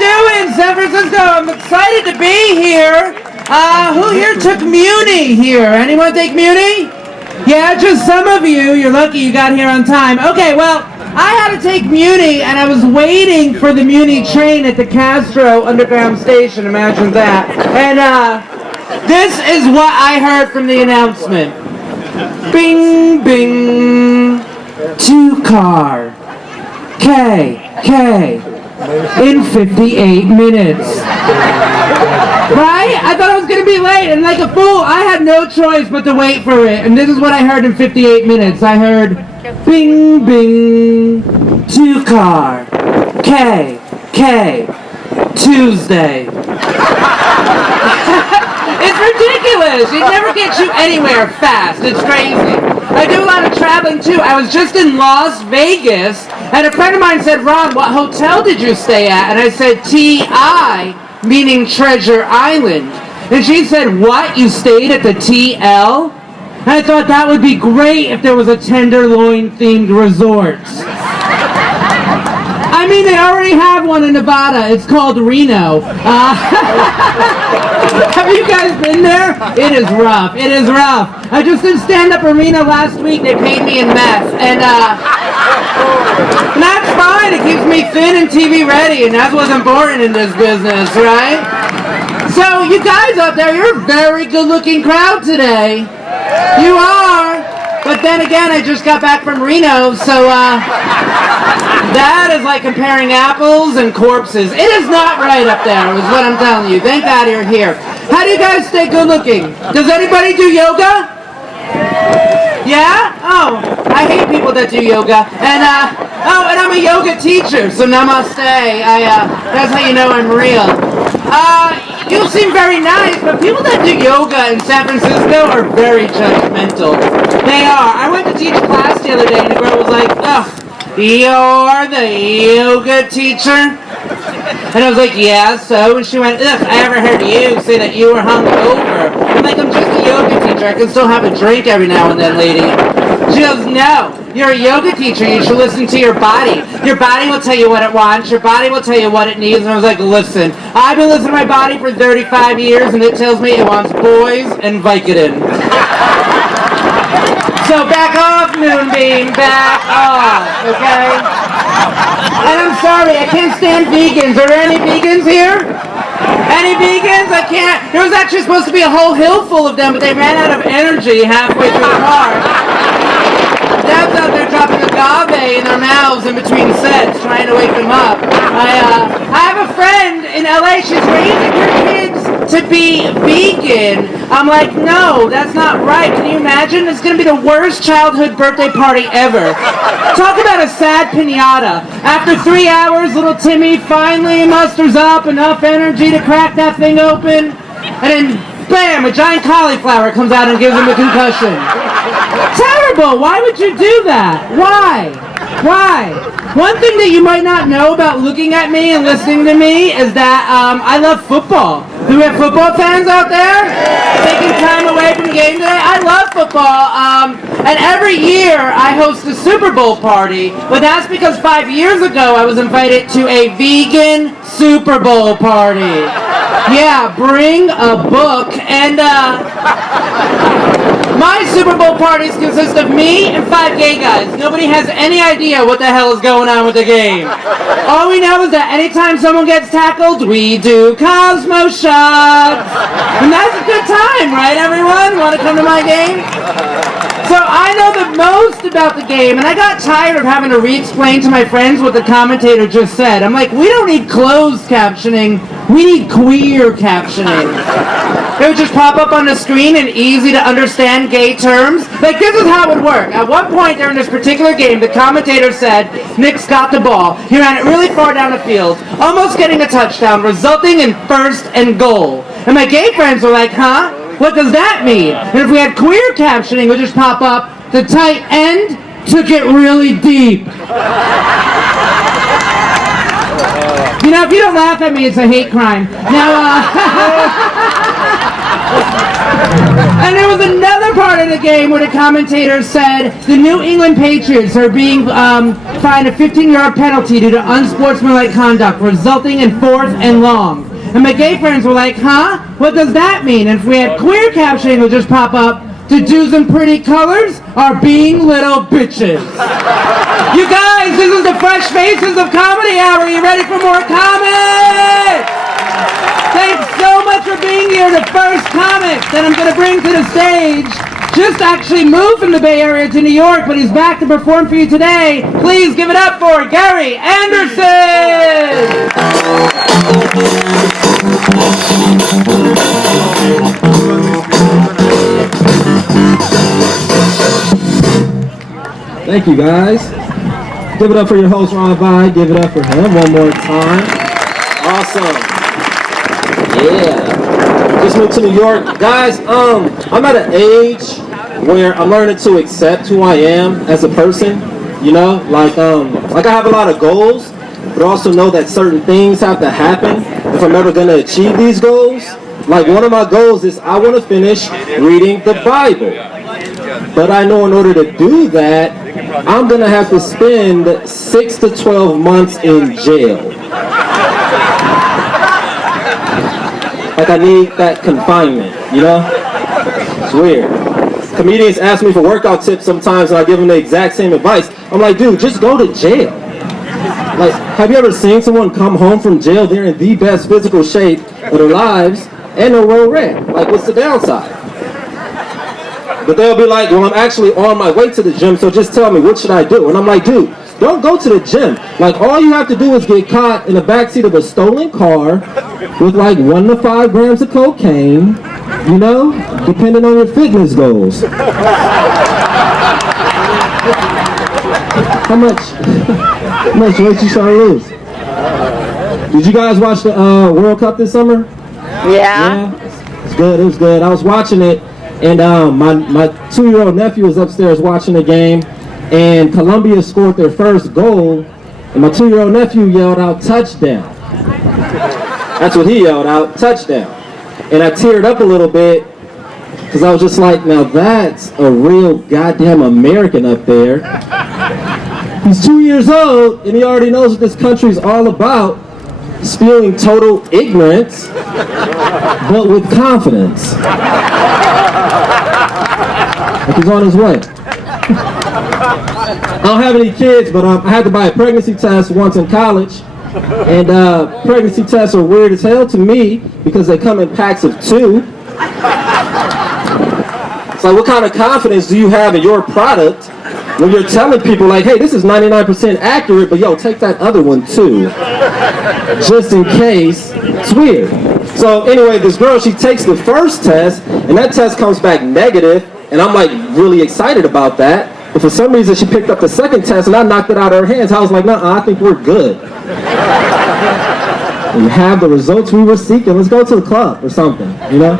doing, San Francisco? I'm excited to be here. Who here took Muni here? Anyone take Muni? Yeah, just some of you. You're lucky you got here on time. Okay, well, I had to take Muni, and I was waiting for the Muni train at the Castro Underground Station. Imagine that. And this is what I heard from the announcement. Bing, bing, 2-car, K, in 58 minutes. Right? I thought I was going to be late, and like a fool, I had no choice but to wait for it. And this is what I heard in 58 minutes. I heard, bing, bing, 2-car, K, Tuesday. It's ridiculous. It never gets you anywhere fast. It's crazy. I do a lot of traveling too. I was just in Las Vegas, and a friend of mine said, Ron, what hotel did you stay at? And I said, T.I., meaning Treasure Island. And she said, what? You stayed at the TL? And I thought that would be great if there was a Tenderloin-themed resort. I mean, they already have one in Nevada. It's called Reno. Have you guys been there? It is rough. It is rough. I just did stand-up arena last week. They paid me in meth. And that's fine. It keeps me thin and TV ready. And that's what's important in this business, right? So, you guys out there, you're a very good-looking crowd today. You are. But then again, I just got back from Reno, so that is like comparing apples and corpses. It is not right up there, is what I'm telling you. Thank God you're here. How do you guys stay good looking? Does anybody do yoga? Yeah? Oh, I hate people that do yoga. And and I'm a yoga teacher, so namaste. That's how you know I'm real. You seem very nice, but people that do yoga in San Francisco are very judgmental. They are. I went to teach class the other day, and the girl was like, ugh, you're the yoga teacher? And I was like, yeah, so? And she went, ugh, I ever heard you say that you were hungover. I'm like, I'm just a yoga teacher. I can still have a drink every now and then, lady. She goes, no, you're a yoga teacher. You should listen to your body. Your body will tell you what it wants. Your body will tell you what it needs. And I was like, listen, I've been listening to my body for 35 years, and it tells me it wants boys and Vicodin. So back off, Moonbeam, back off, okay? And I'm sorry, I can't stand vegans. Are there any vegans here? Any vegans? I can't. There was actually supposed to be a whole hill full of them, but they ran out of energy halfway through the park. Dad's out there dropping agave in their mouths in between sets, trying to wake them up. I have a friend in LA, she's raising her kids to be vegan. I'm like, no, that's not right. Can you imagine? It's going to be the worst childhood birthday party ever. Talk about a sad piñata. After 3 hours, little Timmy finally musters up enough energy to crack that thing open, and then, bam, a giant cauliflower comes out and gives him a concussion. Terrible! Why would you do that? Why? Why? One thing that you might not know about looking at me and listening to me is that I love football. Do we have football fans out there? Taking time away from the game today? I love football. And every year I host a Super Bowl party, but that's because 5 years ago I was invited to a vegan Super Bowl party. Yeah, bring a book. And my Super Bowl parties consist of me and 5 gay guys. Nobody has any idea what the hell is going on with the game. All we know is that anytime someone gets tackled, we do Cosmo shots. And that's a good time, right, everyone? Want to come to my game? So I know the most about the game, and I got tired of having to re-explain to my friends what the commentator just said. I'm like, we don't need closed captioning, we need queer captioning. It would just pop up on the screen in easy to understand gay terms. Like, this is how it would work. At one point during this particular game, the commentator said, Nick's got the ball. He ran it really far down the field, almost getting a touchdown, resulting in 1st and goal. And my gay friends were like, huh? What does that mean? And if we had queer captioning, it would just pop up, the tight end took it really deep. You know, if you don't laugh at me, it's a hate crime. Now, and there was another other part of the game where the commentator said the New England Patriots are being fined a 15-yard penalty due to unsportsmanlike conduct, resulting in 4th and long. And my gay friends were like, huh? What does that mean? And if we had queer captioning, it would just pop up. The dudes in pretty colors are being little bitches. You guys, this is the Fresh Faces of Comedy Hour. You ready for more comments? Thanks so much for being here. The first comic that I'm going to bring to the stage just actually moved from the Bay Area to New York, but he's back to perform for you today. Please give it up for Gary Anderson! Thank you, guys. Give it up for your host, Ron Vine. Give it up for him one more time. Awesome. Yeah. Just moved to New York. Guys, I'm at an age where I'm learning to accept who I am as a person. You know, like I have a lot of goals, but also know that certain things have to happen if I'm ever going to achieve these goals. Like one of my goals is I want to finish reading the Bible. But I know in order to do that, I'm going to have to spend 6 to 12 months in jail. Like I need that confinement, you know? It's weird. Comedians ask me for workout tips sometimes and I give them the exact same advice. I'm like, dude, just go to jail. Like, have you ever seen someone come home from jail? They're in the best physical shape of their lives and they're well read. Like, what's the downside? But they'll be like, well, I'm actually on my way to the gym, so just tell me, what should I do? And I'm like, dude, don't go to the gym. Like, all you have to do is get caught in the backseat of a stolen car with like 1 to 5 grams of cocaine, you know, depending on your fitness goals. How much weight you trying to lose? Did you guys watch the World Cup this summer? Yeah. It's good, it was good. I was watching it. And my 2-year-old nephew was upstairs watching the game, and Colombia scored their first goal, and my 2-year-old nephew yelled out, touchdown. That's what he yelled out, touchdown. And I teared up a little bit, because I was just like, now that's a real goddamn American up there. He's 2 years old, and he already knows what this country's all about, spewing total ignorance, but with confidence. Like he's on his way. I don't have any kids, but I had to buy a pregnancy test once in college. And pregnancy tests are weird as hell to me because they come in packs of 2. It's like, what kind of confidence do you have in your product when you're telling people like, hey, this is 99% accurate, but yo, take that other one too, just in case. It's weird. So anyway, this girl, she takes the first test, and that test comes back negative, and I'm like really excited about that. But for some reason, she picked up the second test, and I knocked it out of her hands. I was like, nah, I think we're good. We have the results we were seeking. Let's go to the club or something, you know?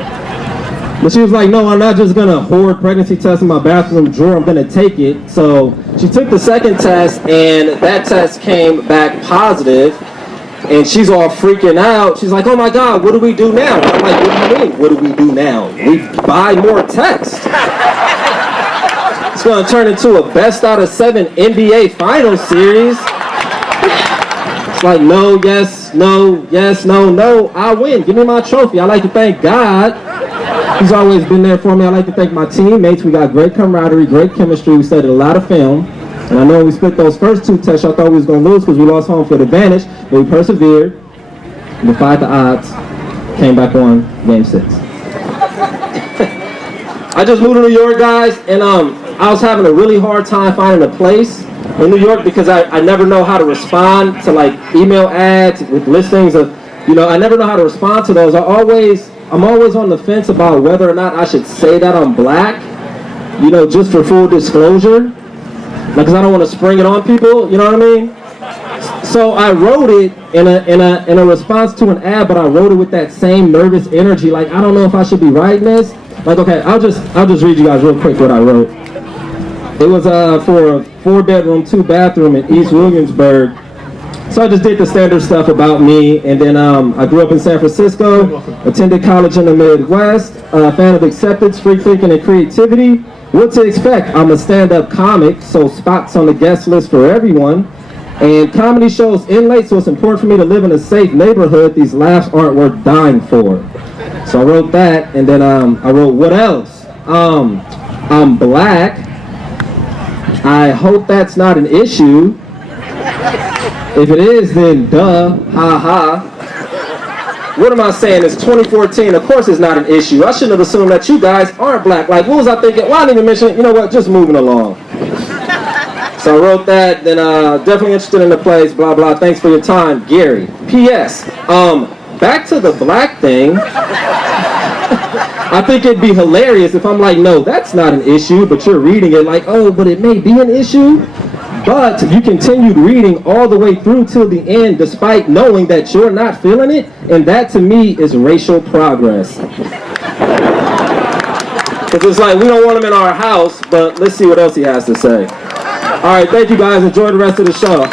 But she was like, no, I'm not just going to hoard pregnancy tests in my bathroom drawer. I'm going to take it. So she took the second test, and that test came back positive. And she's all freaking out. She's like, oh my God, what do we do now? I'm like, what do you mean, what do we do now? We buy more tests. It's going to turn into a best out of 7 NBA Finals series. It's like, no, yes, no, yes, no, no. I win. Give me my trophy. I like to thank God. He's always been there for me. I like to thank my teammates. We got great camaraderie, great chemistry. We studied a lot of film. And I know when we split those first 2 tests, I thought we was going to lose because we lost home field advantage. But we persevered, defied the odds, came back on game 6. I just moved to New York, guys, and I was having a really hard time finding a place in New York because I never know how to respond to like email ads with listings of, you know, I never know how to respond to those. I'm always on the fence about whether or not I should say that I'm black, you know, just for full disclosure. Like, cause I don't want to spring it on people, you know what I mean? So I wrote it in a response to an ad, but I wrote it with that same nervous energy. Like, I don't know if I should be writing this. Like, okay, I'll just read you guys real quick what I wrote. It was for a 4-bedroom, 2-bathroom in East Williamsburg. So I just did the standard stuff about me, and then I grew up in San Francisco, attended college in the Midwest, fan of acceptance, free thinking, and creativity. What to expect? I'm a stand-up comic, so spots on the guest list for everyone. And comedy shows in late, so it's important for me to live in a safe neighborhood. These laughs aren't worth dying for. So I wrote that, and then I wrote, what else? I'm black. I hope that's not an issue. If it is, then duh, ha ha. What am I saying? It's 2014. Of course it's not an issue. I shouldn't have assumed that you guys aren't black. Like, what was I thinking? Well, I didn't even mention it. You know what? Just moving along. So I wrote that. Then definitely interested in the place, blah, blah. Thanks for your time, Gary. P.S. Back to the black thing. I think it'd be hilarious if I'm like, no, that's not an issue, but you're reading it like, oh, but it may be an issue. But you continued reading all the way through till the end despite knowing that you're not feeling it, and that to me is racial progress. Because it's like, we don't want him in our house, but let's see what else he has to say. All right, thank you guys. Enjoy the rest of the show.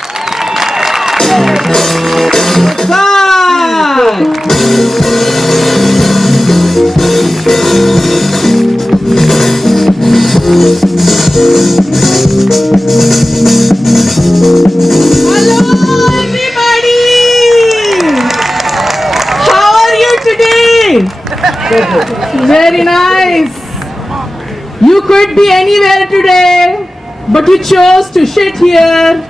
Hello, everybody! How are you today? Very nice. You could be anywhere today, but you chose to sit here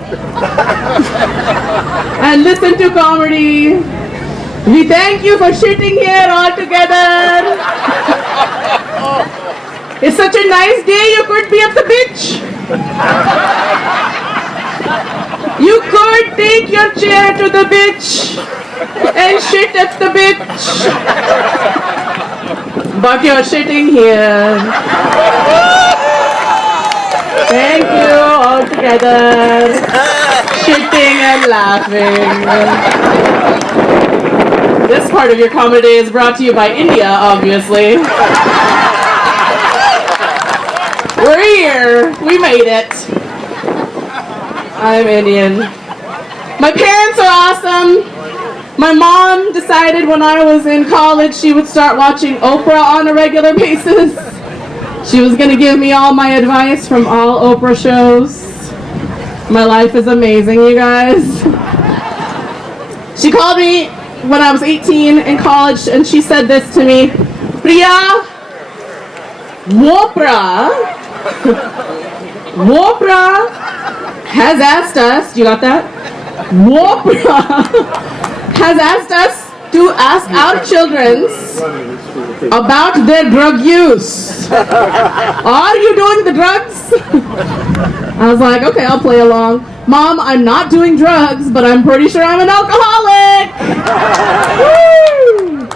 and listen to comedy. We thank you for sitting here all together. It's such a nice day, you could be at the beach. You could take your chair to the beach and sit at the beach. But you're sitting here. Thank you all together. Sitting and laughing. This part of your comedy is brought to you by India, obviously. We're here. We made it. I'm Indian. My parents are awesome. My mom decided when I was in college she would start watching Oprah on a regular basis. She was going to give me all my advice from all Oprah shows. My life is amazing, you guys. She called me when I was 18 in college and she said this to me, Priya, Oprah has asked us, you got that? Oprah has asked us to ask our children about their drug use. Are you doing the drugs? I was like, okay, I'll play along. Mom, I'm not doing drugs, but I'm pretty sure I'm an alcoholic. Woo!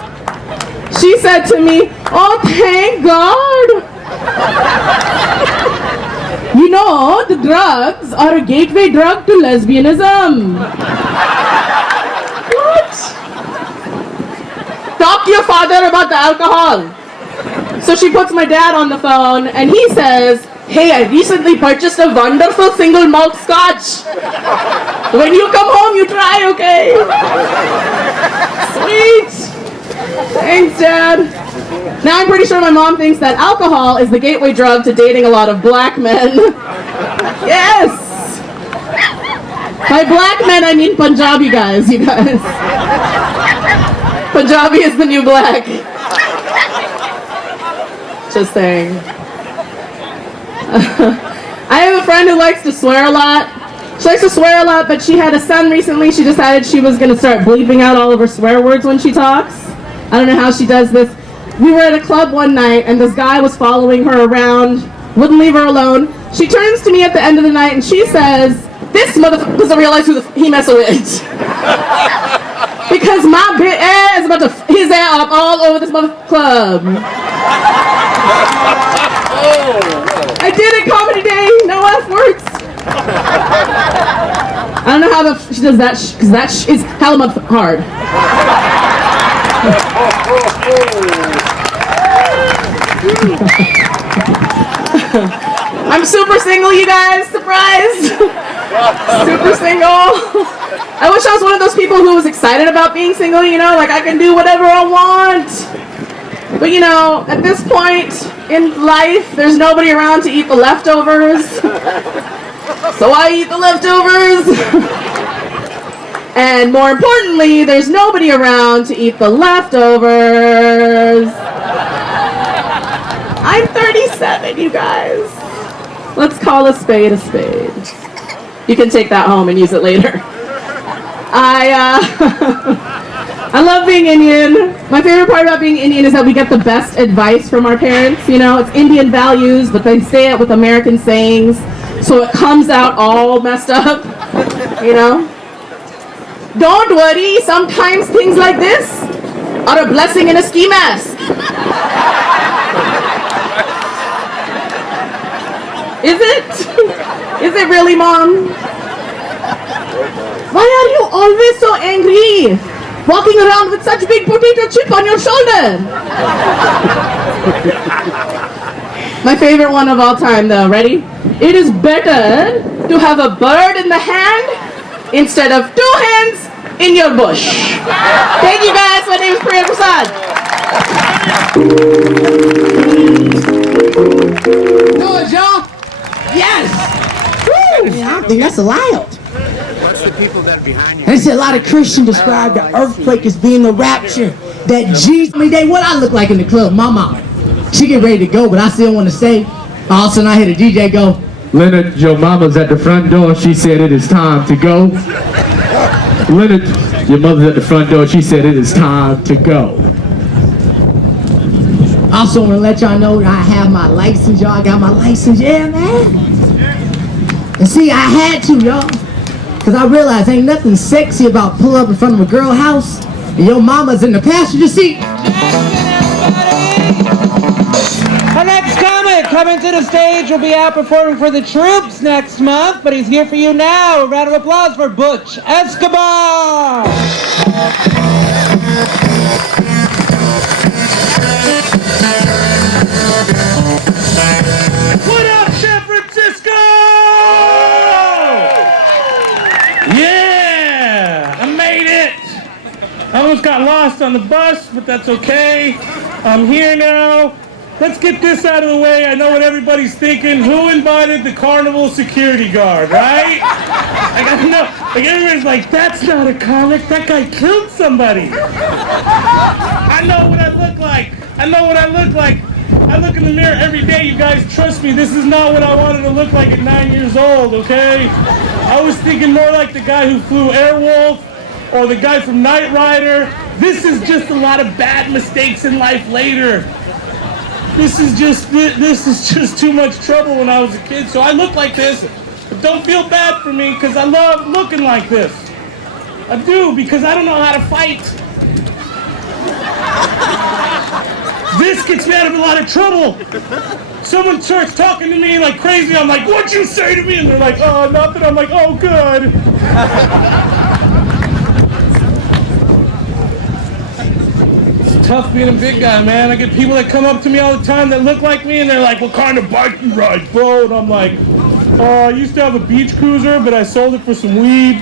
She said to me, oh, thank God. You know, the drugs are a gateway drug to lesbianism. What? Talk to your father about the alcohol. So she puts my dad on the phone and he says, hey, I recently purchased a wonderful single malt scotch. When you come home, you try, okay? Sweet. Thanks, Dad. Now I'm pretty sure my mom thinks that alcohol is the gateway drug to dating a lot of black men. Yes! By black men, I mean Punjabi guys, you guys. Punjabi is the new black. Just saying. I have a friend who likes to swear a lot. She likes to swear a lot, but she had a son recently. She decided she was going to start bleeping out all of her swear words when she talks. I don't know how she does this. We were at a club one night, and this guy was following her around, wouldn't leave her alone. She turns to me at the end of the night, and she says, this motherfucker doesn't realize who he messing with. Because my bitch ass is about to his ass up all over this mother club. I did it, comedy day, no F words. I don't know how she does that, because that is hella hard. I'm super single, you guys, surprise! Super single. I wish I was one of those people who was excited about being single, you know, like I can do whatever I want. But you know, at this point in life, there's nobody around to eat the leftovers. So I eat the leftovers. And more importantly, there's nobody around to eat the leftovers. I'm 37, you guys. Let's call a spade a spade. You can take that home and use it later. I love being Indian. My favorite part about being Indian is that we get the best advice from our parents. You know, it's Indian values, but they say it with American sayings, so it comes out all messed up, you know? Don't worry, sometimes things like this are a blessing in a ski mask. Is it? Is it really, Mom? Why are you always so angry? Walking around with such big potato chip on your shoulder. My favorite one of all time though, ready? It is better to have a bird in the hand instead of 2 hands in your bush. Thank you guys, my name is Priya Prasad. Good, y'all. Yes. Woo. Man, I think that's loud. What's the people that are behind you? And it's a lot of Christians describe the earthquake as being the rapture. That Jesus, I mean, what I look like in the club, my mama, she get ready to go, but I still want to stay. All of a sudden I hear the DJ go, Leonard, your mama's at the front door. She said it is time to go. Leonard, your mother's at the front door. She said it is time to go. I also want to let y'all know that I have my license, y'all. I got my license, yeah, man. And see, I had to, y'all. Because I realized ain't nothing sexy about pulling up in front of a girl house and your mama's in the passenger seat. Our next comic coming to the stage will be out performing for the troops next month, but he's here for you now. A round of applause for Butch Escobar. What up, San Francisco? Yeah, I made it. I almost got lost on the bus, but that's okay. I'm here now. Let's get this out of the way. I know what everybody's thinking. Who invited the carnival security guard, right? I know. Like everybody's like, that's not a comic. That guy killed somebody. I know what I look like. I know what I look like. I look in the mirror every day, you guys. Trust me, this is not what I wanted to look like at 9 years old, okay? I was thinking more like the guy who flew Airwolf or the guy from Knight Rider. This is just a lot of bad mistakes in life later. This is just too much trouble when I was a kid, so I look like this. But don't feel bad for me, because I love looking like this. I do, because I don't know how to fight. This gets me out of a lot of trouble. Someone starts talking to me like crazy. I'm like, what'd you say to me? And they're like, oh, nothing. I'm like, oh, good. It's tough being a big guy, man. I get people that come up to me all the time that look like me, and they're like, what kind of bike you ride, bro? And I'm like, oh, I used to have a beach cruiser, but I sold it for some weed.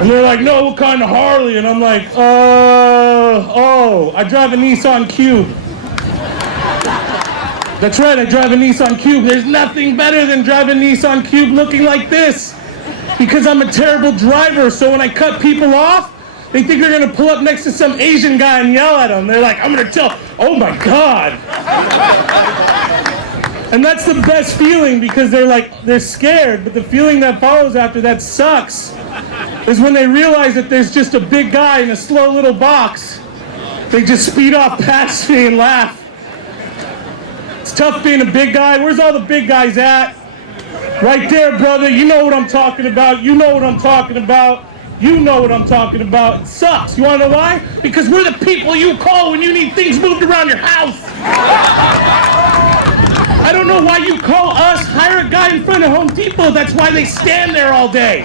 And they're like, no, what kind of Harley? And I'm like, I drive a Nissan Cube. That's right, I drive a Nissan Cube. There's nothing better than driving a Nissan Cube looking like this. Because I'm a terrible driver, so when I cut people off, they think they're gonna pull up next to some Asian guy and yell at them. They're like, I'm gonna tell, oh my God. And that's the best feeling, because they're scared, but the feeling that follows after that sucks. Is when they realize that there's just a big guy in a slow little box. They just speed off past me and laugh. It's tough being a big guy. Where's all the big guys at? Right there, brother. You know what I'm talking about. You know what I'm talking about. You know what I'm talking about. It sucks. You want to know why? Because we're the people you call when you need things moved around your house. I don't know why you call us. Hire a guy in front of Home Depot. That's why they stand there all day.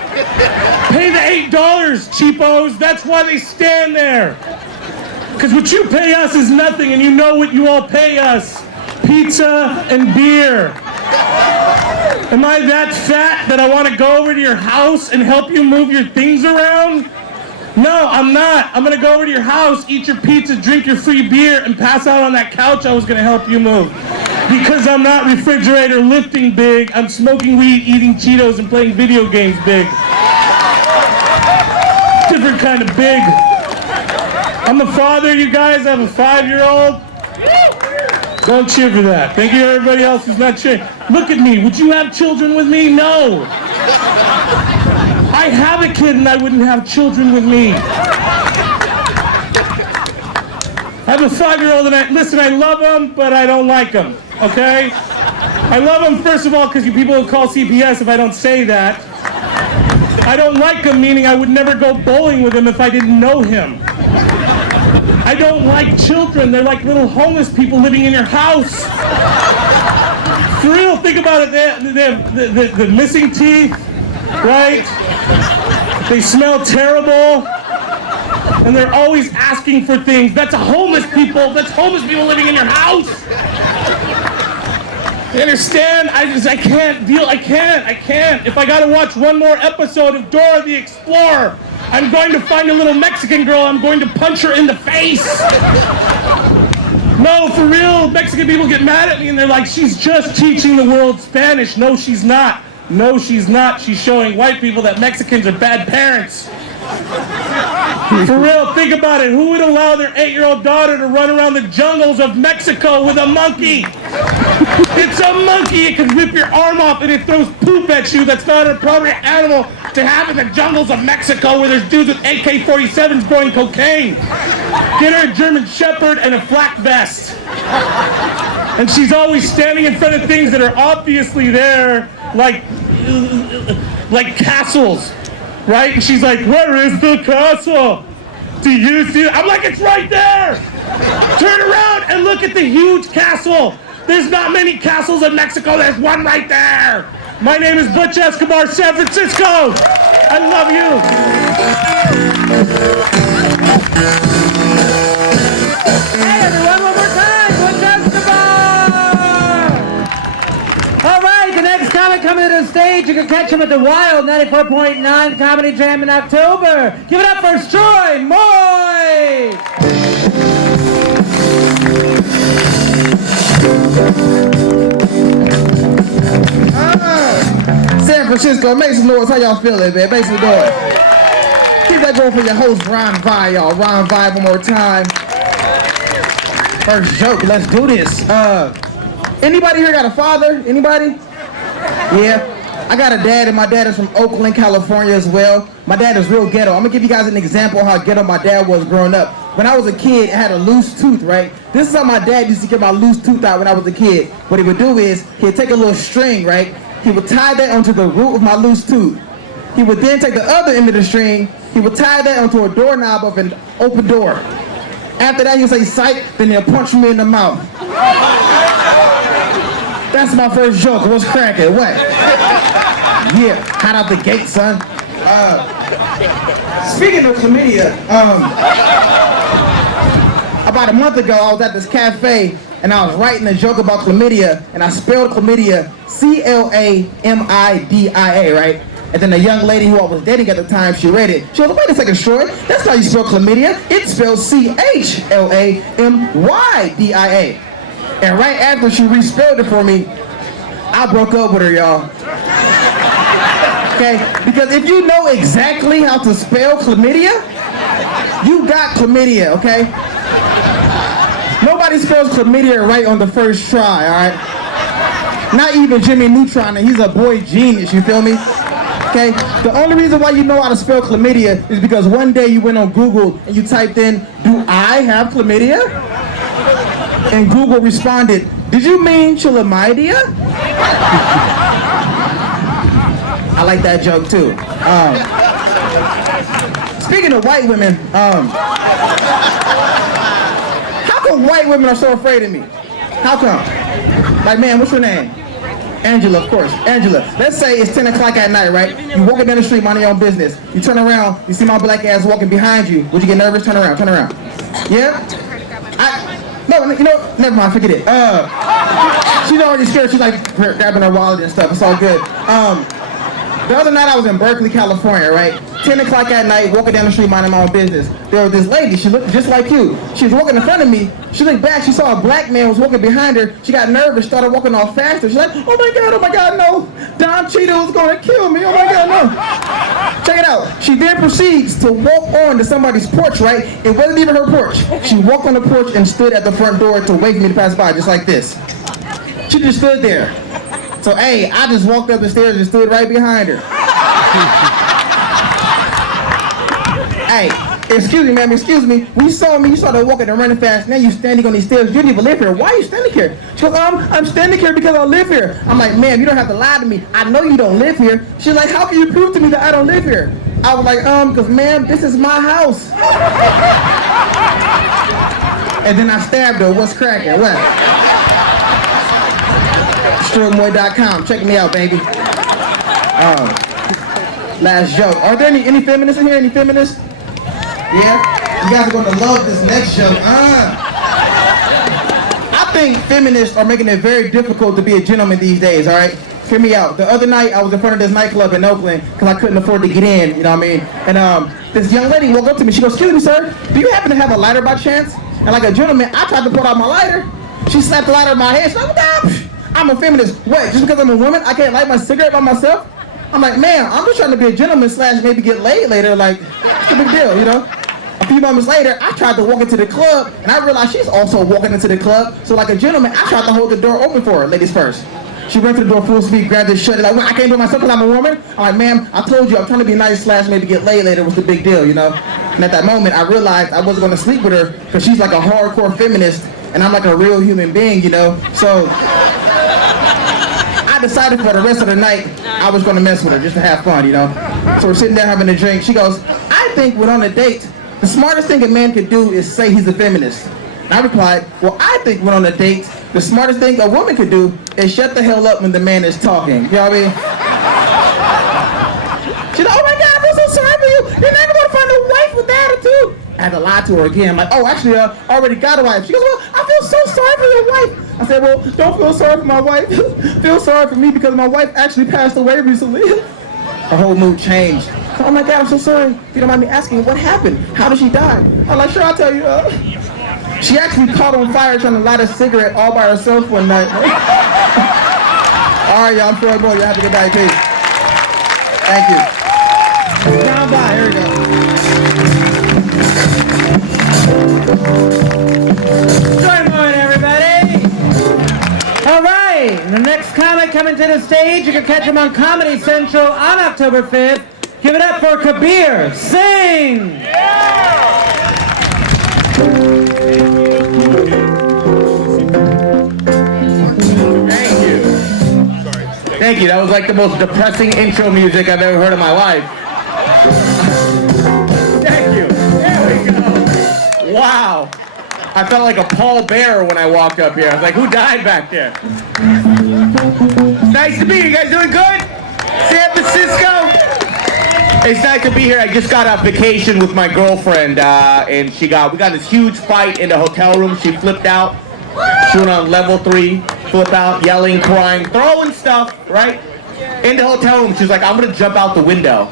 Pay the $8, cheapos. That's why they stand there. Because what you pay us is nothing, and you know what you all pay us. Pizza and beer. Am I that fat that I want to go over to your house and help you move your things around? No, I'm not. I'm going to go over to your house, eat your pizza, drink your free beer, and pass out on that couch I was going to help you move. Because I'm not refrigerator lifting big, I'm smoking weed, eating Cheetos, and playing video games big. Different kind of big. I'm a father, you guys. I have a 5-year-old. Don't cheer for that. Thank you to everybody else who's not cheering. Look at me. Would you have children with me? No. I have a kid and I wouldn't have children with me. I have a 5-year-old and I love him, but I don't like him, okay? I love him, first of all, because you people will call CPS if I don't say that. I don't like him, meaning I would never go bowling with him if I didn't know him. I don't like children. They're like little homeless people living in your house. For real, think about it. They have the missing teeth, right? They smell terrible. And they're always asking for things. That's homeless people. That's homeless people living in your house. You understand? I can't deal. I can't. If I gotta watch one more episode of Dora the Explorer, I'm going to find a little Mexican girl. I'm going to punch her in the face. No, for real. Mexican people get mad at me and they're like, she's just teaching the world Spanish. No, she's not. No, she's not. She's showing white people that Mexicans are bad parents. For real, think about it. Who would allow their 8-year-old daughter to run around the jungles of Mexico with a monkey? It's a monkey. It can rip your arm off and it throws poop at you. That's not an appropriate animal to have in the jungles of Mexico where there's dudes with AK-47s growing cocaine. Get her a German Shepherd and a flak vest. And she's always standing in front of things that are obviously there, like castles. Right? And she's like, where is the castle? Do you see it? I'm like, it's right there! Turn around and look at the huge castle. There's not many castles in Mexico. There's one right there. My name is Butch Escobar, San Francisco. I love you. Hey everyone, one more time, Butch Escobar! All right, the next comic coming to the stage, you can catch him at the Wild 94.9 Comedy Jam in October. Give it up for Troy Moy! San Francisco, make some noise. How y'all feeling, man? Make some noise. Keep that going for your host, Ron Vi, y'all. Ron Vi, one more time. First joke, let's do this. Anybody here got a father? Anybody? Yeah. I got a dad, and my dad is from Oakland, California as well. My dad is real ghetto. I'm gonna give you guys an example of how ghetto my dad was growing up. When I was a kid, I had a loose tooth, right? This is how my dad used to get my loose tooth out when I was a kid. What he would do is, he'd take a little string, right? He would tie that onto the root of my loose tooth. He would then take the other end of the string, he would tie that onto a doorknob of an open door. After that, he'd say, psych, then he'll punch me in the mouth. That's my first joke. What's cracking? What? Yeah, hot out the gate, son. Speaking of chlamydia, about a month ago, I was at this cafe, and I was writing a joke about chlamydia, and I spelled chlamydia C-L-A-M-I-D-I-A, right? And then the young lady who I was dating at the time, she read it. She was like, wait a second, Troy, that's how you spell chlamydia. It's spelled C-H-L-A-M-Y-D-I-A. And right after she respelled it for me, I broke up with her, y'all. Okay? Because if you know exactly how to spell chlamydia, you got chlamydia, okay? Nobody spells chlamydia right on the first try, all right? Not even Jimmy Neutron, and he's a boy genius, you feel me? Okay? The only reason why you know how to spell chlamydia is because one day you went on Google and you typed in, do I have chlamydia? And Google responded, did you mean chlamydia? I like that joke too. Speaking of white women, how come white women are so afraid of me? How come? Like, man, what's your name? Angela, of course. Angela. Let's say it's 10 o'clock at night, right? You walking down the street, minding your own business. You turn around, you see my black ass walking behind you. Would you get nervous? Turn around, turn around. Yeah? No, you know, never mind, forget it. She's already scared. She's like grabbing her wallet and stuff. It's all good. The other night I was in Berkeley, California, right? 10 o'clock at night, walking down the street minding my own business. There was this lady, she looked just like you. She was walking in front of me. She looked back, she saw a black man was walking behind her. She got nervous, started walking off faster. She's like, oh my God, no. Don Cheadle is gonna kill me, oh my God, no. Check it out. She then proceeds to walk on to somebody's porch, right? It wasn't even her porch. She walked on the porch and stood at the front door to wait for me to pass by, just like this. She just stood there. So, hey, I just walked up the stairs and stood right behind her. Hey, excuse me, ma'am, excuse me. When you saw me, you started walking and running fast. Now you standing on these stairs. You didn't even live here. Why are you standing here? She goes, I'm standing here because I live here. I'm like, ma'am, you don't have to lie to me. I know you don't live here. She's like, how can you prove to me that I don't live here? I was like, because ma'am, this is my house. And then I stabbed her. What's cracking? What? Strokemoy.com. Check me out, baby. Last joke. Are there any feminists in here? Any feminists? Yeah? You guys are going to love this next joke. I think feminists are making it very difficult to be a gentleman these days, all right? Hear me out. The other night, I was in front of this nightclub in Oakland because I couldn't afford to get in, you know what I mean? And this young lady woke up to me. She goes, excuse me, sir, do you happen to have a lighter by chance? And like a gentleman, I tried to pull out my lighter. She slapped the lighter in my hand. She's like, I'm a feminist. What, just because I'm a woman, I can't light my cigarette by myself? I'm like, man, I'm just trying to be a gentleman / maybe get laid later. Like, it's a big deal, you know? A few moments later, I tried to walk into the club, and I realized she's also walking into the club. So like a gentleman, I tried to hold the door open for her, ladies first. She ran to the door full speed, grabbed it, shut it. Like, well, I can't do it myself because I'm a woman. I'm like, ma'am, I told you, I'm trying to be nice / maybe get laid later. What's the big deal, you know? And at that moment, I realized I wasn't going to sleep with her because she's like a hardcore feminist, and I'm like a real human being, you know? So I decided for the rest of the night, I was going to mess with her just to have fun, you know? So we're sitting there having a drink. She goes, I think when on a date, the smartest thing a man can do is say he's a feminist. And I replied, well, I think when on a date, the smartest thing a woman could do is shut the hell up when the man is talking. You know what I mean? She's like, oh my God, I feel so sorry for you. You're never going to find a wife with attitude. I had to lie to her again. I'm like, oh, actually, I already got a wife. She goes, well, I feel so sorry for your wife. I said, well, don't feel sorry for my wife. Feel sorry for me because my wife actually passed away recently. Her whole mood changed. So, oh my God, I'm so sorry. If you don't mind me asking, what happened? How did she die? I'm like, sure, I'll tell you. She actually caught on fire trying to light a cigarette all by herself one night. All right, y'all, I'm Troy Boy. Y'all have a good night, peace. Thank you. Down by, here we go. Good morning, everybody. All right, the next comic coming to the stage, you can catch him on Comedy Central on October 5th. Give it up for Kabir. Sing! Thank you. That was like the most depressing intro music I've ever heard in my life. Thank you. There we go. Wow. I felt like a pallbearer when I walked up here. I was like, who died back there? It's nice to meet you. You guys doing good? San Francisco? It's nice to be here. I just got off vacation with my girlfriend, and we got this huge fight in the hotel room. She flipped out. She went on level 3, flip out, yelling, crying, throwing stuff, right? In the hotel room, she was like, I'm gonna jump out the window.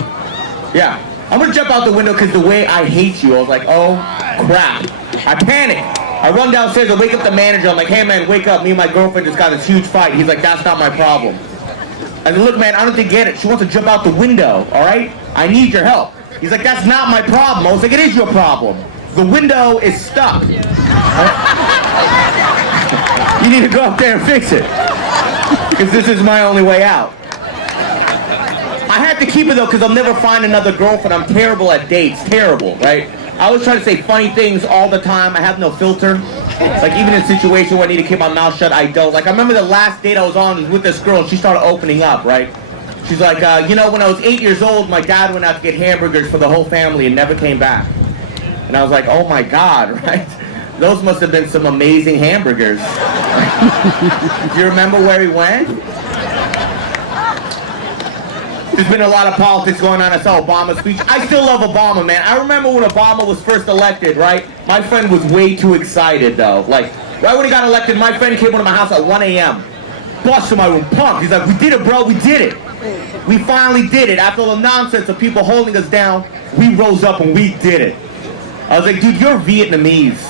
Yeah, I'm gonna jump out the window because the way I hate you. I was like, oh, crap. I panicked. I run downstairs, I wake up the manager. I'm like, hey man, wake up. Me and my girlfriend just got this huge fight. He's like, that's not my problem. I said, look man, I don't think you get it. She wants to jump out the window, all right? I need your help. He's like, that's not my problem. I was like, it is your problem. The window is stuck. You need to go up there and fix it. Because this is my only way out. I had to keep it though, because I'll never find another girlfriend. I'm terrible at dates, terrible, right? I always try to say funny things all the time. I have no filter. Like even in a situation where I need to keep my mouth shut, I don't. Like I remember the last date I was on was with this girl, and she started opening up, right? She's like, you know, when I was 8 years old, my dad went out to get hamburgers for the whole family and never came back. And I was like, oh my God, right? Those must have been some amazing hamburgers. Do you remember where he went? There's been a lot of politics going on. I saw Obama's speech. I still love Obama, man. I remember when Obama was first elected, right? My friend was way too excited, though. Like, Right when he got elected, my friend came over to my house at 1 a.m. Bust in my room, pumped. He's like, we did it, bro, we did it. We finally did it. After all the nonsense of people holding us down, we rose up and we did it. I was like, dude, you're Vietnamese.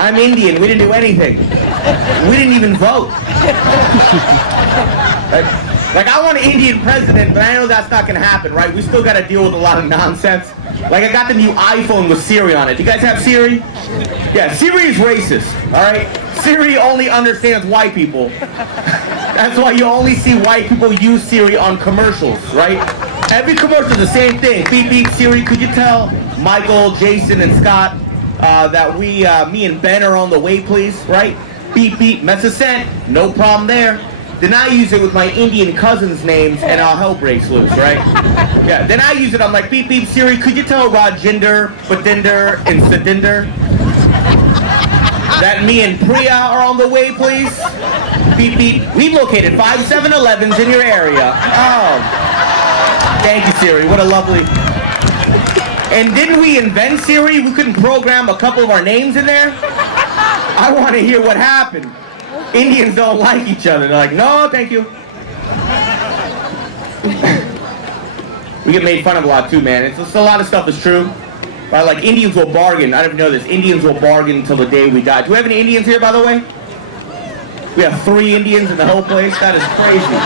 I'm Indian, we didn't do anything. We didn't even vote. Like, I want an Indian president, but I know that's not gonna happen, right? We still gotta deal with a lot of nonsense. Like, I got the new iPhone with Siri on it. Do you guys have Siri? Yeah, Siri is racist, all right? Siri only understands white people. That's why you only see white people use Siri on commercials, right? Every commercial is the same thing. Beep, beep, Siri, could you tell Michael, Jason, and Scott that me and Ben are on the way, please, right? Beep, beep, message sent, no problem there. Then I use it with my Indian cousins' names and all hell breaks loose, right? Yeah, then I use it, I'm like, beep, beep, Siri, could you tell Rajinder, Badinder, and Sadinder that me and Priya are on the way, please? Beep, beep, we've located 5 7-Elevens in your area. Oh, thank you, Siri, what a lovely... And didn't we invent Siri? We couldn't program a couple of our names in there? I want to hear what happened. Indians don't like each other. They're like, no, thank you. We get made fun of a lot too, man. It's a lot of stuff is true. Right? Like Indians will bargain. I don't even know this. Indians will bargain until the day we die. Do we have any Indians here, by the way? We have 3 Indians in the whole place. That is crazy.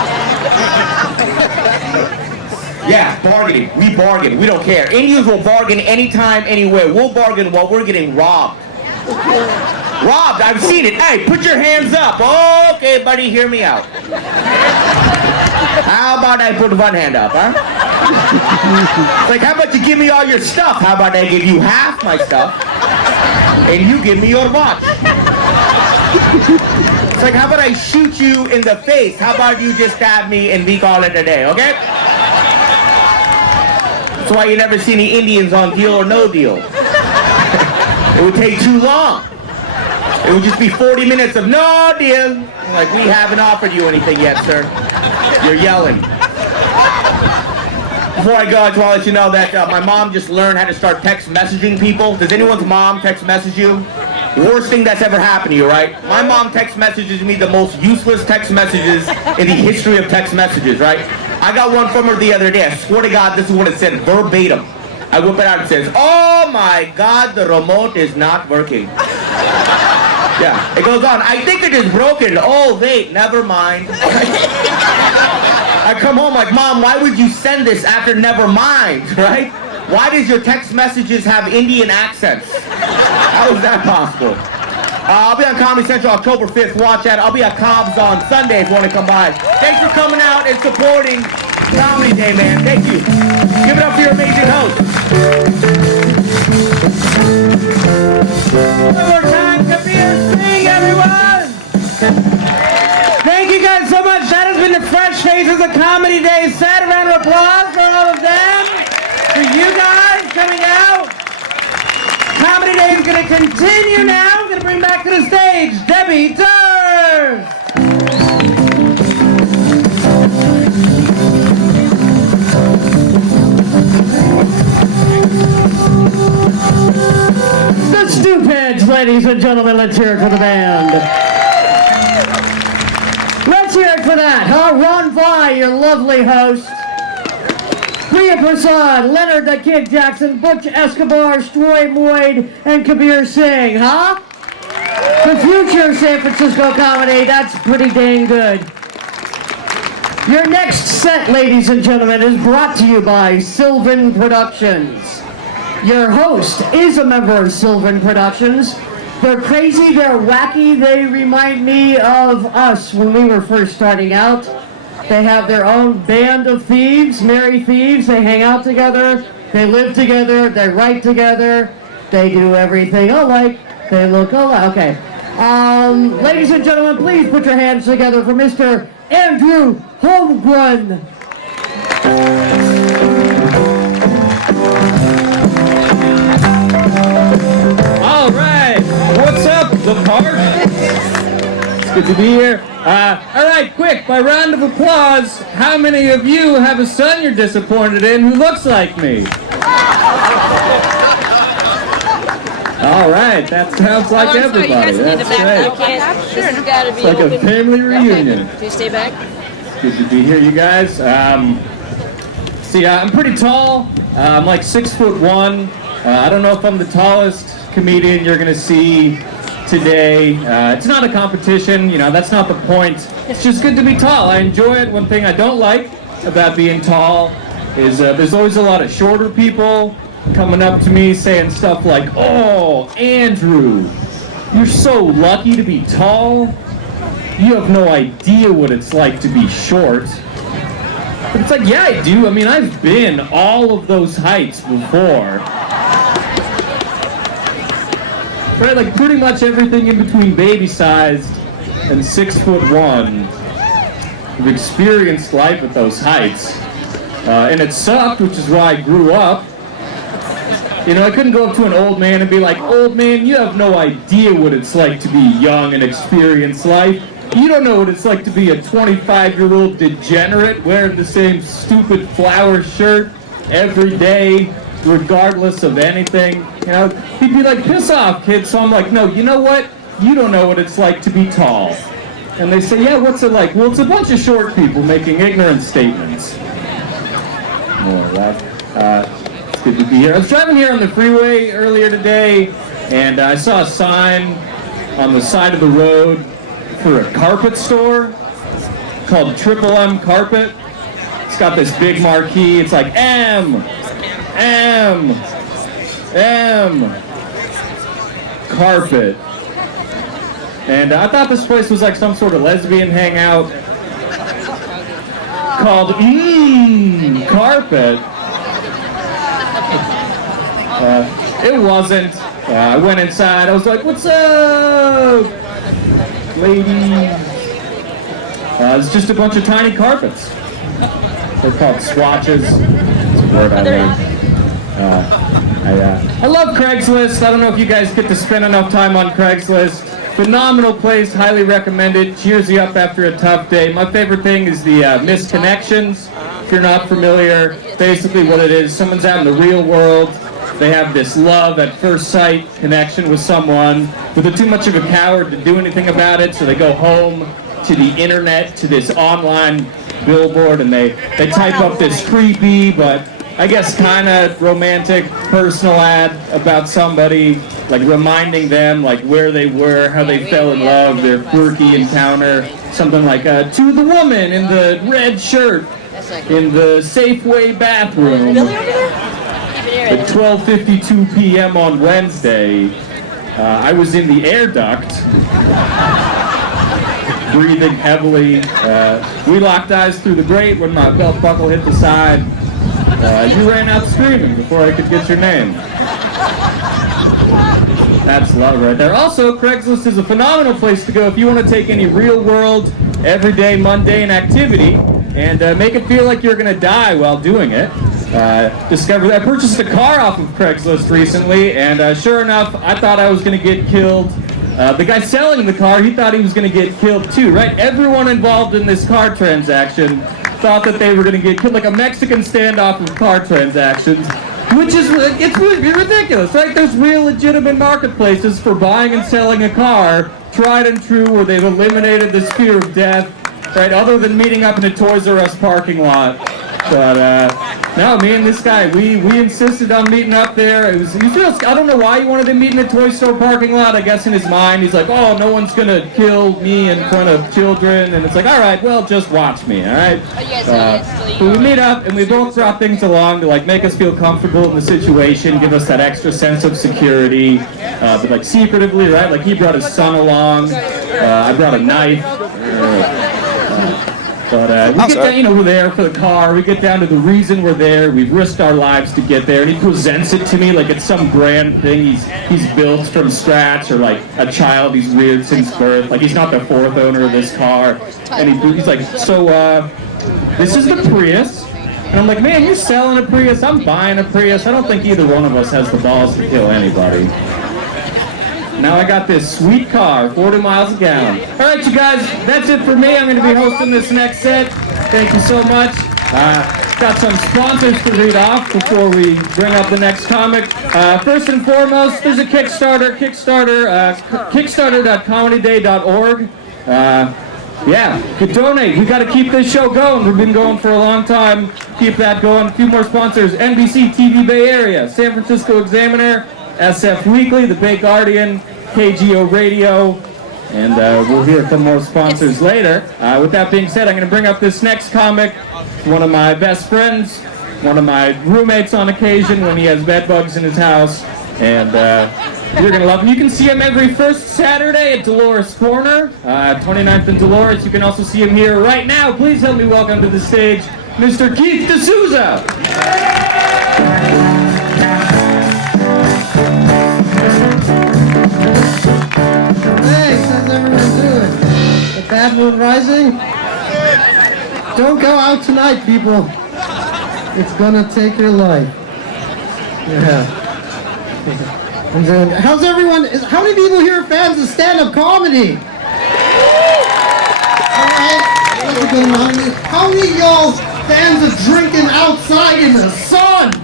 Yeah, bargaining. We bargain. We don't care. Indians will bargain anytime, anywhere. We'll bargain while we're getting robbed. Robbed, I've seen it. Hey, put your hands up. Okay, buddy, hear me out. How about I put one hand up, huh? It's like, how about you give me all your stuff? How about I give you half my stuff, and you give me your watch? It's like, how about I shoot you in the face? How about you just stab me and we call it a day, okay? That's why you never see any Indians on Deal or No Deal. It would take too long. It would just be 40 minutes of no deal. Like, we haven't offered you anything yet, sir. You're yelling. Before I go, I just want to let you know that my mom just learned how to start text messaging people. Does anyone's mom text message you? Worst thing that's ever happened to you, right? My mom text messages me the most useless text messages in the history of text messages, right? I got one from her the other day. I swear to God, this is what it said verbatim. I whip it out and it says, oh my God, the remote is not working. Yeah, it goes on. I think it is broken. Oh, wait, never mind. I come home like, Mom, why would you send this after never mind, right? Why does your text messages have Indian accents? How is that possible? I'll be on Comedy Central October 5th. Watch that. I'll be at Cobb's on Sunday if you want to come by. Thanks for coming out and supporting Comedy Day, man. Thank you. Give it up for your amazing host. One more time, Kabir Singh, everyone! Thank you guys so much. That has been the Fresh Faces of Comedy Day set. A round of applause for all of them. For you guys coming out. Comedy Day is going to continue now. I'm going to bring back to the stage Debbie Turf. The Stupids, ladies and gentlemen, let's hear it for the band. Let's hear it for that, huh? Ron Vai, your lovely host. Priya Prasad, Leonard the Kid Jackson, Butch Escobar, Stroy Boyd, and Kabir Singh, huh? The future of San Francisco comedy, that's pretty dang good. Your next set, ladies and gentlemen, is brought to you by Sylvan Productions. Your host is a member of Sylvan Productions. They're crazy, they're wacky, they remind me of us when we were first starting out. They have their own band of thieves, merry thieves. They hang out together, they live together, they write together, they do everything alike, they look alike. Okay. Ladies and gentlemen, please put your hands together for Mr. Andrew Holmgren. All right, what's up, the park? It's good to be here. All right, quick, by round of applause, how many of you have a son you're disappointed in who looks like me? All right, that sounds like everybody. That's great. This has got to be It's like a family reunion. Can you stay back? Good to be here, you guys. See, I'm pretty tall. I'm like 6'1". I don't know if I'm the tallest comedian you're gonna see today. It's not a competition, you know, that's not the point. It's just good to be tall. I enjoy it. One thing I don't like about being tall is there's always a lot of shorter people coming up to me saying stuff like, "Oh, Andrew, you're so lucky to be tall. You have no idea what it's like to be short." But it's like, yeah, I do. I mean, I've been all of those heights before. Right, like pretty much everything in between baby-sized and 6'1". I've experienced life at those heights. And it sucked, which is why I grew up. You know, I couldn't go up to an old man and be like, "Old man, you have no idea what it's like to be young and experience life. You don't know what it's like to be a 25-year-old degenerate wearing the same stupid flower shirt every day, regardless of anything." You know, he'd be like, "Piss off, kid." So I'm like, "No, you know what? You don't know what it's like to be tall." And they say, "Yeah, what's it like?" "Well, it's a bunch of short people making ignorant statements." More of that. It's good to be here. I was driving here on the freeway earlier today, and I saw a sign on the side of the road for a carpet store called Triple M Carpet. It's got this big marquee. It's like M Carpet. And I thought this place was like some sort of lesbian hangout called Carpet. It wasn't. I went inside. I was like, "What's up, ladies?" It's just a bunch of tiny carpets. They're called swatches. It's a word I learned. I love Craigslist. I don't know if you guys get to spend enough time on Craigslist. Phenomenal place, highly recommend it. Cheers you up after a tough day. My favorite thing is the missed connections. If you're not familiar, basically what it is, someone's out in the real world. They have this love at first sight connection with someone, but they're too much of a coward to do anything about it, so they go home to the internet, to this online billboard, and they type up this creepy, but I guess kind of romantic personal ad about somebody, like reminding them like where they were, how they fell in love, their quirky encounter, something like "To the woman in the red shirt in the Safeway bathroom at 12:52 p.m. on Wednesday. I was in the air duct, breathing heavily. We locked eyes through the grate when my belt buckle hit the side. You ran out screaming before I could get your name." That's love right there. Also, Craigslist is a phenomenal place to go if you want to take any real-world, everyday, mundane activity and make it feel like you're going to die while doing it. Discovered I purchased a car off of Craigslist recently, and sure enough, I thought I was going to get killed. The guy selling the car, he thought he was going to get killed too, right? Everyone involved in this car transaction thought that they were going to get killed, like a Mexican standoff of car transactions, which is, it's ridiculous, right? There's real legitimate marketplaces for buying and selling a car, tried and true, where they've eliminated this fear of death, right? Other than meeting up in a Toys R Us parking lot. But no, me and this guy, we insisted on meeting up there. He feels, I don't know why he wanted to meet in a toy store parking lot. I guess in his mind, he's like, "Oh, no one's gonna kill me in front of children." And it's like, all right, well, just watch me, all right? But we meet up, and we both brought things along to like make us feel comfortable in the situation, give us that extra sense of security, but like secretively, right? Like he brought his son along. I brought a knife. But we get down, you know, we're there for the car. We get down to the reason we're there. We've risked our lives to get there, and he presents it to me like it's some grand thing he's built from scratch, or like a child he's reared since birth. Like he's not the fourth owner of this car. And he's like, "So this is the Prius." And I'm like, "Man, you're selling a Prius. I'm buying a Prius. I don't think either one of us has the balls to kill anybody." Now I got this sweet car, 40 miles a gallon. All right, you guys, that's it for me. I'm going to be hosting this next set. Thank you so much. got some sponsors to read off before we bring up the next comic. First and foremost, there's a Kickstarter, kickstarter.comedyday.org. Yeah, you can donate. We got to keep this show going. We've been going for a long time. Keep that going. A few more sponsors: NBC TV Bay Area, San Francisco Examiner, SF Weekly, The Bay Guardian, KGO Radio, and we'll hear from more sponsors later. With that being said, I'm going to bring up this next comic. One of my best friends, one of my roommates on occasion when he has bed bugs in his house, and you're going to love him. You can see him every first Saturday at Dolores Corner, 29th and Dolores. You can also see him here right now. Please help me welcome to the stage Mr. Keith D'Souza. Hey, how's everyone doing? The bad moon rising? Don't go out tonight, people. It's gonna take your life. Yeah. I'm doing. How's everyone? How many people here are fans of stand-up comedy? Alright, that's a good amount. How many of y'all fans of drinking outside in the sun?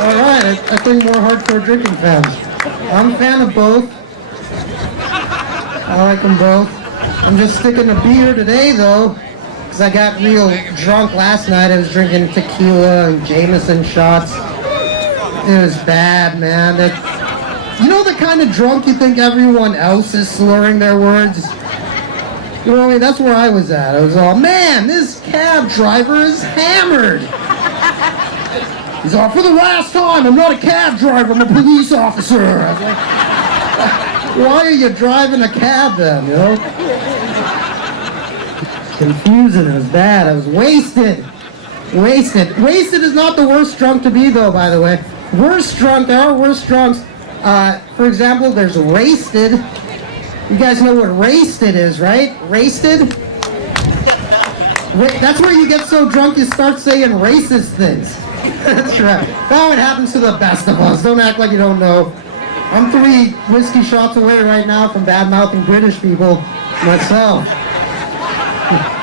Alright, I think more hardcore drinking fans. I'm a fan of both. I like them both. I'm just sticking to beer today, though, because I got real drunk last night. I was drinking tequila and Jameson shots. It was bad, man. You know the kind of drunk you think everyone else is slurring their words? You know what I mean? That's where I was at. I was all, man, this cab driver is hammered. He's all, for the last time, I'm not a cab driver, I'm a police officer. I was like, why are you driving a cab then, you know? Confusing, it was bad. I was wasted. Wasted is not the worst drunk to be, though, by the way. Worst drunk, there are worse drunks. For example, there's wasted. You guys know what wasted is, right? Wasted? That's where you get so drunk you start saying racist things. That's right. That what happens to the best of us. Don't act like you don't know. I'm 3 whiskey shots away right now from bad-mouthing British people myself.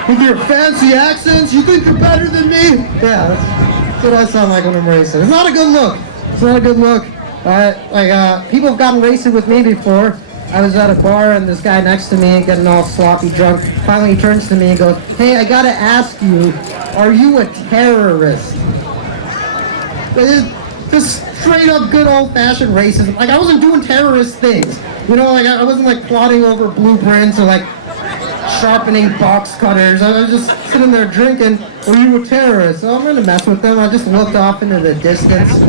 With your fancy accents, you think you're better than me? Yeah, that's what I sound like when I'm racist. It's not a good look. It's not a good look. People have gotten racist with me before. I was at a bar and this guy next to me getting all sloppy drunk. Finally he turns to me and goes, hey, I gotta ask you, are you a terrorist? Just straight up good old-fashioned racism. Like, I wasn't doing terrorist things. You know, like, I wasn't, like, plotting over blueprints or, like, sharpening box cutters. I was just sitting there drinking. Were you a terrorist? So I'm gonna mess with them. I just looked off into the distance. I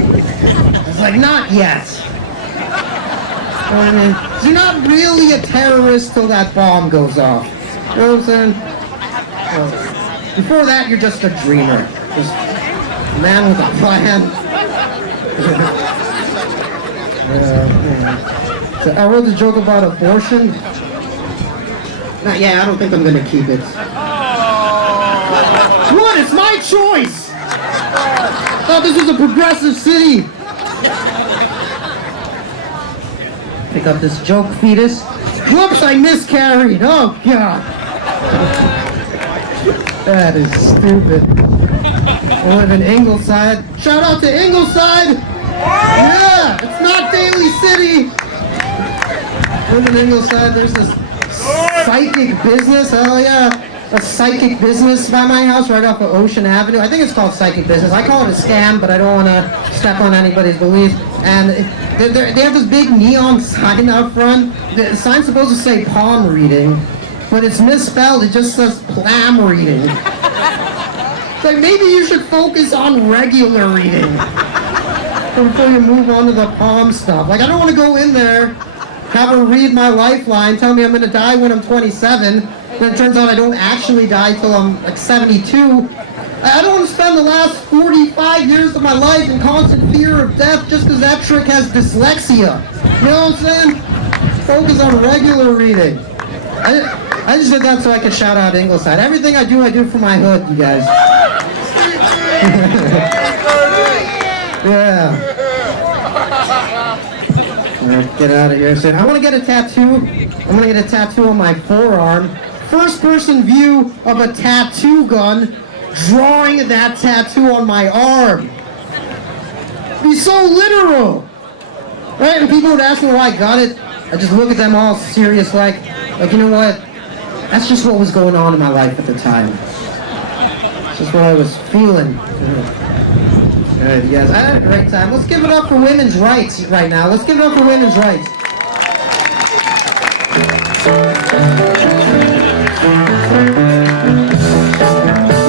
was like, not yet. You know what I mean? You're not really a terrorist till that bomb goes off. You know what I'm saying? Well, before that, you're just a dreamer. Just a man with a plan. So I wrote the joke about abortion. Yeah, I don't think I'm gonna keep it. What? It's my choice! I thought this was a progressive city. Pick up this joke, fetus. Whoops, I miscarried. Oh, God. That is stupid. I live in Ingleside. Shout out to Ingleside! Yeah, it's not Daly City. I live in Ingleside. There's this psychic business. Oh yeah, a psychic business by my house right off of Ocean Avenue. I think it's called psychic business. I call it a scam, but I don't want to step on anybody's beliefs. And they have this big neon sign out front. The sign's supposed to say palm reading, but it's misspelled. It just says plam reading. It's like, maybe you should focus on regular reading before you move on to the palm stuff. Like, I don't want to go in there, have her read my lifeline, tell me I'm going to die when I'm 27, then it turns out I don't actually die till I'm like 72. I don't want to spend the last 45 years of my life in constant fear of death just because that trick has dyslexia. You know what I'm saying? Focus on regular reading. I just did that so I could shout out Ingleside. Everything I do for my hood, you guys. Yeah. Alright, get out of here. So I want to get a tattoo. I'm going to get a tattoo on my forearm. First person view of a tattoo gun. drawing that tattoo on my arm. Be so literal. Right? And people would ask me why I got it. I just look at them all serious like, you know what? That's just what was going on in my life at the time. It's just what I was feeling. Good, yes, I had a great time. Let's give it up for women's rights right now. Let's give it up for women's rights.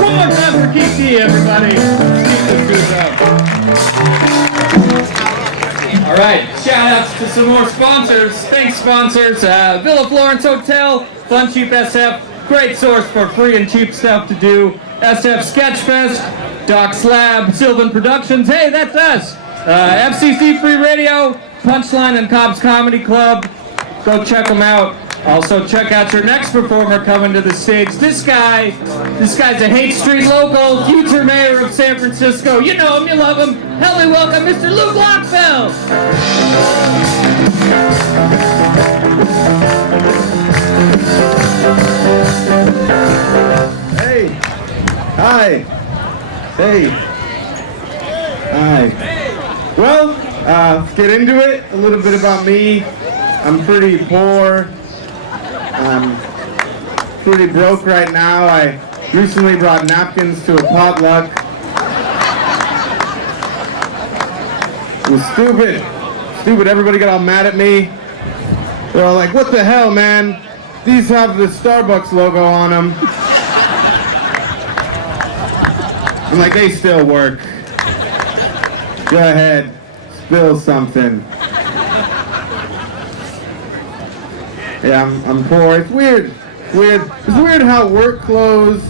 One more time for KT, everybody. Let's keep this goose up. All right, shout outs to some more sponsors. Thanks, sponsors. Villa Florence Hotel, Fun Cheap SF, great source for free and cheap stuff to do. SF Sketchfest, Doc Slab, Sylvan Productions. Hey, that's us. FCC Free Radio, Punchline and Cobb's Comedy Club. Go check them out. Also, check out your next performer coming to the stage. This guy's a Haight Street local, future mayor of San Francisco. You know him, you love him. Help me welcome Mr. Luke Lockfeld. Hey. Hi. Hey. Hi. Well, let's get into it. A little bit about me. I'm pretty poor. I'm pretty broke right now. I recently brought napkins to a potluck. It was stupid. Stupid. Everybody got all mad at me. They're all like, what the hell, man? These have the Starbucks logo on them. I'm like, they still work. Go ahead. Spill something. Yeah, I'm poor. It's weird. It's weird how work clothes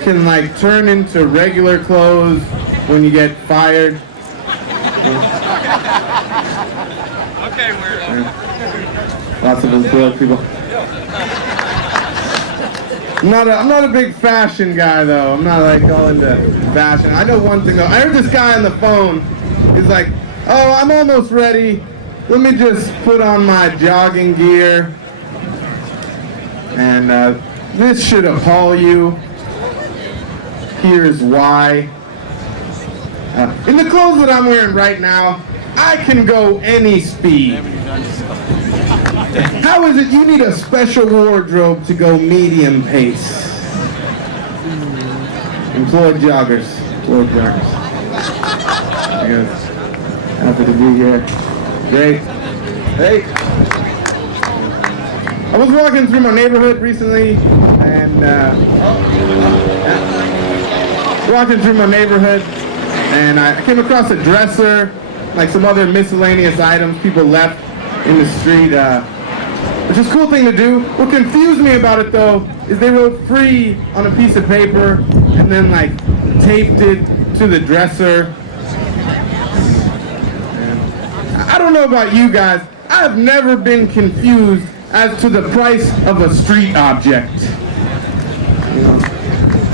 can like turn into regular clothes when you get fired. Okay, weirdo. Lots of employed people. I'm not a big fashion guy though. I'm not like all into fashion. I know one thing though. I heard this guy on the phone. He's like, "Oh, I'm almost ready. Let me just put on my jogging gear." And this should appall you. Here's why. In the clothes that I'm wearing right now, I can go any speed. How is it you need a special wardrobe to go medium pace? Employed joggers. Employed joggers. Yes. Happy to be here. Great. Hey. I was walking through my neighborhood recently, and walking through my neighborhood, and I came across a dresser, like some other miscellaneous items people left in the street, which is a cool thing to do. What confused me about it though is they wrote free on a piece of paper and then like taped it to the dresser. And I don't know about you guys, I've never been confused as to the price of a street object. You know,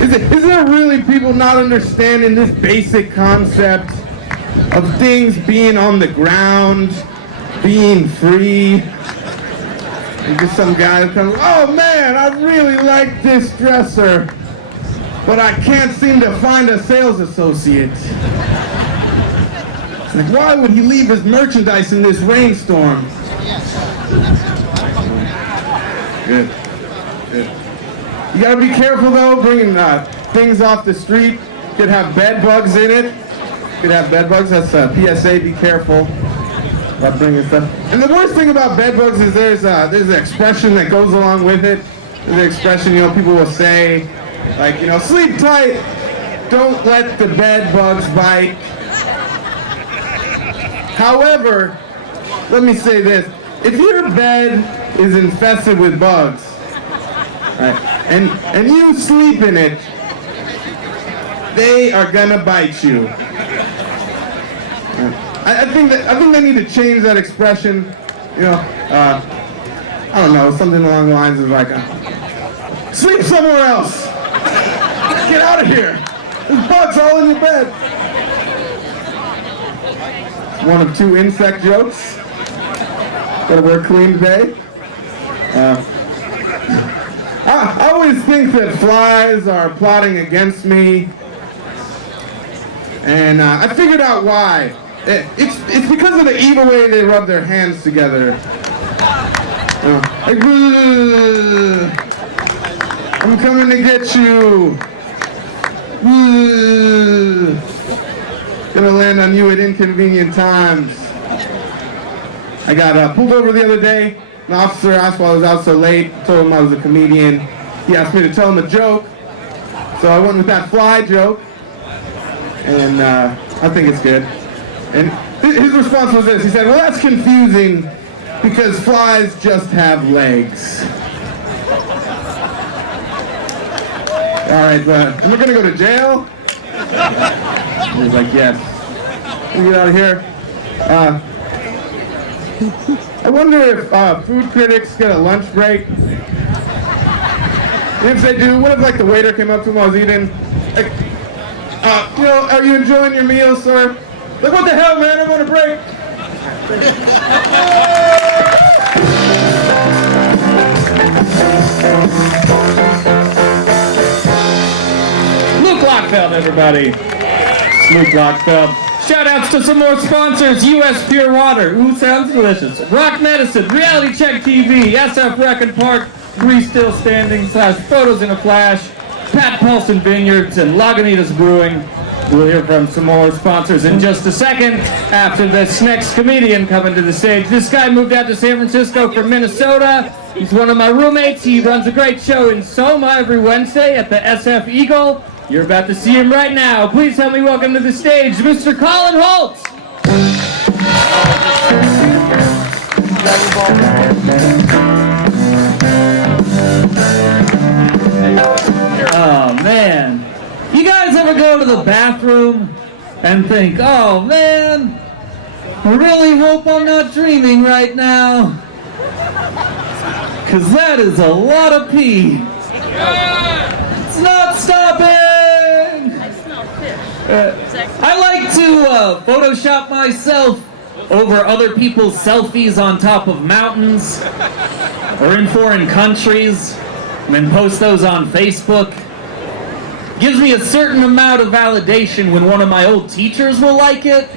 is there really people not understanding this basic concept of things being on the ground, being free? And just some guy who comes, oh man, I really like this dresser, but I can't seem to find a sales associate. It's like, why would he leave his merchandise in this rainstorm? Good. Good. You gotta be careful though, bringing things off the street. Could have bed bugs in it. Could have bed bugs. That's a PSA. Be careful about bringing stuff. And the worst thing about bed bugs is there's an expression that goes along with it. There's an expression, you know, people will say, like, you know, sleep tight. Don't let the bed bugs bite. However, let me say this: if your bed is infested with bugs, right, and you sleep in it, they are gonna bite you. I think they need to change that expression. You know, I don't know, something along the lines of like, sleep somewhere else. Get out of here. There's bugs all in your bed. One of two insect jokes. Gotta wear clean today. I always think that flies are plotting against me, and I figured out why. It's because of the evil way they rub their hands together. Like, I'm coming to get you. Gonna land on you at inconvenient times. I got pulled over the other day. An officer asked why I was out so late. Told him I was a comedian. He asked me to tell him a joke. So I went with that fly joke. And I think it's good. And his response was this. He said, well, that's confusing because flies just have legs. All right, am I gonna go to jail? He was like, yes. Let me get out of here. I wonder if food critics get a lunch break. If they do, what if like the waiter came up to him while I was eating? Like, are you enjoying your meal, sir? Like, what the hell, man? I'm on a break. Luke Lockfeld, everybody. Luke Lockfeld. Shout outs to some more sponsors. US Pure Water. Ooh, sounds delicious. Rock Medicine. Reality Check TV. SF Rec Park. 3 Still Standing / Photos in a Flash. Pat Paulson Vineyards and Lagunitas Brewing. We'll hear from some more sponsors in just a second after this next comedian coming to the stage. This guy moved out to San Francisco from Minnesota. He's one of my roommates. He runs a great show in Soma every Wednesday at the SF Eagle. You're about to see him right now. Please help me welcome to the stage, Mr. Colin Holtz. Oh, man. You guys ever go to the bathroom and think, oh, man, I really hope I'm not dreaming right now? Because that is a lot of pee. It's not stopping! I like to Photoshop myself over other people's selfies on top of mountains or in foreign countries and then post those on Facebook. Gives me a certain amount of validation when one of my old teachers will like it.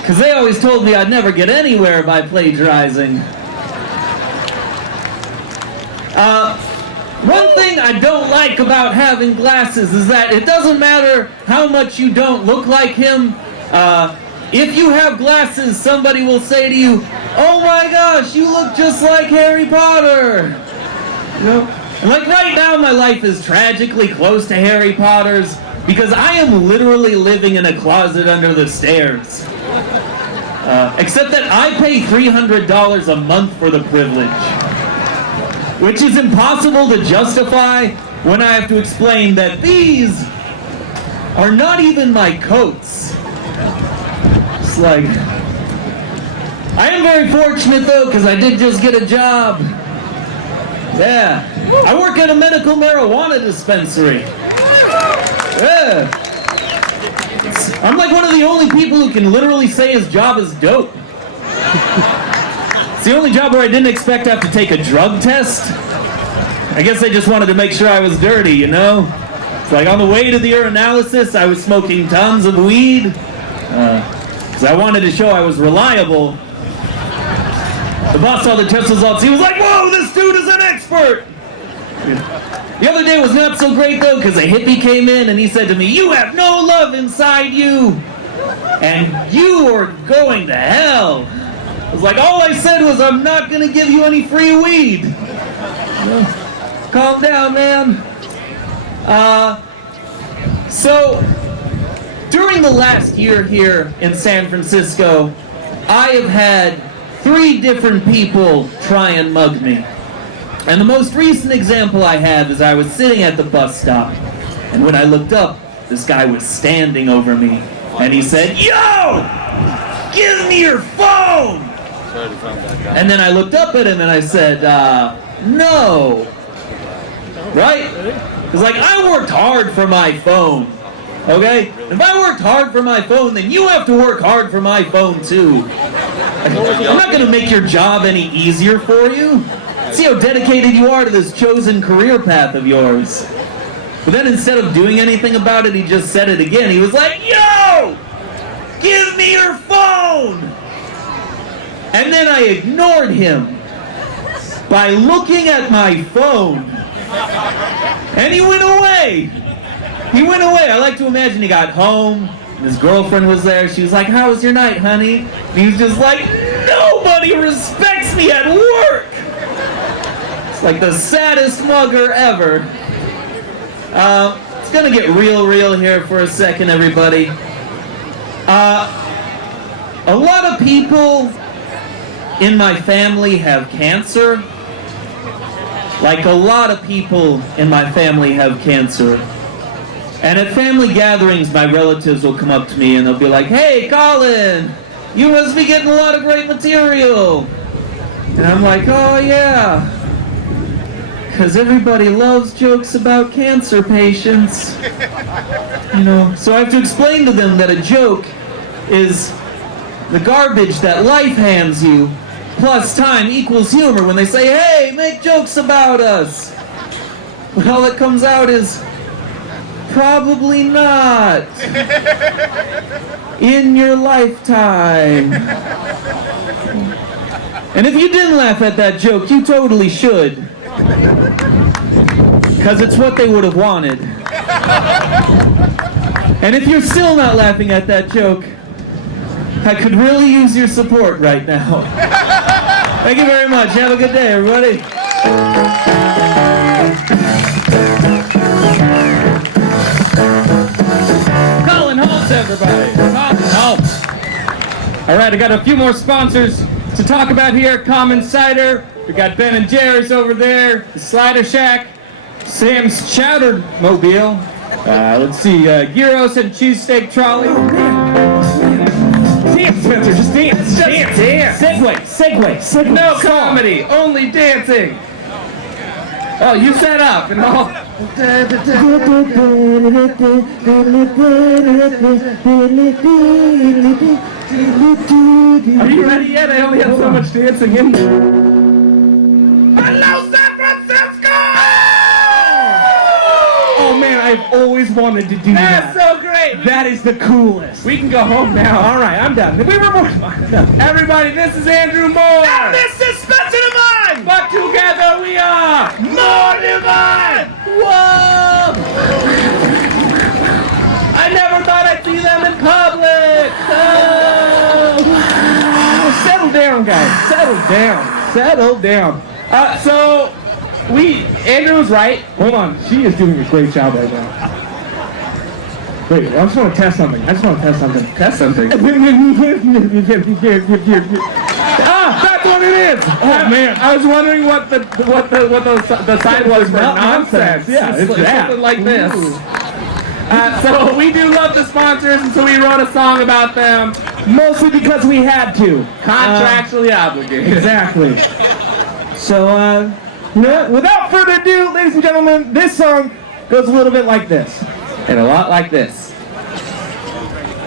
Because they always told me I'd never get anywhere by plagiarizing. One thing I don't like about having glasses is that it doesn't matter how much you don't look like him. If you have glasses, somebody will say to you, oh my gosh, you look just like Harry Potter. You know? And like right now, my life is tragically close to Harry Potter's because I am literally living in a closet under the stairs. Except that I pay $300 a month for the privilege, which is impossible to justify when I have to explain that these are not even my coats. It's like, I am very fortunate though, because I did just get a job. Yeah. I work at a medical marijuana dispensary. Yeah. I'm like one of the only people who can literally say his job is dope. It's the only job where I didn't expect to have to take a drug test. I guess they just wanted to make sure I was dirty, you know? It's like on the way to the urinalysis, I was smoking tons of weed. Because I wanted to show I was reliable. The boss saw the test results. He was like, whoa, this dude is an expert! The other day was not so great though, because a hippie came in and he said to me, you have no love inside you, and you are going to hell. I was like, all I said was I'm not going to give you any free weed. Calm down, man. So, during the last year here in San Francisco, I have had 3 different people try and mug me. And the most recent example I have is I was sitting at the bus stop, and when I looked up, this guy was standing over me, and he said, yo! Give me your phone! And then I looked up at him and I said, no. Right? Because like, I worked hard for my phone, okay? If I worked hard for my phone, then you have to work hard for my phone too. I'm not going to make your job any easier for you. see how dedicated you are to this chosen career path of yours. But then instead of doing anything about it, he just said it again. He was like, yo, give me your phone. And then I ignored him by looking at my phone. And he went away. He went away. I like to imagine he got home. His girlfriend was there. She was like, how was your night, honey? And he was just like, nobody respects me at work. It's like the saddest mugger ever. It's gonna get real here for a second, everybody. A lot of people in my family have cancer. Like a lot of people in my family have cancer. And at family gatherings, my relatives will come up to me and they'll be like, hey, Colin, you must be getting a lot of great material. And I'm like, oh yeah. Because everybody loves jokes about cancer patients. You know, so I have to explain to them that a joke is the garbage that life hands you, plus time equals humor. When they say, hey, make jokes about us. But all that comes out is, probably not. In your lifetime. And if you didn't laugh at that joke, you totally should. Because it's what they would have wanted. And if you're still not laughing at that joke, I could really use your support right now. Thank you very much. Have a good day, everybody. Colin Holtz, everybody. Colin Holtz. All right, I got a few more sponsors to talk about here. Common Cider. We got Ben and Jerry's over there. The Slider Shack. Sam's Chowder Mobile. Let's see. Gyros and Cheesesteak Trolley. Dance, Spencer. Just dance. Dance. Segway. No comedy. Only dancing. Oh, you set up and all. Are you ready yet? I only have so much dancing in there. Hello, San Francisco! Oh man, I've always wanted to do that. That's so great. That is the coolest. We can go home now. All right, I'm done. We were more fun. Everybody, this is Andrew Moore. And this is Spencer Devine. But together we are More Divine. Whoa! I never thought I'd see them in public. Oh. Settle down, guys. Settle down. So, Andrew was right. Hold on. She is doing a great job right now. Wait, I just want to test something. Test something. That's what it is. Oh man, I was wondering what the sign was for nonsense. Yeah, it's that. Something like this. So we do love the sponsors, and so we wrote a song about them, mostly because we had to. Contractually obligated. Exactly. So, without further ado, ladies and gentlemen, this song goes a little bit like this. And a lot like this.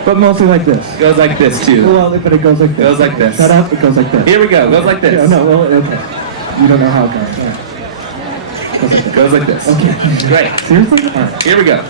But mostly like this. Goes like this, too. Well, but it goes like this. Goes like this. Shut up, it goes like this. Here we go, goes like this. Yeah, no, well, okay. You don't know how it goes. Right. Goes like this. Okay. Great. Seriously? All right. Here we go.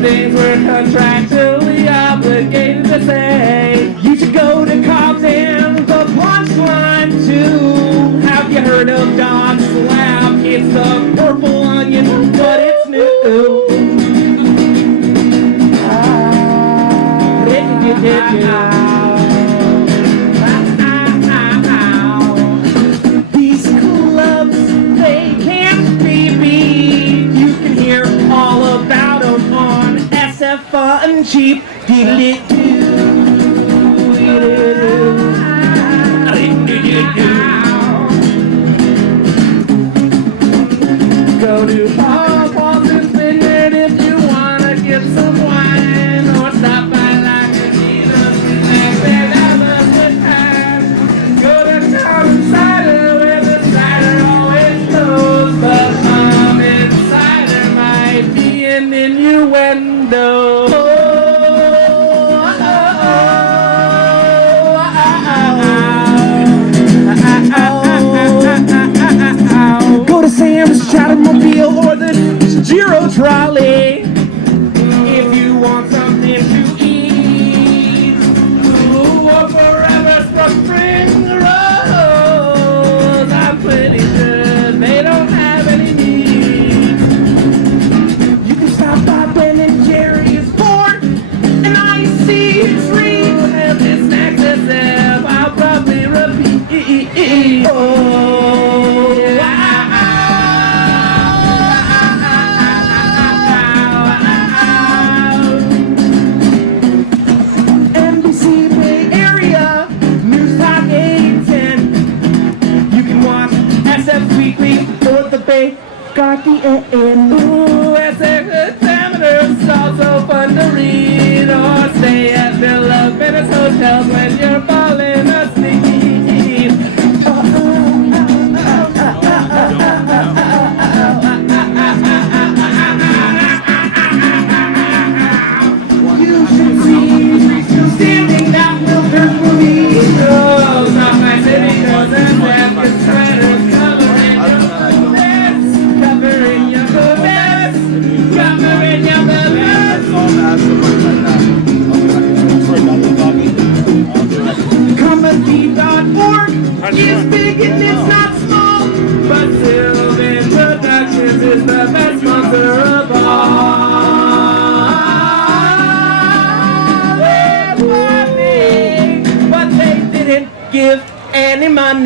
Things we're contractually obligated to say. You should go to Compton, the punchline too. Have you heard of Dog Slap? It's the purple onion, but it's new. These clubs, they can't be beat. You can hear all about them on SF Cheap. Go to Boston's Vineyard if you wanna get some wine, or stop by like a Jesus.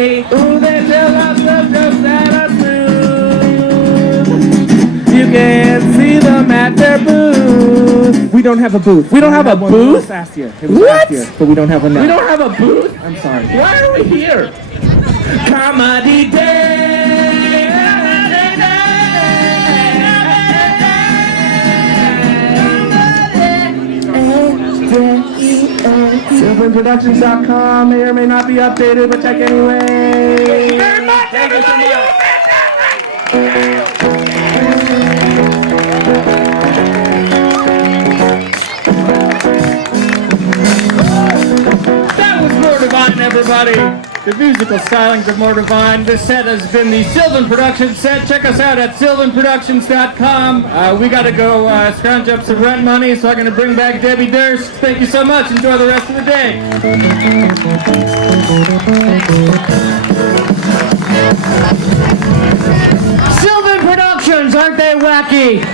money. Ooh, they tell us the jokes that are smooth. You can see them at their booth. We don't have a booth. We don't have a booth? Last year. It was What? last year, but we don't have one now. We don't have a booth? I'm sorry. Why are we here? Comedy Day. SylvanProductions.com may or may not be updated, but check anyway. Thank you so much. That was More Divine, everybody. The musical stylings of More Divine. This set has been the Sylvan Productions set. Check us out at SylvanProductions.com. We got to go scrounge up some rent money, so I'm going to bring back Debbie Durst. Thank you so much. Enjoy the rest of the day. Sylvan Productions, aren't they wacky?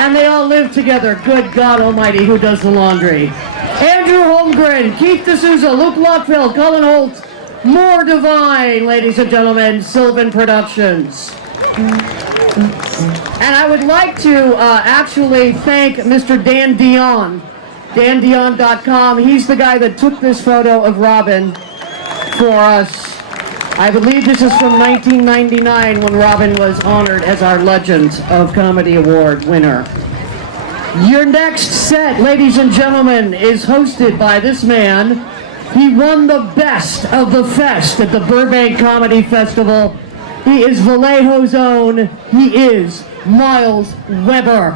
And they all live together. Good God Almighty, who does the laundry? Andrew Holmgren, Keith D'Souza, Luke Lockfield, Colin Holt, More Divine, ladies and gentlemen, Sylvan Productions. And I would like to actually thank Mr. Dan Dion, dandion.com. He's the guy that took this photo of Robin for us. I believe this is from 1999 when Robin was honored as our Legend of Comedy Award winner. Your next set, ladies and gentlemen, is hosted by this man. He won the best of the fest at the Burbank Comedy Festival. He is Vallejo's own. He is Miles Weber.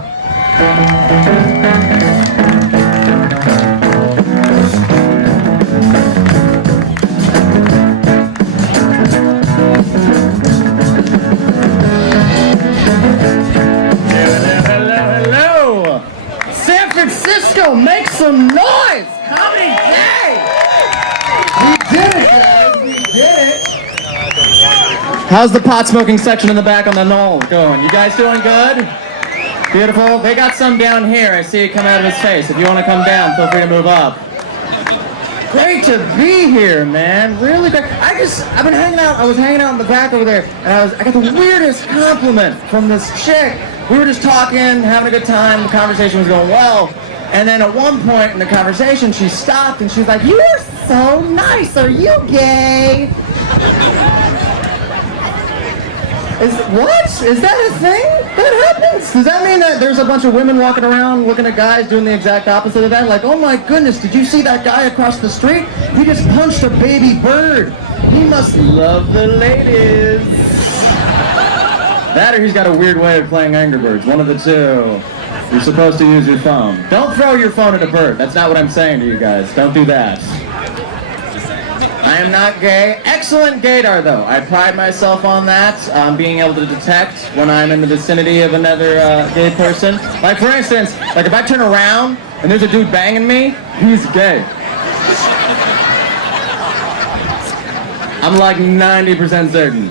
Francisco, make some noise! Comedy Day! We did it, guys. We did it. How's the pot smoking section in the back on the knoll going? You guys doing good? Beautiful. They got some down here. I see it come out of his face. If you want to come down, feel free to move up. Great to be here, man. Really great. I've been hanging out. I was hanging out in the back over there, and I got the weirdest compliment from this chick. We were just talking, having a good time. The conversation was going well. And then at one point in the conversation, she stopped and she was like, "You are so nice. Are you gay?" What? Is that a thing that happens? Does that mean that there's a bunch of women walking around looking at guys doing the exact opposite of that? Like, oh my goodness, did you see that guy across the street? He just punched a baby bird. He must love the ladies. That or he's got a weird way of playing Angry Birds. One of the two. You're supposed to use your phone. Don't throw your phone at a bird. That's not what I'm saying to you guys. Don't do that. I am not gay. Excellent gaydar, though. I pride myself on that, being able to detect when I'm in the vicinity of another gay person. Like, for instance, like if I turn around and there's a dude banging me, he's gay. I'm like 90% certain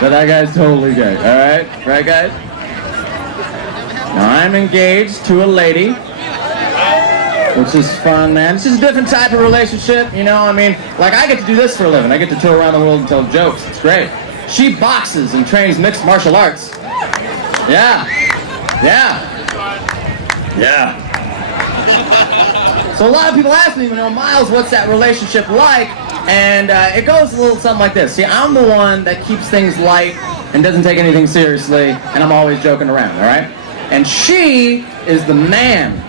that guy's totally gay. All right? Right, guys? Now, I'm engaged to a lady, which is fun, man. It's just a different type of relationship, you know? I mean, like, I get to do this for a living. I get to tour around the world and tell jokes. It's great. She boxes and trains mixed martial arts. Yeah. Yeah. Yeah. So a lot of people ask me, you know, Miles, what's that relationship like? And it goes a little something like this. See, I'm the one that keeps things light and doesn't take anything seriously, and I'm always joking around, all right? And she is the man.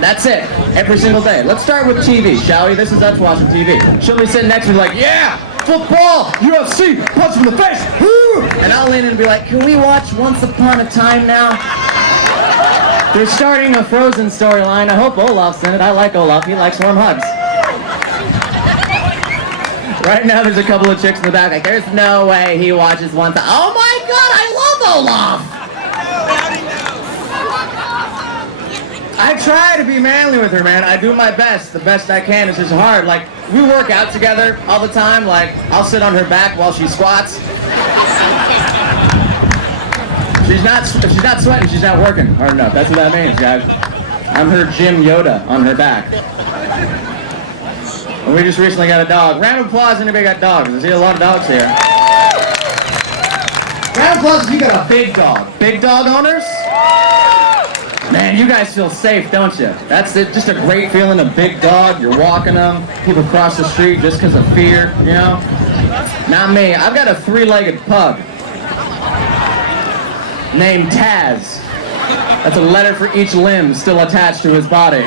That's it. Every single day. Let's start with TV, shall we? This is us watching TV. She'll be sitting next to me like, yeah, football, UFC, punch him in the face. Woo! And I'll lean in and be like, can we watch Once Upon a Time now? They're starting a Frozen storyline. I hope Olaf's in it. I like Olaf. He likes warm hugs. Right now, there's a couple of chicks in the back like, there's no way he watches Once. Oh my God, I love Olaf! I try to be manly with her, man. I do my best. The best I can. It's just hard. Like, we work out together all the time. Like, I'll sit on her back while she squats. If she's not sweating, she's not working hard enough. That's what that means, guys. I'm her Jim Yoda on her back. And we just recently got a dog. Round of applause, anybody got dogs? I see a lot of dogs here. Round of applause if you got a big dog. Big dog owners? Man, you guys feel safe, don't you? That's it, just a great feeling, a big dog, you're walking them, people cross the street just because of fear, you know? Not me. I've got a three-legged pug named Taz. That's a letter for each limb still attached to his body.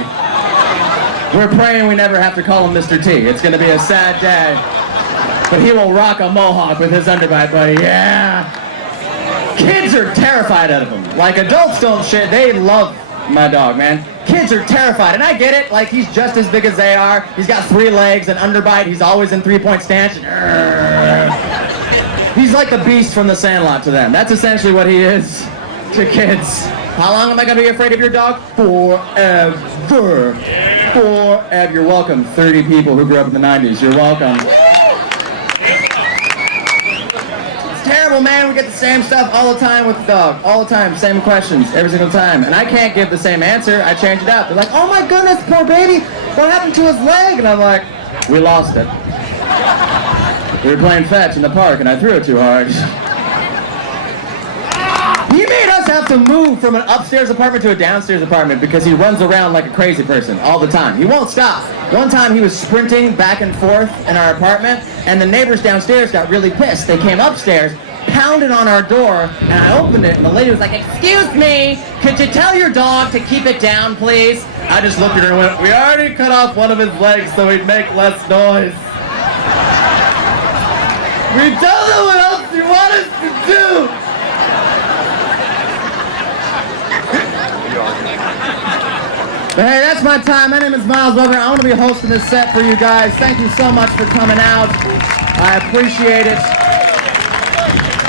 We're praying we never have to call him Mr. T. It's gonna be a sad day. But he will rock a mohawk with his underbite, buddy, yeah. Kids are terrified of him. Like, adults don't shit, they love my dog, man. Kids are terrified, and I get it, like, he's just as big as they are. He's got 3 legs, an underbite, he's always in 3-point stance. He's like the beast from the Sandlot to them. That's essentially what he is to kids. How long am I gonna be afraid of your dog? Forever. Forever. You're welcome, 30 people who grew up in the 90s. You're welcome. Terrible, man. We get the same stuff all the time with the dog. All the time. Same questions every single time. And I can't give the same answer. I change it up. They're like, oh my goodness, poor baby. What happened to his leg? And I'm like, we lost it. We were playing fetch in the park and I threw it too hard. He made us have to move from an upstairs apartment to a downstairs apartment because he runs around like a crazy person all the time. He won't stop. One time he was sprinting back and forth in our apartment and the neighbors downstairs got really pissed. They came upstairs, pounded on our door, and I opened it and the lady was like, excuse me, could you tell your dog to keep it down, please? I just looked at her and went, we already cut off one of his legs so he'd make less noise. We don't know what else you want us to do. But hey, that's my time. My name is Miles Weber. I want to be hosting this set for you guys. Thank you so much for coming out. I appreciate it.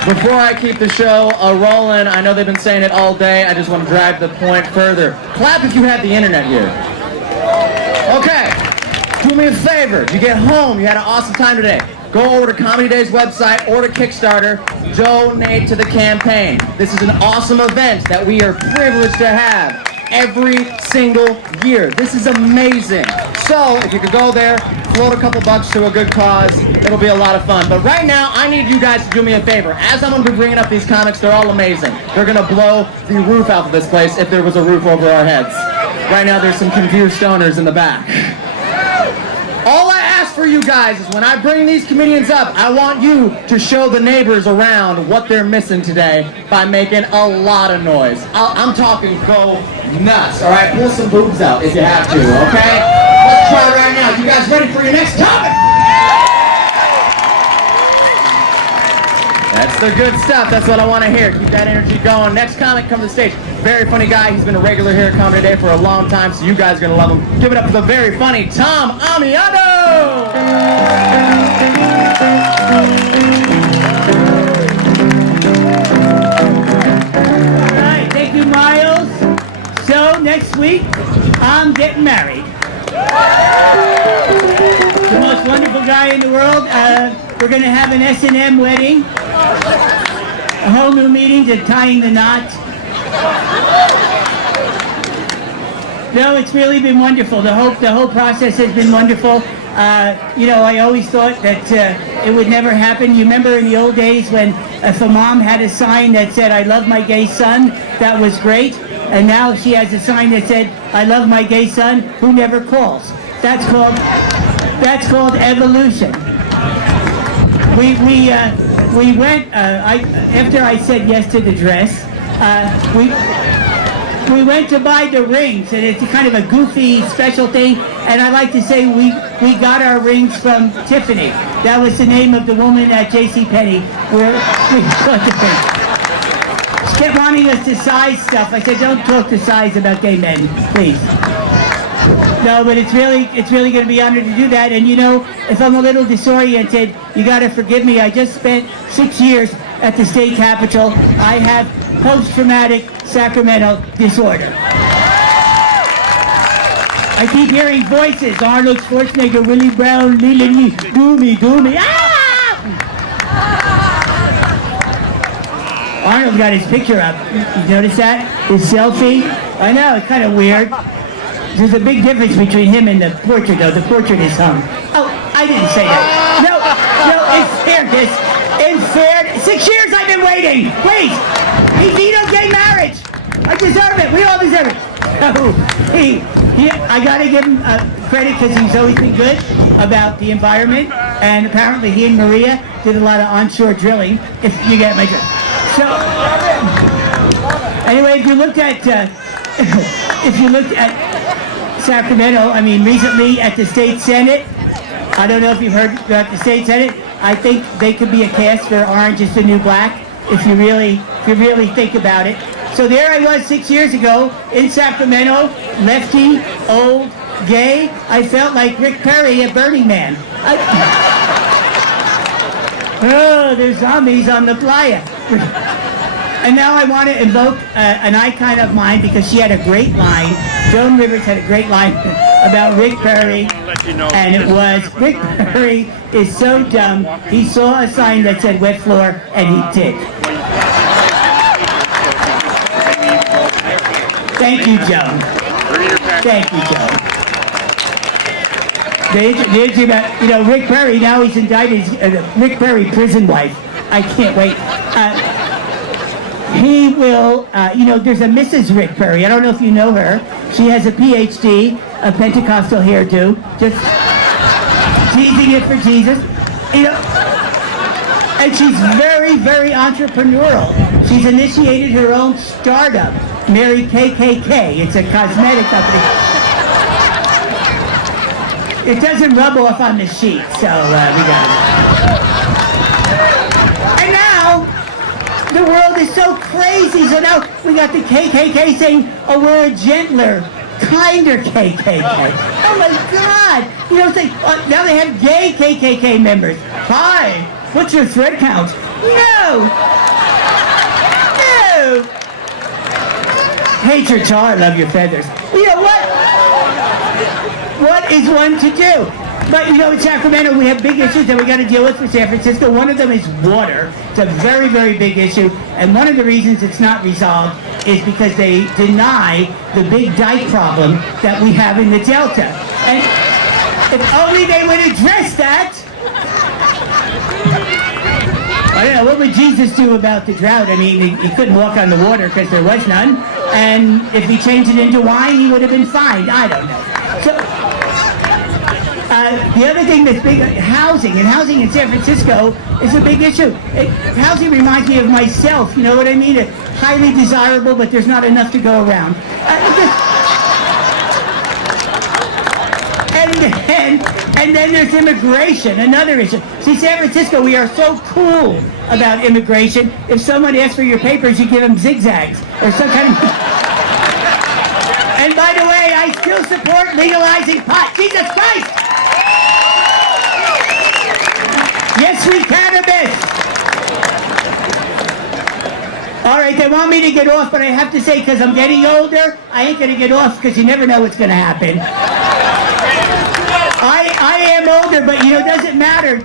Before I keep the show rolling, I know they've been saying it all day. I just want to drive the point further. Clap if you have the internet here. Okay. Do me a favor. You get home. You had an awesome time today. Go over to Comedy Day's website or to Kickstarter. Donate to the campaign. This is an awesome event that we are privileged to have every single year. This is amazing. So if you could go there, float a couple bucks to a good cause, it'll be a lot of fun. But right now, I need you guys to do me a favor. As I'm going to be bringing up these comics, they're all amazing. They're going to blow the roof off of this place if there was a roof over our heads. Right now, there's some confused stoners in the back. All I ask for you guys is when I bring these comedians up, I want you to show the neighbors around what they're missing today by making a lot of noise. I'm talking go nuts, all right? Pull some boobs out if you have to, okay? Let's try right now. You guys ready for your next comic? That's the good stuff. That's what I want to hear. Keep that energy going. Next comic comes to the stage. Very funny guy. He's been a regular here at Comedy Day for a long time, so you guys are going to love him. Give it up for the very funny Tom Amiano! All right, thank you, Miles. So, next week, I'm getting married. The most wonderful guy in the world. We're going to have an S&M wedding. A whole new meeting to tying the knot. No, it's really been wonderful. The whole process has been wonderful. You know, I always thought that it would never happen. You remember in the old days when if a mom had a sign that said, I love my gay son, that was great. And now she has a sign that said, I love my gay son who never calls. That's called evolution. We went, after I said yes to the dress, we went to buy the rings, and it's kind of a goofy, special thing, and I like to say we got our rings from Tiffany. That was the name of the woman at JCPenney where we got the rings. She kept wanting us to size stuff. I said, don't talk to size about gay men, please. No, but it's really going to be honored to do that. And you know, if I'm a little disoriented, you got to forgive me. I just spent 6 years at the state capitol. I have post-traumatic Sacramento disorder. I keep hearing voices. Arnold Schwarzenegger, Willie Brown, Leland, do me. Ah! Arnold got his picture up. You notice that? His selfie? I know, it's kind of weird. There's a big difference between him and the portrait, though. The portrait is hung. Oh, I didn't say that. No, in fairness, 6 years I've been waiting. Please, he vetoed gay marriage. I deserve it. We all deserve it. I gotta give him credit because he's always been good about the environment, and apparently he and Maria did a lot of onshore drilling. If you get my drift. So anyway, if you looked at Sacramento, I mean, recently at the state senate, I don't know if you've heard about the state senate. I think they could be a cast for Orange is the New Black if you really think about it. So there I was 6 years ago in Sacramento, lefty, old, gay. I felt like Rick Perry at Burning Man. Oh, there's zombies on the playa. And now I want to invoke an icon of mine because she had a great line. Joan Rivers had a great line about Rick Perry, and it was, Rick Perry is so dumb, he saw a sign that said wet floor, and he did. Thank you, Joan. Thank you, Joan. The interesting about, Rick Perry, now he's indicted, Rick Perry, prison wife. I can't wait. He will, there's a Mrs. Rick Perry. I don't know if you know her. She has a PhD, a Pentecostal hairdo, just teasing it for Jesus. And she's very, very entrepreneurial. She's initiated her own startup, Mary KKK. It's a cosmetic company. It doesn't rub off on the sheet, so we got it. And now, the world is so crazy, so now we got the KKK saying, oh, we're a gentler, kinder KKK. Oh my God! It's like, now they have gay KKK members. Hi, what's your thread count? No! Hate your tar, love your feathers. What is one to do? But in Sacramento we have big issues that we got to deal with for San Francisco. One of them is water. It's a very, very big issue. And one of the reasons it's not resolved is because they deny the big dike problem that we have in the Delta. And if only they would address that. I don't know, what would Jesus do about the drought? I mean, he couldn't walk on the water because there was none. And if he changed it into wine, he would have been fined. I don't know. So, the other thing that's big, housing. And housing in San Francisco is a big issue. Housing reminds me of myself, you know what I mean? It's highly desirable, but there's not enough to go around. And then there's immigration, another issue. See, San Francisco, we are so cool about immigration. If someone asks for your papers, you give them zigzags or some kind of... And by the way, I still support legalizing pot. Jesus Christ! Yes, we cannabis! All right, they want me to get off, but I have to say, because I'm getting older, I ain't going to get off because you never know what's going to happen. I am older, but it doesn't matter.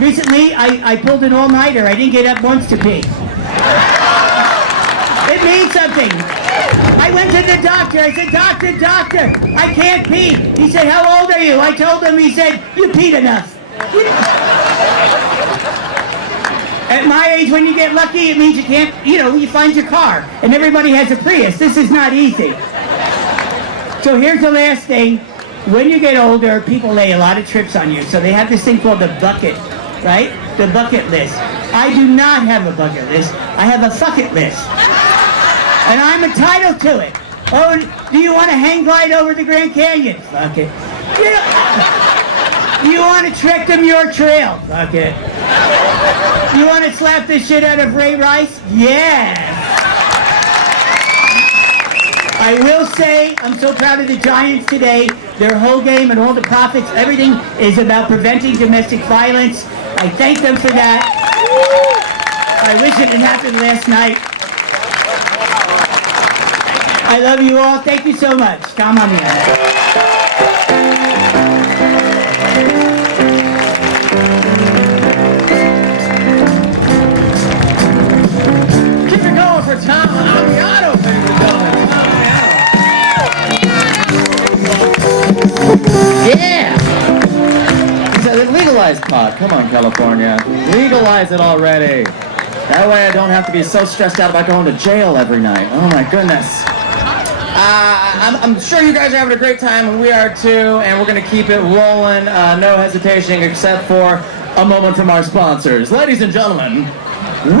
Recently I pulled an all-nighter. I didn't get up once to pee. It means something. I went to the doctor. I said, doctor, I can't pee. He said, how old are you? I told him. He said, you peed enough. At my age, when you get lucky, it means you can't, you find your car. And everybody has a Prius. This is not easy. So here's the last thing. When you get older, people lay a lot of trips on you. So they have this thing called the bucket, right? The bucket list. I do not have a bucket list. I have a fucket list. And I'm entitled to it. Oh, do you want to hang glide over the Grand Canyon? Fuck it. Do you want to trek the Muir Trail? Fuck it. You want to slap the shit out of Ray Rice? Yeah. I will say, I'm so proud of the Giants today. Their whole game and all the profits, everything is about preventing domestic violence. I thank them for that. I wish it had happened last night. I love you all. Thank you so much. Come on in. Keep it going for Tom Amiano, ladies and gentlemen. Tom Amiano. legalize pot. Come on, California. Legalize it already. That way I don't have to be so stressed out about going to jail every night. Oh my goodness. I'm sure you guys are having a great time, and we are too, and we're going to keep it rolling, no hesitation, except for a moment from our sponsors. Ladies and gentlemen,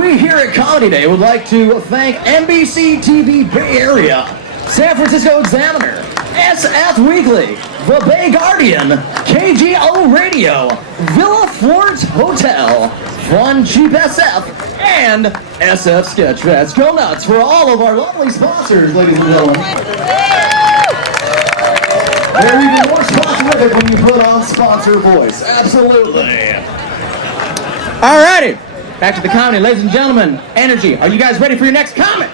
we here at Comedy Day would like to thank NBC TV Bay Area, San Francisco Examiner, SF Weekly, The Bay Guardian, KGO Radio, Villa Florence Hotel, Fun Cheap SF, and SF Sketchfest. Go nuts for all of our lovely sponsors, ladies and gentlemen. They're even more sponsorific when you put on sponsor voice. Absolutely. Alrighty, back to the comedy, ladies and gentlemen. Energy, are you guys ready for your next comic?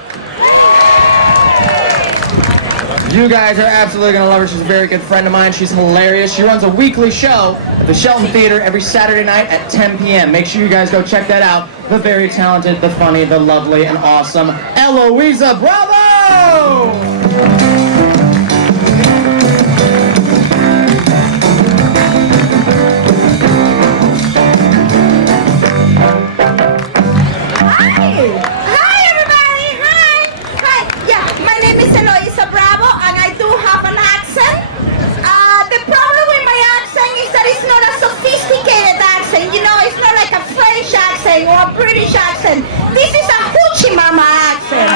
You guys are absolutely going to love her. She's a very good friend of mine. She's hilarious. She runs a weekly show at the Shelton Theater every Saturday night at 10 p.m. Make sure you guys go check that out. The very talented, the funny, the lovely, and awesome Eloisa Bravo! Accent or a British accent. This is a hoochie mama accent.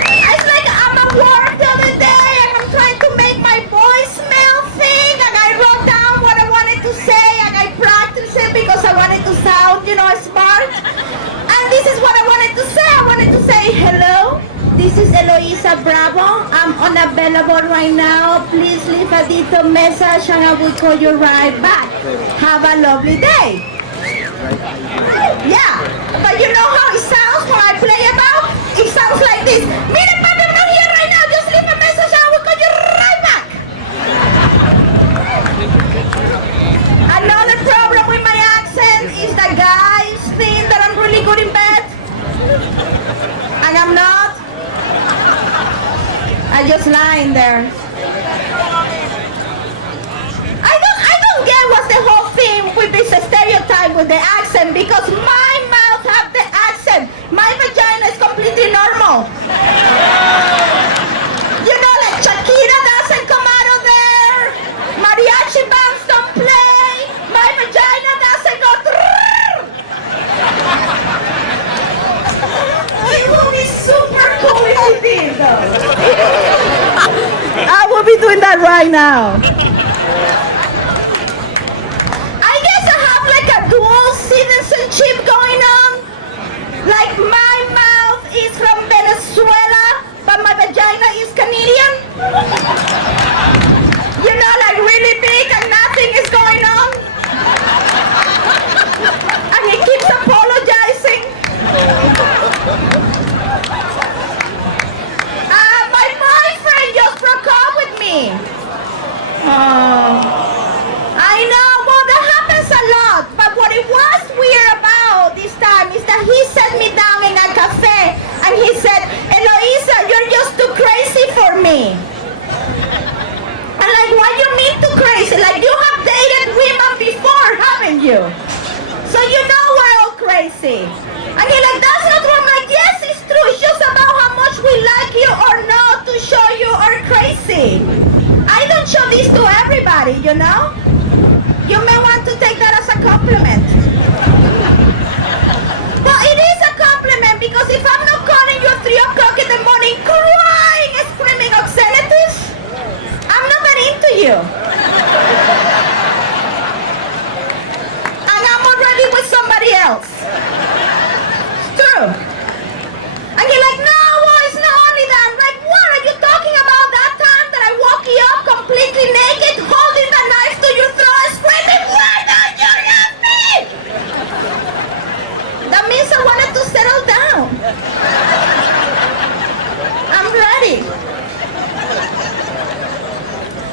It's like I'm at work the other day and I'm trying to make my voicemail thing, and I wrote down what I wanted to say and I practiced it because I wanted to sound, smart. And this is what I wanted to say. I wanted to say, hello, this is Eloisa Bravo. I'm unavailable right now. Please leave a detailed message and I will call you right back. Have a lovely day. Yeah, but you know how it sounds when I play about? It sounds like this. Mira, papi, I'm not here right now. Just leave a message and I will call you right back. Another problem with my accent is the guys think that I'm really good in bed. And I'm not. I just lying there. I don't get what's the whole thing with this stereotype with the accent, because my mouth have the accent. My vagina is completely normal. Like Shakira doesn't come out of there. Mariachi bands don't play. My vagina doesn't go through. It will be super cool if you did, though. I will be doing that right now. Dual citizenship going on. Like my mouth is from Venezuela, but my vagina is Canadian. Like really big and nothing is going on. And he keeps apologizing. My boyfriend just broke up with me. I know, well, that happens a lot, but what it was weird about this time is that he sat me down in a cafe and he said, Eloisa, you're just too crazy for me. I'm like, what do you mean too crazy? Like, you have dated women before, haven't you? So you know we're all crazy. And he's like, that's not true. I'm like, yes, it's true. It's just about how much we like you or not to show you are crazy. I don't show this to everybody, You may want to take that as a compliment. Well, it is a compliment, because if I'm not calling you at 3 o'clock in the morning crying and screaming obscenities, I'm not that into you. And I'm already with somebody else. It's true. And you're like, no, well, it's not only that. I'm like, what are you talking about? That time that I woke you up completely naked, holding the knife to your throat, screaming, why don't you love me? That means I wanted to settle down. I'm ready.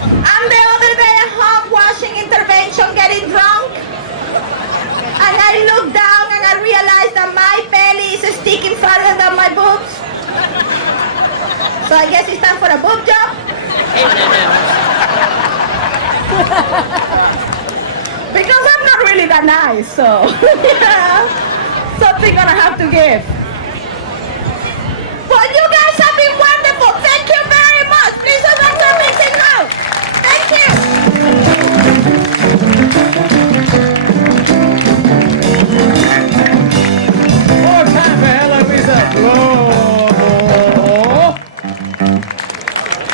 And the other day at home, washing intervention, getting drunk. And I looked down and I realized that my belly is sticking farther than my boobs. So I guess it's time for a boob job. really that nice, so yeah, something gonna have to give. But you guys have been wonderful. Thank you very much. Please don't stop missing out. Thank you. More time for Eloisa Blow.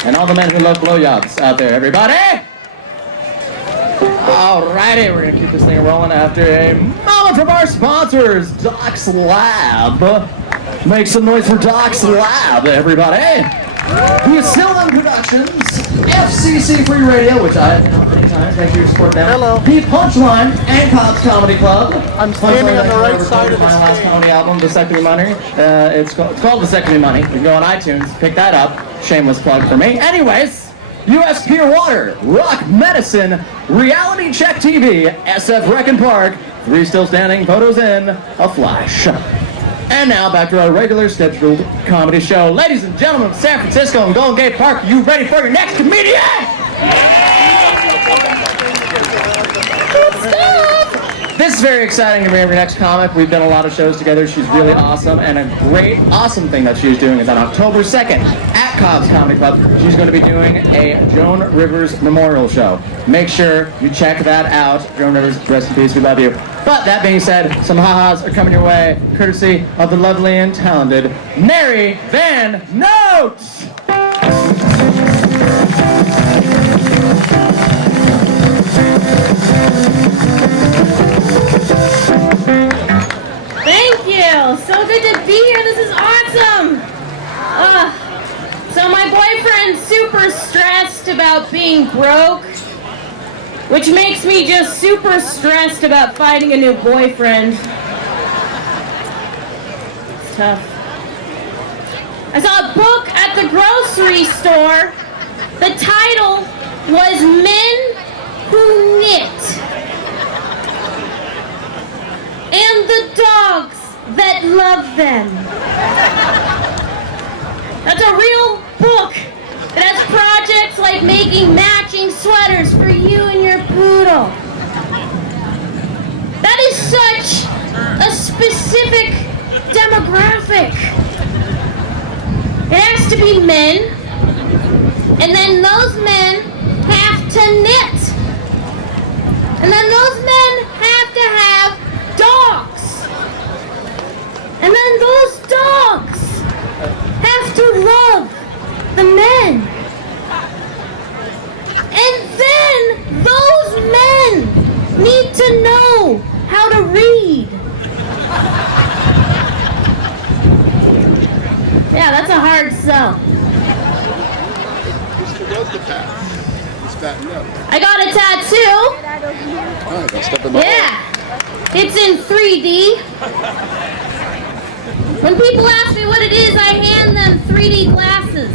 And all the men who love blowjobs out there, everybody. Alrighty, we're gonna keep this thing rolling after a moment from our sponsors, Doc's Lab. Make some noise for Doc's Lab, everybody. The Asylum Productions, FCC Free Radio, which I, many times, make sure you support them. Hello. The Punchline and Cobb's Comedy Club. I'm standing on the right side of the my last stage. comedy album, Vasectomy Money. It's called Vasectomy Money. You can go on iTunes, pick that up. Shameless plug for me. Anyways, U.S. Pure Water, Rock Medicine, Reality Check TV, SF Wreckin' Park, 3 Still Standing, Photos in, a Flash. And now back to our regular scheduled comedy show. Ladies and gentlemen of San Francisco and Golden Gate Park, are you ready for your next comedian? This is very exciting to be our next comic. We've done a lot of shows together. She's really awesome. And a great, awesome thing that she's doing is on October 2nd at Cobb's Comedy Club, she's going to be doing a Joan Rivers memorial show. Make sure you check that out. Joan Rivers, rest in peace, we love you. But that being said, some ha-has are coming your way, courtesy of the lovely and talented Mary Van Note! Thank you. So good to be here. This is awesome. So my boyfriend's super stressed about being broke, which makes me just super stressed about finding a new boyfriend. It's tough. I saw a book at the grocery store. The title was Men Who Knit. And the dogs that love them. That's a real book that has projects like making matching sweaters for you and your poodle. That is such a specific demographic. It has to be men, and then those men have to knit. And then those men have to have dogs. And then those dogs have to love the men. And then those men need to know how to read. Yeah, that's a hard sell. Mr. does the pat. He's fattened up. I got a tattoo. Oh, don't step in my Yeah. It's in 3D. When people ask me what it is, I hand them 3D glasses.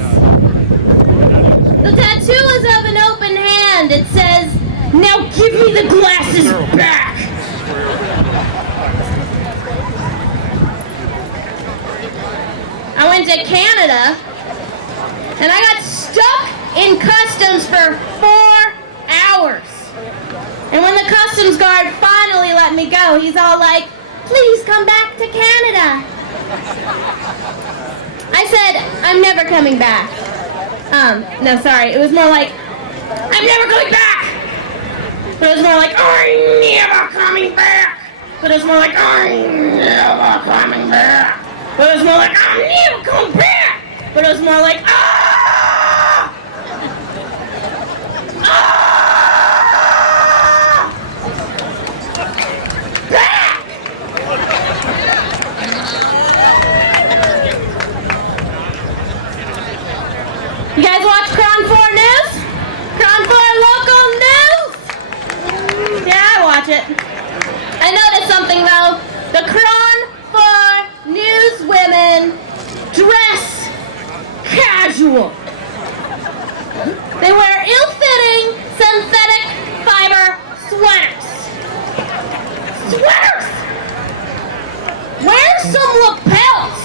The tattoo is of an open hand. It says, "Now give me the glasses back." I went to Canada, and I got stuck in customs for 4 hours. And when the customs guard finally let me go, he's all like, "Please come back to Canada." I said, "I'm never coming back." No, sorry. It was more like, "I'm never coming back." But it was more like, "I'm never coming back." But it was more like, "I'm never coming back." But it was more like, "I'm never coming back." But it was more like, "Ah! Ah! Back!" You guys watch Cron 4 News? Cron 4 local news? Yeah, I watch it. I noticed something though. The Cron 4 News women dress casual. They wear ill-fitting synthetic fiber sweaters. Sweaters! Wear some lapels.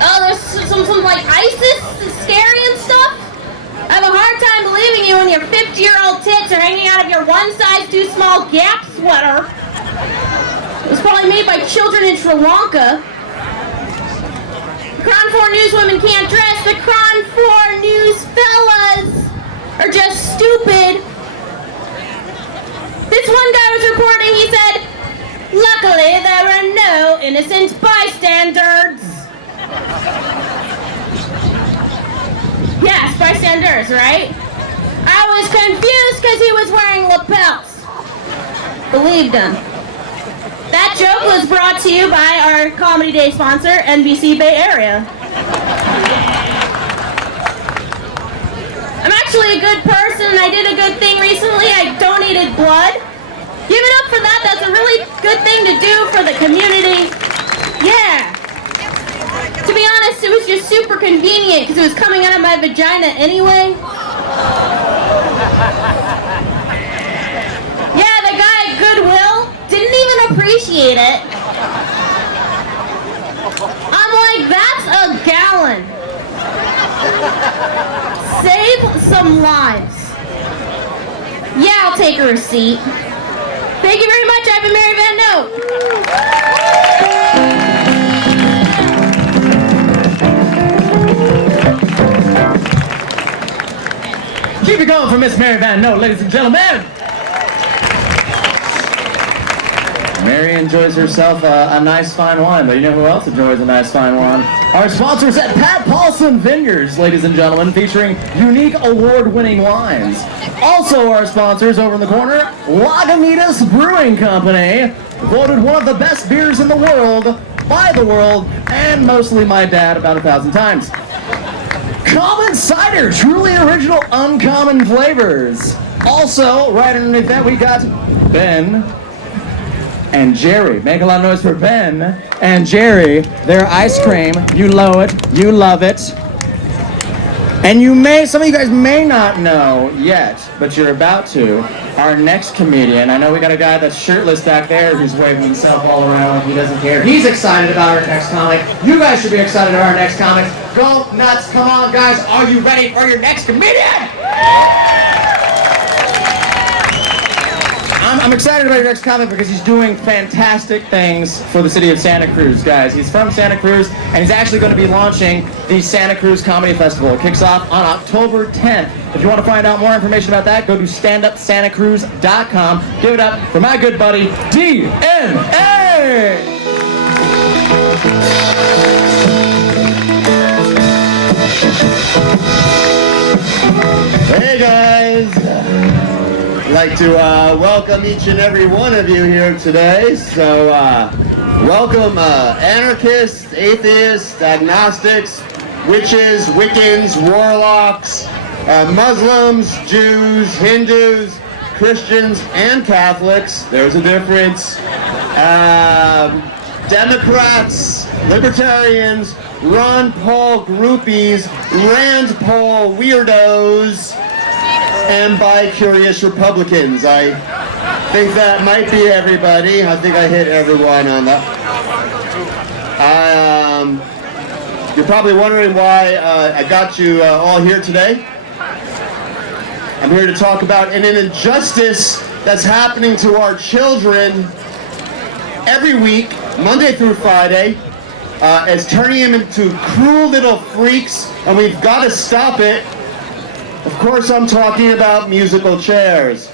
Oh, there's some like ISIS, scary and stuff. I have a hard time believing you when your 50-year-old tits are hanging out of your one-size-too-small Gap sweater. It was probably made by children in Sri Lanka. The Cron 4 newswomen can't dress. The Cron 4 news fellas are just stupid. This one guy was reporting, he said, luckily there were no innocent bystanders. Yes, bystanders, right? I was confused because he was wearing lapels. Believed him. That joke was brought to you by our Comedy Day sponsor, NBC Bay Area. I'm actually a good person. I did a good thing recently. I donated blood. Give it up for that. That's a really good thing to do for the community. Yeah. To be honest, it was just super convenient because it was coming out of my vagina anyway. Yeah, the guy at Goodwill didn't even appreciate it. I'm like, that's a gallon. Save some lives. Yeah, I'll take a receipt. Thank you very much. I've been Mary Van Note. Keep it going for Miss Mary Van Note, ladies and gentlemen. Mary enjoys herself a nice fine wine, but you know who else enjoys a nice fine wine? Our sponsors at Pat Paulson Vineyards, ladies and gentlemen, featuring unique award-winning wines. Also our sponsors over in the corner, Lagunitas Brewing Company, voted one of the best beers in the world, by the world, and mostly my dad about 1,000 times. Common Cider, truly original, uncommon flavors. Also, right underneath that, we got Ben and Jerry. Make a lot of noise for Ben and Jerry. Their ice cream. You know it. You love it. And some of you guys may not know yet, but you're about to. Our next comedian. I know we got a guy that's shirtless back there who's waving himself all around like he doesn't care. He's excited about our next comic. You guys should be excited about our next comic. Go nuts. Come on, guys. Are you ready for your next comedian? I'm excited about your next comic because he's doing fantastic things for the city of Santa Cruz, guys. He's from Santa Cruz, and he's actually going to be launching the Santa Cruz Comedy Festival. It kicks off on October 10th. If you want to find out more information about that, go to standupsantacruz.com. Give it up for my good buddy, DNA! Hey, guys! I'd like to welcome each and every one of you here today. So, welcome anarchists, atheists, agnostics, witches, Wiccans, warlocks, Muslims, Jews, Hindus, Christians, and Catholics. There's a difference. Democrats, Libertarians, Ron Paul groupies, Rand Paul weirdos, and bi-curious Republicans. I think that might be everybody. I think I hit everyone on that. You're probably wondering why I got you all here today. I'm here to talk about an injustice that's happening to our children every week, Monday through Friday. It's turning them into cruel little freaks, and we've got to stop it. Of course, I'm talking about musical chairs.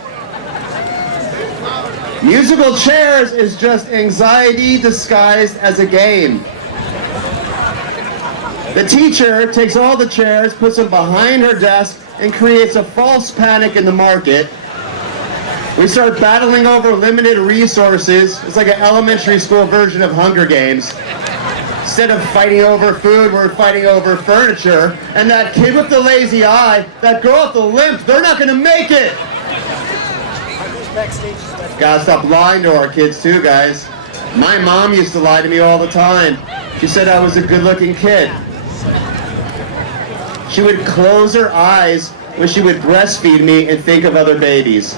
Musical chairs is just anxiety disguised as a game. The teacher takes all the chairs, puts them behind her desk, and creates a false panic in the market. We start battling over limited resources. It's like an elementary school version of Hunger Games. Instead of fighting over food, we're fighting over furniture. And that kid with the lazy eye, that girl with the limp, they're not going to make it. Gotta stop lying to our kids too, guys. My mom used to lie to me all the time. She said I was a good-looking kid. She would close her eyes when she would breastfeed me and think of other babies.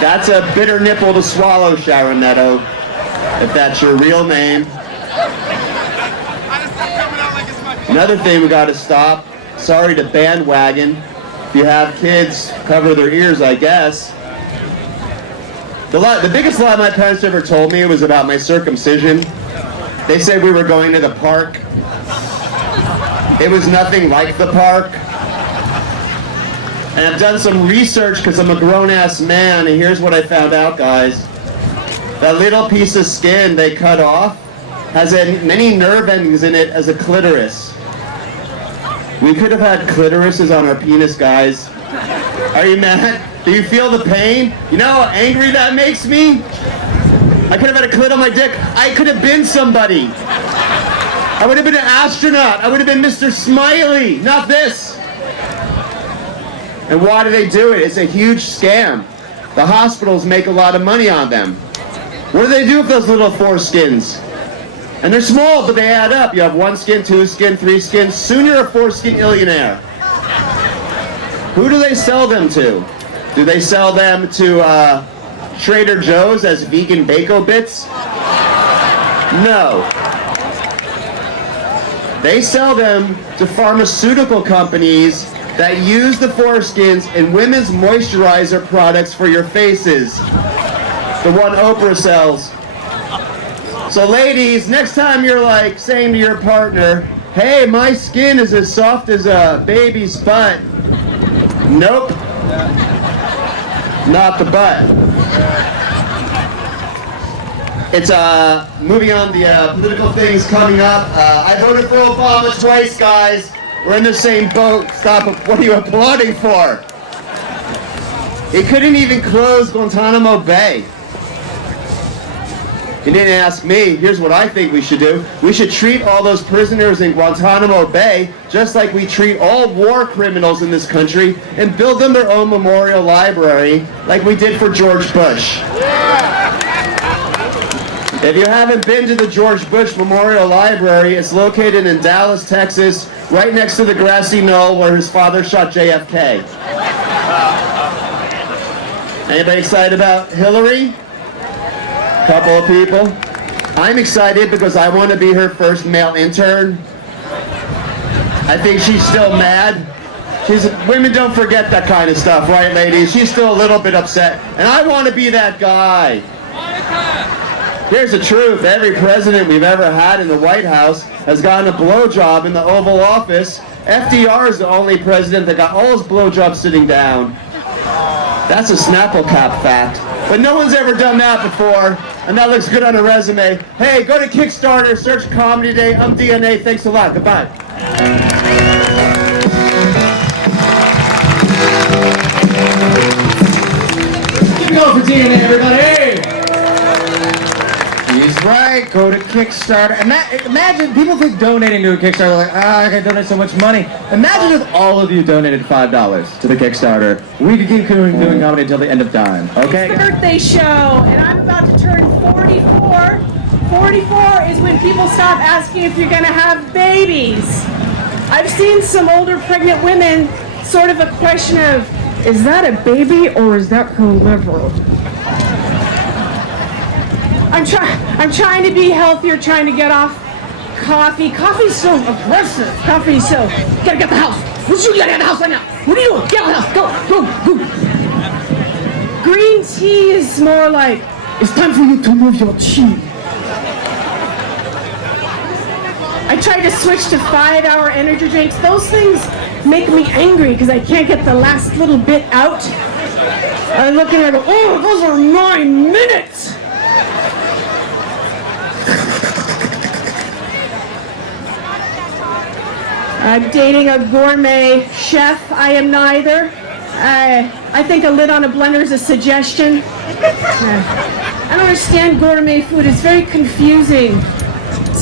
That's a bitter nipple to swallow, Sharon Meadows. If that's your real name. Another thing we got to stop sorry to bandwagon. If you have kids, cover their ears, I guess. The biggest lie my parents ever told me was about my circumcision. They said we were going to the park. It was nothing like the park. And I've done some research because I'm a grown-ass man, and here's what I found out, guys. That little piece of skin they cut off has many nerve endings in it as a clitoris. We could have had clitorises on our penis, guys. Are you mad? Do you feel the pain? You know how angry that makes me? I could have had a clit on my dick. I could have been somebody. I would have been an astronaut. I would have been Mr. Smiley, not this. And why do they do it? It's a huge scam. The hospitals make a lot of money on them. What do they do with those little foreskins? And they're small, but they add up. You have 1 skin, 2 skin, 3 skins. Soon you're a 4-skin illionaire. Who do they sell them to? Do they sell them to Trader Joe's as vegan Bako Bits? No. They sell them to pharmaceutical companies that use the foreskins in women's moisturizer products for your faces. The one Oprah sells. So ladies, next time you're like saying to your partner, hey, my skin is as soft as a baby's butt. Nope. Not the butt. It's moving on the political things coming up. I voted for Obama twice, guys. We're in the same boat. Stop. What are you applauding for? He couldn't even close Guantanamo Bay. He didn't ask me. Here's what I think we should do. We should treat all those prisoners in Guantanamo Bay just like we treat all war criminals in this country and build them their own memorial library like we did for George Bush. If you haven't been to the George Bush Memorial Library, it's located in Dallas, Texas, right next to the grassy knoll where his father shot JFK. Anybody excited about Hillary? Couple of people. I'm excited because I want to be her first male intern. I think she's still mad. Women don't forget that kind of stuff, right, ladies? She's still a little bit upset. And I want to be that guy. Here's the truth. Every president we've ever had in the White House has gotten a blowjob in the Oval Office. FDR is the only president that got all his blowjobs sitting down. That's a Snapple Cap fact. But no one's ever done that before, and that looks good on a resume. Hey, go to Kickstarter, search Comedy Day. I'm DNA. Thanks a lot. Goodbye. Keep going for DNA, everybody. He's right. Go to Kickstarter. Imagine people think donating to a Kickstarter like, I can donate so much money. Imagine if all of you donated $5 to the Kickstarter. We could keep doing comedy until the end of time. Okay? It's a birthday show, and I'm about to turn 44. 44 is when people stop asking if you're going to have babies. I've seen some older pregnant women sort of a question of, is that a baby or is that her liver? I'm trying to be healthier, trying to get off coffee. Coffee's so aggressive. Coffee's so, you gotta get the house. What you gotta get the house right now? What are you doing? Get out of the house. Go. Green tea is more like, it's time for you to move your chi. I tried to switch to 5-hour energy drinks. Those things make me angry because I can't get the last little bit out. I look and I go, oh, those are 9 minutes. I'm dating a gourmet chef. I am neither. I think a lid on a blender is a suggestion. I don't understand gourmet food. It's very confusing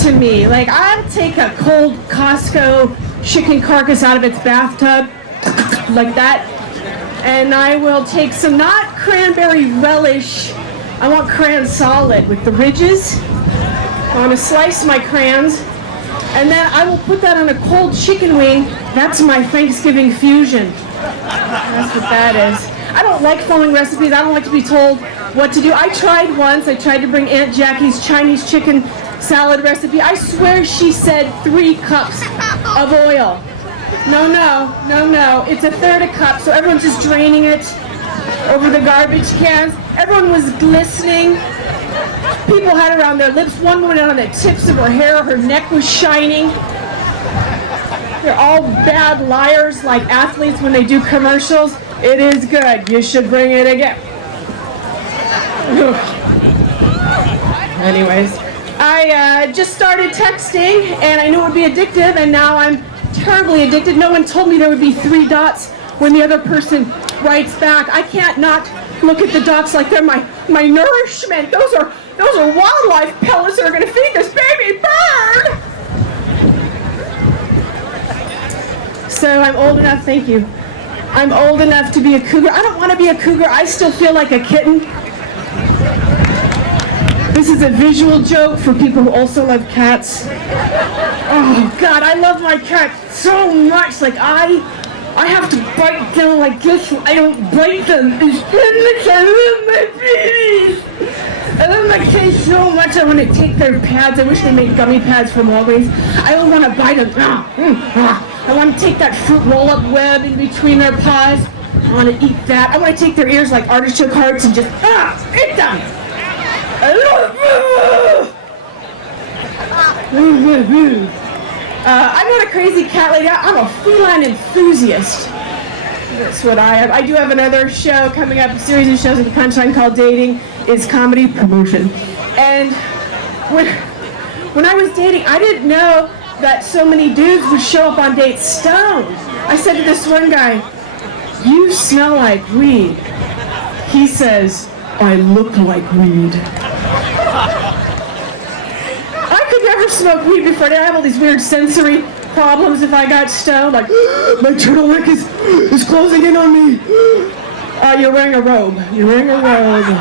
to me. Like, I'll take a cold Costco chicken carcass out of its bathtub, like that, and I will take some, not cranberry relish, I want cran solid with the ridges. I want to slice my crayons, and then I will put that on a cold chicken wing. That's my Thanksgiving fusion. That's what that is. I don't like following recipes. I don't like to be told what to do. I tried once. I tried to bring Aunt Jackie's Chinese chicken salad recipe. I swear she said 3 cups of oil. No, no, no, no. It's a third a cup, so everyone's just draining it over the garbage cans. Everyone was glistening. People had it around their lips. One went on the tips of her hair. Her neck was shining. They're all bad liars like athletes when they do commercials. It is good. You should bring it again. Anyways, I just started texting and I knew it would be addictive, and now I'm terribly addicted. No one told me there would be 3 dots when the other person writes back. I can't not look at the dots like they're my nourishment. Those are wildlife pellets that are going to feed this baby bird. So I'm old enough, thank you. I'm old enough to be a cougar. I don't want to be a cougar. I still feel like a kitten. This is a visual joke for people who also love cats. Oh God, I love my cat so much. Like I have to bite them like this. I don't bite them. I love my babies. I love my kids so much. I want to take their pads. I wish they made gummy pads from Walgreens. I don't want to bite them. I want to take that fruit roll-up web in between their paws. I want to eat that. I want to take their ears like artichoke hearts and just eat them. I love you. I'm not a crazy cat lady. I'm a feline enthusiast. That's what I have. I do have another show coming up, a series of shows at the Punchline called Dating is Comedy Promotion. And when I was dating, I didn't know that so many dudes would show up on dates stoned. I said to this one guy, "You smell like weed." He says, "I look like weed." I could never smoke weed before. I have all these weird sensory problems if I got stoned. Like, my turtleneck is closing in on me. You're wearing a robe. You're wearing a robe.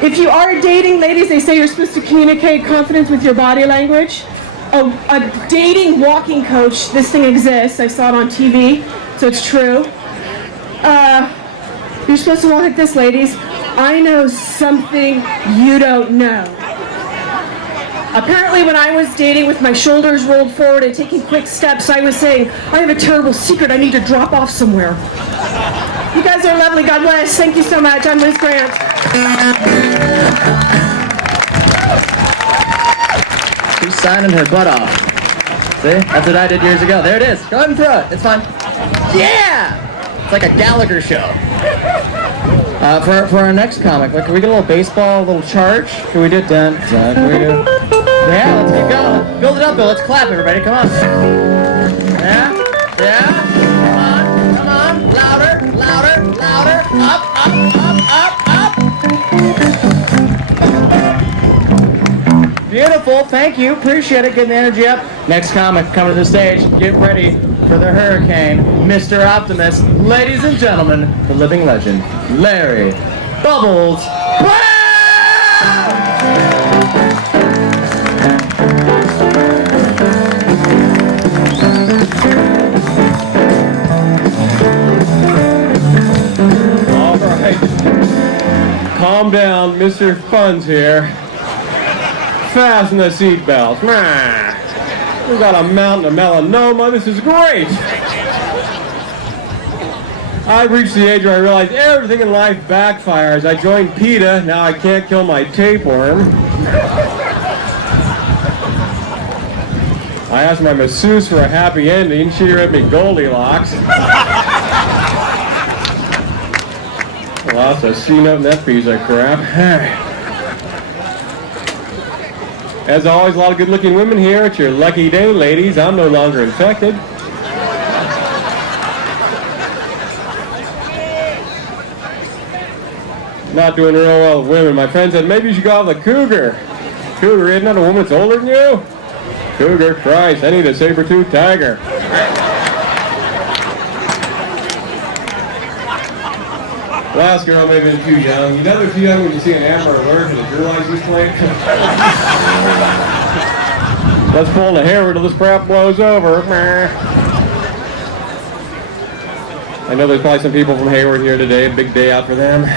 If you are dating, ladies, they say you're supposed to communicate confidence with your body language. A dating walking coach, this thing exists. I saw it on TV, so it's true. You're supposed to walk like this, ladies. I know something you don't know. Apparently when I was dating with my shoulders rolled forward and taking quick steps, I was saying, I have a terrible secret. I need to drop off somewhere. You guys are lovely. God bless. Thank you so much. I'm Liz Grant. She's signing her butt off. See? That's what I did years ago. There it is. Go ahead and throw it. It's fine. Yeah! It's like a Gallagher show. For our next comic, can we get a little baseball, a little charge? Can we do it done? Can we do? Yeah, let's keep going. Build it up, Bill. Let's clap, everybody. Come on. Yeah? Yeah? Come on. Louder, louder, louder. Up, up, up, up, up. Beautiful. Thank you. Appreciate it. Getting the energy up. Next comic coming to the stage. Get ready for the hurricane, Mr. Optimist. Ladies and gentlemen, the living legend, Larry Bubbles Brown! All right. Calm down, Mr. Fun's here. Fasten the seatbelts. We got a mountain of melanoma. This is great. I've reached the age where I realize everything in life backfires. I joined PETA. Now I can't kill my tapeworm. I asked my masseuse for a happy ending. She read me Goldilocks. Lots of C-note and that piece of crap. As always, a lot of good-looking women here. It's your lucky day, ladies. I'm no longer infected. Not doing real well with women. My friend said, maybe you should go out with a cougar. Cougar, isn't that a woman that's older than you? Cougar, Christ, I need a saber-toothed tiger. Last girl may have been too young. You know they're too young when you see an Amber Alert and a your license plate? Let's pull the hair until this crap blows over. I know there's probably some people from Hayward here today. A big day out for them.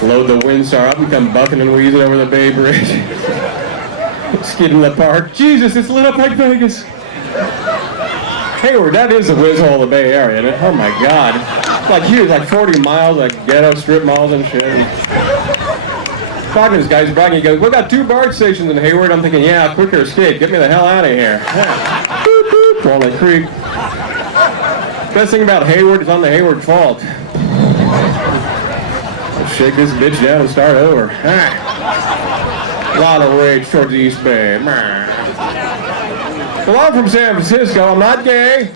Load the Windstar up and come bucking and wheezing over the Bay Bridge. Skid in the park. Jesus, it's lit up like Vegas. Hayward, that is the whiz hole of the Bay Area, isn't it? Oh my God. Like huge, like 40 miles, like ghetto strip malls and shit. Talking to this guy's bragging, he goes, we got 2 BART stations in Hayward. I'm thinking, yeah, quicker escape. Get me the hell out of here. Yeah. Boop, boop, Walnut Creek. Best thing about Hayward is on the Hayward Fault. Let's shake this bitch down and start over. A lot of rage towards the East Bay. Well, I'm from San Francisco. I'm not gay.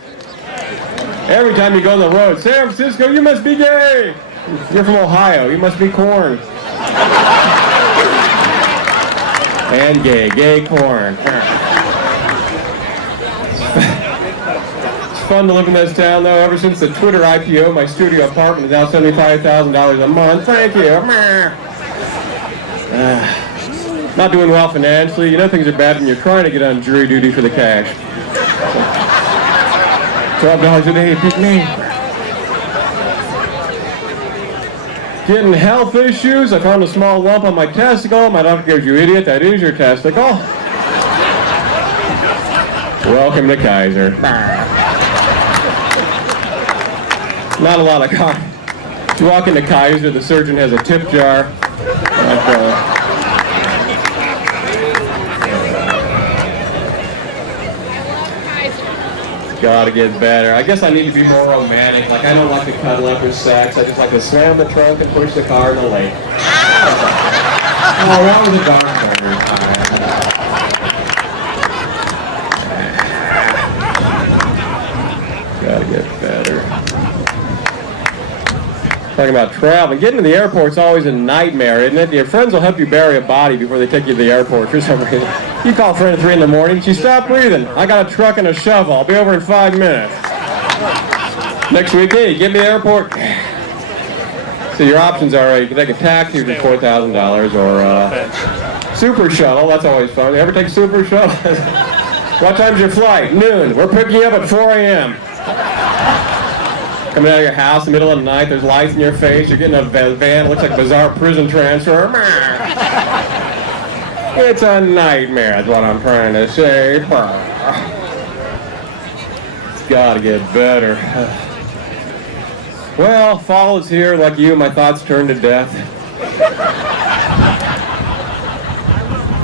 Every time you go on the road, San Francisco, you must be gay. You're from Ohio. You must be corn. And gay. Gay corn. It's fun to live in this town, though. Ever since the Twitter IPO, my studio apartment is now $75,000 a month. Thank you. Not doing well financially. You know things are bad when you're trying to get on jury duty for the cash. $12 a day, big me. Getting health issues. I found a small lump on my testicle. My doctor goes, you idiot, that is your testicle. Welcome to Kaiser. Not a lot of You walk into Kaiser, the surgeon has a tip jar. Gotta get better. I guess I need to be more romantic. Like, I don't like to cuddle after sex. I just like to slam the trunk and push the car in the lake. Oh, that was a dark corner. Gotta get better. Talking about traveling. Getting to the airport's always a nightmare, isn't it? Your friends will help you bury a body before they take you to the airport for some reason. You call a friend at 3 in the morning, she stopped breathing. I got a truck and a shovel. I'll be over in 5 minutes. Next week, hey, you get me to the airport. So your options are you can take a taxi for $4,000 or super shuttle. That's always fun. You ever take a super shuttle? What time's your flight? Noon. We're picking you up at 4 a.m. Coming out of your house in the middle of the night, there's lights in your face, you're getting a van, it looks like a bizarre prison transfer. It's a nightmare, is what I'm trying to say. It's gotta get better. Well, fall is here, like you, my thoughts turn to death.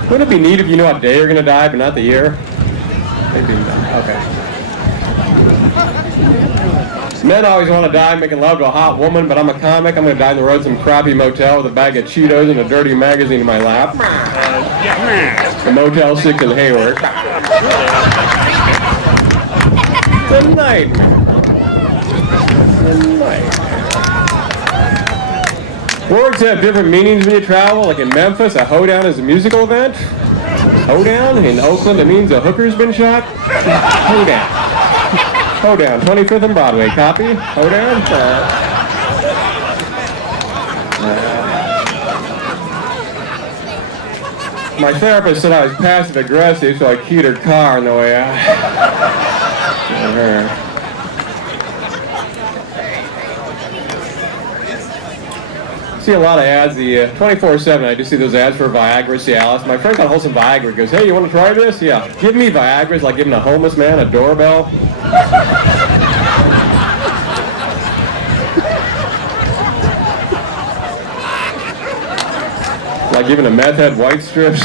Wouldn't it be neat if you knew what day you're gonna die, but not the year? Maybe not. Okay. Men always want to die making love to a hot woman, but I'm a comic. I'm going to die on the road in some crappy motel with a bag of Cheetos and a dirty magazine in my lap. The Motel 6 in Hayward. It's a nightmare. Words have different meanings when you travel. Like in Memphis, a hoedown is a musical event. Hoedown? In Oakland, it means a hooker's been shot. Hoedown. Hoedown, 25th and Broadway. Copy? Hoedown? My therapist said I was passive aggressive, so I keyed her car on the way out. See a lot of ads, the 24/7, I just see those ads for Viagra, Cialis. My friend got hold of some Viagra. He goes, hey, you want to try this? Yeah. Give me Viagra. It's like giving a homeless man a doorbell. Like giving a meth head white strips.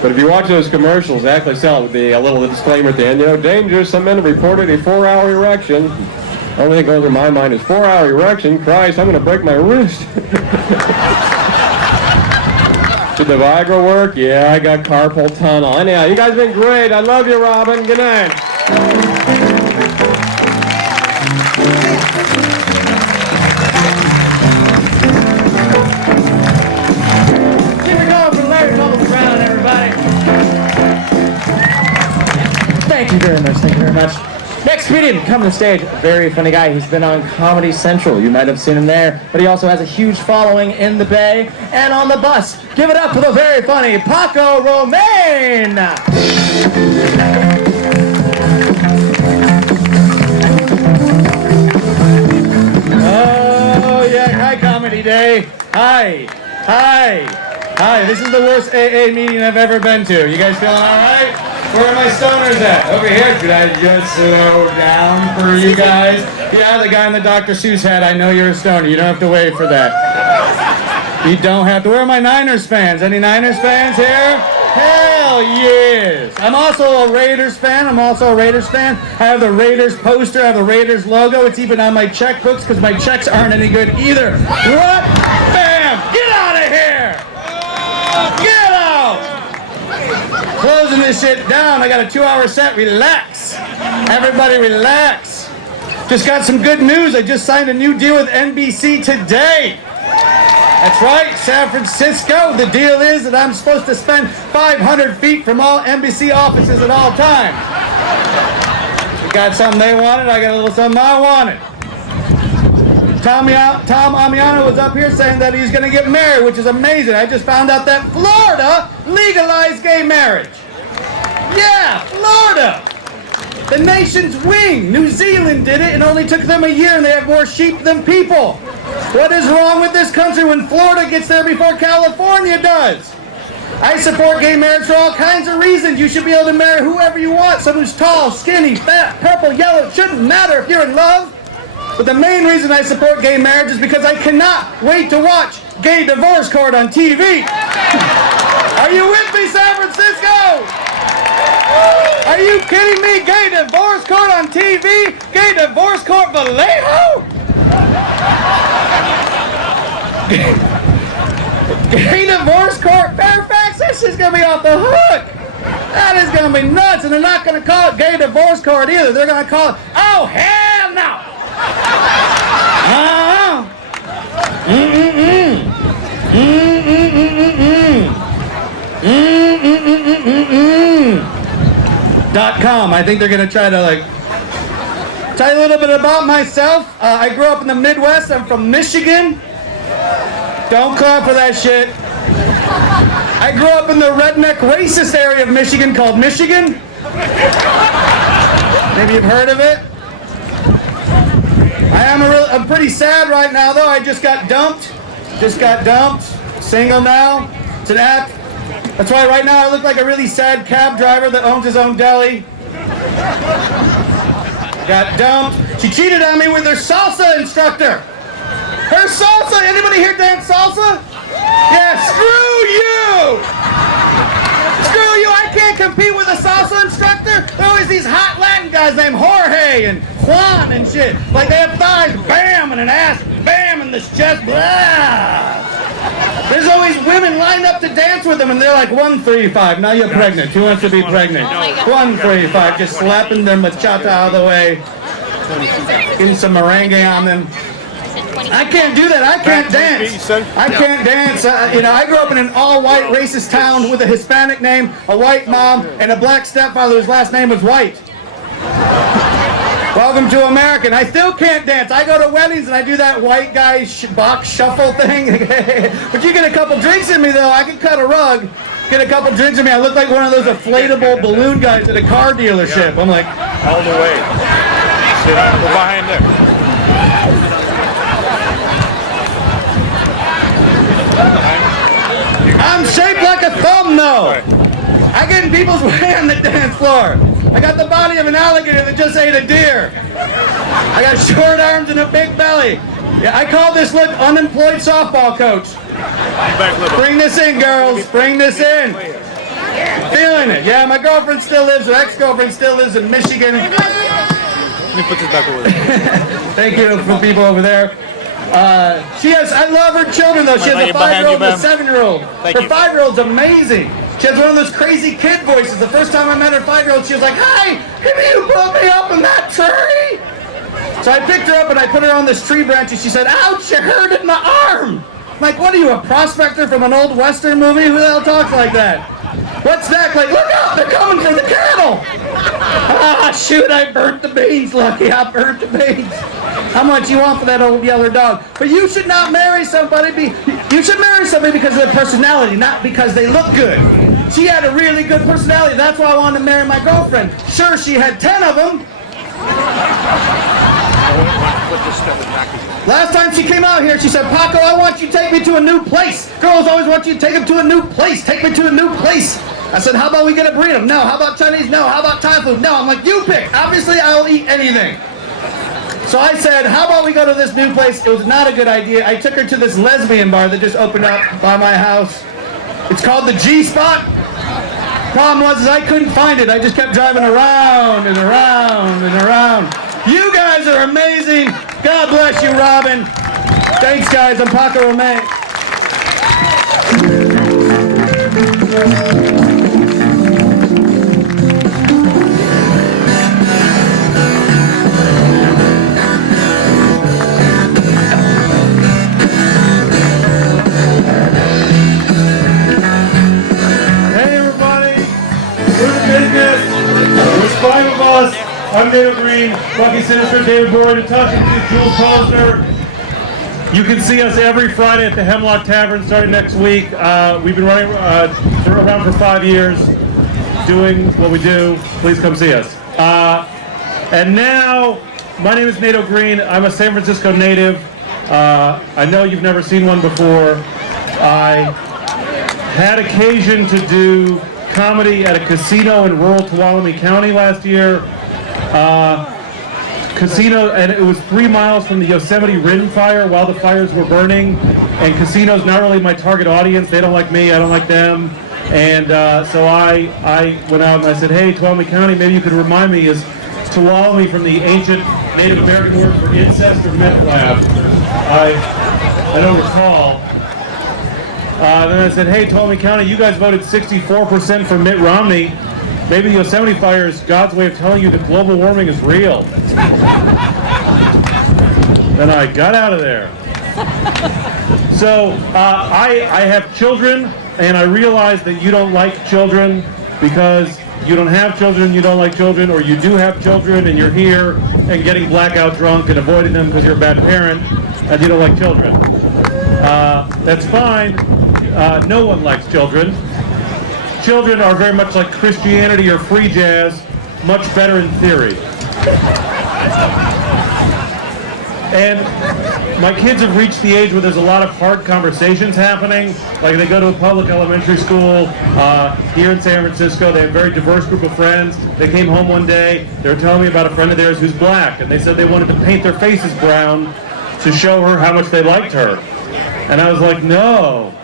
But if you watch those commercials, they actually sell it with a little disclaimer at the end. You know, dangerous. Some men have reported a 4-hour erection. Only thing goes through my mind is 4-hour erection. Christ, I'm going to break my wrist. Did the Viagra work? Yeah, I got carpal tunnel. Anyhow, you guys have been great. I love you, Robin. Good night. Thank you very much. Thank you very much. Next comedian coming to the stage, a very funny guy. He's been on Comedy Central. You might have seen him there. But he also has a huge following in the Bay and on the bus. Give it up for the very funny Paco Romaine. Hi. Hi. This is the worst AA meeting I've ever been to. You guys feeling all right? Where are my stoners at? Over here. Could I just slow down for you guys? Yeah, the guy in the Dr. Seuss hat. I know you're a stoner. You don't have to wait for that. You don't have to. Where are my Niners fans? Any Niners fans here? Hell yes! I'm also a Raiders fan. I have the Raiders poster. I have the Raiders logo. It's even on my checkbooks because my checks aren't any good either. What? Bam! Get out of here! Get out! Closing this shit down. I got a 2-hour set. Relax. Everybody relax. Just got some good news. I just signed a new deal with NBC today. That's right, San Francisco. The deal is that I'm supposed to spend 500 feet from all NBC offices at all times. We got something they wanted, I got a little something I wanted. Tom Amiano was up here saying that he's going to get married, which is amazing. I just found out that Florida legalized gay marriage. Yeah, Florida. The nation's wing. New Zealand did it. It only took them a year and they have more sheep than people. What is wrong with this country when Florida gets there before California does? I support gay marriage for all kinds of reasons. You should be able to marry whoever you want. Someone who's tall, skinny, fat, purple, yellow. It shouldn't matter if you're in love. But the main reason I support gay marriage is because I cannot wait to watch Gay Divorce Court on TV. Are you with me, San Francisco? Are you kidding me? Gay Divorce Court on TV? Gay Divorce Court Vallejo? Gay Divorce Court Fairfax? This is going to be off the hook. That is going to be nuts. And they're not going to call it Gay Divorce Court either. They're going to call it, oh, hell no. .com. I think they're going to try to tell you a little bit about myself. I grew up in the Midwest. I'm from Michigan. Don't clap for that shit. I grew up in the redneck racist area of Michigan called Michigan. Maybe you've heard of it. I'm pretty sad right now though. I just got dumped. Single now. It's an app. That's why right now I look like a really sad cab driver that owns his own deli. Got dumped. She cheated on me with her salsa instructor. Her salsa. Anybody here dance salsa? Yeah, screw you. Screw you. I can't compete with a salsa instructor. There are always these hot Latin guys named Jorge and Juan and shit. Like they have thighs, bam, and an ass, bam, and this chest, blah. There's always women lined up to dance with them, and they're like 135. Now you're pregnant. Who wants to be pregnant? 135. Just slapping their machata out of the way, getting some merengue on them. I can't do that. I can't dance. I can't dance. I grew up in an all-white racist town with a Hispanic name, a white mom, and a black stepfather whose last name was White. Welcome to America. And I still can't dance. I go to weddings and I do that white guy box shuffle thing. But you get a couple drinks in me, though. I can cut a rug. Get a couple drinks in me. I look like one of those inflatable balloon guys at a car dealership. I'm like, all the way. Sit down, go behind there. I'm shaped like a thumb, though. I get in people's way on the dance floor. I got the body of an alligator that just ate a deer. I got short arms and a big belly. Yeah, I call this look unemployed softball coach. Bring this in, girls. Bring this in. Feeling it. Yeah, my girlfriend still lives, her ex-girlfriend still lives in Michigan. Let me put this back over there. Thank you for people over there. I love her children though. She has a 5-year-old and a 7-year-old. Her 5-year-old's amazing. She has one of those crazy kid voices. The first time I met her 5-year-old, she was like, "Hi, can you put me up in that tree?" So I picked her up and I put her on this tree branch and she said, "Ouch, you hurt in the arm." I'm like, what are you, a prospector from an old Western movie? Who the hell talks like that? What's that? Like, look out, they're coming for the cattle. Ah, shoot, I burnt the beans, Lucky. I burnt the beans. How much you want for that old yeller dog? But you should not marry somebody. You should marry somebody because of their personality, not because they look good. She had a really good personality. That's why I wanted to marry my girlfriend. Sure, she had 10 of them. Last time she came out here, she said, Paco, I want you to take me to a new place. Girls always want you to take them to a new place. Take me to a new place. I said, how about we get a burrito? No. How about Chinese? No. How about Thai food? No. I'm like, you pick. Obviously, I'll eat anything. So I said, how about we go to this new place? It was not a good idea. I took her to this lesbian bar that just opened up by my house. It's called the G Spot. Problem was I couldn't find it. I just kept driving around and around and around. You guys are amazing. God bless you, Robin. Thanks, guys. I'm Paco Romay. There's 5 of us. I'm David Green, Bucky Sinister, David Boyd, Natasha, Jules Posner. You can see us every Friday at the Hemlock Tavern starting next week. We've been running around for 5 years, doing what we do. Please come see us. And now, my name is Nato Green. I'm a San Francisco native. I know you've never seen one before. I had occasion to do comedy at a casino in rural Tuolumne County last year. Casino, and it was 3 miles from the Yosemite Rim fire while the fires were burning. And casino's not really my target audience. They don't like me, I don't like them. And so I went out and I said, hey, Tuolumne County, maybe you could remind me, is Tuolumne from the ancient Native American word for incest or meth lab? I don't recall. Then I said, hey, Tuolumne County, you guys voted 64% for Mitt Romney. Maybe the Yosemite fire is God's way of telling you that global warming is real. Then I got out of there. So I have children, and I realize that you don't like children because you don't have children, you don't like children, or you do have children and you're here and getting blackout drunk and avoiding them because you're a bad parent and you don't like children. That's fine. No one likes children. Children are very much like Christianity or free jazz, much better in theory. And my kids have reached the age where there's a lot of hard conversations happening. Like they go to a public elementary school here in San Francisco. They have a very diverse group of friends. They came home one day. They were telling me about a friend of theirs who's black. And they said they wanted to paint their faces brown to show her how much they liked her. And I was like, no,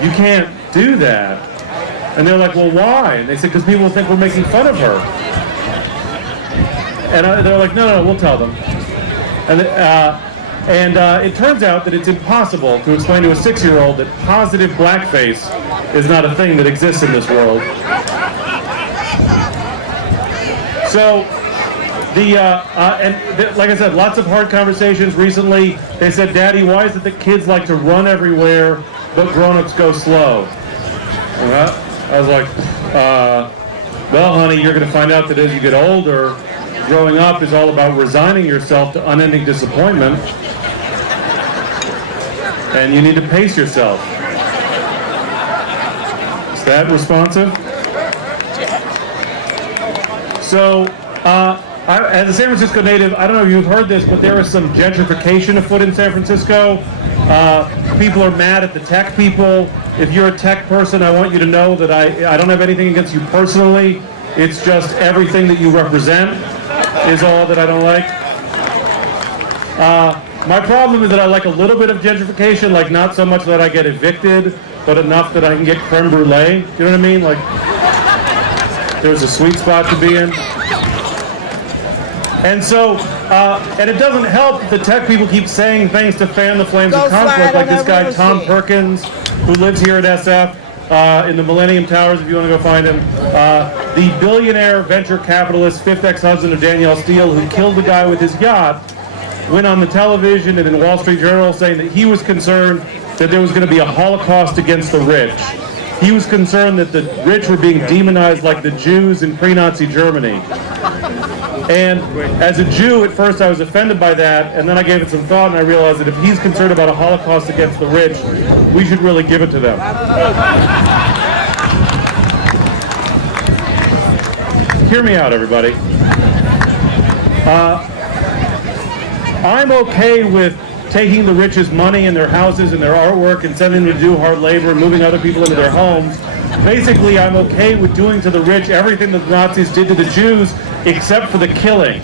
you can't do that. And they're like, well, why? And they said, because people think we're making fun of her. And they're like, no, we'll tell them. And it turns out that it's impossible to explain to a 6-year-old that positive blackface is not a thing that exists in this world. So, like I said, lots of hard conversations recently. They said, Daddy, why is it that kids like to run everywhere, but grown-ups go slow? I was like, well, honey, you're going to find out that as you get older, growing up is all about resigning yourself to unending disappointment, and you need to pace yourself. Is that responsive? So, as a San Francisco native, I don't know if you've heard this, but there is some gentrification afoot in San Francisco. People are mad at the tech people. If you're a tech person, I want you to know that I don't have anything against you personally. It's just everything that you represent is all that I don't like. My problem is that I like a little bit of gentrification, like not so much that I get evicted, but enough that I can get creme brulee. You know what I mean? Like, there's a sweet spot to be in. And so, and it doesn't help that the tech people keep saying things to fan the flames of conflict, like this guy Tom Perkins, who lives here at SF, in the Millennium Towers, if you want to go find him. The billionaire venture capitalist, fifth ex-husband of Danielle Steele, who killed the guy with his yacht, went on the television and in the Wall Street Journal saying that he was concerned that there was going to be a Holocaust against the rich. He was concerned that the rich were being demonized like the Jews in pre-Nazi Germany. And as a Jew, at first I was offended by that, and then I gave it some thought and I realized that if he's concerned about a Holocaust against the rich, we should really give it to them. Hear me out, everybody. I'm okay with taking the rich's money and their houses and their artwork and sending them to do hard labor and moving other people into their homes. Basically, I'm okay with doing to the rich everything that the Nazis did to the Jews, except for the killing.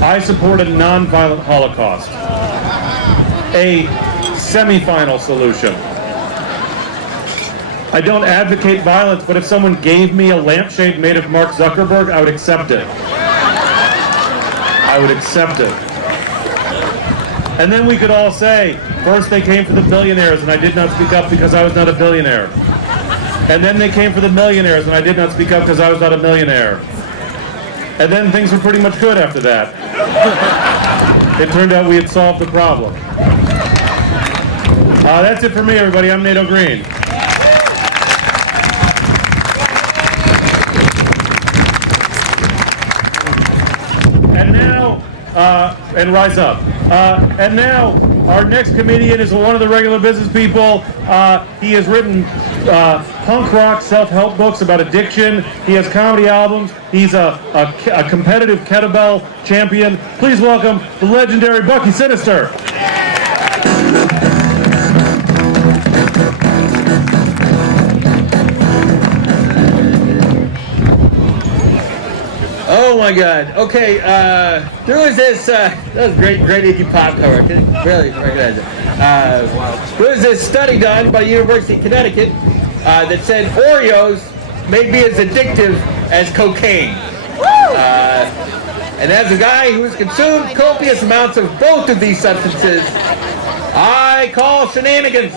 I support a non-violent Holocaust. A semi-final solution. I don't advocate violence, but if someone gave me a lampshade made of Mark Zuckerberg, I would accept it. I would accept it. And then we could all say, first they came for the billionaires and I did not speak up because I was not a billionaire. And then they came for the millionaires and I did not speak up because I was not a millionaire. And then things were pretty much good after that. It turned out we had solved the problem. That's it for me, everybody. I'm Nato Green. And now, and rise up. And now, our next comedian is one of the regular business people. He has written punk rock self-help books about addiction. He has comedy albums. He's a competitive kettlebell champion. Please welcome the legendary Bucky Sinister. Oh my God. Okay, there was this, that was great Iggy Pop cover. I couldn't barely recognize it. There was this study done by University of Connecticut that said Oreos may be as addictive as cocaine. And as a guy who has consumed copious amounts of both of these substances, I call shenanigans.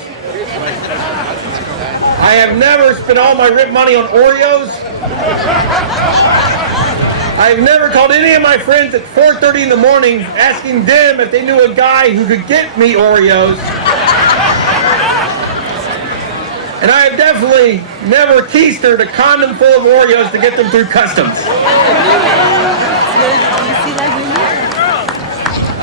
I have never spent all my rip money on Oreos. I've never called any of my friends at 4:30 in the morning asking them if they knew a guy who could get me Oreos. And I have definitely never keistered a condom full of Oreos to get them through customs.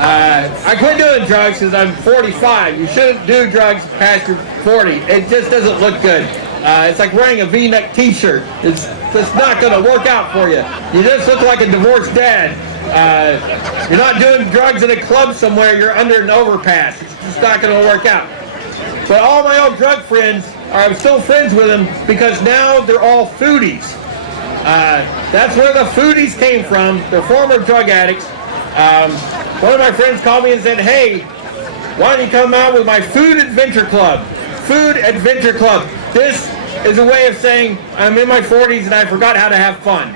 I quit doing drugs because I'm 45. You shouldn't do drugs past you're 40. It just doesn't look good. It's like wearing a V-neck t-shirt. It's just not going to work out for you. You just look like a divorced dad. You're not doing drugs in a club somewhere. You're under an overpass. It's just not going to work out. But all my old drug friends, I'm still friends with them because now they're all foodies. That's where the foodies came from. They're former drug addicts. One of my friends called me and said, hey, why don't you come out with my Food Adventure Club? Food Adventure Club. This is a way of saying I'm in my 40s and I forgot how to have fun.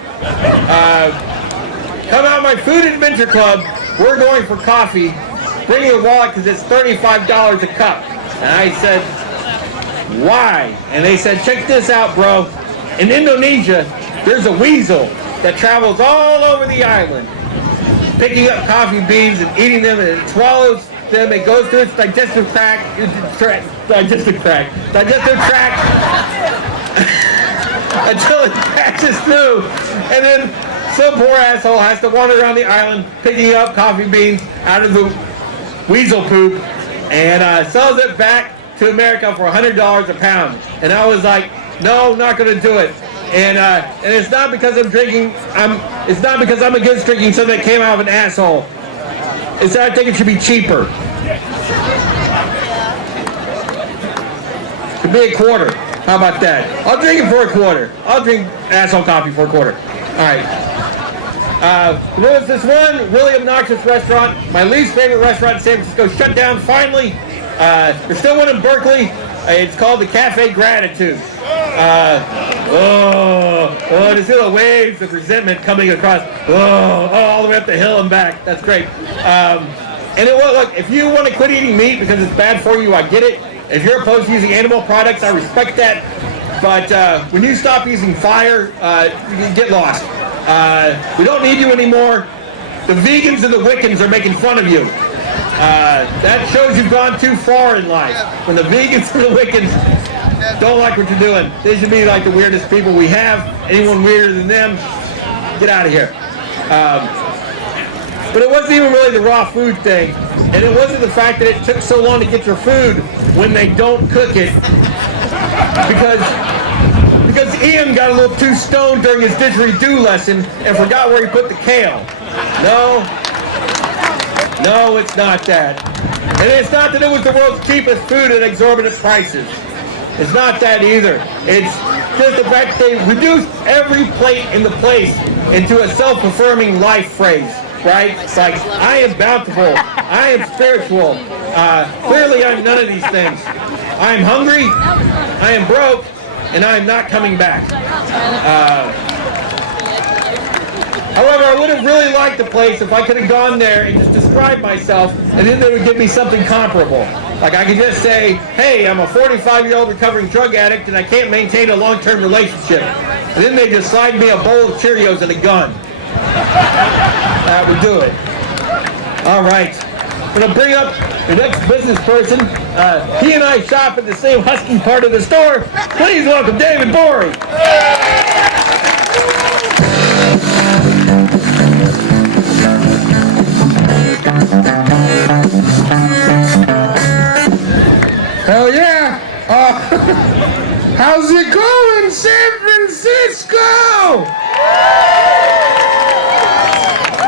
Come out my Food Adventure Club. We're going for coffee. Bring your wallet because it's $35 a cup. And I said, why? And they said, check this out, bro. In Indonesia, there's a weasel that travels all over the island, picking up coffee beans and eating them, and it swallows them. It goes through its digestive tract until it passes through, and then some poor asshole has to wander around the island picking up coffee beans out of the weasel poop and sells it back to America for $100 a pound. And I was like, no, I'm not going to do it. And it's not because I'm drinking. It's not because I'm against drinking something that came out of an asshole. It's that I think it should be cheaper. Could be a quarter. How about that? I'll drink it for a quarter. I'll drink asshole coffee for a quarter. All right. There was this one really obnoxious restaurant, my least favorite restaurant in San Francisco, shut down finally. There's still one in Berkeley. It's called the Cafe Gratitude. To see the waves of resentment coming across, all the way up the hill and back. That's great. And it was, look, if you want to quit eating meat because it's bad for you, I get it. If you're opposed to using animal products, I respect that. But when you stop using fire, you get lost. We don't need you anymore. The vegans and the Wiccans are making fun of you. That shows you've gone too far in life. When the vegans and the Wiccans don't like what you're doing, they should be like the weirdest people we have. Anyone weirder than them, get out of here. But it wasn't even really the raw food thing. And it wasn't the fact that it took so long to get your food when they don't cook it. Because Ian got a little too stoned during his didgeridoo lesson and forgot where he put the kale. No. No, it's not that. And it's not that it was the world's cheapest food at exorbitant prices. It's not that either. It's just the fact they reduced every plate in the place into a self-affirming life phrase, right? It's like, I am bountiful, I am spiritual. Clearly I'm none of these things. I'm hungry, I am broke, and I am not coming back. However, I would have really liked the place if I could have gone there and just described myself, and then they would give me something comparable. Like I could just say, hey, I'm a 45-year-old recovering drug addict and I can't maintain a long-term relationship. And then they just slide me a bowl of Cheerios and a gun. That would do it. All right. I'm going to bring up the next business person. He and I shop at the same Husky part of the store. Please welcome David Borey. Hell yeah! How's it going, San Francisco?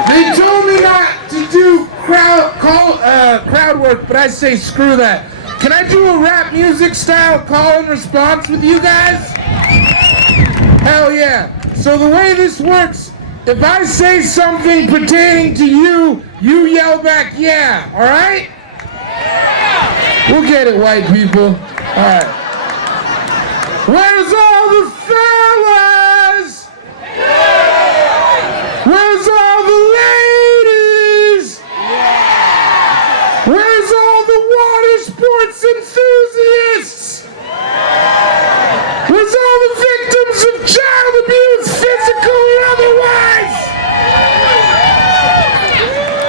They told me not to do crowd work, but I say screw that. Can I do a rap music style call and response with you guys? Hell yeah. So the way this works, if I say something pertaining to you, you yell back yeah, alright? We'll get it, white people. Alright. Where's all the fellas? Where's all the ladies? Where's all the water sports enthusiasts? Where's all the victims of child abuse, physical or otherwise?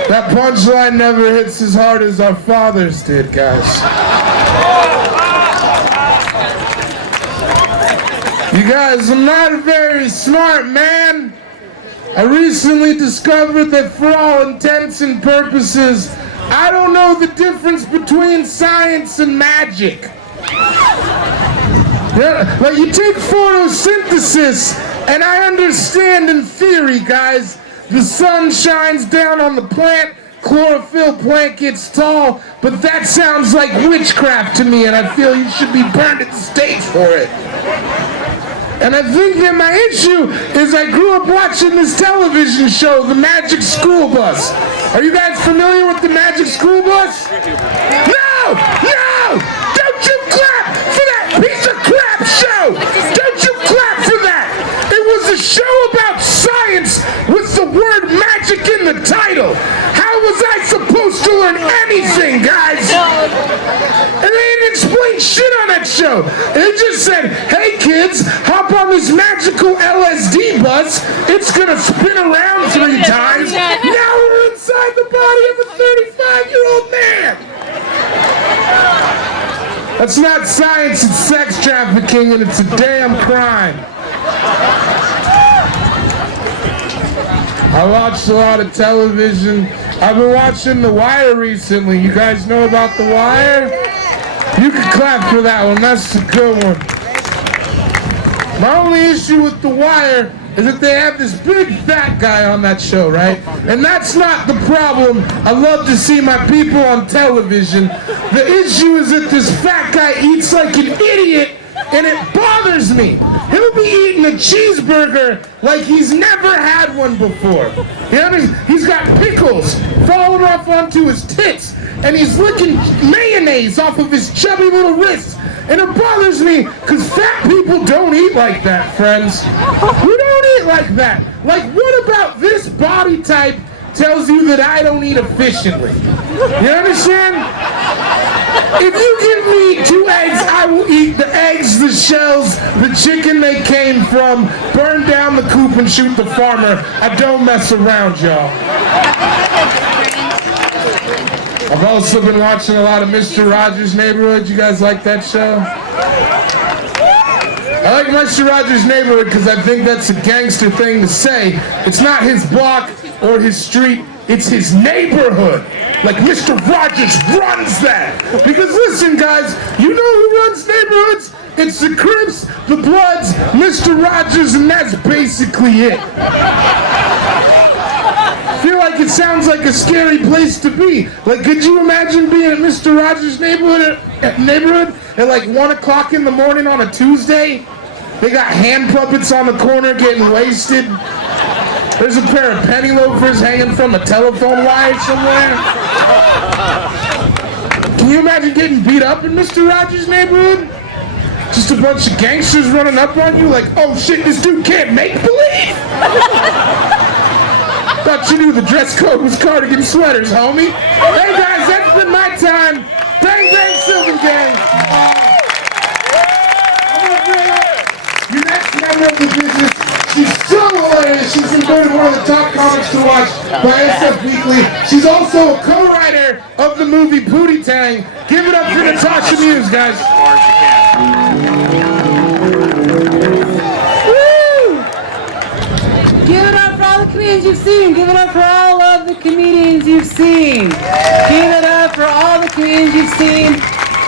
That punchline never hits as hard as our fathers did, guys. You guys, I'm not a very smart man. I recently discovered that for all intents and purposes, I don't know the difference between science and magic. Yeah, like you take photosynthesis, and I understand in theory, guys, the sun shines down on the plant, chlorophyll plant gets tall, but that sounds like witchcraft to me, and I feel you should be burned at the stake for it. And I think that my issue is I grew up watching this television show, The Magic School Bus. Are you guys familiar with The Magic School Bus? No! No! Don't you clap for that piece of crap show! Don't you clap for that! It was a show about science with the word magic in the title. How was I supposed to learn anything, guys? And they didn't explain shit on that show. They just said, hey kids, hop on this magical LSD bus. It's gonna spin around 3 times. Now we're inside the body of a 35-year-old man. That's not science, it's sex trafficking, and it's a damn crime. I watched a lot of television. I've been watching The Wire recently. You guys know about The Wire? You can clap for that one. That's a good one. My only issue with The Wire is that they have this big fat guy on that show, right? And that's not the problem. I love to see my people on television. The issue is that this fat guy eats like an idiot, and it bothers me. He'll be eating a cheeseburger like he's never had one before. You know, he's got pickles falling off onto his tits, and he's licking mayonnaise off of his chubby little wrists. And it bothers me, because fat people don't eat like that, friends. We don't eat like that. Like, what about this body type tells you that I don't eat efficiently? You understand? If you give me 2 eggs, I will eat the eggs, the shells, the chicken they came from, burn down the coop and shoot the farmer. I don't mess around, y'all. I've also been watching a lot of Mr. Rogers' Neighborhood. You guys like that show? I like Mr. Rogers' Neighborhood because I think that's a gangster thing to say. It's not his block or his street, it's his neighborhood. Like Mr. Rogers runs that. Because listen, guys, you know who runs neighborhoods? It's the Crips, the Bloods, Mr. Rogers, and that's basically it. I feel like it sounds like a scary place to be. Like, could you imagine being at Mr. Rogers' neighborhood at like 1 o'clock in the morning on a Tuesday? They got hand puppets on the corner getting wasted. There's a pair of penny loafers hanging from a telephone wire somewhere. Can you imagine getting beat up in Mr. Rogers' neighborhood? Just a bunch of gangsters running up on you like, oh shit, this dude can't make believe? Thought you knew the dress code was cardigan sweaters, homie. Hey guys, that's been my time. Bang bang Sylvan Gang. I'm gonna bring up your next member of the business. She's so hilarious. She's been voted one of the top comics to watch by SF Weekly. She's also a co-writer of the movie Booty Tang. Give it up for Natasha Muse, guys. Woo! Give it up for all the comedians you've seen. Give it up for all of the comedians you've seen. Give it up for all the comedians you've seen.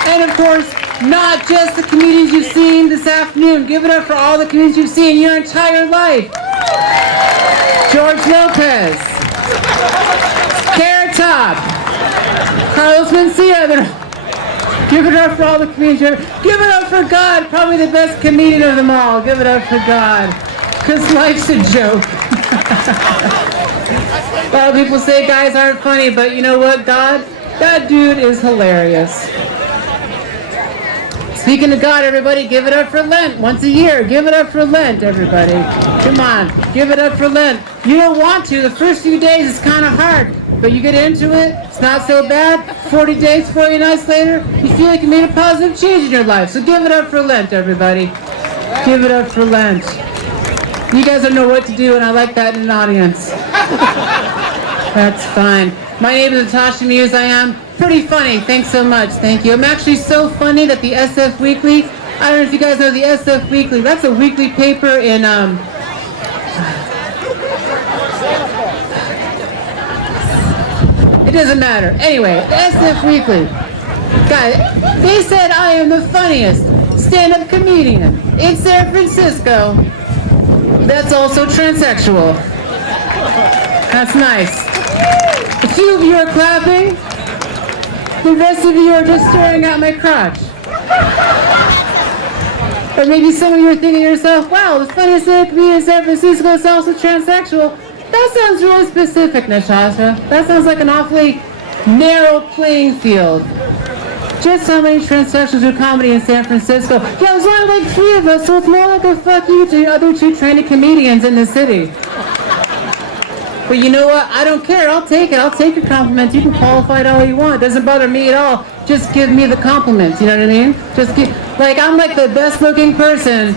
And of course, not just the comedians you've seen this afternoon. Give it up for all the comedians you've seen your entire life. George Lopez, Carrot Top, Carlos Mencia. Give it up for all the comedians. Give it up for God, probably the best comedian of them all. Give it up for God, because life's a joke. A lot of people say guys aren't funny, but you know what, God? That dude is hilarious. Speaking of God, everybody, give it up for Lent. Once a year, give it up for Lent, everybody. Come on, give it up for Lent. You don't want to. The first few days is kind of hard, but you get into it. It's not so bad. 40 days, 40 nights later, you feel like you made a positive change in your life. So give it up for Lent, everybody. Give it up for Lent. You guys don't know what to do, and I like that in an audience. That's fine. My name is Natasha Muse. I am pretty funny. Thanks so much. Thank you. I'm actually so funny that the SF Weekly, I don't know if you guys know the SF Weekly, that's a weekly paper in, it doesn't matter. Anyway, the SF Weekly, guys, they said I am the funniest stand-up comedian in San Francisco that's also transsexual. That's nice. A few of you are clapping. The rest of you are just staring at my crotch. Or maybe some of you are thinking to yourself, wow, the funniest comedian in San Francisco is also transsexual. That sounds really specific, Natasha. That sounds like an awfully narrow playing field. Just how many transsexuals do comedy in San Francisco? Yeah, there's only like 3 of us, so it's more like a fuck you to the other 2 trained comedians in the city. But you know what? I don't care. I'll take it. I'll take your compliments. You can qualify it all you want. It doesn't bother me at all. Just give me the compliments. You know what I mean? Just give, like, I'm like the best looking person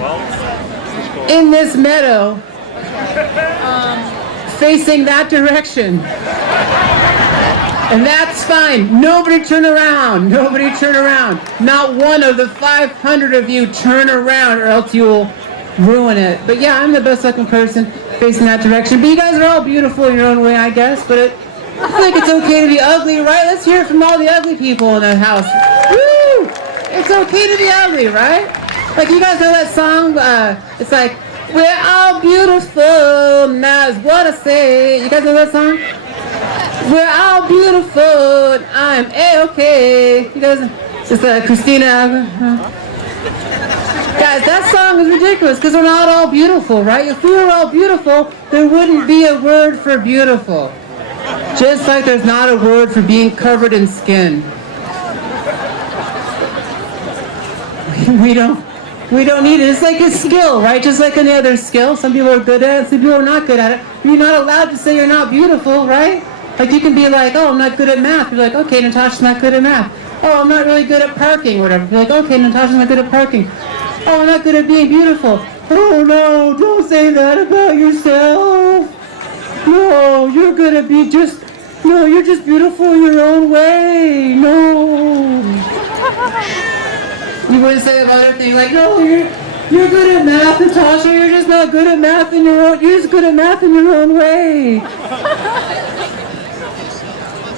in this meadow facing that direction. And that's fine. Nobody turn around. Nobody turn around. Not one of the 500 of you turn around or else you'll ruin it. But yeah, I'm the best looking person facing that direction. But you guys are all beautiful in your own way, I guess. But I feel like it's okay to be ugly, right? Let's hear it from all the ugly people in the house. Woo! It's okay to be ugly, right? Like, you guys know that song? It's like, we're all beautiful, now is what I say. You guys know that song? We're all beautiful, I'm A-okay. You guys, it's just Christina. Guys, that song is ridiculous because we're not all beautiful, right? If we were all beautiful, there wouldn't be a word for beautiful. Just like there's not a word for being covered in skin. We don't need it. It's like a skill, right? Just like any other skill. Some people are good at it, some people are not good at it. You're not allowed to say you're not beautiful, right? Like, you can be like, oh, I'm not good at math. You're like, okay, Natasha's not good at math. Oh, I'm not really good at parking, or whatever. You're like, okay, Natasha's not good at parking. Oh, I'm not good at being beautiful. Oh no, don't say that about yourself. No, you're good at being no, you're just beautiful in your own way. No. You wouldn't say about other things like, no, you're good at math, Natasha. You're just not good at math in your own. You're just good at math in your own way.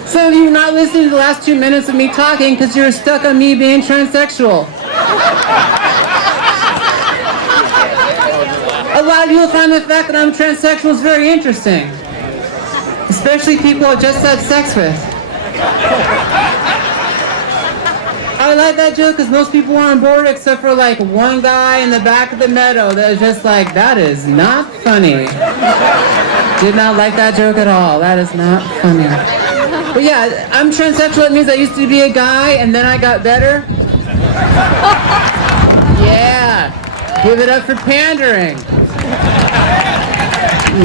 Some of you are not listening to the last 2 minutes of me talking because you're stuck on me being transsexual. A lot of you will find the fact that I'm transsexual is very interesting. especially people I just had sex with. I like that joke because most people are on board except for like one guy in the back of the meadow that was just like, that is not funny. Did not like that joke at all. That is not funny. But yeah, I'm transsexual. It means I used to be a guy and then I got better. Yeah. Give it up for pandering.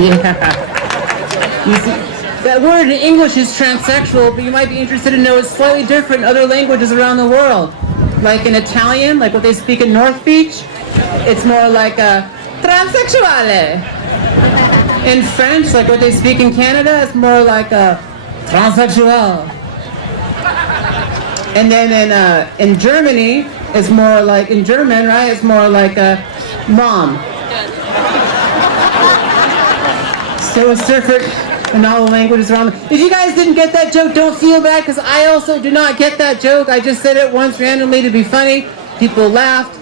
Yeah. You see, that word in English is transsexual, but you might be interested to know it's slightly different in other languages around the world. Like in Italian, like what they speak in North Beach, it's more like a transsexuale. In French, like what they speak in Canada, it's more like a transsexual. And then in Germany, it's more like, in German, right, it's more like a mom. So it's different in all the languages around. If you guys didn't get that joke, don't feel bad, because I also do not get that joke. I just said it once randomly to be funny. People laughed,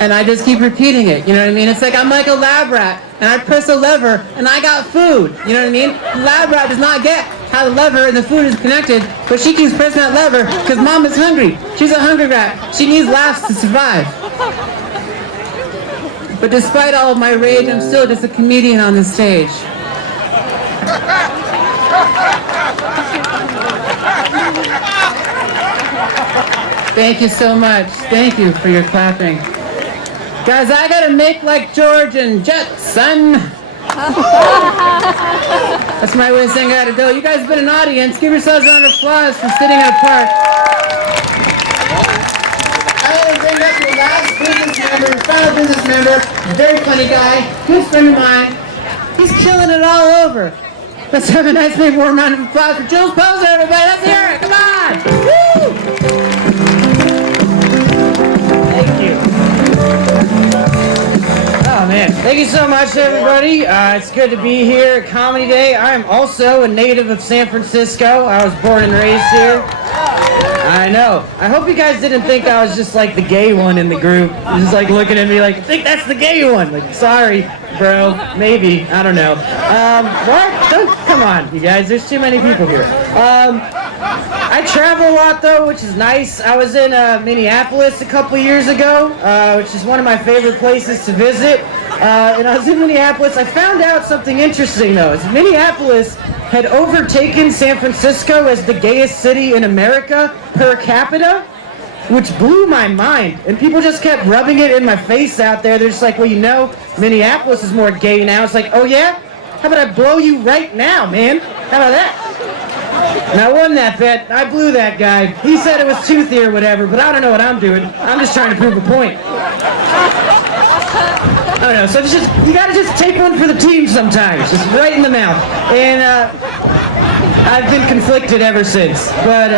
and I just keep repeating it. You know what I mean? It's like I'm like a lab rat, and I press a lever, and I got food. You know what I mean? The lab rat does not get how the lever and the food is connected, but she keeps pressing that lever because mom is hungry. She's a hungry rat. She needs laughs to survive. But despite all of my rage, I'm still just a comedian on the stage. Thank you so much. Thank you for your clapping. Guys, I gotta make like George and Jet, son. That's my way of saying I gotta go. You guys have been an audience. Give yourselves a round of applause for sitting in a park. I gotta bring up your last business member, final business member, very funny guy, good friend of mine. He's killing it all over. Let's have a nice big warm round of applause for Jules Poser, everybody. Let's hear it. Come on. Woo! Thank you. Oh man, thank you so much, everybody. It's good to be here at Comedy Day. I am also a native of San Francisco. I was born and raised here. I know. I hope you guys didn't think I was just like the gay one in the group. You're just like looking at me like, I think that's the gay one. Like, sorry, bro. Maybe. I don't know. What? Come on, you guys. There's too many people here. I travel a lot though, which is nice. I was in Minneapolis a couple years ago, which is one of my favorite places to visit. And I was in Minneapolis. I found out something interesting though. Is Minneapolis had overtaken San Francisco as the gayest city in America per capita, which blew my mind. And people just kept rubbing it in my face out there. They're just like, well, you know, Minneapolis is more gay now. It's like, oh yeah? How about I blow you right now, man? How about that? And I won that bet. I blew that guy. He said it was toothy or whatever, but I don't know what I'm doing. I'm just trying to prove a point. I don't know, so it's just, you gotta just take one for the team sometimes, just right in the mouth. And I've been conflicted ever since, but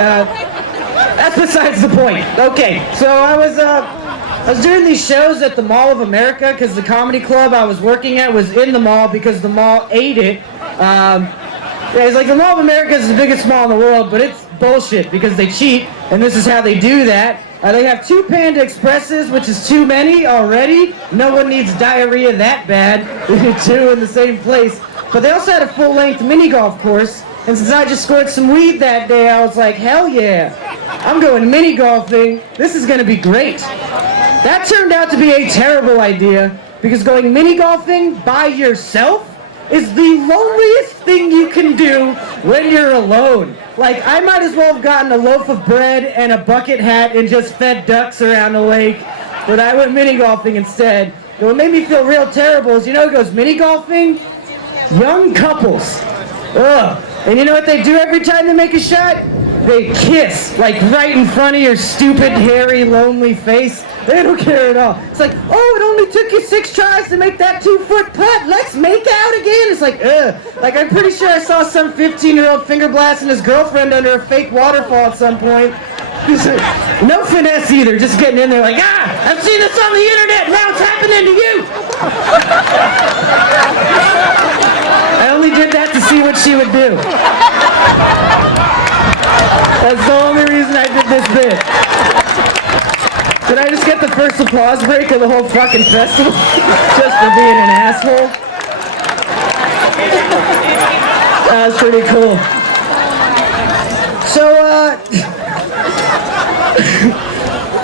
that's besides the point. Okay, so I was doing these shows at the Mall of America because the comedy club I was working at was in the mall because the mall ate it. Yeah, it's like the Mall of America is the biggest mall in the world, but it's bullshit because they cheat, and this is how they do that. They have 2 Panda Expresses, which is too many already. No one needs diarrhea that bad. 2 in the same place. But they also had a full-length mini golf course, and since I just scored some weed that day, I was like, hell yeah, I'm going mini golfing. This is going to be great. That turned out to be a terrible idea, because going mini golfing by yourself is the loneliest thing you can do when you're alone. Like, I might as well have gotten a loaf of bread and a bucket hat and just fed ducks around the lake, but I went mini golfing instead. And what made me feel real terrible is, you know who goes mini golfing? Young couples. Ugh. And you know what they do every time they make a shot? They kiss, like right in front of your stupid, hairy, lonely face. They don't care at all. It's like, oh, it only took you 6 tries to make that 2-foot putt. Let's make out again. It's like, ugh. Like, I'm pretty sure I saw some 15-year-old finger blasting his girlfriend under a fake waterfall at some point. No finesse either, just getting in there like, I've seen this on the internet, now it's happening to you. I only did that to see what she would do. That's the only reason I did this bit. Did I just get the first applause break of the whole fucking festival? Just for being an asshole? That's pretty cool. So,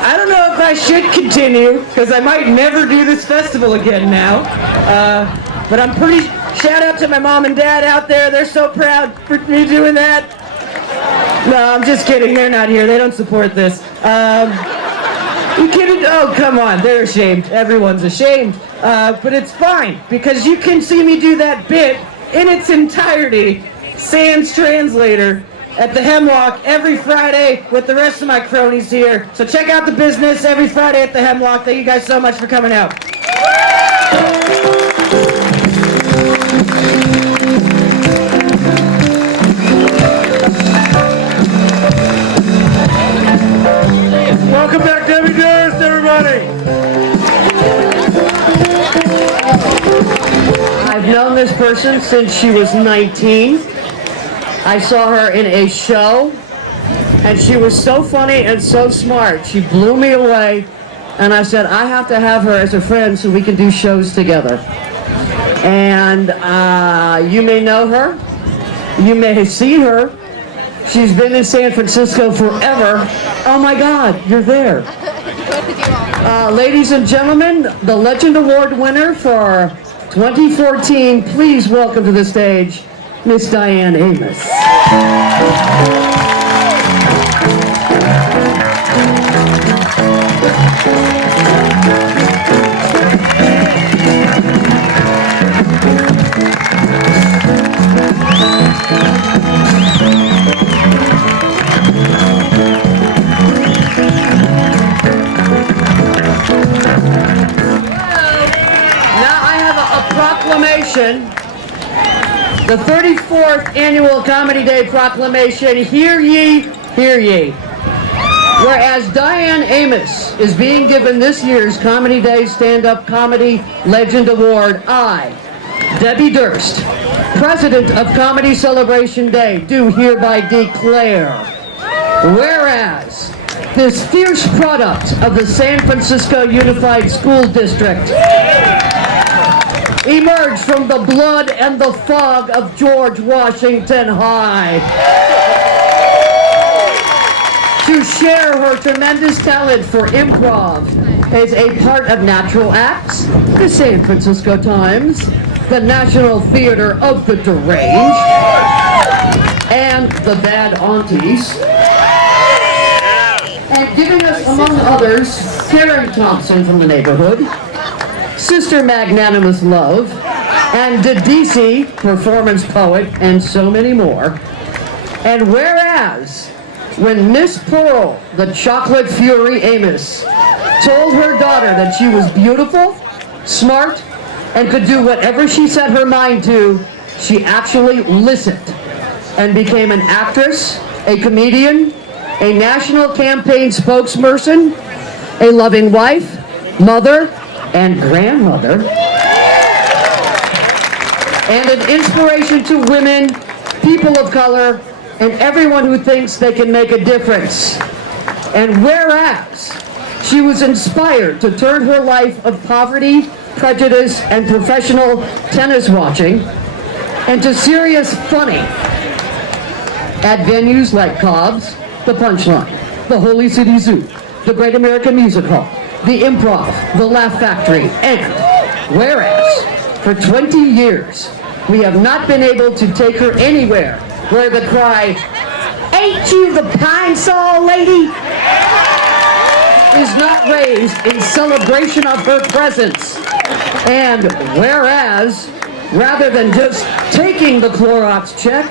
I don't know if I should continue, because I might never do this festival again now. But I'm pretty, shout out to my mom and dad out there. They're so proud for me doing that. No, I'm just kidding. They're not here. They don't support this. You kidding? Oh, come on. They're ashamed. Everyone's ashamed. But it's fine, because you can see me do that bit in its entirety, sans translator, at the Hemlock every Friday with the rest of my cronies here. So check out the business every Friday at the Hemlock. Thank you guys so much for coming out. Welcome back to Meadows, everybody. I've known this person since she was 19. I saw her in a show, and she was so funny and so smart. She blew me away, and I said, I have to have her as a friend so we can do shows together. And you may know her. You may have seen her. She's been in San Francisco forever. Oh my God, you're there. Ladies and gentlemen, the Legend Award winner for 2014, please welcome to the stage, Miss Diane Amos. Proclamation, the 34th Annual Comedy Day Proclamation. Hear ye, hear ye. Whereas Diane Amos is being given this year's Comedy Day Stand-Up Comedy Legend Award, I, Debbie Durst, President of Comedy Celebration Day, do hereby declare, whereas this fierce product of the San Francisco Unified School District emerged from the blood and the fog of George Washington High to share her tremendous talent for improv as a part of Natural Acts, the San Francisco Times, the National Theater of the Deranged, and the Bad Aunties, and giving us, among others, Sharon Thompson from the neighborhood, Sister Magnanimous Love, and Dedisi, performance poet, and so many more. And whereas, when Miss Pearl, the Chocolate Fury Amos, told her daughter that she was beautiful, smart, and could do whatever she set her mind to, she actually listened and became an actress, a comedian, a national campaign spokesperson, a loving wife, mother, and grandmother, and an inspiration to women, people of color, and everyone who thinks they can make a difference. And whereas she was inspired to turn her life of poverty, prejudice, and professional tennis watching into serious funny at venues like Cobb's, the Punchline, the Holy City Zoo, the Great American Music Hall, the Improv, the Laugh Factory, and whereas for 20 years we have not been able to take her anywhere where the cry, "Ain't you the Pine Sol lady?" is not raised in celebration of her presence. And whereas, rather than just taking the Clorox check,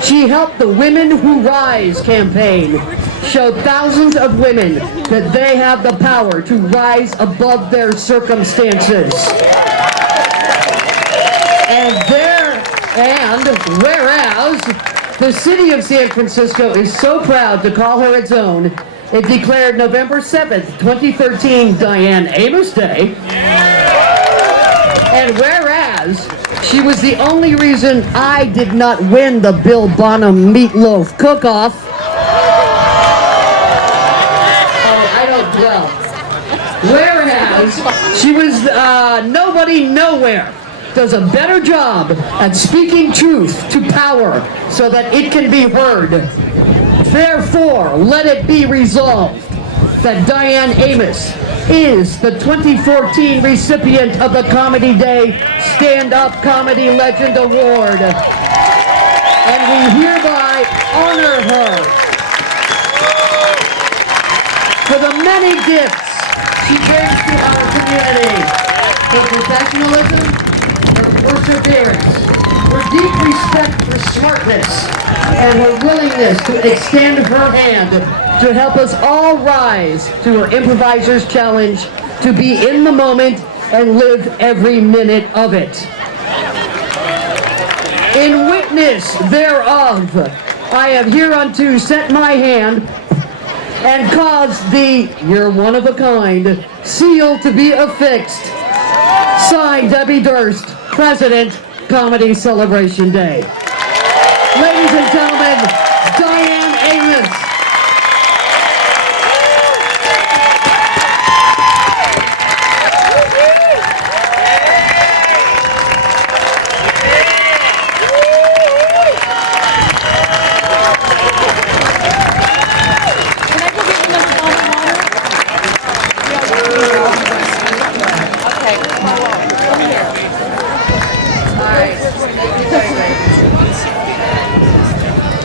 she helped the Women Who Rise campaign show thousands of women that they have the power to rise above their circumstances. And whereas the city of San Francisco is so proud to call her its own, it declared November 7th, 2013 Diane Amos Day. And whereas she was the only reason I did not win the Bill Bonham Meatloaf Cook-Off, whereas she was nobody nowhere does a better job at speaking truth to power so that it can be heard. Therefore, let it be resolved that Diane Amos is the 2014 recipient of the Comedy Day Stand-Up Comedy Legend Award. And we hereby honor her for the many gifts she brings to our community. Her professionalism, her perseverance, her deep respect for smartness, and her willingness to extend her hand to help us all rise to her Improviser's Challenge to be in the moment and live every minute of it. In witness thereof, I have hereunto set my hand and caused the "You're one of a kind" seal to be affixed. Signed, Debbie Durst, President, Comedy Celebration Day. Ladies and gentlemen, Diane Amos.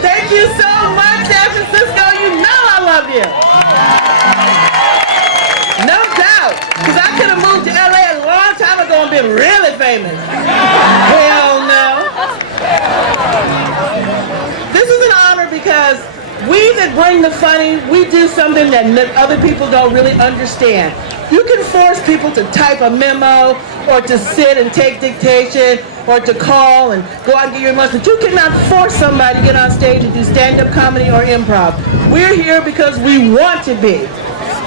Thank you so much, San Francisco. You know I love you. No doubt. Because I could have moved to LA a long time ago and been really famous. Hell no. This is an honor because we that bring the funny, we do something that other people don't really understand. You can force people to type a memo or to sit and take dictation or to call and go out and get your emotions. But you cannot force somebody to get on stage and do stand-up comedy or improv. We're here because we want to be.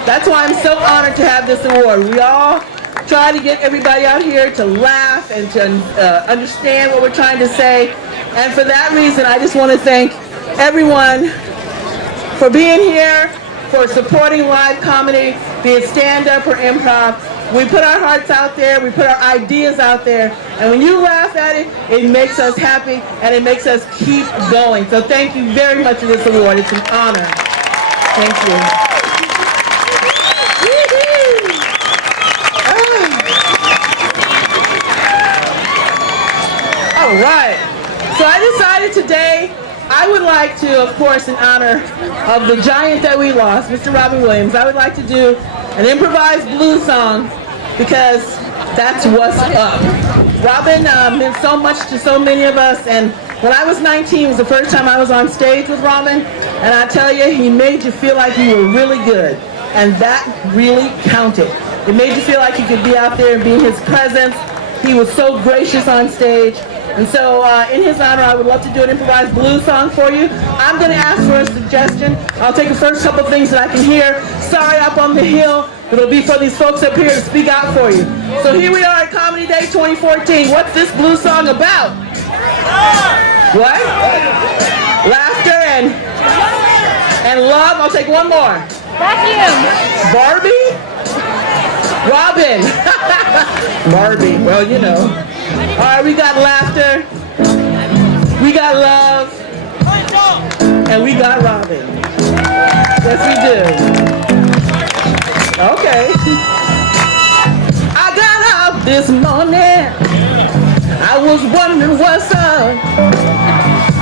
That's why I'm so honored to have this award. We all try to get everybody out here to laugh and to understand what we're trying to say. And for that reason, I just want to thank everyone for being here, for supporting live comedy, be it stand-up or improv. We put our hearts out there, we put our ideas out there, and when you laugh at it, it makes us happy and it makes us keep going. So thank you very much for this award. It's an honor. Thank you. All right. So I decided today I would like to, of course, in honor of the giant that we lost, Mr. Robin Williams, I would like to do an improvised blues song because that's what's up. Robin meant so much to so many of us, and when I was 19, it was the first time I was on stage with Robin, and I tell you, he made you feel like you were really good, and that really counted. It made you feel like you could be out there and be in his presence. He was so gracious on stage. And so in his honor, I would love to do an improvised blues song for you. I'm going to ask for a suggestion. I'll take the first couple things that I can hear. Sorry, up on the hill. It'll be for these folks up here to speak out for you. So here we are at Comedy Day 2014. What's this blues song about? What? Laughter and love. I'll take one more. Vacuum. Barbie? Robin. Barbie. Well, you know. All right, we got laughter, we got love, and we got Robin. Yes, we do. Okay. I got up this morning, I was wondering what's up.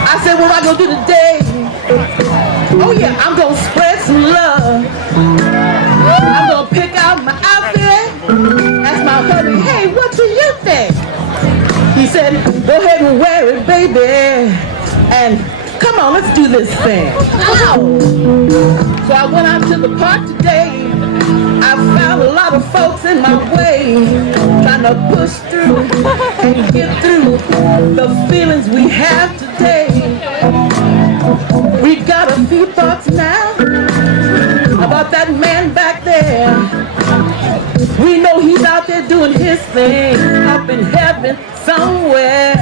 I said, what am I gonna do today? Oh yeah, I'm gonna spread some love. I'm gonna pick out my outfit, ask my hubby, hey, what do you think? He said, go ahead and wear it, baby, and come on, let's do this thing. Wow. So I went out to the park today. I found a lot of folks in my way, trying to push through and get through the feelings we have today. We got a few thoughts now about that man back there. We know he's out there doing his thing, up in heaven somewhere.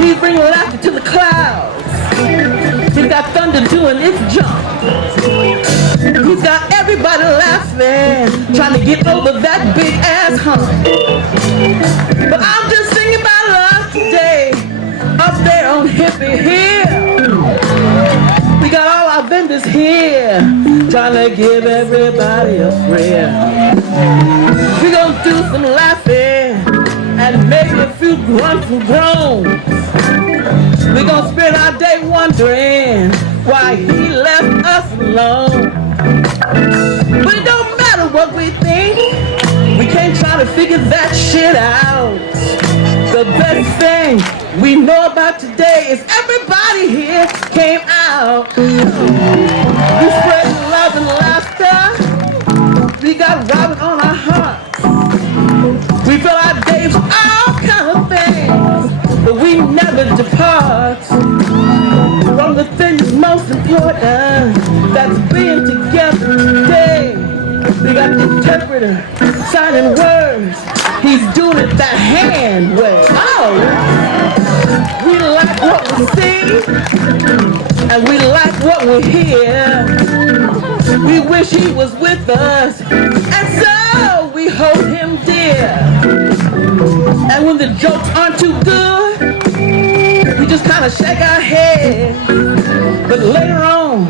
He's bringing laughter to the clouds. He's got thunder doing its jump. He's got everybody laughing, trying to get over that big ass hump. But I'm just singing about love today, up there on Hippie Hill. We got all our vendors here, trying to give everybody a thrill. We gonna do some laughing and maybe a few grunts and groans. We gonna spend our day wondering why he left us alone. But it don't matter what we think, we can't try to figure that shit out. The best thing we know about today is everybody here came out. We spread love and laughter, we got Robin on our hearts. We fill our days with all kind of things, but we never depart from the thing that's most important, that's being together today. We got the interpreter signing words, he's doing it that hand way. Oh, we like what we see, and we like what we hear. We wish he was with us, and so we hold him dear. And when the jokes aren't too good, we just kind of shake our head. But later on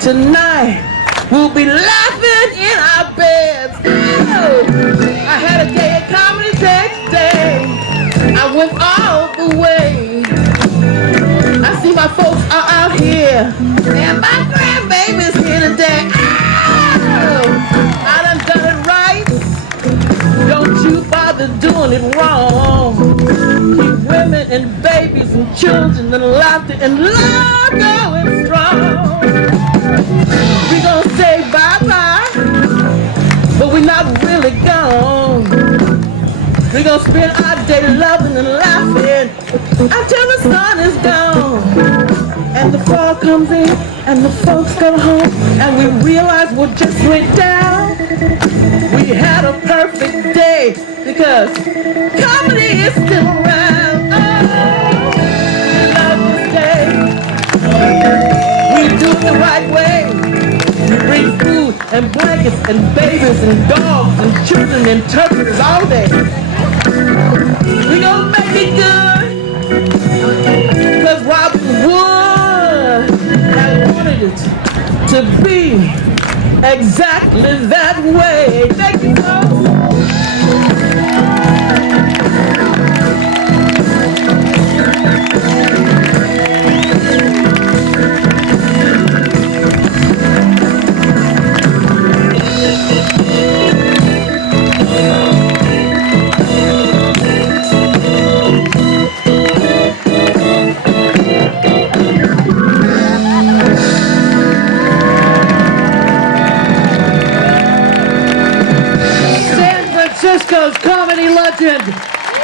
tonight, we'll be laughing in our beds. Oh, I had a day at Comedy Day today. I went all the way. I see my folks are out here, and my grandbaby's here today. Oh, I done it right. Don't you bother doing it wrong. Keep women and babies and children and laughter and love going strong. We gonna say bye-bye, but we're not really gone. We gonna spend our day loving and laughing until the sun is gone. And the fall comes in, and the folks go home, and we realize what just went down. We had a perfect day, because comedy is still around. Oh, we love this day. We do it the right way. We bring food and blankets and babies and dogs and children and interpreters all day. We gonna make it good, cause Robin Wood had wanted it to be exactly that way. Thank you, folks. Francisco's comedy legend,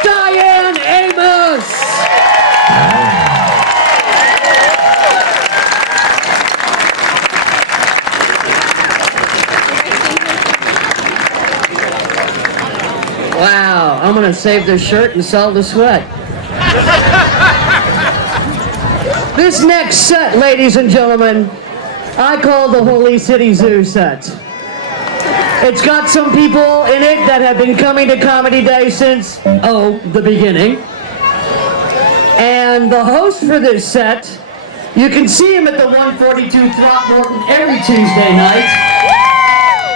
Diane Amos. Wow, I'm gonna save this shirt and sell the sweat. This next set, ladies and gentlemen, I call the Holy City Zoo set. It's got some people in it that have been coming to Comedy Day since, the beginning. And the host for this set, you can see him at the 142 Throckmorton every Tuesday night.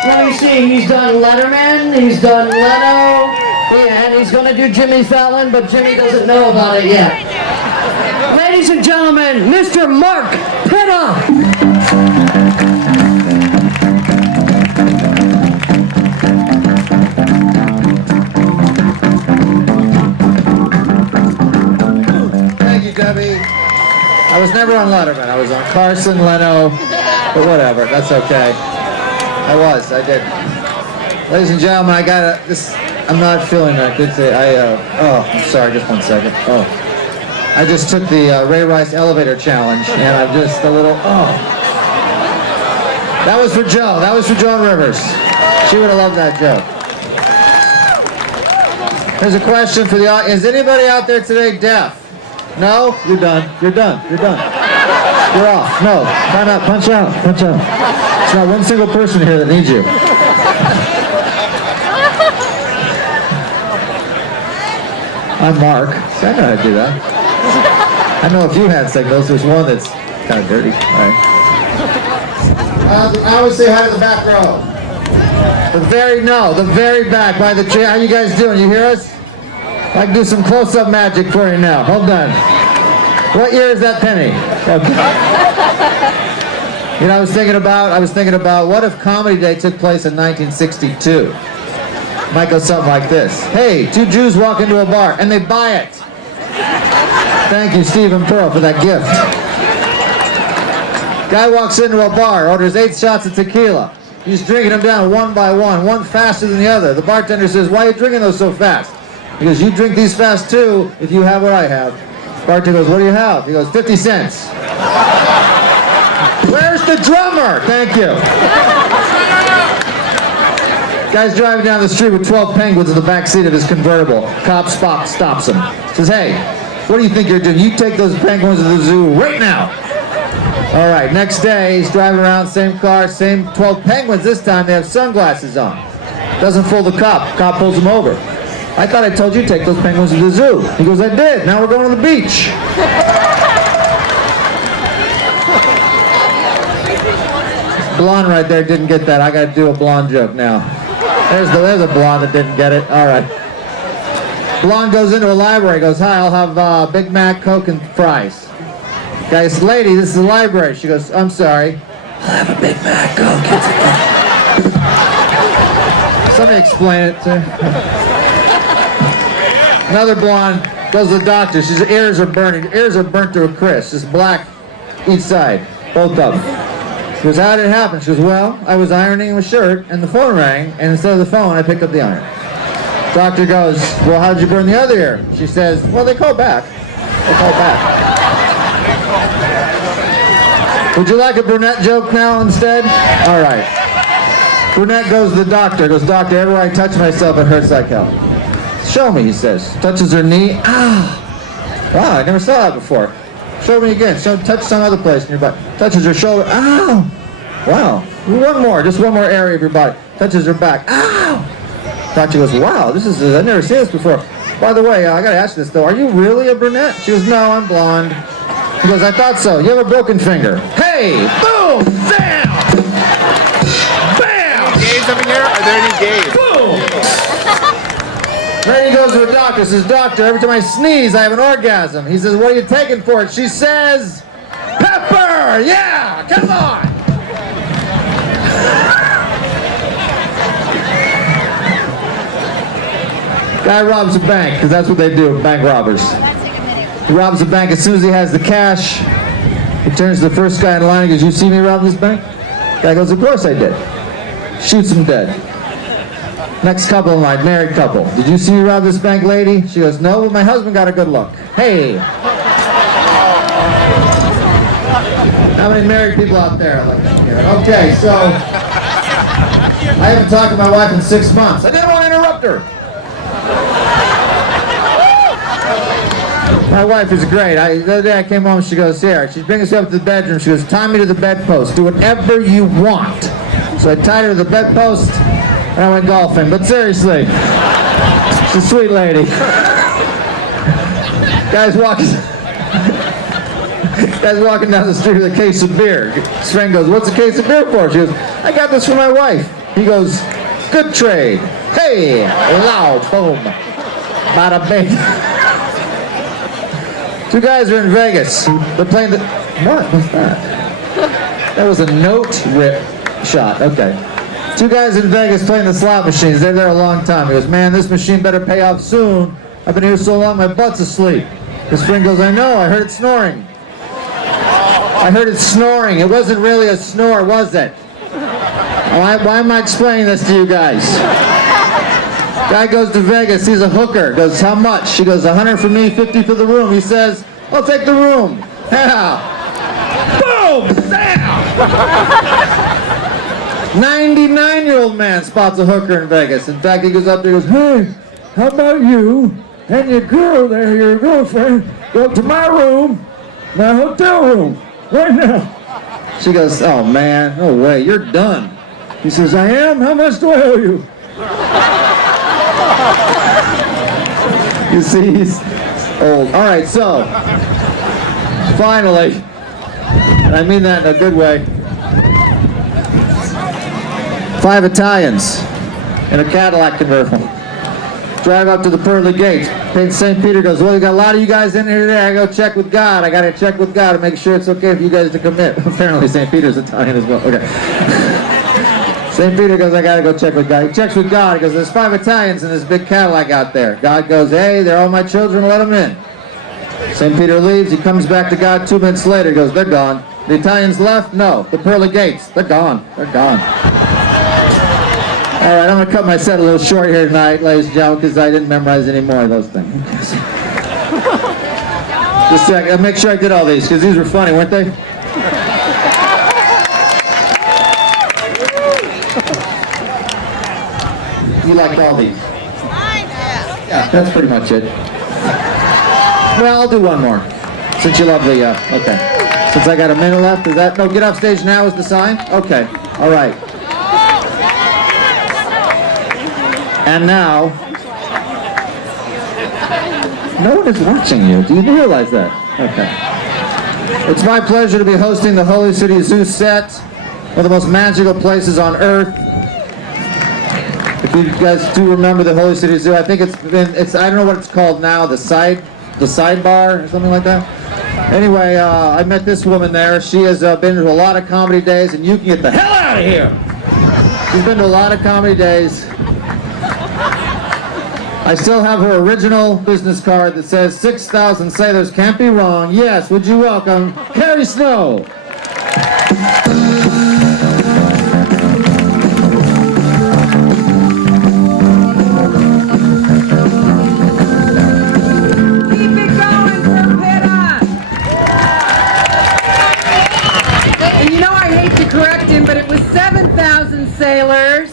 Let me see, he's done Letterman, he's done Leno, and he's gonna do Jimmy Fallon, but Jimmy doesn't know about it yet. Ladies and gentlemen, Mr. Mark Pitta. Debbie. I was never on Letterman. I was on Carson, Leno, but whatever. That's okay. I did. Ladies and gentlemen, I got this. I'm not feeling that good today. I'm sorry. Just 1 second. I just took the Ray Rice elevator challenge, and I'm just a little. That was for Joe. That was for Joan Rivers. She would have loved that joke. Here's a question for the audience. Is anybody out there today deaf? No? You're done. You're done. You're done. You're off. No. Time out. Punch out. Punch out. There's not one single person here that needs you. I'm Mark. So I know how to do that. I know a few hand signals. There's one that's kind of dirty. All right. I always say hi to the back row. The very back by the tree. How you guys doing? You hear us? I can do some close-up magic for you now. Hold on. What year is that penny? Okay. You know, I was thinking about what if Comedy Day took place in 1962? Might go something like this. Hey, two Jews walk into a bar and they buy it. Thank you, Stephen Pearl, for that gift. Guy walks into a bar, orders 8 shots of tequila. He's drinking them down one by one faster than the other. The bartender says, "Why are you drinking those so fast?" He goes, "You drink these fast too, if you have what I have." Bartender goes, "What do you have?" He goes, 50 cents. Where's the drummer? Thank you. Guy's driving down the street with 12 penguins in the back seat of his convertible. Cop stops him. Says, "Hey, what do you think you're doing? You take those penguins to the zoo right now." All right, next day, he's driving around, same car, same 12 penguins. This time they have sunglasses on. Doesn't fool the cop. Cop pulls him over. "I thought I told you to take those penguins to the zoo." He goes, "I did. Now we're going to the beach." Blonde right there didn't get that. I got to do a blonde joke now. There's a blonde that didn't get it. All right. Blonde goes into a library. Goes, "Hi, I'll have Big Mac, Coke, and fries." Guy says, "Lady, this is the library." She goes, "I'm sorry. I'll have a Big Mac, Coke, and somebody explain it to her. Another blonde goes to the doctor. She's ears are burning. Her ears are burnt to a crisp. Just black each side, both of them. She goes, "How did it happen?" She goes, "Well, I was ironing my shirt and the phone rang, and instead of the phone, I picked up the iron." Doctor goes, "Well, how did you burn the other ear?" She says, "Well, they call back. They call back." Would you like a brunette joke now instead? All right. Brunette goes to the doctor. Goes, "Doctor, everywhere I touch myself, it hurts like hell." "Show me," he says. Touches her knee. "Ah! Wow, I never saw that before. Show me again. Touch some other place in your body." Touches her shoulder. "Ow! Wow. One more. Just one more area of your body." Touches her back. "Ow!" Doctor goes, "Wow, I've never seen this before. By the way, I gotta ask you this though. Are you really a brunette?" She goes, "No, I'm blonde." He goes, "I thought so. You have a broken finger." Hey! Boom! Bam! Bam! Any gays up in here? Are there any gays? Boom! Then he goes to the doctor. Says, "Doctor, every time I sneeze, I have an orgasm." He says, "What are you taking for it?" She says, "Pepper! Yeah! Come on!" Guy robs a bank, because that's what they do, bank robbers. He robs the bank. As soon as he has the cash, he turns to the first guy in line and goes, "You see me rob this bank?" Guy goes, "Of course I did." Shoots him dead. Next couple in line, married couple. "Did you see me rob this bank, lady?" She goes, "No, but my husband got a good look." Hey! How many married people out there like that here? Okay, so I haven't talked to my wife in 6 months. I didn't want to interrupt her. My wife is great. The other day I came home, she goes, "Here." She brings us up to the bedroom. She goes, "Tie me to the bedpost. Do whatever you want." So I tied her to the bedpost, and I went golfing. But seriously, she's a sweet lady. Guy's walking down the street with a case of beer. His friend goes, "What's a case of beer for?" She goes, "I got this for my wife." He goes, "Good trade." Hey, loud, boom, bada bing. Two guys are in Vegas. They're playing the... What was that? That was a note rip shot. Okay. Two guys in Vegas playing the slot machines. They're there a long time. He goes, "Man, this machine better pay off soon. I've been here so long, my butt's asleep." His friend goes, "I know. I heard it snoring." "I heard it snoring. It wasn't really a snore, was it?" Why am I explaining this to you guys? Guy goes to Vegas, sees a hooker, goes, "How much?" She goes, "100 for me, 50 for the room." He says, "I'll take the room." Yeah. Boom! Bam! 99-year-old man spots a hooker in Vegas. In fact, he goes up there and goes, "Hey, how about you and your girl there, your girlfriend, go up to my room, my hotel room, right now?" She goes, "Oh man, no way, you're done." He says, "I am? How much do I owe you?" You see, he's old. All right, so finally, and I mean that in a good way, 5 Italians in a Cadillac convertible drive up to the pearly gates. St. Peter goes, well, we got a lot of you guys in here today. I go check with God. I got to check with God to make sure it's okay for you guys to commit. Apparently St. Peter's Italian as well. Okay. St. Peter goes, I got to go check with God. He checks with God. He goes, there's 5 Italians in this big Cadillac out there. God goes, hey, they're all my children. Let them in. St. Peter leaves. He comes back to God 2 minutes later. He goes, they're gone. The Italians left? No. The pearly gates, they're gone. They're gone. All right, I'm going to cut my set a little short here tonight, ladies and gentlemen, because I didn't memorize any more of those things. Just a second. I'll make sure I did all these, because these were funny, weren't they? You liked all these? Yeah, that's pretty much it. Well, I'll do one more, since you love the, okay. Since I got a minute left, is that, no, get off stage now is the sign? Okay, all right. And now, no one is watching you. Do you realize that? Okay. It's my pleasure to be hosting the Holy City Zoo set, one of the most magical places on earth. If you guys do remember the Holy City Zoo, I think I don't know what it's called now, the sidebar or something like that. Anyway, I met this woman there. She has been to a lot of comedy days, and you can get the hell out of here. She's been to a lot of comedy days. I still have her original business card that says 6,000 sailors can't be wrong. Yes, would you welcome Carrie Snow? Keep it going for PETA! And you know I hate to correct him, but it was 7,000 sailors.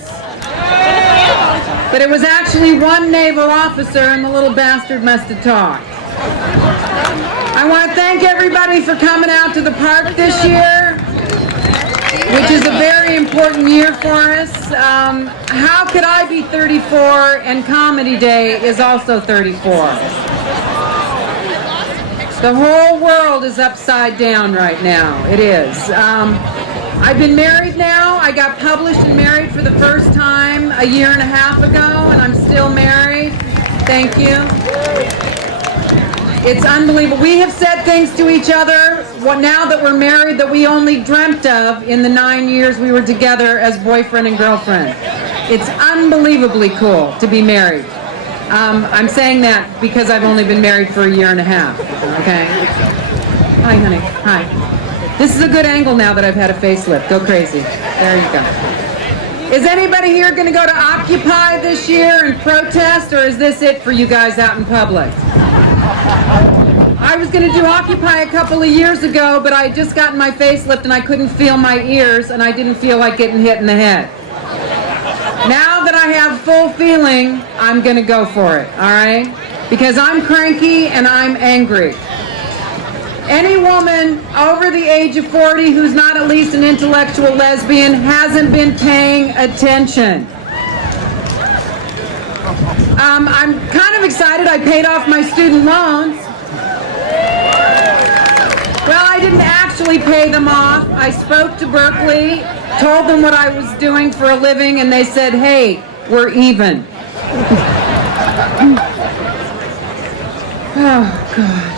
But it was actually one naval officer, and the little bastard must have talked. I want to thank everybody for coming out to the park this year, which is a very important year for us. How could I be 34 and Comedy Day is also 34? The whole world is upside down right now. It is. I've been married now. I got published and married for the first time a year and a half ago, and I'm still married. Thank you. It's unbelievable. We have said things to each other now that we're married that we only dreamt of in the 9 years we were together as boyfriend and girlfriend. It's unbelievably cool to be married. I'm saying that because I've only been married for a year and a half. Okay? Hi, honey. Hi. This is a good angle now that I've had a facelift. Go crazy. There you go. Is anybody here going to go to Occupy this year and protest, or is this it for you guys out in public? I was going to do Occupy a couple of years ago, but I had just gotten my facelift and I couldn't feel my ears, and I didn't feel like getting hit in the head. Now that I have full feeling, I'm going to go for it, all right? Because I'm cranky and I'm angry. Any woman over the age of 40 who's not at least an intellectual lesbian hasn't been paying attention. I'm kind of excited. I paid off my student loans. Well, I didn't actually pay them off. I spoke to Berkeley, told them what I was doing for a living, and they said, hey, we're even. Oh, God.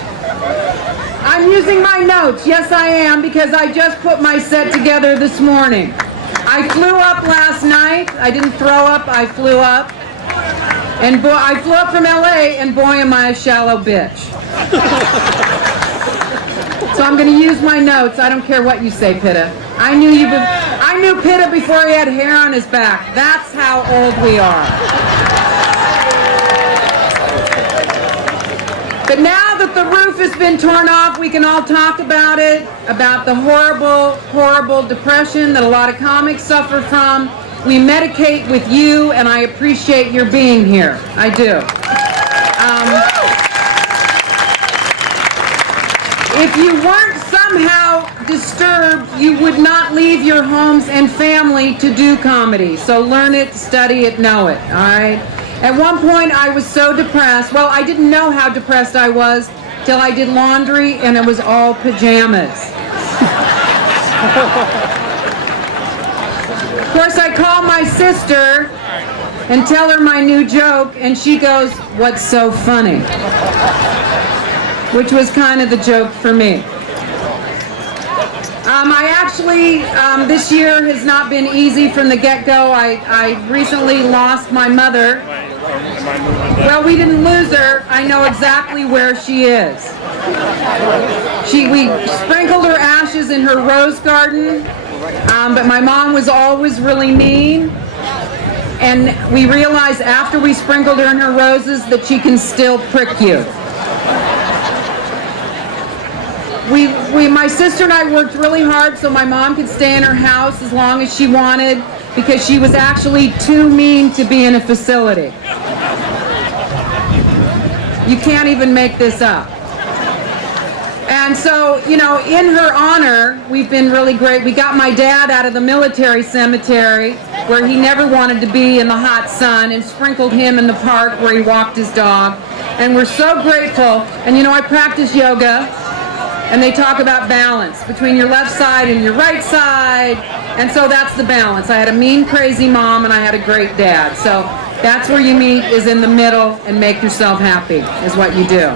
I'm using my notes. Yes, I am, because I just put my set together this morning. I flew up last night. I didn't throw up. I flew up. And boy, I flew up from LA, and boy, am I a shallow bitch. So I'm going to use my notes. I don't care what you say, PETA. I knew PETA before he had hair on his back. That's how old we are. But now that the roof has been torn off, we can all talk about it, about the horrible, horrible depression that a lot of comics suffer from. We medicate with you, and I appreciate your being here. I do. If you weren't somehow disturbed, you would not leave your homes and family to do comedy. So learn it, study it, know it, all right? At one point, I was so depressed. Well, I didn't know how depressed I was till I did laundry and it was all pajamas. Of course, I call my sister and tell her my new joke, and she goes, "What's so funny?" Which was kind of the joke for me. I actually, this year has not been easy from the get-go. I recently lost my mother. Well, we didn't lose her. I know exactly where she is. We sprinkled her ashes in her rose garden, but my mom was always really mean. And we realized after we sprinkled her in her roses that she can still prick you. My sister and I worked really hard so my mom could stay in her house as long as she wanted because she was actually too mean to be in a facility. You can't even make this up. And so, you know, in her honor, we've been really great. We got my dad out of the military cemetery where he never wanted to be in the hot sun and sprinkled him in the park where he walked his dog. And we're so grateful. And you know, I practice yoga. And they talk about balance between your left side and your right side. And so that's the balance. I had a mean, crazy mom, and I had a great dad. So that's where you meet, is in the middle, and make yourself happy is what you do.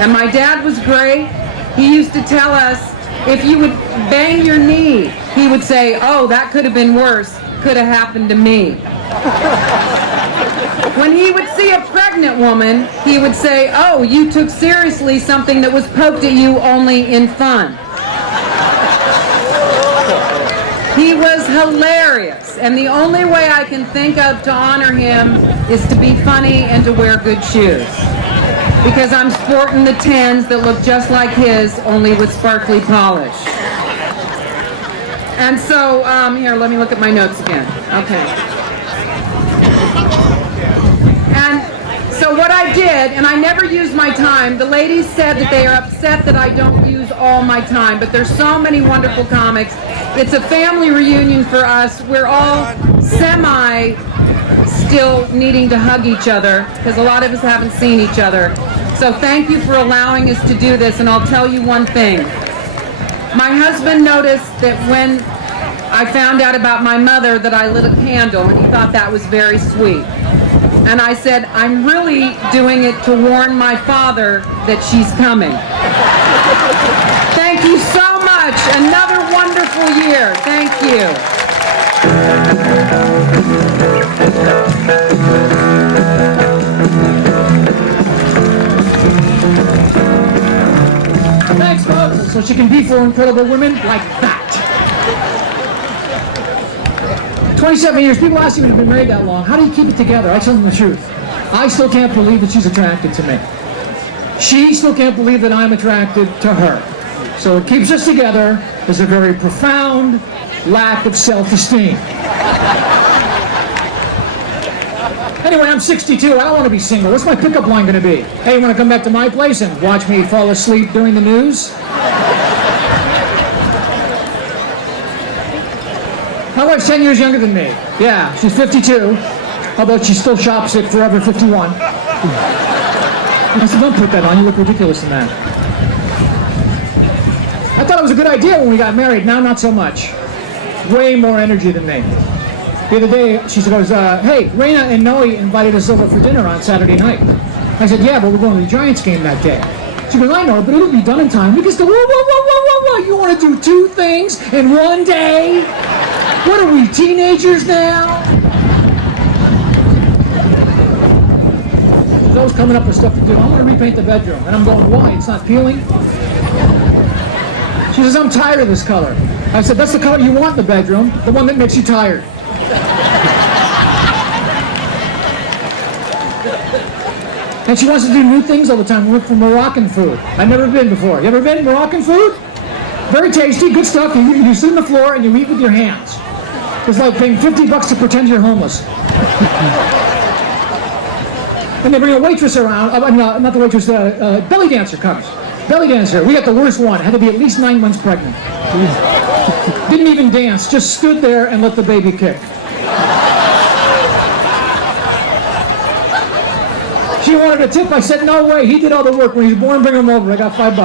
And my dad was great. He used to tell us, if you would bang your knee, he would say, "Oh, that could have been worse. Could have happened to me." When he would see a pregnant woman, he would say, "Oh, you took seriously something that was poked at you only in fun." He was hilarious, and the only way I can think of to honor him is to be funny and to wear good shoes. Because I'm sporting the 10s that look just like his, only with sparkly polish. And so, here, let me look at my notes again. Okay. And so what I did, and I never use my time, the ladies said that they are upset that I don't use all my time, but there's so many wonderful comics. It's a family reunion for us. We're all still needing to hug each other, because a lot of us haven't seen each other. So thank you for allowing us to do this, and I'll tell you one thing. My husband noticed that when I found out about my mother that I lit a candle, and he thought that was very sweet. And I said, I'm really doing it to warn my father that she's coming. Thank you so much. Another wonderful year. Thank you. Thanks, folks. So she can be four incredible women like that. 27 years. People ask me, you've been married that long. How do you keep it together? I tell them the truth. I still can't believe that she's attracted to me. She still can't believe that I'm attracted to her. So what keeps us together is a very profound lack of self-esteem. Anyway, I'm 62. I don't want to be single. What's my pickup line going to be? Hey, you want to come back to my place and watch me fall asleep during the news? My wife's 10 years younger than me. Yeah, she's 52. How about she still shops at Forever 51? I said, don't put that on. You look ridiculous in that. I thought it was a good idea when we got married. Now, not so much. Way more energy than me. The other day, she goes, hey, Raina and Noe invited us over for dinner on Saturday night. I said, yeah, but we're going to the Giants game that day. She goes, I know, but it'll be done in time. We can still, whoa, you want to do two things in one day? What are we, teenagers now? She's always coming up with stuff to do. I want to repaint the bedroom. And I'm going, why? It's not peeling? She says, I'm tired of this color. I said, that's the color you want in the bedroom, the one that makes you tired. And she wants to do new things all the time. We look for Moroccan food. I've never been before. You ever been? Moroccan food? Very tasty, good stuff. You sit on the floor and you eat with your hands. It's like paying $50 to pretend you're homeless. And they bring a waitress around, not the waitress, belly dancer comes. Belly dancer, we got the worst one. Had to be at least 9 months pregnant. Didn't even dance, just stood there and let the baby kick. She wanted a tip. I said, no way. He did all the work. When he was born, bring him over. I got $5.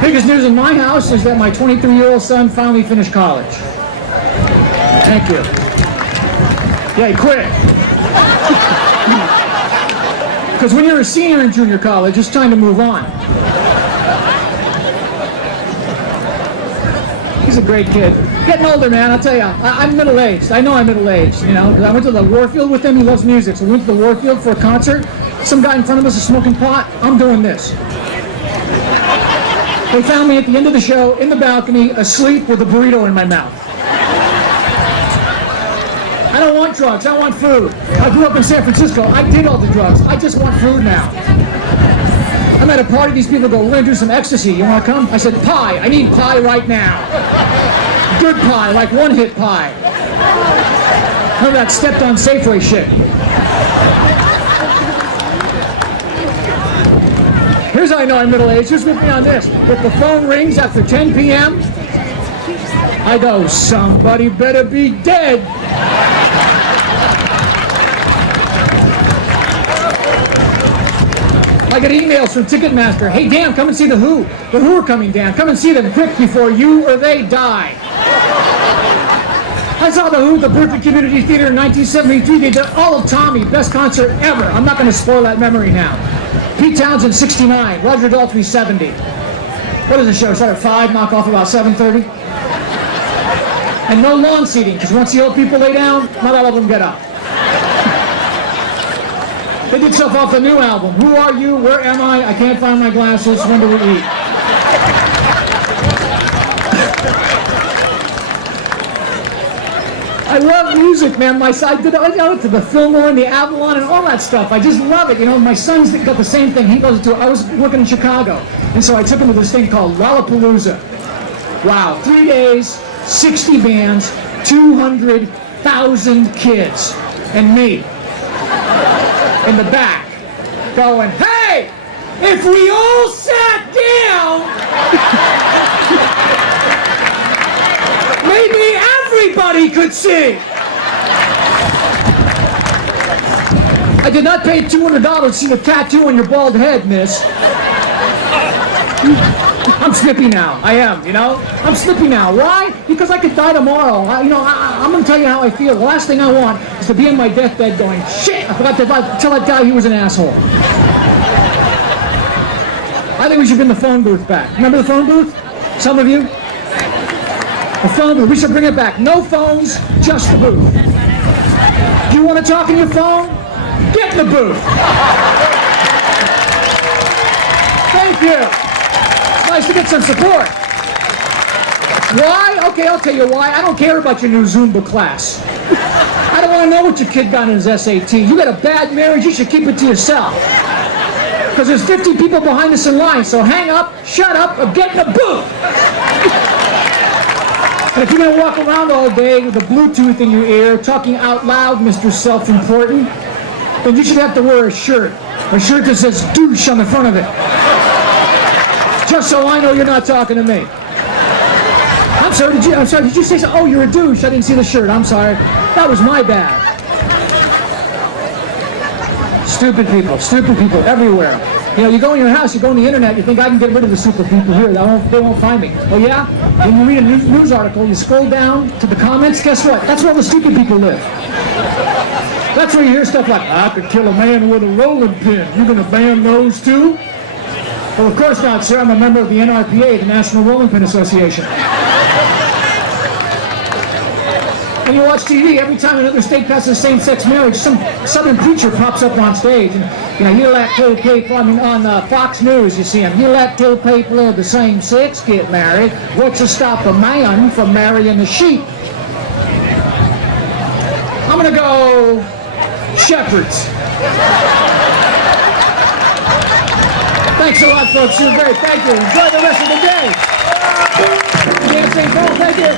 Biggest news in my house is that my 23-year-old son finally finished college. Thank you. Yeah, he quit. Because when you're a senior in junior college, it's time to move on. He's a great kid. Getting older, man, I'll tell you. I'm middle-aged. I know I'm middle-aged, you know, because I went to the Warfield with him. He loves music. So we went to the Warfield for a concert. Some guy in front of us is smoking pot. I'm doing this. They found me at the end of the show in the balcony, asleep with a burrito in my mouth. I don't want drugs. I want food. I grew up in San Francisco. I did all the drugs. I just want food now. I'm at a party. These people go, we're going to do some ecstasy. You want to come? I said, pie. I need pie right now. Good pie, like one-hit pie. Remember that stepped-on Safeway shit. Here's how I know I'm middle-aged. Just with me on this. If the phone rings after 10 p.m., I go, somebody better be dead. I get emails from Ticketmaster. Hey, Dan, come and see The Who. The Who are coming, Dan. Come and see them quick before you or they die. I saw The Who at the Berkeley Community Theater in 1973. They did all of Tommy, best concert ever. I'm not going to spoil that memory now. Pete Townsend, 69. Roger Daltrey, 70. What does the show start at 5, knock off about 7:30? And no lawn seating, because once the old people lay down, not all of them get up. They did stuff off the new album. Who are you? Where am I? I can't find my glasses. When do we eat? I love music, man. I went to the Fillmore and the Avalon and all that stuff. I just love it. You know, my son's got the same thing. He goes to. I was working in Chicago, and so I took him to this thing called Lollapalooza. Wow, 3 days, 60 bands, 200,000 kids, and me in the back going, hey, if we all sat down, maybe everybody could sing. I did not pay $200 to see the tattoo on your bald head, miss. I'm snippy now. I am, you know? I'm snippy now. Why? Because I could die tomorrow. I'm going to tell you how I feel. The last thing I want is to be in my deathbed going, shit, I forgot to tell that guy he was an asshole. I think we should bring the phone booth back. Remember the phone booth? Some of you? The phone booth. We should bring it back. No phones, just the booth. Do you want to talk on your phone? Get in the booth. Thank you. Nice to get some support. Why? Okay, I'll tell you why. I don't care about your new Zumba class. I don't want to know what your kid got in his SAT. You got a bad marriage, you should keep it to yourself. Because there's 50 people behind us in line, so hang up, shut up, or get in the booth. And if you're going to walk around all day with a Bluetooth in your ear, talking out loud, Mr. Self-Important, then you should have to wear a shirt that says douche on the front of it. Just so I know you're not talking to me. I'm sorry, did you say so? Oh, you're a douche. I didn't see the shirt. I'm sorry. That was my bad. Stupid people everywhere. You know, you go in your house, you go on the internet, you think I can get rid of the stupid people here. They won't find me. Oh yeah? When you read a news article, you scroll down to the comments, guess what? That's where all the stupid people live. That's where you hear stuff like, I could kill a man with a rolling pin. You gonna ban those too? Well, of course not, sir. I'm a member of the NRPA, the National Rolling Pin Association. When you watch TV, every time another state passes same-sex marriage, some southern preacher pops up on stage, and you let two people, on Fox News, you see him, you let two people of the same sex get married, what's to stop a man from marrying a sheep? I'm gonna go shepherds. Thanks a lot, folks. You're great. Thank you. Enjoy the rest of the day. Dan St. Paul, thank you.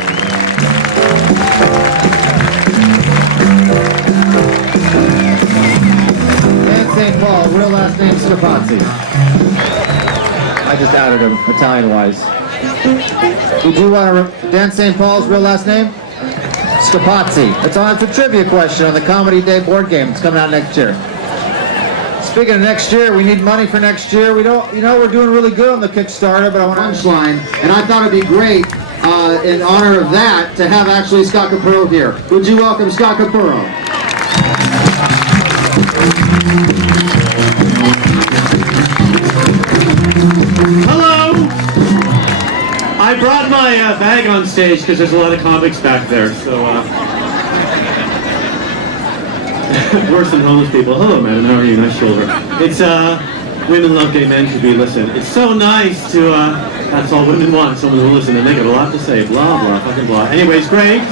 Dan St. Paul, real last name Scapazzi. I just added him, Italian-wise. Did you want to... Dan St. Paul's real last name? Scapazzi. It's on for trivia question on the Comedy Day board game. It's coming out next year. Speaking of next year, we need money for next year. We don't, we're doing really good on the Kickstarter, but I want to punchline, and I thought it'd be great in honor of that to have actually Scott Capurro here. Would you welcome Scott Capurro? Hello! I brought my bag on stage because there's a lot of comics back there, so worse than homeless people. Hello, madam, how are you? Nice shoulder. It's women love gay men to be listened. It's so nice to that's all women want, someone who will listen, and they got a lot to say. Blah blah fucking blah. Anyways, great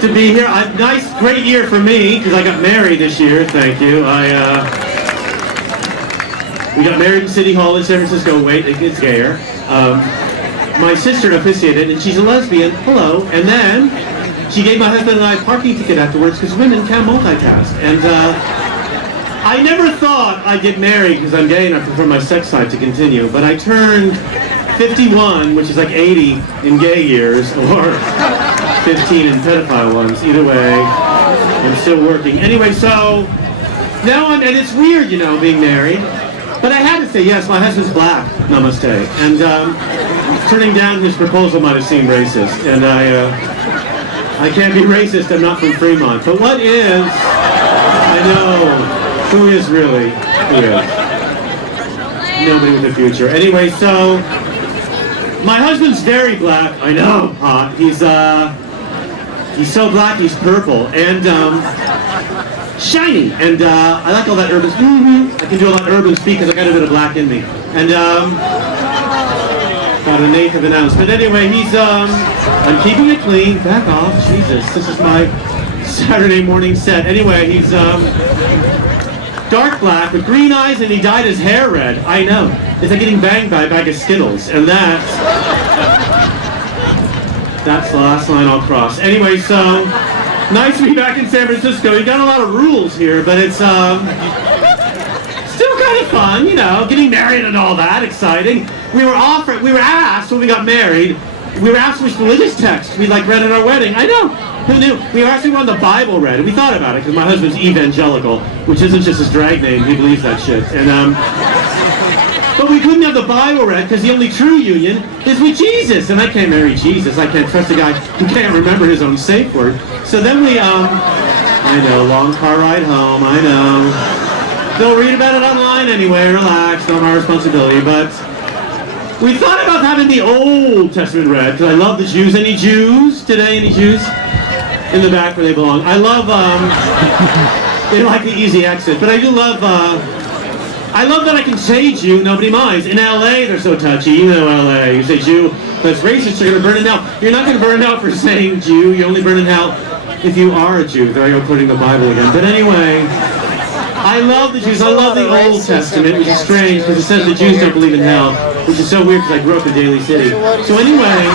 to be here. Nice, great year for me because I got married this year. Thank you. We got married in City Hall in San Francisco. Wait, it gets gayer. My sister officiated, and she's a lesbian. Hello. And then she gave my husband and I a parking ticket afterwards because women can't multitask. And I never thought I'd get married because I'm gay and I prefer my sex life to continue. But I turned 51, which is like 80 in gay years, or 15 in pedophile ones. Either way, I'm still working. Anyway, so now and it's weird, being married. But I had to say yes, my husband's black, namaste. And turning down his proposal might have seemed racist. And I can't be racist, I'm not from Fremont. But what is, I know, who is really, who is? Nobody with a future. Anyway, so, my husband's very black, I know, hot. He's so black, he's purple. And, shiny, and I like all that urban. I can do a lot of urban speak because I got a bit of black in me, and about an eighth of an ounce. But anyway, he's I'm keeping it clean. Back off, Jesus. This is my Saturday morning set. Anyway, he's dark black with green eyes, and he dyed his hair red. I know. It's like getting banged by a bag of Skittles, and that's the last line I'll cross. Anyway, so. Nice to be back in San Francisco. We got a lot of rules here, but it's still kind of fun, getting married and all that, exciting. We were asked when we got married, we were asked which religious text we'd read at our wedding. I know, who knew? We actually wanted the Bible read, and we thought about it because my husband's evangelical, which isn't just his drag name. He believes that shit. And but we couldn't have the Bible read because the only true union is with Jesus, and I can't marry Jesus. I can't trust a guy who can't remember his own safe word. So then we, I know, long car ride home, I know. They'll read about it online anyway, relax, not my responsibility, but we thought about having the Old Testament read, because I love the Jews. Any Jews today? Any Jews? In the back where they belong. I love, they like the easy exit, but I do love, I love that I can say Jew, nobody minds. In LA, they're so touchy. LA, you say Jew, that's racist, you're going to burn in hell. You're not going to burn in hell for saying Jew, you only burn in hell if you are a Jew. There I go, quoting the Bible again. But anyway, I love the Jews. I love the Old Testament, which is strange because it says the Jews don't believe in hell, which is so weird because I grew up in Daly City. So anyway,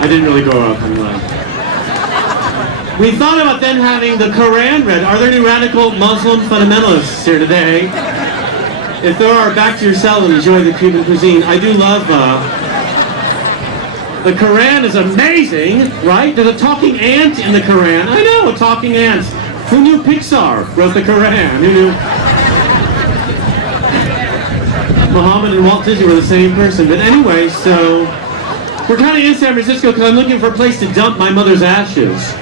I didn't really grow up, I'm glad. We thought about then having the Quran read. Are there any radical Muslim fundamentalists here today? If there are, back to your cell and enjoy the Cuban cuisine. I do love, the Quran is amazing, right? There's a talking ant in the Quran. I know, a talking ant. Who knew Pixar wrote the Quran? Who knew Muhammad and Walt Disney were the same person? But anyway, so we're kind of in San Francisco because I'm looking for a place to dump my mother's ashes.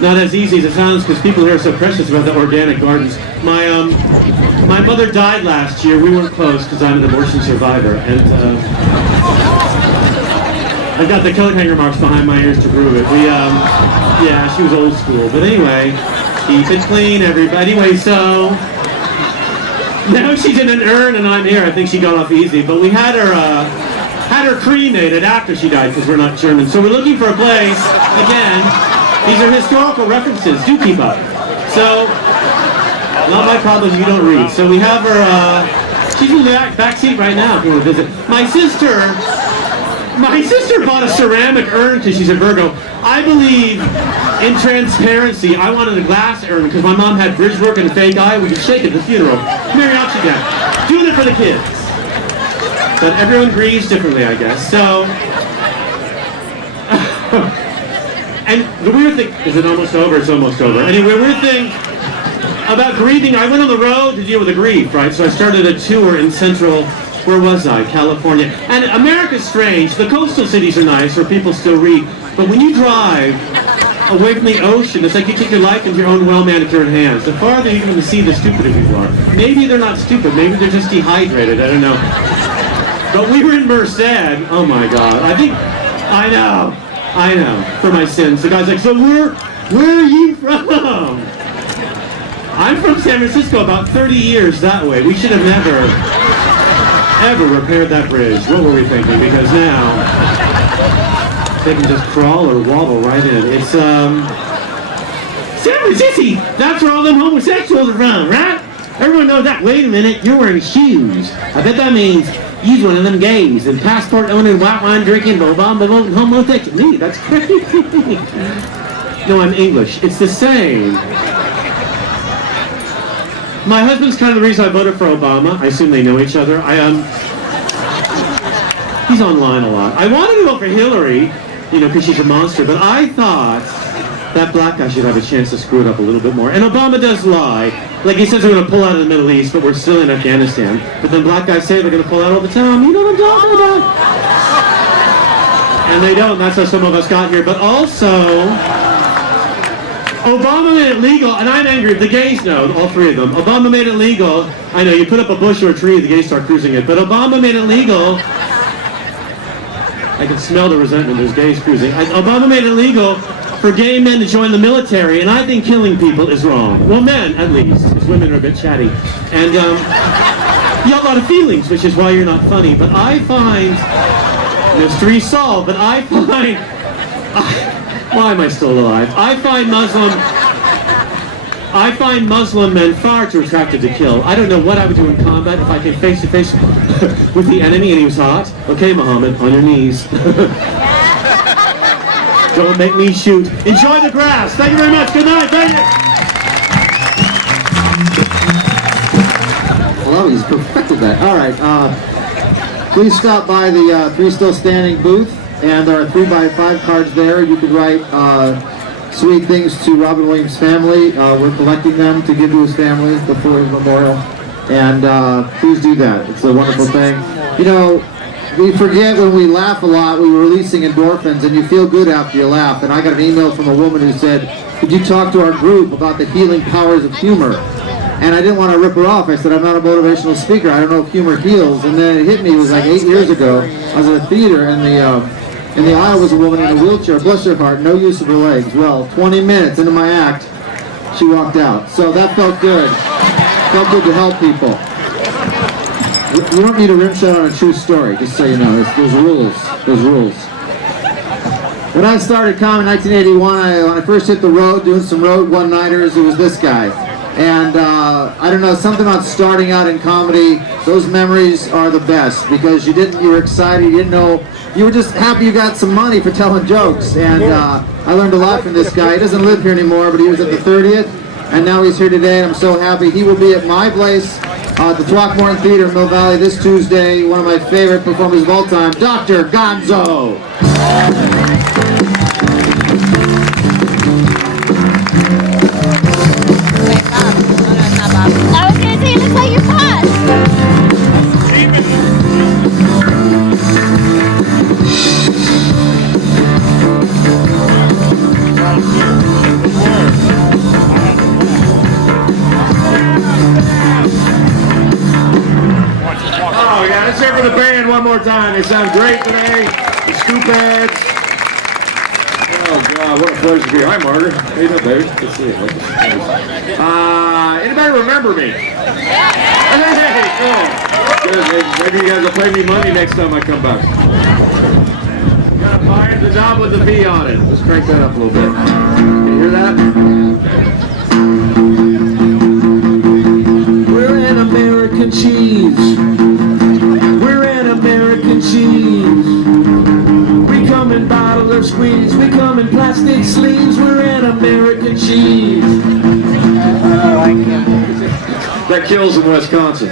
Not as easy as it sounds because people here are so precious about the organic gardens. My mother died last year. We weren't close because I'm an abortion survivor, and I got the coat hanger marks behind my ears to prove it. Yeah, she was old school. But anyway, keep it clean, everybody. Anyway, so now she's in an urn and I'm here. I think she got off easy, but we had her cremated after she died because we're not German. So we're looking for a place again. These are historical references. Do keep up. So, not my problem if you don't read. So we have her, she's in the back seat right now if you want to visit. My sister bought a ceramic urn because she's a Virgo. I believe in transparency. I wanted a glass urn because my mom had bridge work and a fake eye. We could shake at the funeral. Mariachi guy. Doing it for the kids. But everyone grieves differently, I guess. So, And the weird thing, is it almost over? It's almost over. Anyway, weird thing about grieving, I went on the road to deal with the grief, right? So I started a tour in central, where was I? California. And America's strange. The coastal cities are nice where people still read. But when you drive away from the ocean, it's like you take your life into your own well-manicured hands. The farther you go from the sea, the stupider people are. Maybe they're not stupid. Maybe they're just dehydrated. I don't know. But we were in Merced. Oh my God. I know, for my sins. The guy's like, so where are you from? I'm from San Francisco, about 30 years that way. We should have never, ever repaired that bridge. What were we thinking? Because now, they can just crawl or waddle right in. It's, San Francisco, that's where all them homosexuals are from, right? Everyone knows that. Wait a minute, you're wearing shoes. I bet that means he's one of them gays and passport owning, white wine drinking, Obama voting homosexual. Me, that's crazy. No, I'm English. It's the same. My husband's kind of the reason I voted for Obama. I assume they know each other. He's online a lot. I wanted to vote for Hillary, because she's a monster, but I thought that black guy should have a chance to screw it up a little bit more. And Obama does lie. Like he says we're going to pull out of the Middle East, but we're still in Afghanistan. But then black guys say they're going to pull out all the time. You know what I'm talking about? And they don't. That's how some of us got here. But also, Obama made it legal, and I'm angry. The gays know, all three of them. Obama made it legal. I know, you put up a bush or a tree, the gays start cruising it. But Obama made it legal. I can smell the resentment. There's gays cruising. Obama made it legal for gay men to join the military, and I think killing people is wrong. Well, men, at least, because women are a bit chatty. And you have a lot of feelings, which is why you're not funny. But I find, mystery solved, but I find, why am I still alive? I find Muslim men far too attractive to kill. I don't know what I would do in combat if I came face to face with the enemy and he was hot. Okay, Muhammad, on your knees. Don't make me shoot. Enjoy the grass. Thank you very much. Good night. Thank you. Well, he's perfected that. All right. Please stop by the Three Still Standing booth, and there are 3x5 cards there. You could write sweet things to Robin Williams' family. We're collecting them to give to his family before his memorial. And please do that. It's a wonderful thing. We forget when we laugh a lot, we're releasing endorphins, and you feel good after you laugh. And I got an email from a woman who said, could you talk to our group about the healing powers of humor? And I didn't want to rip her off. I said, I'm not a motivational speaker. I don't know if humor heals. And then it hit me. It was like 8 years ago. I was in a theater, and in the aisle was a woman in a wheelchair, bless her heart, no use of her legs. Well, 20 minutes into my act, she walked out. So that felt good. Felt good to help people. You don't need a rim shot on a true story, just so you know. There's rules. There's rules. When I started comedy in 1981, when I first hit the road, doing some road one-nighters, it was this guy. And I don't know, something about starting out in comedy, those memories are the best, because you were excited, you didn't know, you were just happy you got some money for telling jokes. And I learned a lot from this guy. He doesn't live here anymore, but he was at the 30th, and now he's here today, and I'm so happy. He will be at my place, at the Throckmorton Theater in Mill Valley this Tuesday. One of my favorite performers of all time, Dr. Gonzo. I was going to say, it looks like your pot. Oh, yeah, let's hear for the band one more time. They sound great today. The Scoop Heads. Oh, God, what a pleasure to be here. Hi, Margaret. How you doing, baby? Good to see you. Anybody remember me? Hey, cool. Good. Maybe you guys will pay me money next time I come back. Got a fire the knob with the V on it. Let's crank that up a little bit. Can you hear that? We're an American cheese. We're an American cheese. We come in bottle or squeeze. We come in plastic sleeves. We're an American cheese. That kills in Wisconsin.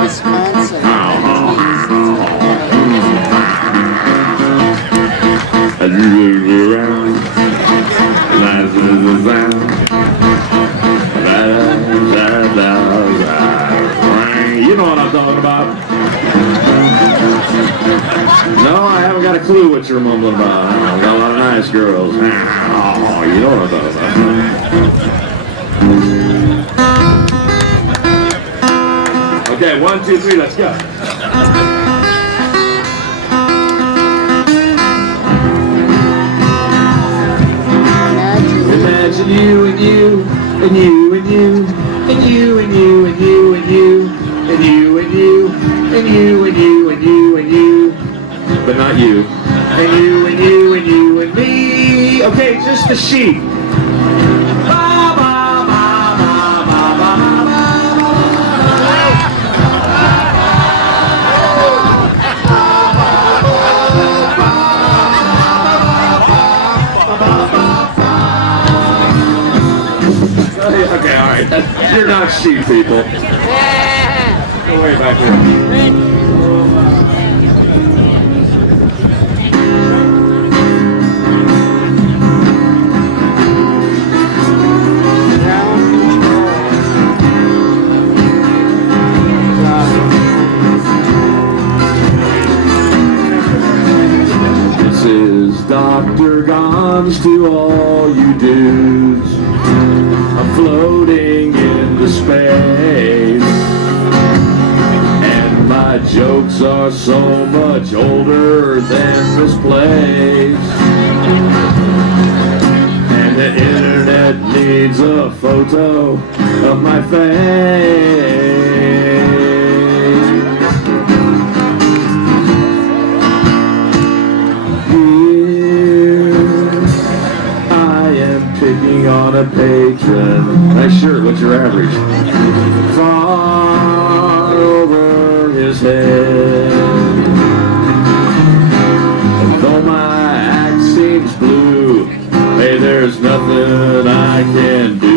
Wisconsin. clue what you're mumbling about. I got a lot of nice girls. Oh, you know what I'm talking about. Okay, 1, 2, 3, let's go. Imagine you and you and you and you and you and you and you and you and you and you and you and you and you and you, but not you. And you and you and you and me. Okay, just the sheep. Okay, all right. You're not sheep people. Go way back here. This is Dr. Gons to all you dudes. I'm floating into space, and my jokes are so much older than this place, and the internet needs a photo of my face. Picking on a patron. Nice shirt, what's your average? Far over his head. Though my act seems blue, hey, there's nothing I can do.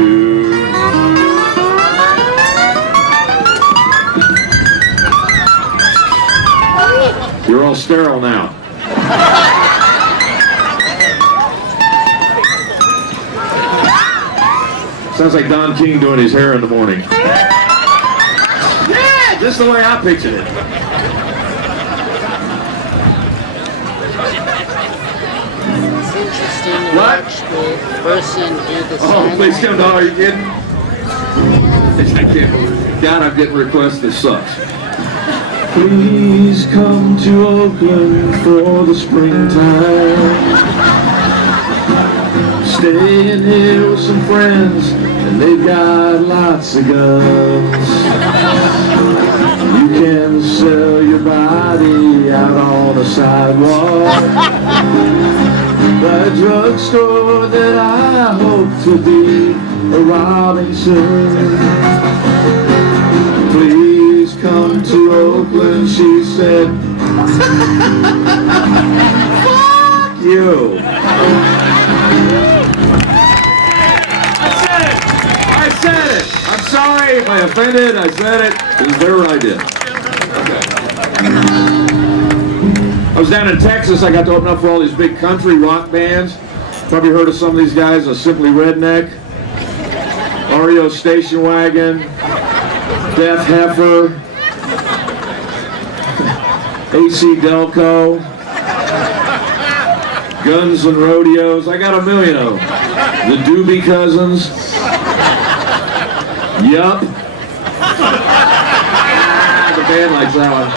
You're all sterile now. Sounds like Don King doing his hair in the morning. Yeah, just the way I pictured it. It's interesting to What? watch the person do the Oh, please come down. Are you kidding? I can't believe it. God, I'm getting requests. This sucks. Please come to Oakland for the springtime. Staying here with some friends, and they've got lots of guns. You can sell your body out on the sidewalk. The drugstore that I hope to be arriving soon. Please come to Oakland, she said. Fuck you. I said it. I'm sorry if I offended. I said it. It was their idea. Okay. I was down in Texas. I got to open up for all these big country rock bands. Probably heard of some of these guys. Simply Redneck, REO Station Wagon, Death Heifer, AC Delco, Guns and Rodeos. I got a million of them. The Doobie Cousins. Yup. The band likes that one.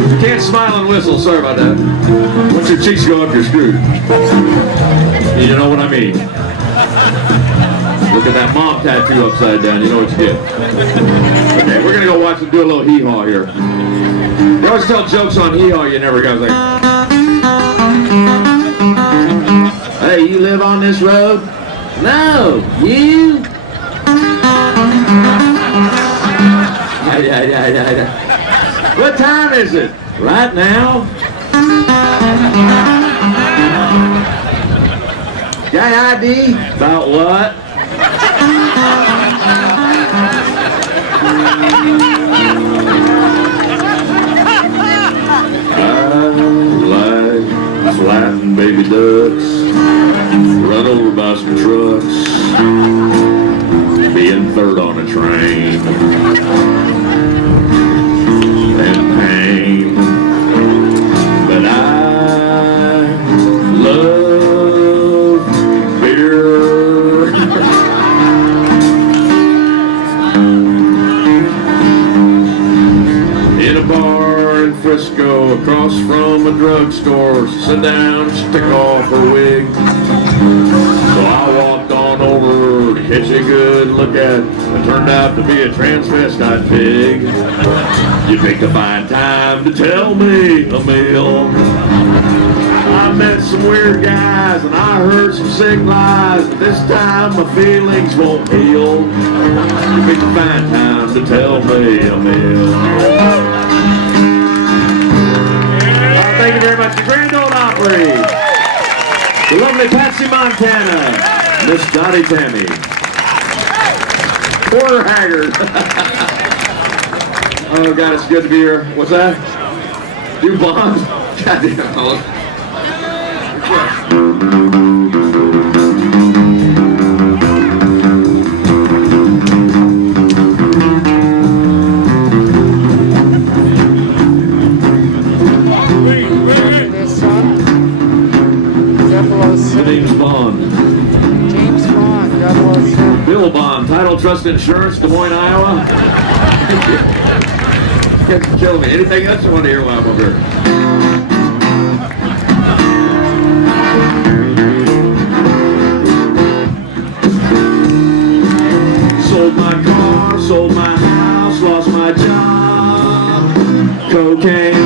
You can't smile and whistle, sorry about that. Once your cheeks go up, you're screwed. You know what I mean. Look at that mom tattoo upside down, you know what you get. Okay, we're gonna go watch them do a little hee-haw here. They always tell jokes on hee-haw, you never go like, hey, you live on this road? No, you? Yeah. What time is it? Right now? Got ID? About what? baby ducks, run over by some trucks, being third on a train, and pain. But I love beer. In a bar in Frisco, across from a drugstore, sit down, stick off her wig. So I walked on over to catch a good look at. It turned out to be a transvestite pig. You picked a fine time to tell me, Emil. I met some weird guys and I heard some sick lies, but this time my feelings won't heal. You picked a fine time to tell me, Emil. Thank you very much. The Grand Ole Opry. The lovely Patsy Montana. Miss Dottie Tammy. Porter Haggard. Oh God, it's good to be here. What's that? You Bond? God damn. James Bond. James Bond, God bless him. Bill Bond, Title Trust Insurance, Des Moines, Iowa. You guys are killing me. Anything else you want to hear while I'm over here? Sold my car, sold my house, lost my job. Cocaine.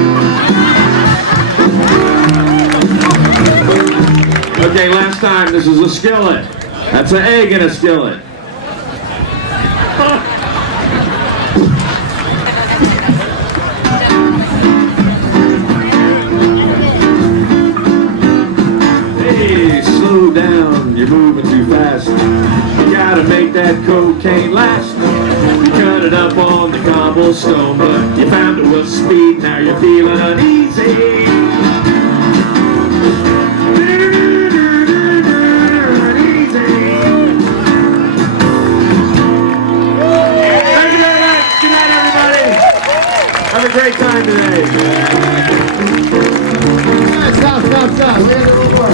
Okay, last time, this is a skillet. That's an egg in a skillet. Hey, slow down, you're moving too fast. You gotta make that cocaine last. You cut it up on the cobblestone, but you found it was speed, now you're feeling uneasy. Have a great time today. Stop. We have a little more.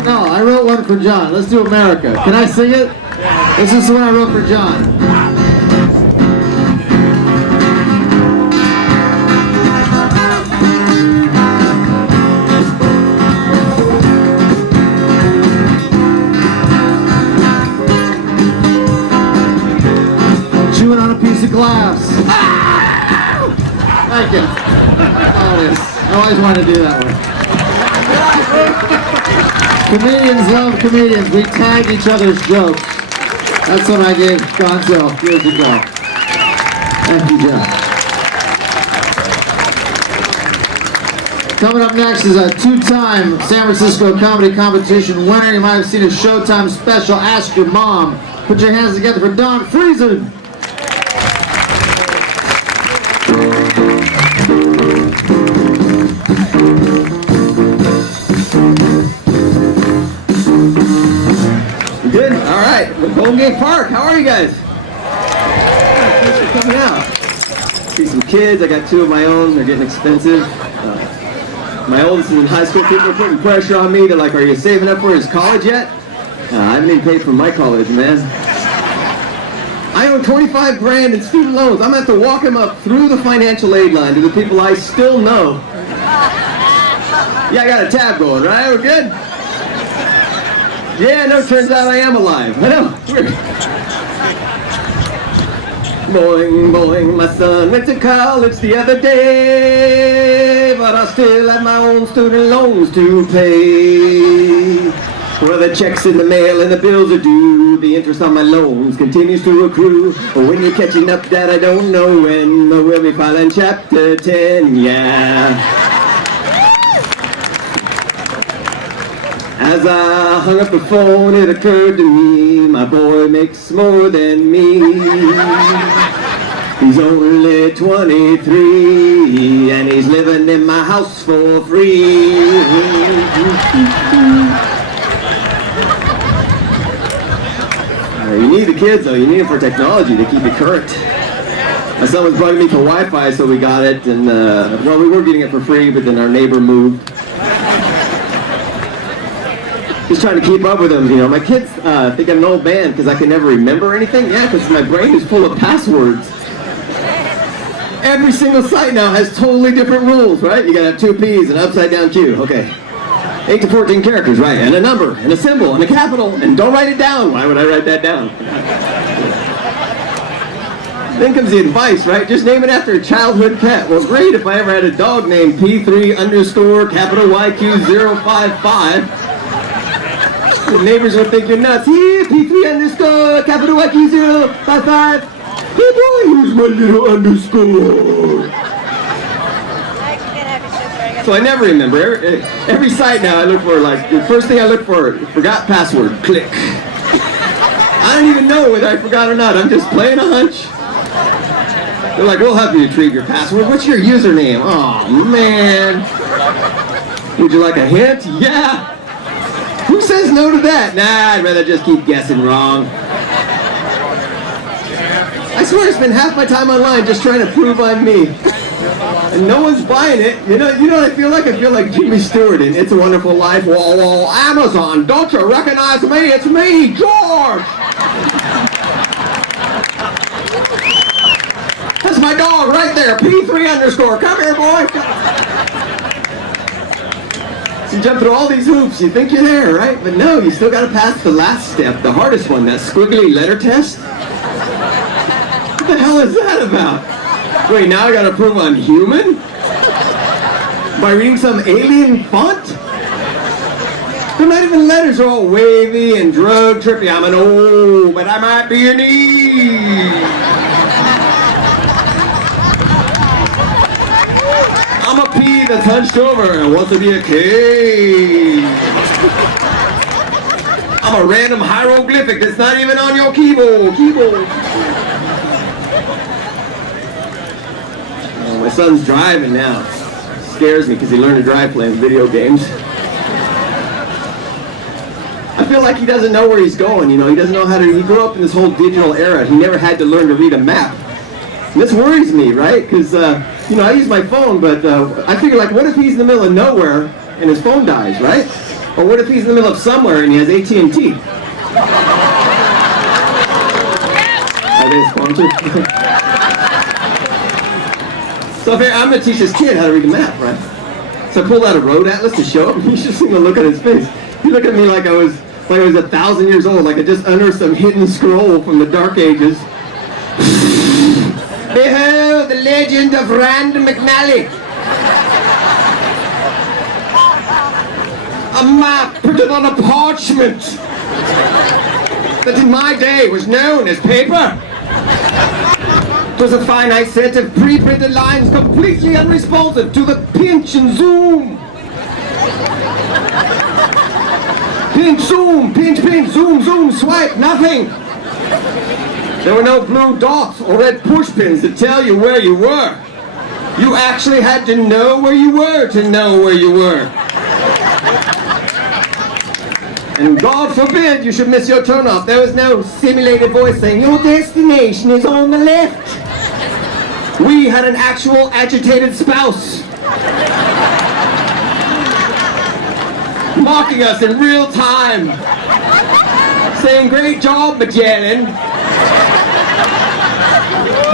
Stop. I wrote one for John. Let's do America. Can I sing it? This is the one I wrote for John. Chewing on a piece of glass. Thank you. Always. I always wanted to do that one. Comedians love comedians. We tag each other's jokes. That's what I gave Gonzo years ago. Thank you, John. Coming up next is a two-time San Francisco Comedy Competition winner. You might have seen a Showtime special, Ask Your Mom. Put your hands together for Don Friesen. Good? All right. Golden Gate Park. How are you guys? Thanks for coming out. See some kids. I got two of my own. They're getting expensive. My oldest is in high school. People are putting pressure on me. They're like, are you saving up for his college yet? I haven't even paid for my college, man. I owe 25 grand in student loans. I'm going to have to walk him up through the financial aid line to the people I still know. Yeah, I got a tab going, right? We're good? Yeah, no, turns out I am alive. I know. Weird. Boing, boing, my son went to college the other day, but I still have my own student loans to pay. Well, the check's in the mail and the bills are due. The interest on my loans continues to accrue. When you're catching up, Dad, I don't know when, but we'll be filing Chapter 10, yeah. As I hung up the phone, it occurred to me, my boy makes more than me. He's only 23 and he's living in my house for free. You need the kids though, you need them for technology to keep it current. My son was bugging me for Wi-Fi, so we got it, and well, we were getting it for free, but then our neighbor moved. Just trying to keep up with them, you know. My kids think I'm an old man because I can never remember anything. Yeah, because my brain is full of passwords. Every single site now has totally different rules, right? You gotta have 2 P's and an upside down Q. Okay. 8 to 14 characters, right? And a number, and a symbol, and a capital, and don't write it down. Why would I write that down? Then comes the advice, right? Just name it after a childhood pet. Well, great if I ever had a dog named P3_YQ055. The neighbors will think you're nuts. Here, P3_YQ055. Hey boy, here's my little underscore. So I never remember. Every site now I look for, like, the first thing I look for, forgot password, click. I don't even know whether I forgot or not. I'm just playing a hunch. They're like, we'll help you retrieve your password. What's your username? Oh, man. Would you like a hint? Yeah. Who says no to that? Nah, I'd rather just keep guessing wrong. I swear I spend half my time online just trying to prove I'm me. And no one's buying it. You know what I feel like? I feel like Jimmy Stewart in It's a Wonderful Life. Whoa, whoa, Amazon, don't you recognize me? It's me, George! That's my dog right there, P3_. Come here, boy. So you jump through all these hoops, you think you're there, right? But no, you still gotta pass the last step, the hardest one, that squiggly letter test. What the hell is that about? Wait, now I gotta prove I'm human? By reading some alien font? They're not even letters, they're all wavy and drug trippy. I'm an O, but I might be an E. I'm a P that's hunched over and wants to be a K. I'm a random hieroglyphic that's not even on your keyboard. Oh, my son's driving now. Scares me because he learned to drive playing video games. I feel like he doesn't know where he's going, you know. He doesn't know how to, he grew up in this whole digital era. He never had to learn to read a map. And this worries me, right? Because, you know, I use my phone, but I figure, like, what if he's in the middle of nowhere and his phone dies, right? Or what if he's in the middle of somewhere and he has AT&T? Are they sponsored? So here, I'm going to teach this kid how to read a map, right? So I pulled out a road atlas to show him. You should see the look on his face. He looked at me like I was 1,000 years old, like I just unearthed some hidden scroll from the Dark Ages. Behold the legend of Rand McNally. A map printed on a parchment that in my day was known as paper. It was a finite set of pre-printed lines completely unresponsive to the pinch and zoom. Pinch, zoom, pinch, zoom, zoom, swipe, nothing. There were no blue dots or red push pins to tell you where you were. You actually had to know where you were to know where you were. And God forbid you should miss your turnoff. There was no simulated voice saying, your destination is on the left. We had an actual agitated spouse mocking us in real time, saying, great job, Magellan.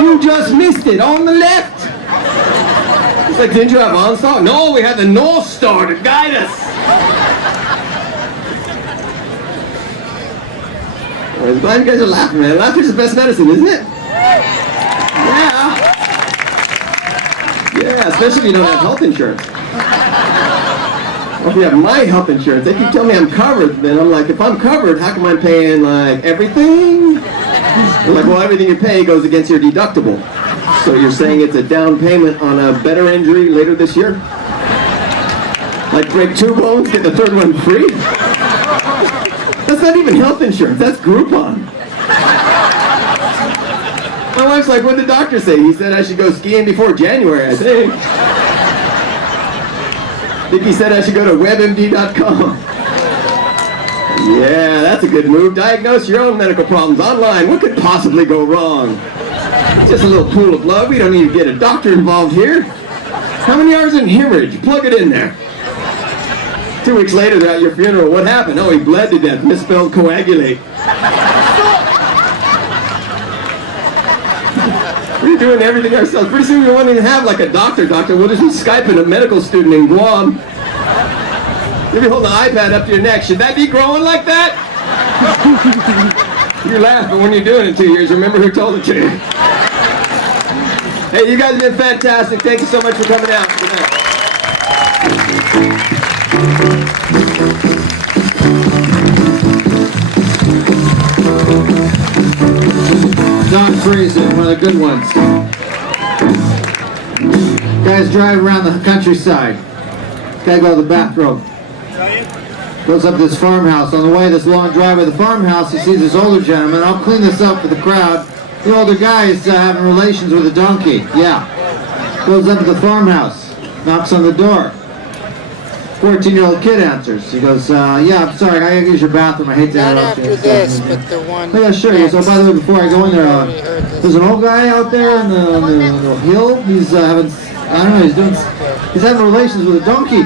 You just missed it on the left. It's like, didn't you have OnStar? No, we had the North Star to guide us. I'm glad you guys are laughing, man. Laughter's the best medicine, isn't it? Yeah. Yeah, especially if you don't have health insurance. Or if you have my health insurance, they keep telling me I'm covered. Then I'm like, if I'm covered, how come I'm paying, like, everything? They're like, well, everything you pay goes against your deductible. So you're saying it's a down payment on a better injury later this year? Like break 2 bones, get the 3rd one free? That's not even health insurance, that's Groupon. My wife's like, what did the doctor say? He said I should go skiing before January, I think. He said I should go to webmd.com. Yeah, that's a good move. Diagnose your own medical problems online. What could possibly go wrong? Just a little pool of blood. We don't need to get a doctor involved here. How many hours in hemorrhage? Plug it in there. 2 weeks later, they're at your funeral. What happened? Oh, he bled to death. Misspelled coagulate. We're doing everything ourselves. Pretty soon we won't even have like a doctor. We'll just be Skyping a medical student in Guam. You'll be holding the iPad up to your neck. Should that be growing like that? You laugh, but when you're doing it in 2 years, remember who told it to you. Hey, you guys have been fantastic. Thank you so much for coming out. Good night. Don Fraser, one of the good ones. Guys drive around the countryside. Guy go to the bathroom. Goes up to this farmhouse. On the way, this long drive by the farmhouse, he sees this older gentleman. I'll clean this up for the crowd. The older guy is having relations with a donkey. Yeah. Goes up to the farmhouse. Knocks on the door. 14-year-old kid answers. He goes, yeah, I'm sorry, I gotta use your bathroom. I hate to interrupt you. Not after this, but the one. Oh, yeah, sure. He goes, oh, by the way, before I go in there, there's an old guy out there on the hill. He's having, I don't know, he's having relations with a donkey.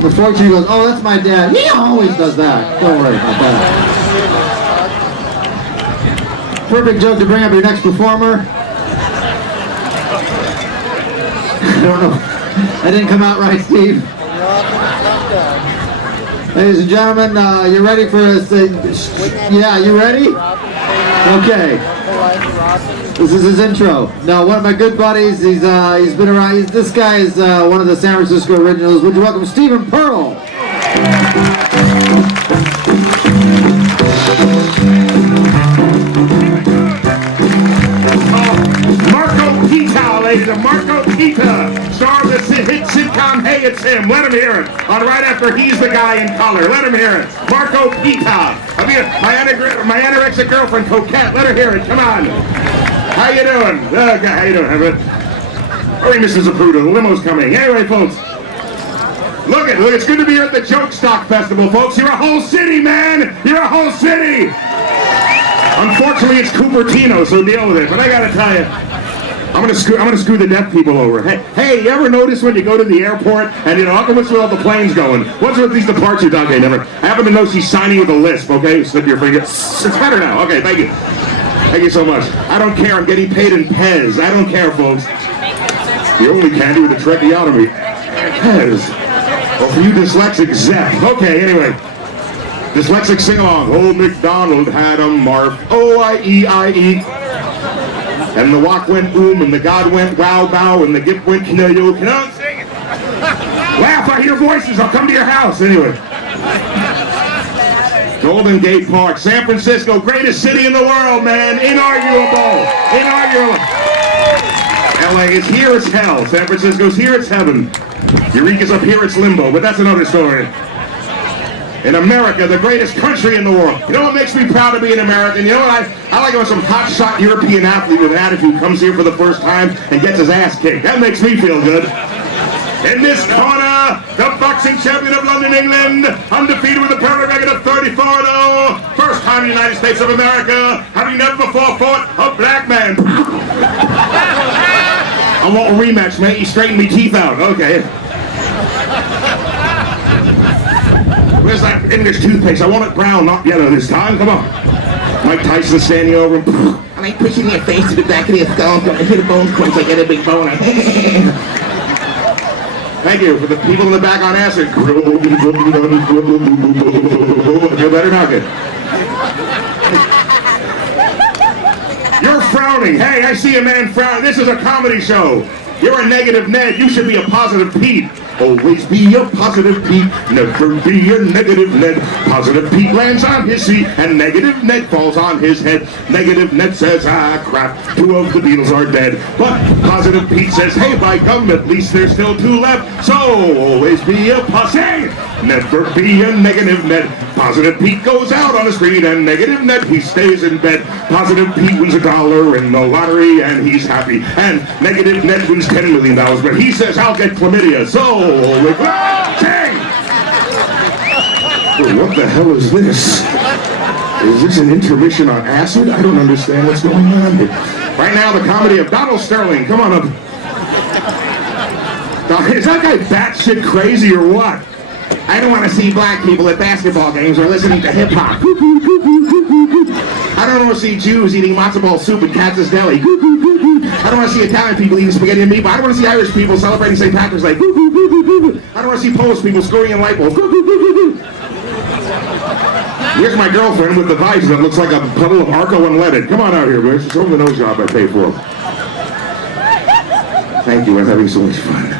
The 14-year-old goes, oh, that's my dad. He always does that. Don't worry about that. Perfect joke to bring up your next performer. I don't know. That didn't come out right, Steve. Ladies and gentlemen, you ready for this? Yeah, you ready? Okay. This is his intro. Now, one of my good buddies, he's been around. This guy is one of the San Francisco originals. Would you welcome Stephen Pearl? Marco Pita, ladies, and Marco Pita, star of the hit sitcom Hey, It's Him. Let him hear it. On right after He's the Guy in Color. Let him hear it. Marco Pita. I mean, my anorexic girlfriend, Coquette. Let her hear it. Come on. How you doing? Okay, how you doing? Hurry, Mrs. Zapruder. The limo's coming. Anyway, folks. Look, it's good to be here at the Joke Stock Festival, folks. You're a whole city, man. You're a whole city. Unfortunately, it's Cupertino, so deal with it. But I gotta tell you, I'm gonna screw the deaf people over. Hey, you ever notice when you go to the airport and how come what's with all the planes going? What's with these departures? Okay, never. I happen to know she's signing with a lisp. Okay, slip your finger. It's better now. Okay, thank you. Thank you so much. I don't care. I'm getting paid in Pez. I don't care, folks. The only candy with a tracheotomy. Pez. Well, for you dyslexic, Zep. Okay, anyway. Dyslexic sing-along. Old MacDonald had a marf. O-I-E-I-E. And the walk went and the God went wow bow, and the gift went canoe. Can I sing it? Laugh, I hear voices. I'll come to your house. Anyway. Golden Gate Park, San Francisco, greatest city in the world, man. Inarguable. LA is here as hell. San Francisco's here as heaven. Eureka's up here, it's limbo, but that's another story. In America, the greatest country in the world. You know what makes me proud to be an American? You know what I like when some hotshot European athlete with an attitude comes here for the first time and gets his ass kicked. That makes me feel good. In this corner, the boxing champion of London, England, undefeated with a perfect record of 34-0. First time in the United States of America, having never before fought a black man. I want a rematch, mate. You straightened me teeth out. Okay. Where's that English toothpaste? I want it brown, not yellow this time. Come on. Mike Tyson standing over him. I like pushing your face to the back of your skull. I hear the bones crunch. I get a big bone. Thank you for the people in the back on acid. Feel better now, good. You're frowning. Hey, I see a man frowning. This is a comedy show. You're a negative Ned. You should be a positive Pete. Always be a positive Pete, never be a negative Ned. Positive Pete lands on his seat, and negative Ned falls on his head. Negative Ned says, ah, crap, 2 of the Beatles are dead. But positive Pete says, hey, by gum, at least there's still 2 left. So always be a positive, never be a negative Ned. Positive Pete goes out on the street, and negative Ned, he stays in bed. Positive Pete wins $1 in the lottery, and he's happy. And negative Ned wins $10 million, but he says, I'll get chlamydia. So okay. What the hell is this? Is this an intermission on acid? I don't understand what's going on here. Right now, the comedy of Donald Sterling. Come on up. Is that guy batshit crazy or what? I don't want to see black people at basketball games or listening to hip-hop. I don't want to see Jews eating matzo ball soup in Katz's Deli. I don't want to see Italian people eating spaghetti and meatball. I don't want to see Irish people celebrating St. Patrick's Day. I don't want to see Polish people screwing in light bulbs. Here's my girlfriend with the visor that looks like a puddle of Arco unleaded. Come on out here, bitch. Show me the nose job I paid for. Thank you. I'm having so much fun.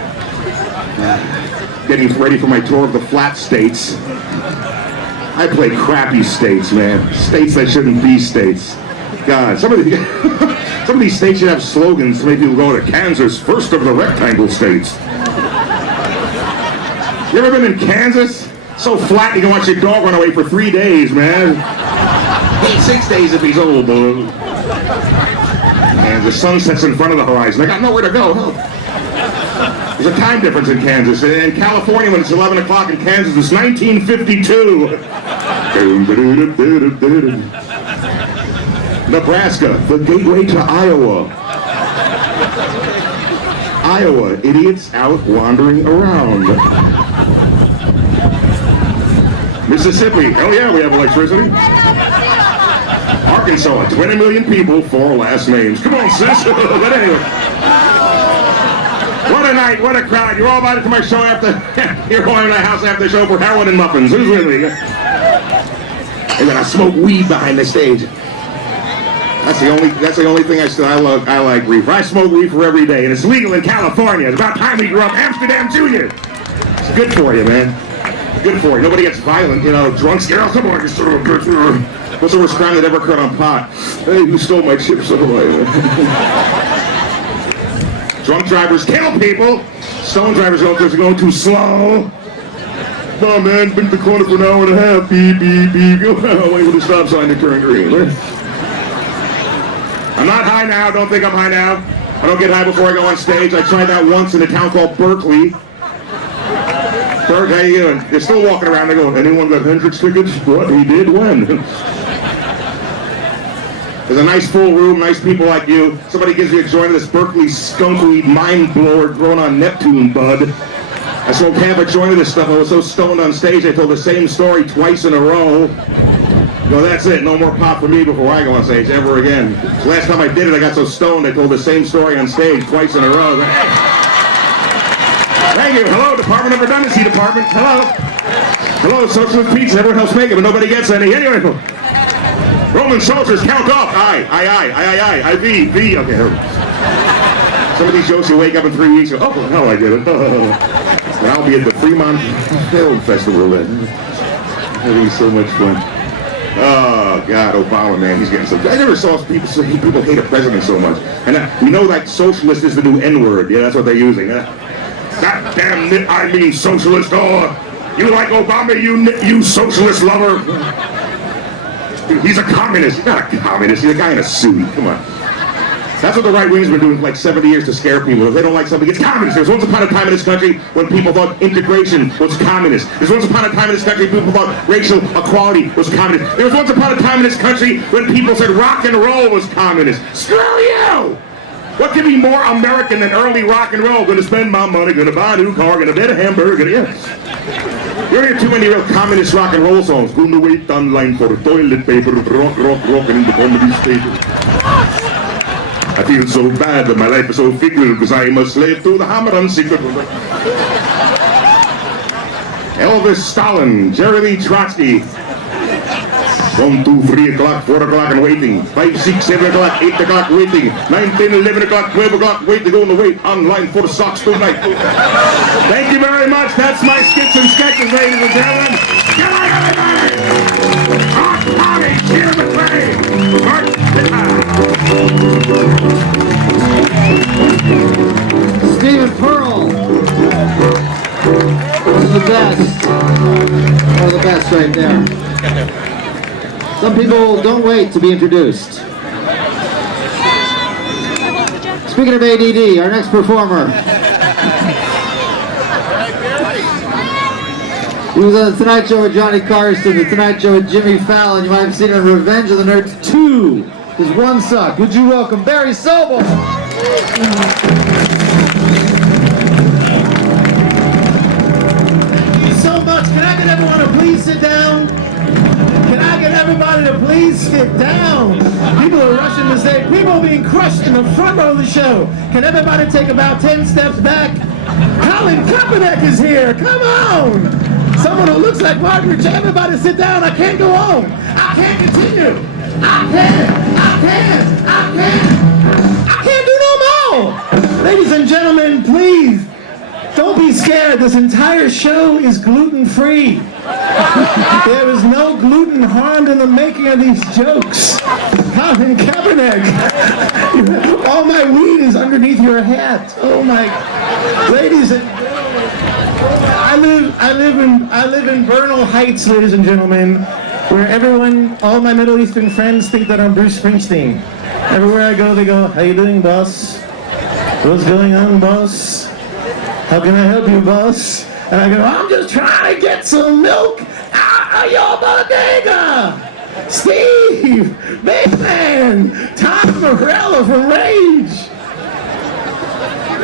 Getting ready for my tour of the flat states. I play crappy states, man. States that shouldn't be states. God, some of these states should have slogans to make people go to Kansas, first of the rectangle states. You ever been in Kansas? So flat you can watch your dog run away for 3 days, man. 6 days if he's old, boy. And the sun sets in front of the horizon. I got nowhere to go. There's a time difference in Kansas. In California, when it's 11 o'clock in Kansas, it's 1952. Nebraska, the gateway to Iowa. Iowa, idiots out wandering around. Mississippi, hell yeah, we have electricity. Arkansas, 20 million people, 4 last names. Come on, sis. But anyway. What a night, what a crowd. You're all invited to my show after, you're going to my house after the show for heroin and muffins. Who's with me? And then I smoke weed behind the stage. That's the only thing I like reefer. I smoke reefer every day, and it's legal in California. It's about time we grew up Amsterdam Junior. It's good for you, man. Good for you. Nobody gets violent, you know, drunk scare. Oh, come on, you son of a bitch. What's the worst crime that ever occurred on pot? Hey, who stole my chips away? Drunk drivers kill people. Stone drivers don't because they're going too slow. Come on, man, been to the corner for an hour and a half. Beep, beep, beep. Wait for the stop sign to turn green. I'm not high now. Don't think I'm high now. I don't get high before I go on stage. I tried that once in a town called Berkeley. Berg, how you doing? They're still walking around. They go, anyone got Hendrix tickets? What? He did? When? There's a nice full room, nice people like you. Somebody gives you a joint of this Berkeley skunk weed mind blower grown on Neptune, bud. I smoked half a joint of this stuff. I was so stoned on stage, I told the same story twice in a row. No, that's it. No more pop for me before I go on stage ever again. So last time I did it, I got so stoned, I told the same story on stage twice in a row. Thank you. Hello, Department of Redundancy Department. Hello. Hello, Socialist Pizza. Everyone helps make it, but nobody gets any. Anyway, Roman soldiers, count off. I, V. Okay. Some of these jokes you wake up in 3 weeks. Oh, hell, I did it. And I'll be at the Fremont Film Festival then. Having so much fun. Oh, God, Obama, man, he's getting so... I never saw people hate a president so much. And we know that socialist is the new N-word. Yeah, that's what they're using. That damn nit, I mean socialist. Oh, you like Obama, you socialist lover? He's a communist. He's not a communist. He's a guy in a suit. Come on. That's what the right wing's been doing for like 70 years to scare people. If they don't like something, it's communist. There was once upon a time in this country when people thought integration was communist. There was once upon a time in this country people thought racial equality was communist. There was once upon a time in this country when people said rock and roll was communist. Screw you! What could be more American than early rock and roll? Gonna spend my money, gonna buy a new car, gonna get a hamburger, yes. You hear too many real communist rock and roll songs. Gonna wait online for toilet paper, rockin' in the comedy station. I feel so bad that my life is so fickle because I am a slave to the hammer and sickle. Elvis Stalin, Jerry Lee Trotsky, 1, 2, 3 o'clock, 4 o'clock and waiting. 5, 6, 7 o'clock, 8 o'clock waiting. 9, 10, 11 o'clock, 12 o'clock, wait to go on the wait online for socks tonight. Thank you very much. That's my skits and sketches, ladies and gentlemen. Good night, everybody. Hot Tommy, cheer the train. Stephen Pearl. One of the best. One of the best right there. Some people don't wait to be introduced. Speaking of ADD, our next performer. He was on The Tonight Show with Johnny Carson, The Tonight Show with Jimmy Fallon. You might have seen him on Revenge of the Nerds 2. His one suck. Would you welcome Barry Sobel? Thank you so much. Can I get everyone to please sit down? Can I get everybody to please sit down? People are rushing to say, people are being crushed in the front row of the show. Can everybody take about 10 steps back? Colin Kaepernick is here. Come on. Someone who looks like Margaret. Everybody sit down. I can't go on. I can't continue. I can't do no more. Ladies and gentlemen, please, don't be scared. This entire show is gluten-free. There is no gluten harmed in the making of these jokes. Colin Kaepernick. All my weed is underneath your hat. Oh my, ladies and I live in Bernal Heights, ladies and gentlemen, where everyone, all my Middle Eastern friends think that I'm Bruce Springsteen. Everywhere I go, they go, "How you doing, boss? What's going on, boss? How can I help you, boss?" And I go, "I'm just trying to get some milk out of your bodega. Steve, big man, Tom Morello from Rage.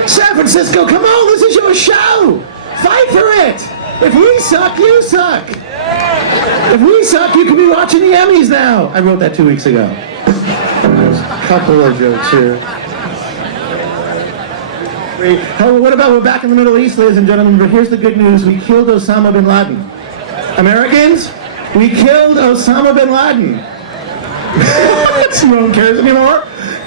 San Francisco, come on, this is your show. Fight for it. If we suck, you suck. If we suck, you can be watching the Emmys now." I wrote that 2 weeks ago. There's a couple of jokes here. What about we're back in the Middle East, ladies and gentlemen, but here's the good news. We killed Osama bin Laden. Americans, we killed Osama bin Laden. No one cares anymore.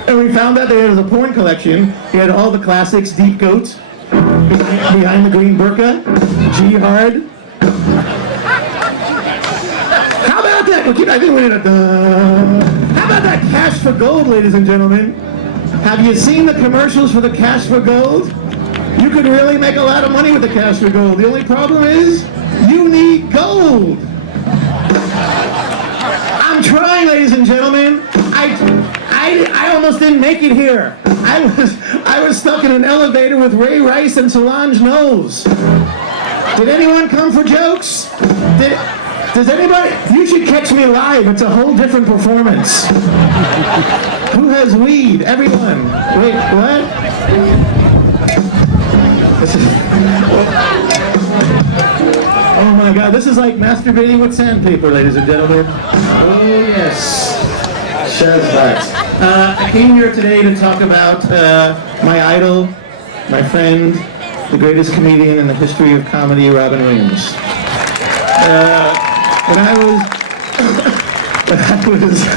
And we found out that he had a porn collection. He had all the classics, Deep Goat, Behind the Green Burqa, Jihad. How about that? I think we did a How about that Cash for Gold, ladies and gentlemen? Have you seen the commercials for the Cash for Gold? You could really make a lot of money with the Cash for Gold. The only problem is, you need gold. I'm trying, ladies and gentlemen. I almost didn't make it here. I was stuck in an elevator with Ray Rice and Solange Knowles. Did anyone come for jokes? Does anybody? You should catch me live. It's a whole different performance. Who has weed? Everyone. Wait, what? Oh my God, this is like masturbating with sandpaper, ladies and gentlemen. Oh yes. Shazvat. I came here today to talk about my idol, my friend, the greatest comedian in the history of comedy, Robin Williams. When I was,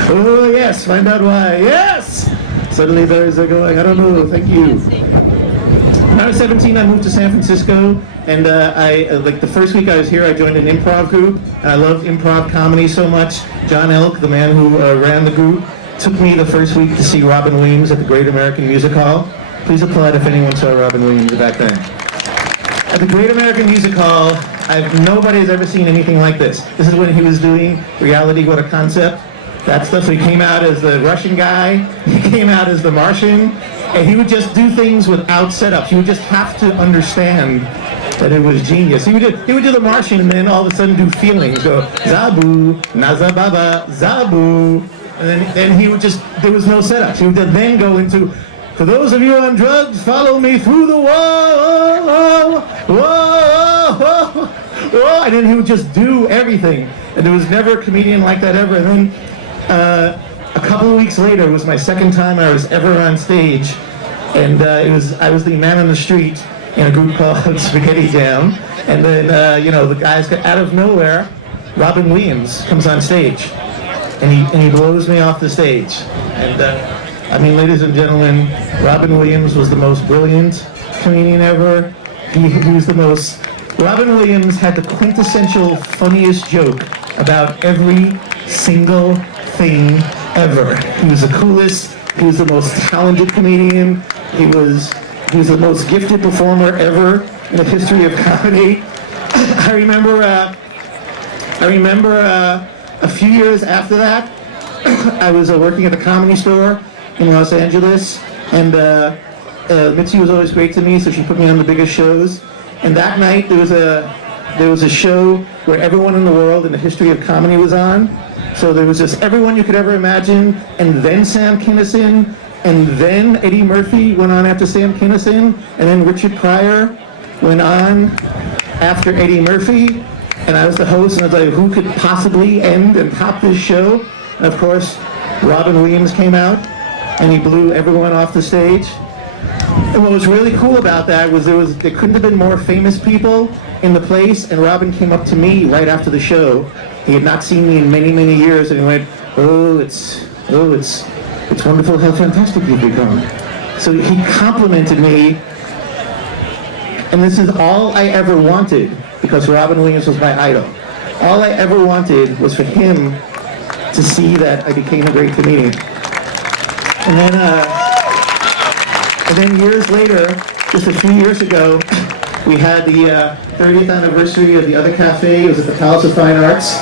oh yes, find out why, yes! Suddenly those are going, I don't know, thank you. When I was 17, I moved to San Francisco, and like the first week I was here, I joined an improv group, and I loved improv comedy so much. John Elk, the man who ran the group, took me the first week to see Robin Williams at the Great American Music Hall. Please applaud if anyone saw Robin Williams back then. At the Great American Music Hall, nobody's ever seen anything like this. This is when he was doing Reality, What a Concept. That stuff, so he came out as the Russian guy, he came out as the Martian, and he would just do things without setups. You would just have to understand that it was genius. He would do the Martian and then all of a sudden do feelings, go, Zabu, Nazababa, Zabu. And then he would just, there was no setups. He would then go into, for those of you on drugs, follow me through the wall, whoa, whoa, and then he would just do everything. And there was never a comedian like that ever. And then a couple of weeks later, it was my second time I was ever on stage. And I was the man on the street in a group called Spaghetti Jam. And then, the guys got out of nowhere, Robin Williams comes on stage. and he blows me off the stage. And I mean, ladies and gentlemen, Robin Williams was the most brilliant comedian ever. He was the most. Robin Williams had the quintessential funniest joke about every single thing ever. He was the coolest. He was the most talented comedian. He was the most gifted performer ever in the history of comedy. I remember a few years after that, I was working at the Comedy Store in Los Angeles, and Mitzi was always great to me, so she put me on the biggest shows. And that night there was a show where everyone in the world in the history of comedy was on. So there was just everyone you could ever imagine, and then Sam Kinison, and then Eddie Murphy went on after Sam Kinison, and then Richard Pryor went on after Eddie Murphy, and I was the host, and I was like, who could possibly end and top this show? And of course, Robin Williams came out, and he blew everyone off the stage. And what was really cool about that was there couldn't have been more famous people in the place, and Robin came up to me right after the show. He had not seen me in many, many years, and he went, it's wonderful how fantastic you've become. So he complimented me, and this is all I ever wanted, because Robin Williams was my idol. All I ever wanted was for him to see that I became a great comedian. And then years later, just a few years ago, we had the 30th anniversary of the Other Cafe. It was at the Palace of Fine Arts.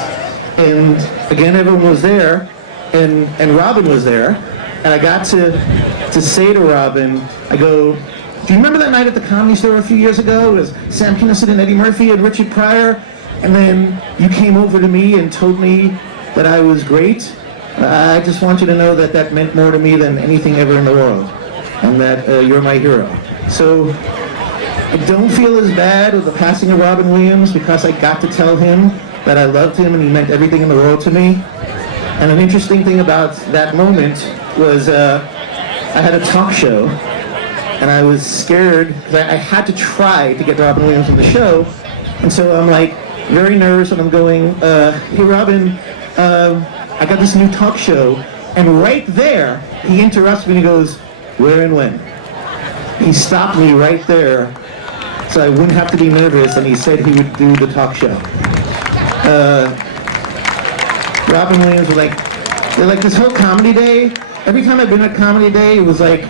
And again, everyone was there, and Robin was there. And I got to say to Robin, I go, do you remember that night at the Comedy Store a few years ago? It was Sam Kinison and Eddie Murphy and Richard Pryor. And then you came over to me and told me that I was great. I just want you to know that that meant more to me than anything ever in the world. And that you're my hero. So I don't feel as bad with the passing of Robin Williams, because I got to tell him that I loved him and he meant everything in the world to me. And an interesting thing about that moment was I had a talk show, and I was scared because I had to try to get Robin Williams on the show. And so I'm like very nervous, and I'm going, hey Robin, I got this new talk show. And right there, he interrupts me and he goes, where and when? He stopped me right there so I wouldn't have to be nervous, and he said he would do the talk show. Robin Williams was like this whole comedy day, every time I've been at Comedy Day, it was like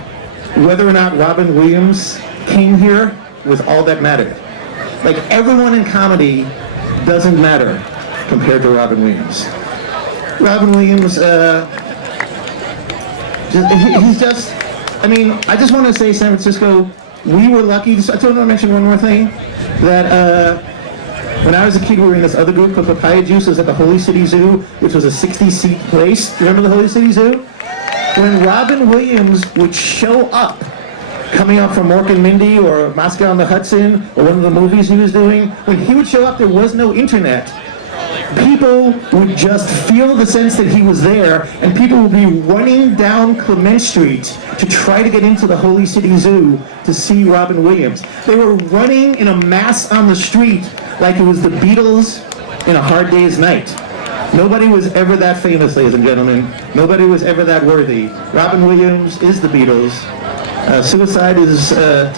whether or not Robin Williams came here was all that mattered. Like everyone in comedy doesn't matter compared to Robin Williams. Robin Williams, he's just, I mean, I just want to say, San Francisco, we were lucky. I just want to mention one more thing, that when I was a kid, we were in this other group called Papaya Juice. It was at the Holy City Zoo, which was a 60-seat place. Do you remember the Holy City Zoo? When Robin Williams would show up, coming up from Mork and Mindy or Moscow on the Hudson, or one of the movies he was doing, when he would show up, there was no internet. People would just feel the sense that he was there, and people would be running down Clement Street to try to get into the Holy City Zoo to see Robin Williams. They were running in a mass on the street like it was the Beatles in A Hard Day's Night. Nobody was ever that famous, ladies and gentlemen. Nobody was ever that worthy. Robin Williams is the Beatles. Suicide is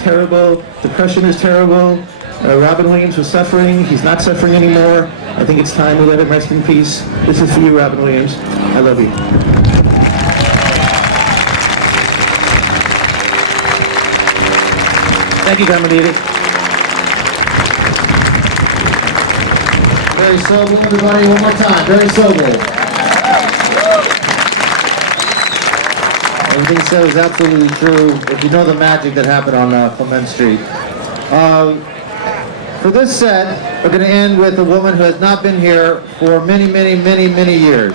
terrible. Depression is terrible. Robin Williams was suffering. He's not suffering anymore. I think it's time to let him rest in peace. This is for you, Robin Williams. I love you. Thank you, Carmelita. Very sober, everybody. One more time. Very sober. Everything he said was absolutely true. If you know the magic that happened on Clement Street. For this set, we're going to end with a woman who has not been here for many, many, many, many years.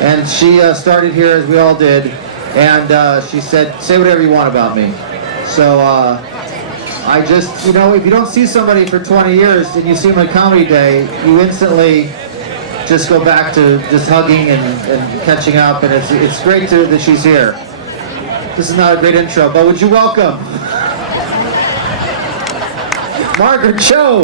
And she started here, as we all did, and she said, say whatever you want about me. So I just, you know, if you don't see somebody for 20 years and you see them on Comedy Day, you instantly just go back to just hugging and catching up, and it's great that she's here. This is not a great intro, but would you welcome Margaret Cho.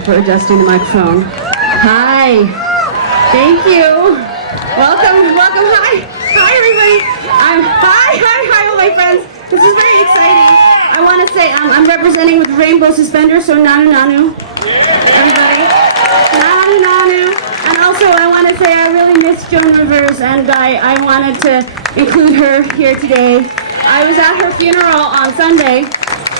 for adjusting the microphone. Hi. Thank you. Welcome. Hi, everybody. Hi, all my friends. This is very exciting. I want to say I'm representing with rainbow suspenders, so nanu. Everybody. Nanu. And also I want to say I really miss Joan Rivers, and I wanted to include her here today. I was at her funeral on Sunday,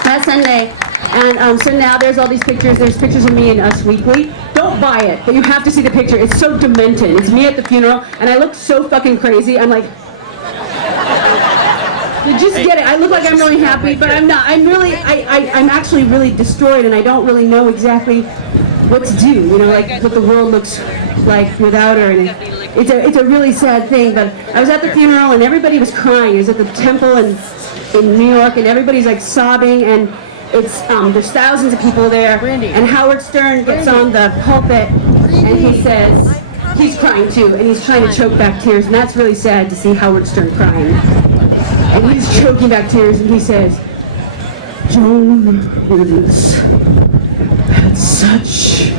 last Sunday, and so now there's all these pictures. There's pictures of me in Us Weekly. Don't buy it, but you have to see the picture. It's so demented. It's me at the funeral, and I look so fucking crazy. I'm like, you just get it. I look like I'm really happy, but I'm not. I'm actually really destroyed, and I don't really know exactly what to do. You know, like what the world looks like without her, and it's a really sad thing. But I was at the funeral, and everybody was crying. It was at the temple in New York, and everybody's like sobbing, and there's thousands of people there. And Howard Stern gets on the pulpit, and he says he's crying too, and he's trying to choke back tears, and that's really sad to see Howard Stern crying. And he's choking back tears, and he says, Joan Rivers had such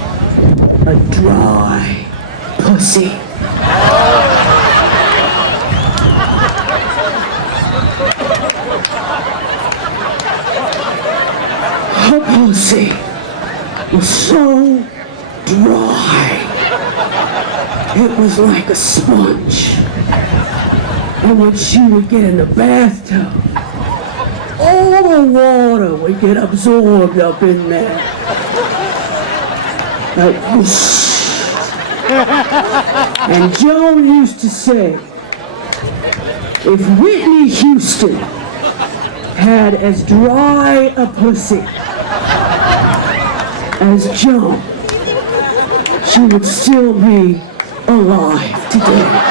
a dry pussy. Her pussy was so dry, it was like a sponge. And when she would get in the bathtub, all the water would get absorbed up in there. Like whoosh. And Joan used to say, if Whitney Houston had as dry a pussy as Joan, she would still be alive today.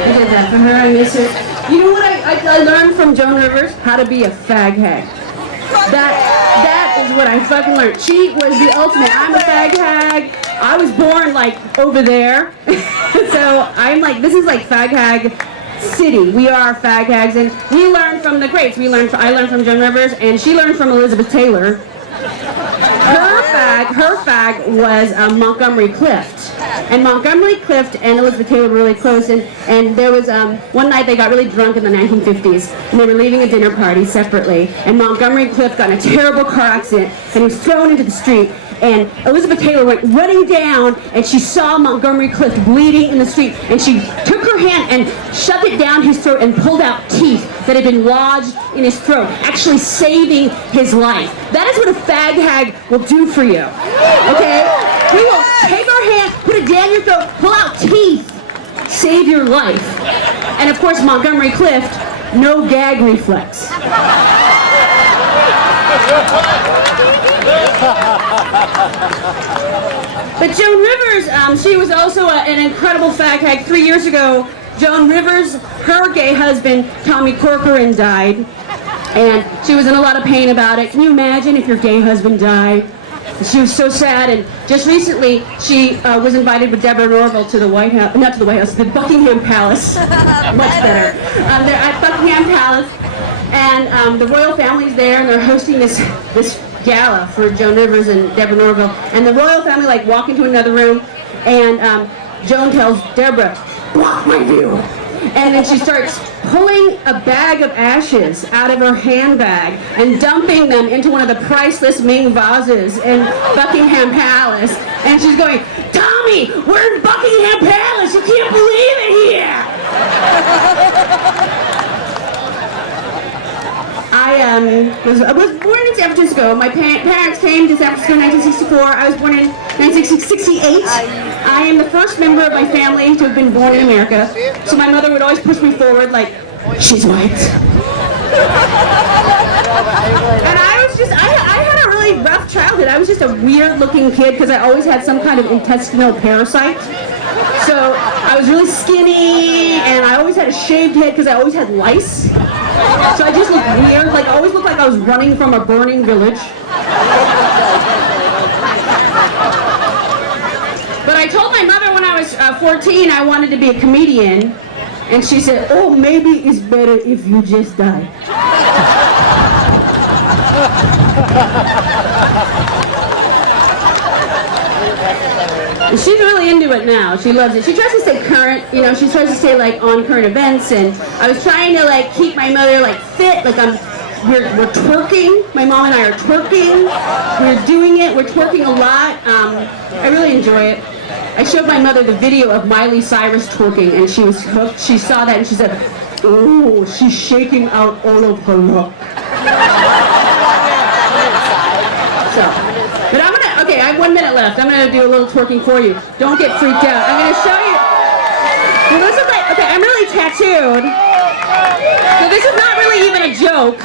I did that for her. I miss her. You know what I learned from Joan Rivers? How to be a fag hag. That is what I fucking learned. She was the ultimate. I'm a fag hag. I was born like over there. So I'm like, this is like fag hag city. We are fag hags, and we learn from the greats. I learned from Joan Rivers, and she learned from Elizabeth Taylor. Her fag was Montgomery Clift. And Montgomery Clift and Elizabeth Taylor were really close, and there was one night they got really drunk in the 1950s, and they were leaving a dinner party separately, and Montgomery Clift got in a terrible car accident, and he was thrown into the street, and Elizabeth Taylor went running down, and she saw Montgomery Clift bleeding in the street, and she took her hand and shoved it down his throat and pulled out teeth that had been lodged in his throat, actually saving his life. That is what a fag hag will do for you, okay? We will take our hand, put it down your throat, pull out teeth, save your life. And of course, Montgomery Clift, no gag reflex. But Joan Rivers, she was also an incredible fag hag. 3 years ago, Joan Rivers, her gay husband, Tommy Corcoran, died. And she was in a lot of pain about it. Can you imagine if your gay husband died? She was so sad, and just recently she was invited with Deborah Norville to the White House, not to the White House, the Buckingham Palace, much better. They're at Buckingham Palace, and the royal family's there, and they're hosting this gala for Joan Rivers and Deborah Norville, and the royal family like walk into another room, and Joan tells Deborah, block my view. And then she starts pulling a bag of ashes out of her handbag and dumping them into one of the priceless Ming vases in Buckingham Palace. And she's going, Tommy, we're in Buckingham Palace. You can't believe it here. I was born in San Francisco. My parents came to San Francisco in 1964. I was born in 1968. I am the first member of my family to have been born in America. So my mother would always push me forward like, she's white. And I had a really rough childhood. I was just a weird looking kid because I always had some kind of intestinal parasite. So I was really skinny, and I always had a shaved head because I always had lice. So I just looked weird, like I always looked like I was running from a burning village. But I told my mother when I was 14 I wanted to be a comedian, And she said, oh, maybe it's better if you just die. And she's really into it now. She loves it. She tries to stay current, you know, she tries to stay like on current events, and I was trying to like keep my mother like fit, like we're twerking. My mom and I are twerking. We're doing it. We're twerking a lot. I really enjoy it. I showed my mother the video of Miley Cyrus twerking, and she was hooked. She saw that and she said, "Oh, she's shaking out all of her luck." So, but I'm gonna. Okay, I have 1 minute left. I'm gonna do a little twerking for you. Don't get freaked out. I'm gonna show you. Well, this is like. Okay, I'm really tattooed. So this is not really even a joke,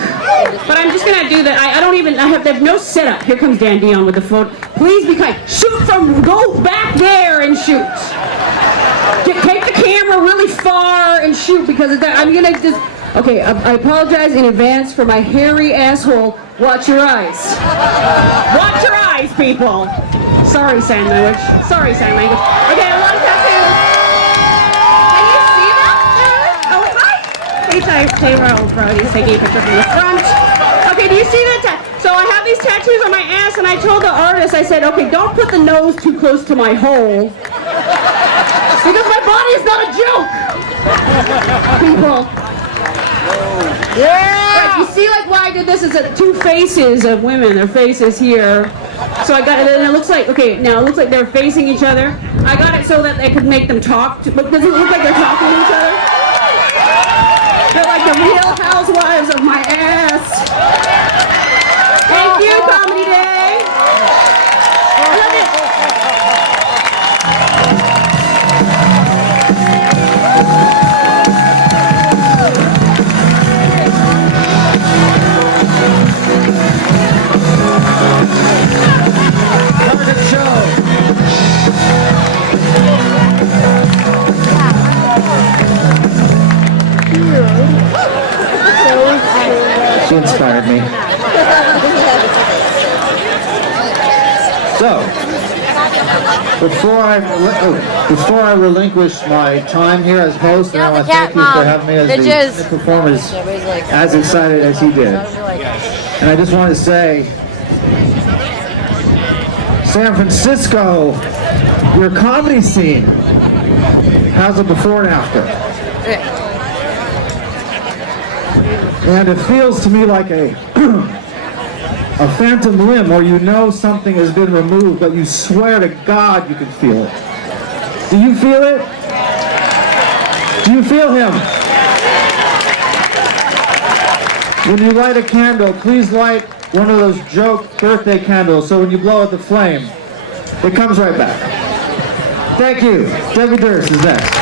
but I'm just gonna do that. I don't even, I have no setup. Here comes Dan Dion with the phone. Please be kind. Shoot from, go back there and shoot. Take the camera really far and shoot, because I'm gonna just, okay, I apologize in advance for my hairy asshole. Watch your eyes. Watch your eyes, people. Sorry, sign language. Sorry, sign language. Okay, a lot of tattoos. Payroll Brody's taking a picture from the front. Okay, do you see that? So I have these tattoos on my ass, and I told the artist, I said, okay, don't put the nose too close to my hole, because my body is not a joke. People. Yeah. Right, you see, like why I did this is that two faces of women. Their faces here. So I got it, and it looks like, okay, now it looks like they're facing each other. I got it so that I could make them talk. But does it look like they're talking to each other? They're like the real housewives of my ass. Thank you, Comedy Day. I love it. Target show. She inspired me. So, before I relinquish my time here as host, and I want to thank you for having me as the performers, as excited as he did. And I just want to say, San Francisco, your comedy scene, how's it before and after? And it feels to me like a phantom limb, or you know something has been removed, but you swear to God you can feel it. Do you feel it? Do you feel him? When you light a candle, please light one of those joke birthday candles, so when you blow out the flame, it comes right back. Thank you. Debbie Durst is next.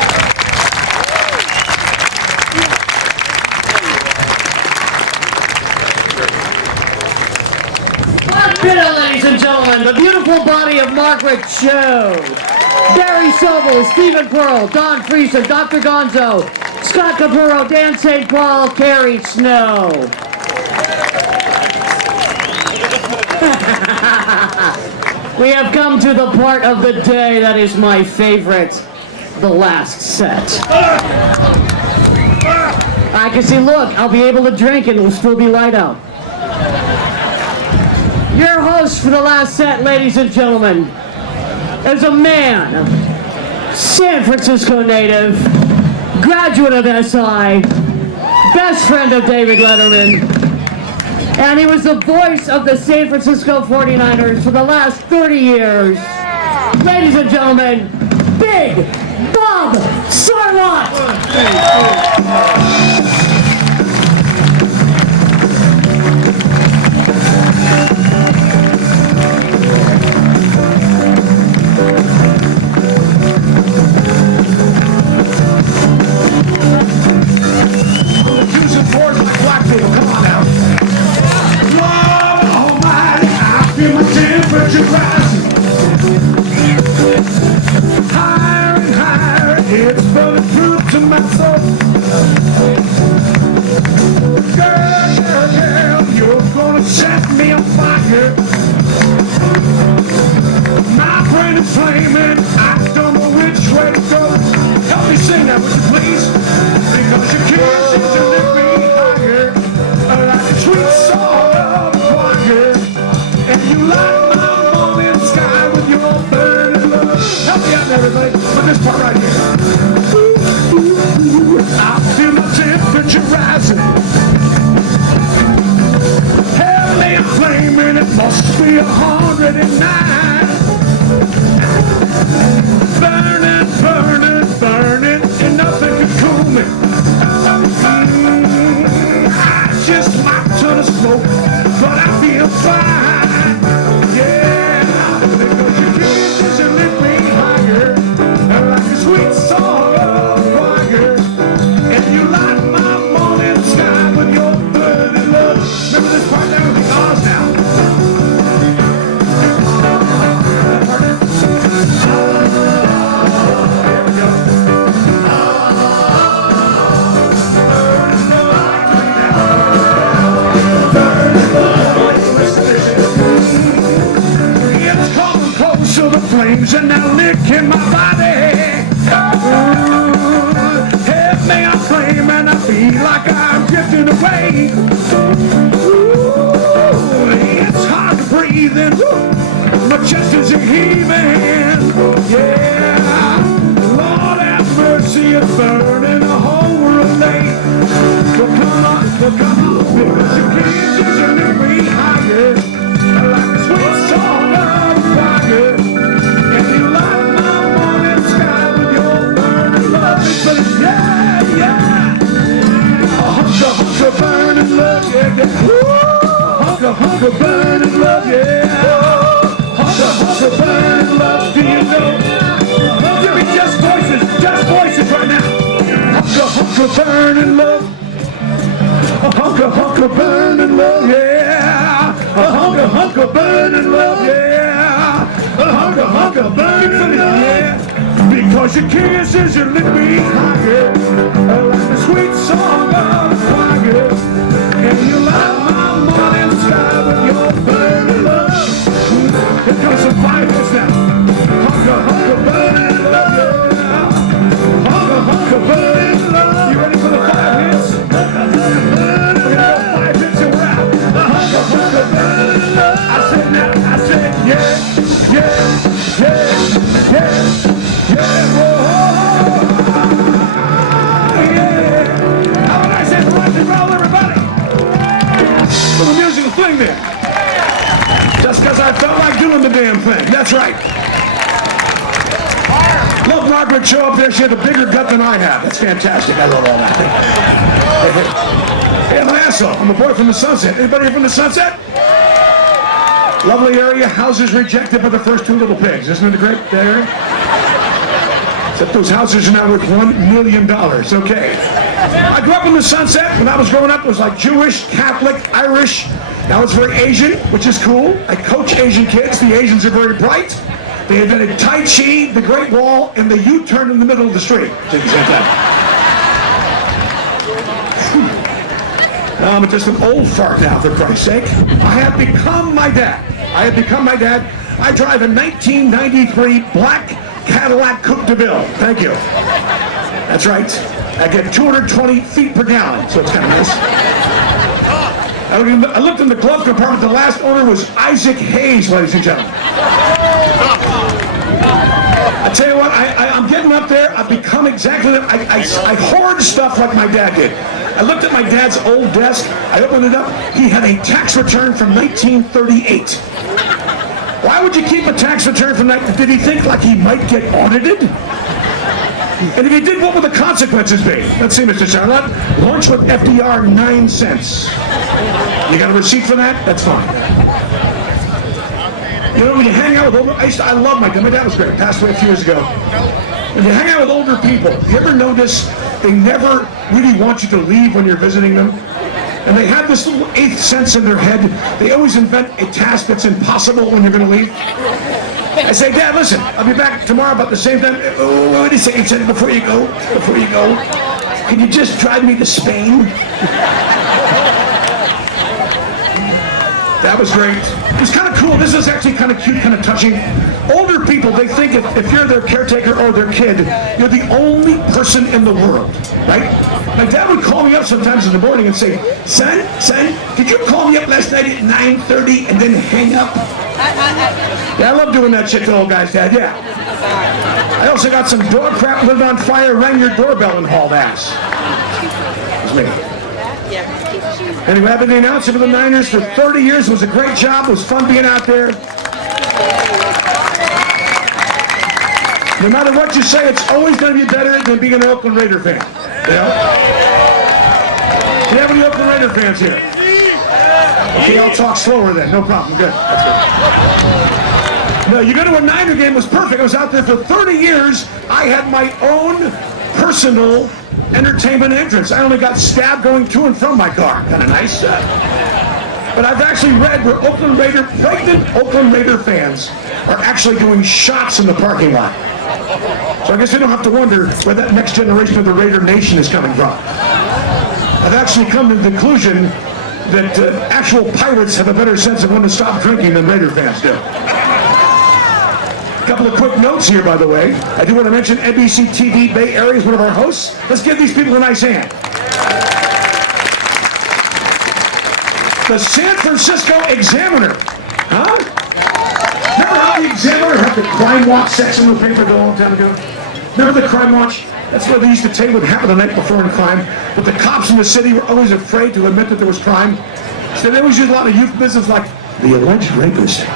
Ladies and gentlemen, the beautiful body of Margaret Cho, Barry Sobel, Stephen Pearl, Don Friesen, Dr. Gonzo, Scott Capurro, Dan St. Paul, Carrie Snow. We have come to the part of the day that is my favorite, the last set. I can see, look, I'll be able to drink and it will still be light out. Your host for the last set, ladies and gentlemen, is a man, San Francisco native, graduate of SI, best friend of David Letterman, and he was the voice of the San Francisco 49ers for the last 30 years. Ladies and gentlemen, Big Bob Sarlott! Higher and higher, it's flowing through to my soul. be 109. Burning, burning, burning, and nothing can cool me. I just like to the smoke, but I feel fine. Yeah, because your kisses and lit me higher, like a sweet song of fire. And you light my morning sky with your burning love. Remember this part? That would be ours now. So the flames and now licking my body. Ooh, help me, I'm flaming. I feel like I'm drifting away. Ooh, it's hard to breathe in. My chest is heaving. Yeah, Lord have mercy, it's burning the whole world late. But come on, because your kisses are lift me higher, like a sweet song of fire. And you light my morning sky with your burning love. Yeah, yeah. A hunk of burning love, yeah, yeah. A hunk of burning love, yeah. Hunk of burning love, do you know? Give me just voices right now. Hunk of burning love. A hunk of burning love, yeah. A hunk of burning love, yeah. A hunk of burning love, yeah. Because your kisses are lit me higher, like the sweet song of fire. And you light my morning sky with your burning love. Here comes some fighters now. Hunk of burning love, yeah. Hunk of burning love. You ready for the 5 hits? I said now, I said yeah, whoa, yeah. How about I say rock and roll, everybody? Little musical thing there. Just because I felt like doing the damn thing. That's right. Love Margaret show up there. She had a bigger gut than I have. That's fantastic. I love all that. Hey, I'm an asshole. I'm a boy from the Sunset. Anybody here from the Sunset? Lovely area. Houses rejected by the first 2 little pigs. Isn't it a great area? Except those houses are now worth $1 million. Okay. I grew up in the Sunset. When I was growing up, it was like Jewish, Catholic, Irish. Now it's very Asian, which is cool. I coach Asian kids. The Asians are very bright. They invented Tai Chi, the Great Wall, and the U-turn in the middle of the street. At the same time. I'm just an old fart now, for Christ's sake. I have become my dad. I drive a 1993 black Cadillac Coupe de Ville. Thank you. That's right. I get 220 feet per gallon, so it's kind of nice. I looked in the glove compartment. The last owner was Isaac Hayes, ladies and gentlemen. I tell you what, I'm getting up there. I've become exactly that. I hoard stuff like my dad did. I looked at my dad's old desk. I opened it up. He had a tax return from 1938. Why would you keep a tax return from that? Did he think like he might get audited? And if he did, what would the consequences be? Let's see, Mr. Charlotte. Lunch with FDR, 9 cents. You got a receipt for that? That's fine. You know, when you hang out with older, I love my dad. My dad was great. Passed away a few years ago. When you hang out with older people, you ever notice they never really want you to leave when you're visiting them? And they have this little 8th sense in their head. They always invent a task that's impossible when you're going to leave. I say, Dad, listen, I'll be back tomorrow about the same time. Oh, wait a second, before you go, can you just drive me to Spain? That was great. It was kind of cool. This is actually kind of cute, kind of touching. Older people, they think if you're their caretaker or their kid, you're the only person in the world, right? My dad would call me up sometimes in the morning and say, son, did you call me up last night at 9:30 and then hang up? Yeah, I love doing that shit to old guys, Dad, yeah. I also got some dog crap lit on fire, rang your doorbell and hauled ass. It was me. Anyway, I've been the announcer for the Niners for 30 years. It was a great job. It was fun being out there. No matter what you say, it's always going to be better than being an Oakland Raider fan. You know? Do you have any Oakland Raider fans here? Okay, I'll talk slower then. No problem. Good. That's good. No, you go to a Niner game, it was perfect. I was out there for 30 years. I had my own personal entertainment entrance. I only got stabbed going to and from my car. Kind of nice. But I've actually read where pregnant Oakland Raider fans are actually doing shots in the parking lot. So I guess you don't have to wonder where that next generation of the Raider Nation is coming from. I've actually come to the conclusion that actual pirates have a better sense of when to stop drinking than Raider fans do. A couple of quick notes here, by the way. I do want to mention NBC TV Bay Area is one of our hosts. Let's give these people a nice hand. The San Francisco Examiner. Huh? Remember how the Examiner had the crime watch section in the paper a long time ago? Remember the crime watch? That's where they used to tell you what happened the night before in crime. But the cops in the city were always afraid to admit that there was crime. So they always used a lot of euphemisms like, the alleged rapist.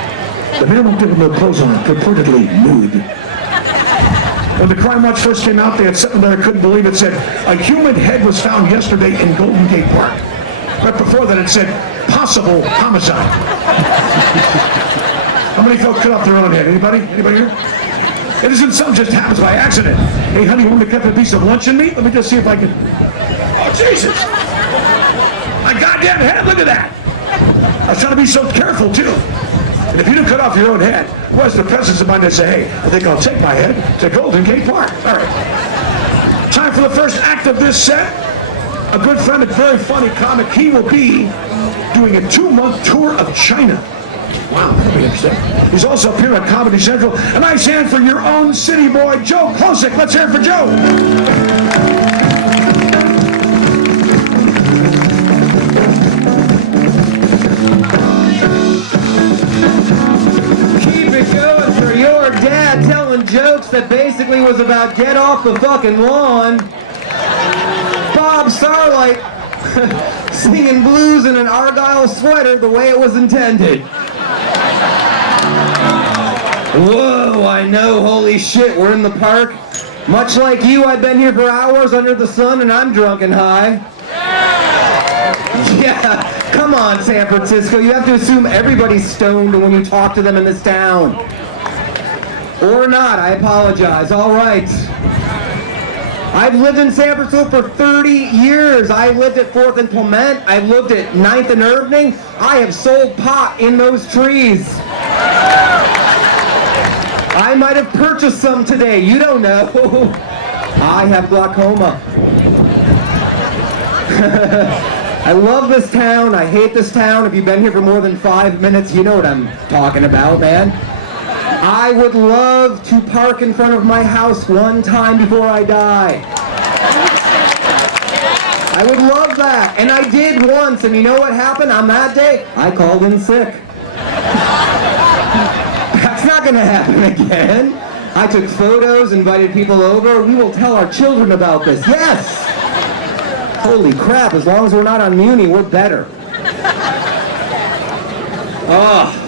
The man who with no clothes on, purportedly nude. When the crime watch first came out, they had something that I couldn't believe. It said, a human head was found yesterday in Golden Gate Park. Right before that it said, possible homicide. How many folks cut off their own head? Anybody? Anybody here? It isn't something just happens by accident. Hey, honey, you want me to cut a piece of luncheon meat? Let me just see if I can... Oh, Jesus! My goddamn head, look at that! I was trying to be so careful, too. And if you didn't cut off your own head, what's the presence of mind to say, hey, I think I'll take my head to Golden Gate Park. All right. Time for the first act of this set. A good friend and very funny comic. He will be doing a 2-month tour of China. Wow, that'll be interesting. He's also appearing on Comedy Central. A nice hand for your own city boy, Joe Klosik. Let's hear it for Joe. Keep it going for your dad telling jokes that basically was about get off the fucking lawn. Bob Starlight singing blues in an Argyle sweater the way it was intended. Whoa, I know, holy shit, we're in the park. Much like you, I've been here for hours under the sun and I'm drunk and high. Yeah, come on, San Francisco. You have to assume everybody's stoned when you talk to them in this town. Or not, I apologize. All right. I've lived in San Francisco for 30 years. I lived at 4th and Clement. I've lived at 9th and Irving. I have sold pot in those trees. I might have purchased some today. You don't know. I have glaucoma. I love this town. I hate this town. If you've been here for more than 5 minutes, you know what I'm talking about, man. I would love to park in front of my house one time before I die. I would love that. And I did once, and you know what happened on that day? I called in sick. That's not going to happen again. I took photos, invited people over. We will tell our children about this. Yes! Holy crap, as long as we're not on Muni, we're better. Oh.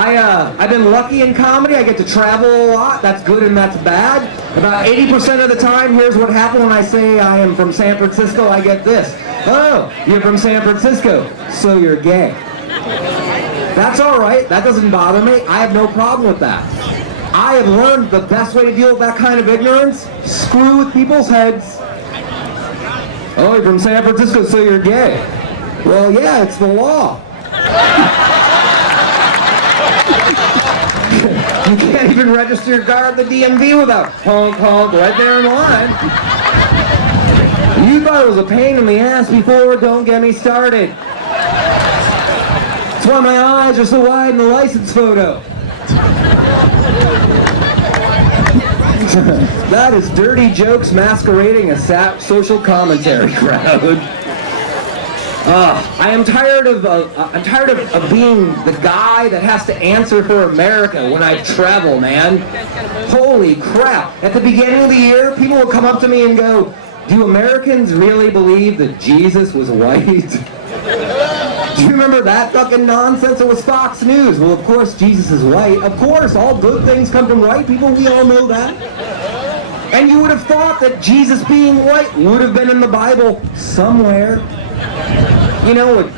I've been lucky in comedy. I get to travel a lot. That's good and that's bad. About 80% of the time, here's what happened when I say I am from San Francisco. I get this. Oh, you're from San Francisco, so you're gay. That's all right. That doesn't bother me. I have no problem with that. I have learned the best way to deal with that kind of ignorance. Screw with people's heads. Oh, you're from San Francisco, so you're gay. Well, yeah, it's the law. You can't even register your car at the DMV without honk, honk, right there in the line. You thought it was a pain in the ass before, don't get me started. That's why my eyes are so wide in the license photo. That is dirty jokes masquerading as social commentary, crowd. I am tired of being the guy that has to answer for America when I travel, man. Holy crap! At the beginning of the year, people will come up to me and go, Do Americans really believe that Jesus was white? Do you remember that fucking nonsense? It was Fox News. Well, of course, Jesus is white. Of course, all good things come from white people. We all know that. And you would have thought that Jesus being white would have been in the Bible somewhere. You know, a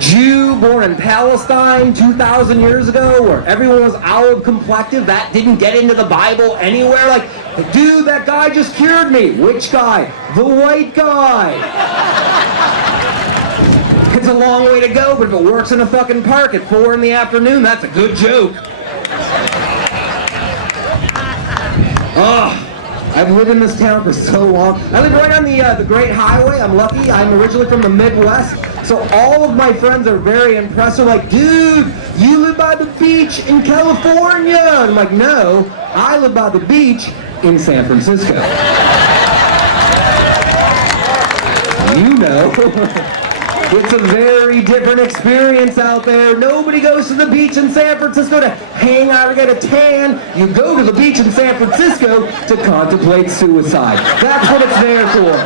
Jew born in Palestine 2,000 years ago, where everyone was olive complected, that didn't get into the Bible anywhere. Like, dude, that guy just cured me. Which guy? The white guy. It's a long way to go, but if it works in a fucking park at 4 in the afternoon, that's a good joke. I've lived in this town for so long. I live right on the Great Highway. I'm lucky. I'm originally from the Midwest, so all of my friends are very impressed. They're like, dude, you live by the beach in California. I'm like, no, I live by the beach in San Francisco. You know. It's a very different experience out there. Nobody goes to the beach in San Francisco to hang out or get a tan. You go to the beach in San Francisco to contemplate suicide. That's what it's there for.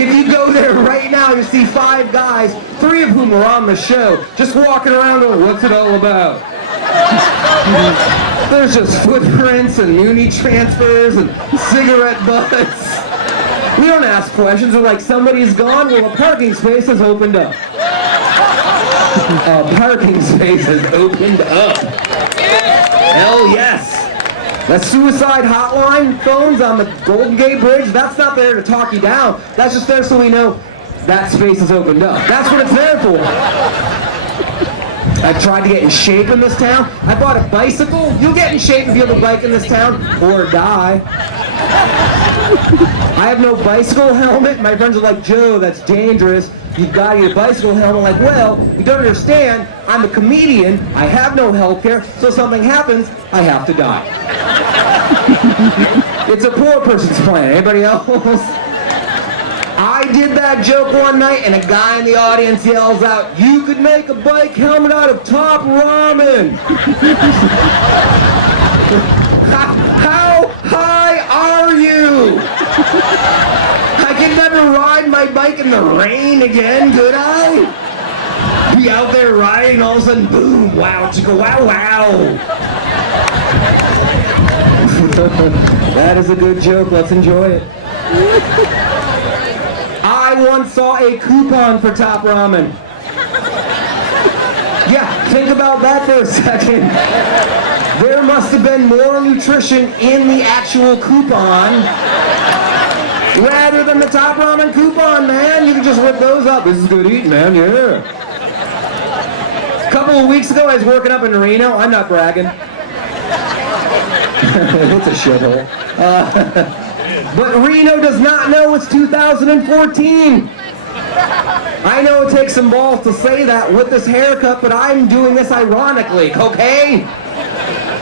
If you go there right now, you see 5 guys, 3 of whom are on the show, just walking around going, what's it all about? There's just footprints and uni transfers and cigarette butts. We don't ask questions. We're like, somebody's gone, well, a parking space has opened up. A parking space has opened up. Hell yes. The suicide hotline phones on the Golden Gate Bridge, that's not there to talk you down. That's just there so we know that space has opened up. That's what it's there for. I tried to get in shape in this town. I bought a bicycle. You'll get in shape if you have a bike in this town, or die. I have no bicycle helmet. My friends are like, Joe, that's dangerous. You've got to get a bicycle helmet. I'm like, well, you don't understand. I'm a comedian. I have no health care. So if something happens, I have to die. It's a poor person's plan. Anybody else? I did that joke one night, and a guy in the audience yells out, you could make a bike helmet out of top ramen. How high are you? I can never ride my bike in the rain again, could I? Be out there riding, all of a sudden, boom, wow, chicka, wow, wow. That is a good joke, let's enjoy it. I once saw a coupon for top ramen. Yeah, think about that for a second. There must have been more nutrition in the actual coupon rather than the top ramen coupon, man. You can just whip those up. This is good eating, man, yeah. A couple of weeks ago, I was working up in Reno. I'm not bragging. It's a shithole. But Reno does not know it's 2014. I know it takes some balls to say that with this haircut, but I'm doing this ironically, okay?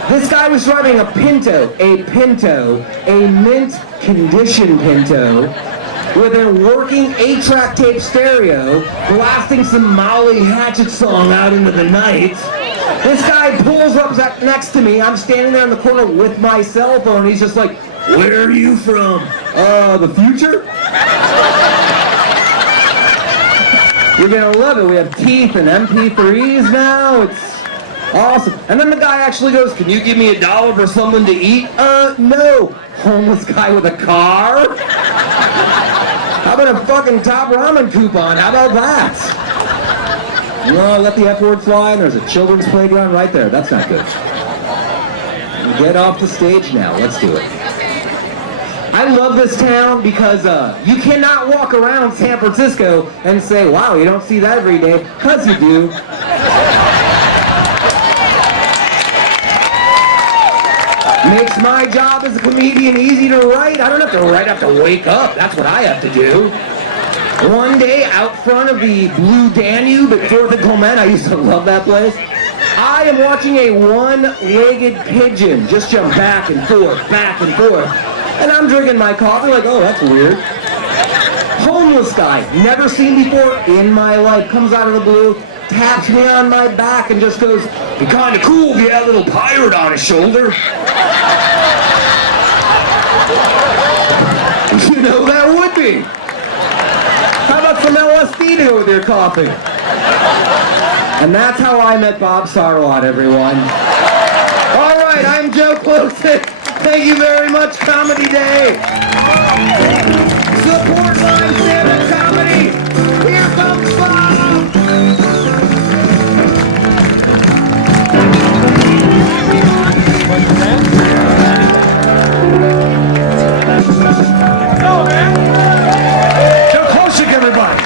This guy was driving a Pinto, a mint condition Pinto, with a working 8-track tape stereo, blasting some Molly Hatchet song out into the night. This guy pulls up next to me. I'm standing there in the corner with my cell phone, and he's just like, where are you from? The future? You're gonna love it. We have teeth and MP3s now. It's awesome. And then the guy actually goes, can you give me $1 for something to eat? No. Homeless guy with a car? How about a fucking top ramen coupon? How about that? No, let the F word fly, and there's a children's playground right there. That's not good. Get off the stage now. Let's do it. I love this town because you cannot walk around San Francisco and say, wow, you don't see that every day, because you do. Makes my job as a comedian easy to write. I don't have to write, I have to wake up. That's what I have to do. One day out front of the Blue Danube at 4th and Clement, I used to love that place. I am watching a one-legged pigeon just jump back and forth, and I'm drinking my coffee like, oh, that's weird. Homeless guy, never seen before in my life, comes out of the blue, taps me on my back and just goes, be kind of cool if you had a little pirate on his shoulder. coffee? How about some LSD to go with your coffee? And that's how I met Bob Sarlot, everyone. All right, I'm Joe Closett. Thank you very much, Comedy Day. Support live stand-up comedy. Here comes Bob. Joe Closett, everybody.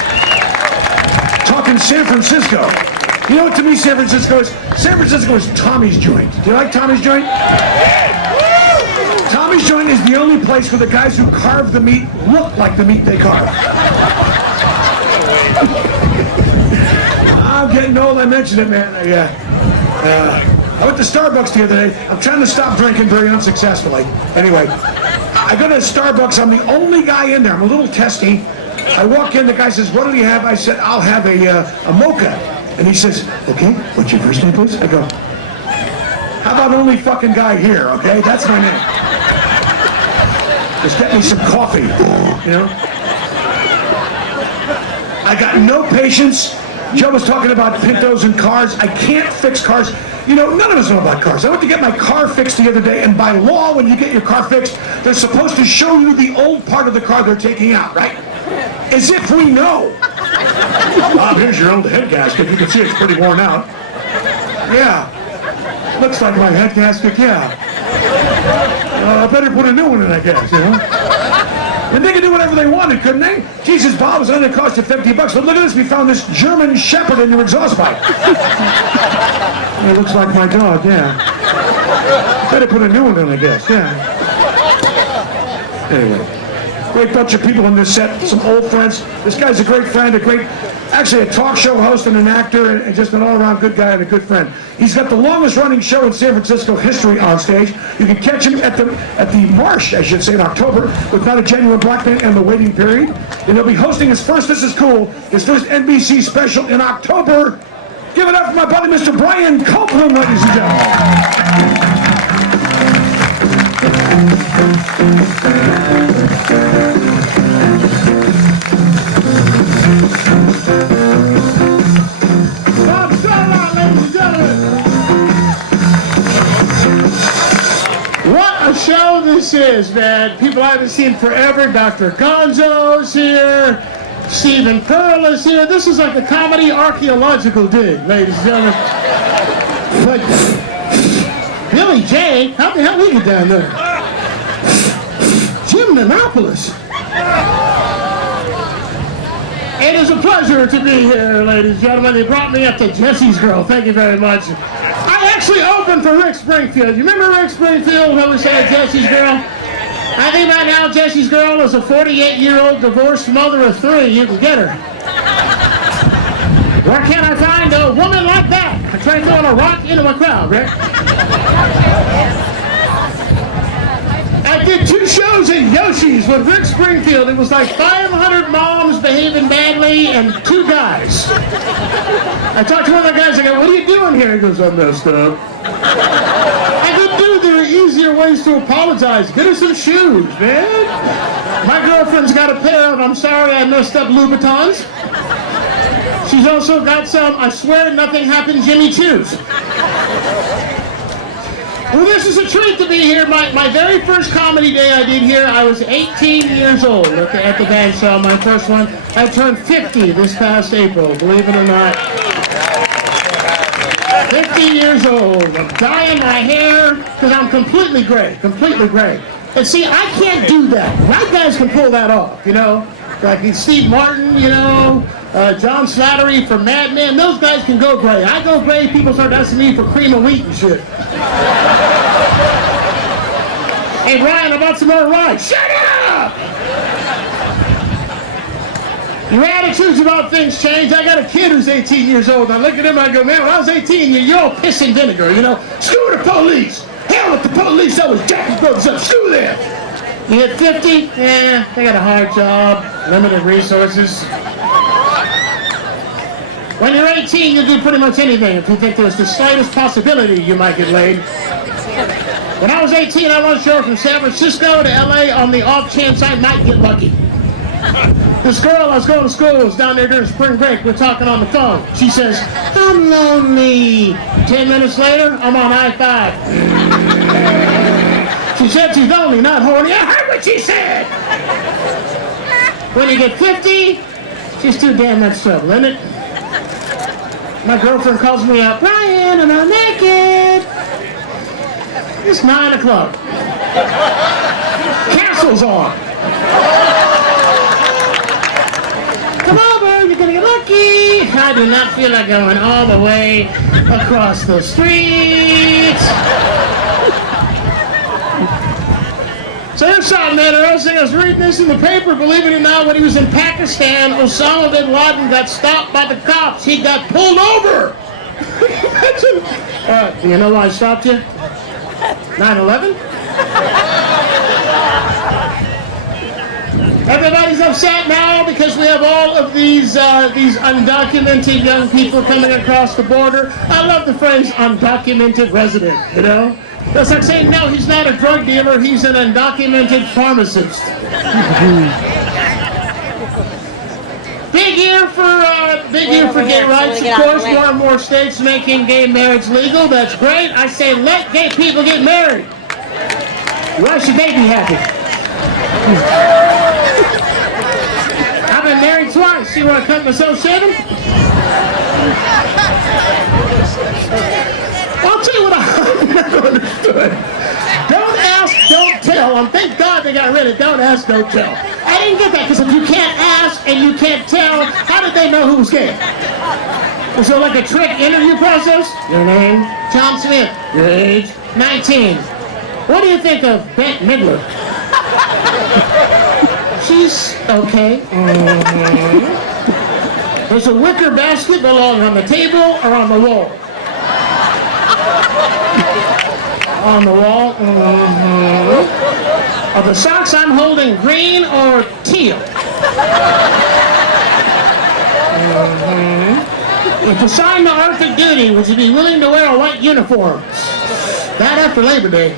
Talking San Francisco. You know what to me San Francisco is? San Francisco is Tommy's Joint. Do you like Tommy's Joint? Tommy's Joint is the only place where the guys who carve the meat look like the meat they carve. I'm getting old, I mentioned it, man. I went to Starbucks the other day. I'm trying to stop drinking very unsuccessfully. Anyway, I go to Starbucks. I'm the only guy in there. I'm a little testy. I walk in, the guy says, what do you have? I said, I'll have a mocha. And he says, okay, what's your first name, please? I go, how about only fucking guy here, okay? That's my name. Just get me some coffee, you know? I got no patience. Joe was talking about Pintos and cars. I can't fix cars. You know, none of us know about cars. I went to get my car fixed the other day, and by law, when you get your car fixed, they're supposed to show you the old part of the car they're taking out, right? As if we know. Bob, here's your old head gasket. You can see it's pretty worn out. Yeah. Looks like my head gasket, yeah. I better put a new one in, I guess, you know? And they could do whatever they wanted, couldn't they? Jesus, Bob, it's only cost you $50. But look at this, we found this German Shepherd in your exhaust pipe. It looks like my dog, yeah. Better put a new one in, I guess, yeah. Anyway, great bunch of people in this set, some old friends. This guy's a great friend, actually a talk show host and an actor, and just an all-around good guy and a good friend. He's got the longest-running show in San Francisco history on stage. You can catch him at the Marsh, I should say, in October, with Not a Genuine Black Man and The Waiting Period. And he'll be hosting his first, this is cool, his first NBC special in October. Give it up for my buddy, Mr. Brian Copeland, ladies and Bob Sarlot, ladies and gentlemen. What a show this is, man. People I haven't seen forever. Dr. Gonzo's here. Stephen Pearl is here. This is like a comedy archaeological dig, ladies and gentlemen. But Billy J, how the hell did he get down there? Jim Nanopolis. It is a pleasure to be here, ladies and gentlemen. They brought me up to Jesse's Girl. Thank you very much. I actually opened for Rick Springfield. You remember Rick Springfield when we said Jesse's Girl? I think right now Jesse's Girl is a 48-year-old divorced mother of 3. You can get her. Where can I find a woman like that? I try throwing a rock into a crowd, Rick. I did 2 shows in Yoshi's with Rick Springfield. It was like 500 moms behaving badly and 2 guys. I talked to one of the guys, I go, what are you doing here? He goes, I messed up. I go, dude, there are easier ways to apologize. Get her some shoes, man. My girlfriend's got a pair of, I'm sorry I messed up, Louboutins. She's also got some, I swear nothing happened, Jimmy Choos. Well, this is a treat to be here. My very first comedy day I did here, I was 18 years old at the dance show, my first one. I turned 50 this past April, believe it or not. 50 years old. I'm dyeing my hair because I'm completely gray. And see, I can't do that. White guys can pull that off, you know? Like Steve Martin, you know? John Slattery from Mad Men. Those guys can go gray. I go gray, people start asking me for cream of wheat and shit. Hey, Ryan, about some more rice. Shut up! Your attitudes about things change. I got a kid who's 18 years old. I look at him and I go, man, when I was 18, you're all piss and vinegar, you know? Screw the police! Hell with the police, that was Jack Brothers up. Screw them! You hit 50? Yeah, they got a hard job, limited resources. When you're 18, you do pretty much anything if you think there's the slightest possibility you might get laid. When I was 18, I was sure from San Francisco to LA on the off chance I might get lucky. This girl I was going to school was down there during spring break. We're talking on the phone. She says, I'm lonely. 10 minutes later, I'm on I-5. She said she's lonely, not horny. I heard what she said. When you get 50, she's too damn much trouble, isn't it? My girlfriend calls me up, Brian, and I'm naked. It's 9 o'clock. Castle's on. Come over, you're gonna get lucky. I do not feel like going all the way across the street. So here's something, man. I was reading this in the paper. Believe it or not, when he was in Pakistan, Osama bin Laden got stopped by the cops. He got pulled over. Do you know why I stopped you? 9/11? Everybody's upset now because we have all of these undocumented young people coming across the border. I love the phrase undocumented resident, you know? That's like saying, no, he's not a drug dealer, he's an undocumented pharmacist. Big year for gay rights, of course. More and more states making gay marriage legal. That's great. I say let gay people get married. Why should they be happy? I've been married twice. See where I cut myself shaving? I'll tell you what I never understood. Don't ask, don't tell. And thank God they got rid of don't ask, don't tell. I didn't get that, because if you can't ask and you can't tell, how did they know who was gay? Was there like a trick interview process? Your name? John Smith. Your age? 19. What do you think of Bette Midler? She's okay. Does a wicker basket belong on the table or on the wall? On the wall. Are the socks I'm holding green or teal? If assigned to Arctic duty, would you be willing to wear a white uniform? That after Labor Day.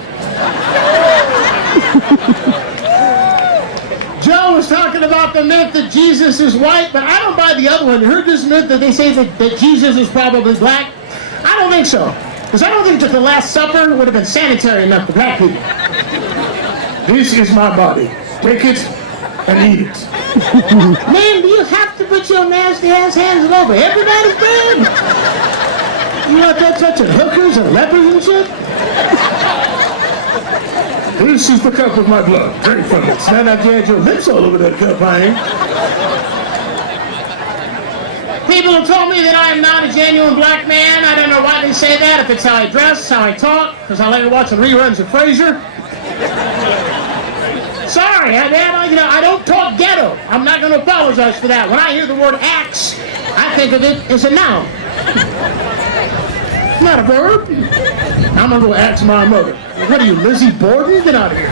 Joe was talking about the myth that Jesus is white, but I don't buy the other one. You heard this myth that they say that Jesus is probably black? I don't think so. Because I don't think that the Last Supper would have been sanitary enough for black people. This is my body. Take it and eat it. Man, do you have to put your nasty ass hands all over everybody's bed? You out there touching hookers and lepers and shit? This is the cup of my blood. Drink from it. Stand up, you had your lips all over that cup, honey. People have told me that I am not a genuine black man. I don't know why they say that. If it's how I dress, how I talk, because I like watching reruns of Frasier. Sorry, I don't talk ghetto. I'm not going to apologize for that. When I hear the word axe, I think of it as a noun. Not a verb. I'm going to go axe my mother. What are you, Lizzie Borden? Get out of here.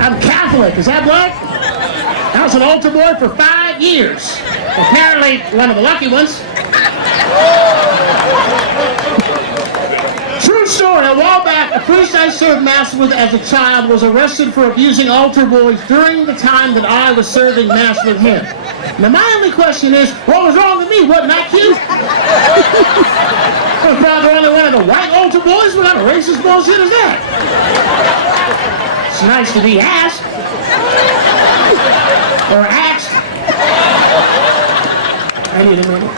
I'm Catholic. Is that black? I was an altar boy for 5 years. Apparently, one of the lucky ones. True story. A while back, a priest I served Mass with as a child was arrested for abusing altar boys during the time that I was serving Mass with him. Now, my only question is, what was wrong with me? Wasn't I cute? I was probably only one of the white altar boys. What kind of racist bullshit is that? It's nice to be asked. Or axed. I need a minute.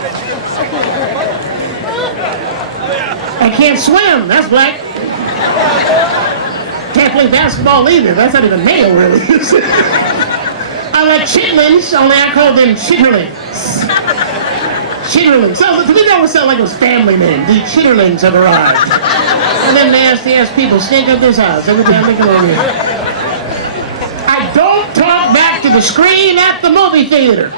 I can't swim. That's black. Can't play basketball either. That's not even male, really. I like chitlins, only I call them chitterlings. Chitterlings. So, to me, that would sound like it was family name. The chitterlings have arrived. And then nasty-ass people stink up this house every time they come over here. I don't talk back to the screen at the movie theater.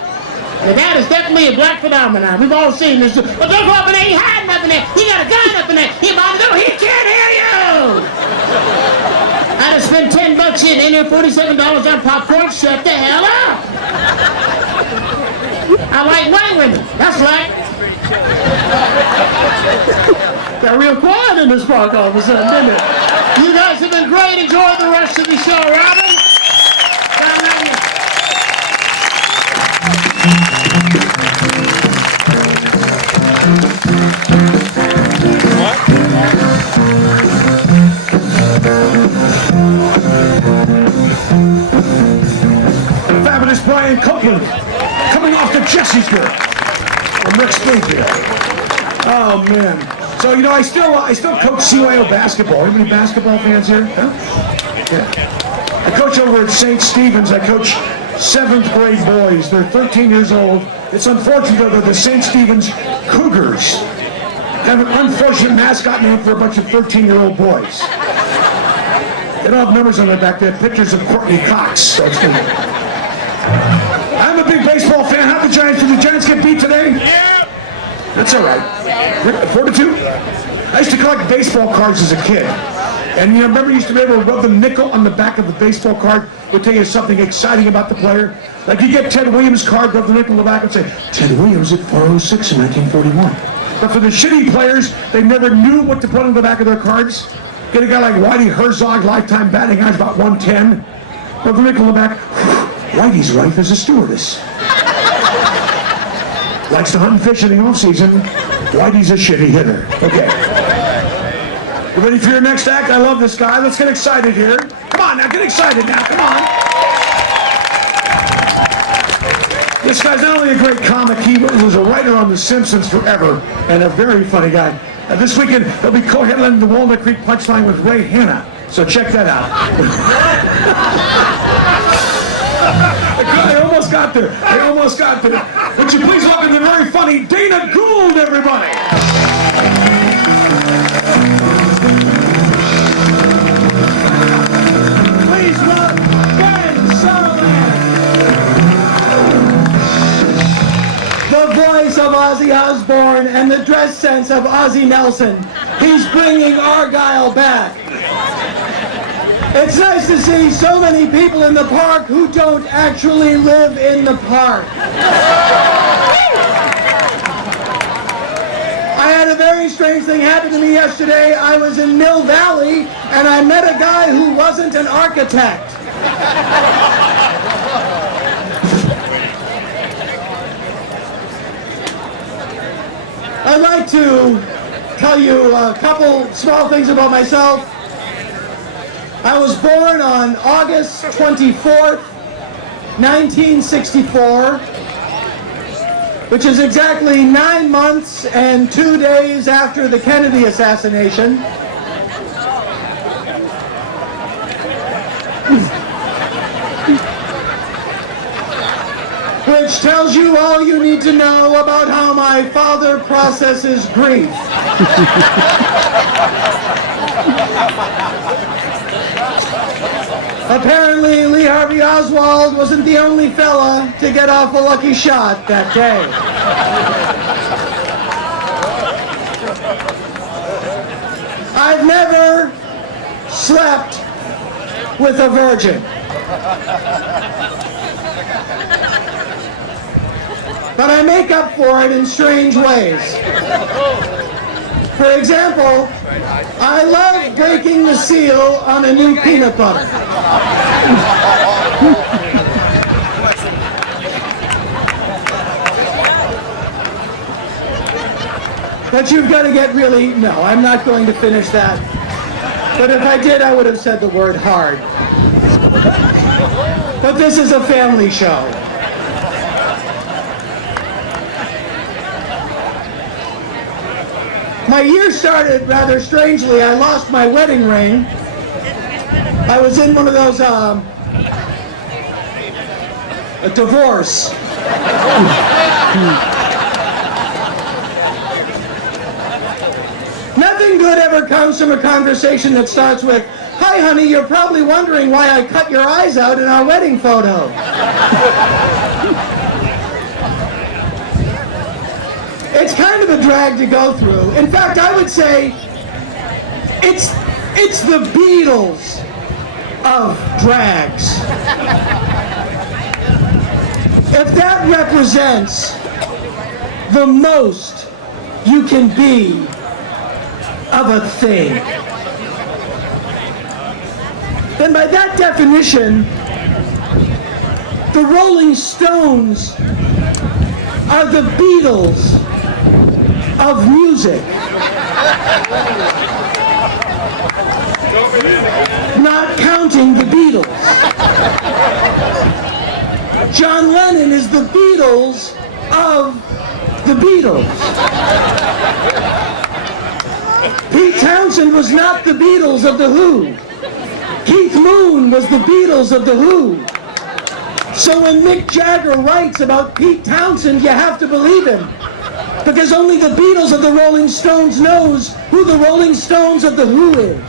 And that is definitely a black phenomenon. We've all seen this. Well, don't go up in there. He hiding up in there. He got a gun up in there. He might know. He can't hear you. I just spent $10 in there, $47 on popcorn. Shut the hell up. I like white women. That's right. Got real quiet in this park all of a sudden, didn't it? You guys have been great. Enjoy the rest of the show, Robin. Fabulous Brian Copeland coming off the Jesse's girl from Rick Springfield. Oh man. So you know I still coach CYO basketball. Anybody basketball fans here? Huh? Yeah. I coach over at St. Stephen's. I coach 7th grade boys. They're 13 years old. It's unfortunate they're the St. Stephen's Cougars. Kind of an unfortunate mascot name for a bunch of 13-year-old boys. They don't have numbers on their back. They have pictures of Courtney Cox. So it's good. I'm a big baseball fan. How did the Giants get beat today? Yeah. That's all right. 4-2. I used to collect baseball cards as a kid. And you remember you used to be able to rub the nickel on the back of the baseball card. It would tell you something exciting about the player. Like you get Ted Williams' card, rub the nickel on the back and say, Ted Williams at 406 in 1941. But for the shitty players, they never knew what to put on the back of their cards. Get a guy like Whitey Herzog, lifetime batting average about 110. Rub the nickel on the back. Whitey's wife is a stewardess. Likes to hunt and fish in the off-season. Whitey's a shitty hitter. Okay. You ready for your next act? I love this guy. Let's get excited here. Come on now, get excited now. Come on. This guy's not only a great comic, he was a writer on The Simpsons forever, and a very funny guy. This weekend, he'll be co-headlining the Walnut Creek Punchline with Ray Hanna. So check that out. They almost got there. They almost got there. Would you please welcome the very funny Dana Gould, everybody? Please welcome Ben Sutherland. The voice of Ozzy Osbourne and the dress sense of Ozzy Nelson. He's bringing Argyle back. It's nice to see so many people in the park who don't actually live in the park. I had a very strange thing happen to me yesterday. I was in Mill Valley and I met a guy who wasn't an architect. I'd like to tell you a couple small things about myself. I was born on August 24th, 1964, which is exactly 9 months and 2 days after the Kennedy assassination. Which tells you all you need to know about how my father processes grief. Apparently, Lee Harvey Oswald wasn't the only fella to get off a lucky shot that day. I've never slept with a virgin. But I make up for it in strange ways. For example, I love breaking the seal on a new peanut butter. But you've got to get really... No, I'm not going to finish that. But if I did, I would have said the word hard. But this is a family show. My year started rather strangely. I lost my wedding ring. I was in one of those, a divorce. Nothing good ever comes from a conversation that starts with, "Hi honey, you're probably wondering why I cut your eyes out in our wedding photo." It's kind of a drag to go through. In fact, I would say it's the Beatles of drags. If that represents the most you can be of a thing, then by that definition, the Rolling Stones are the Beatles of music. Not counting the Beatles. John Lennon is the Beatles of the Beatles. Pete Townsend was not the Beatles of the Who. Keith Moon was the Beatles of the Who. So when Mick Jagger writes about Pete Townsend, you have to believe him. Because only the Beatles of the Rolling Stones knows who the Rolling Stones of the Who is.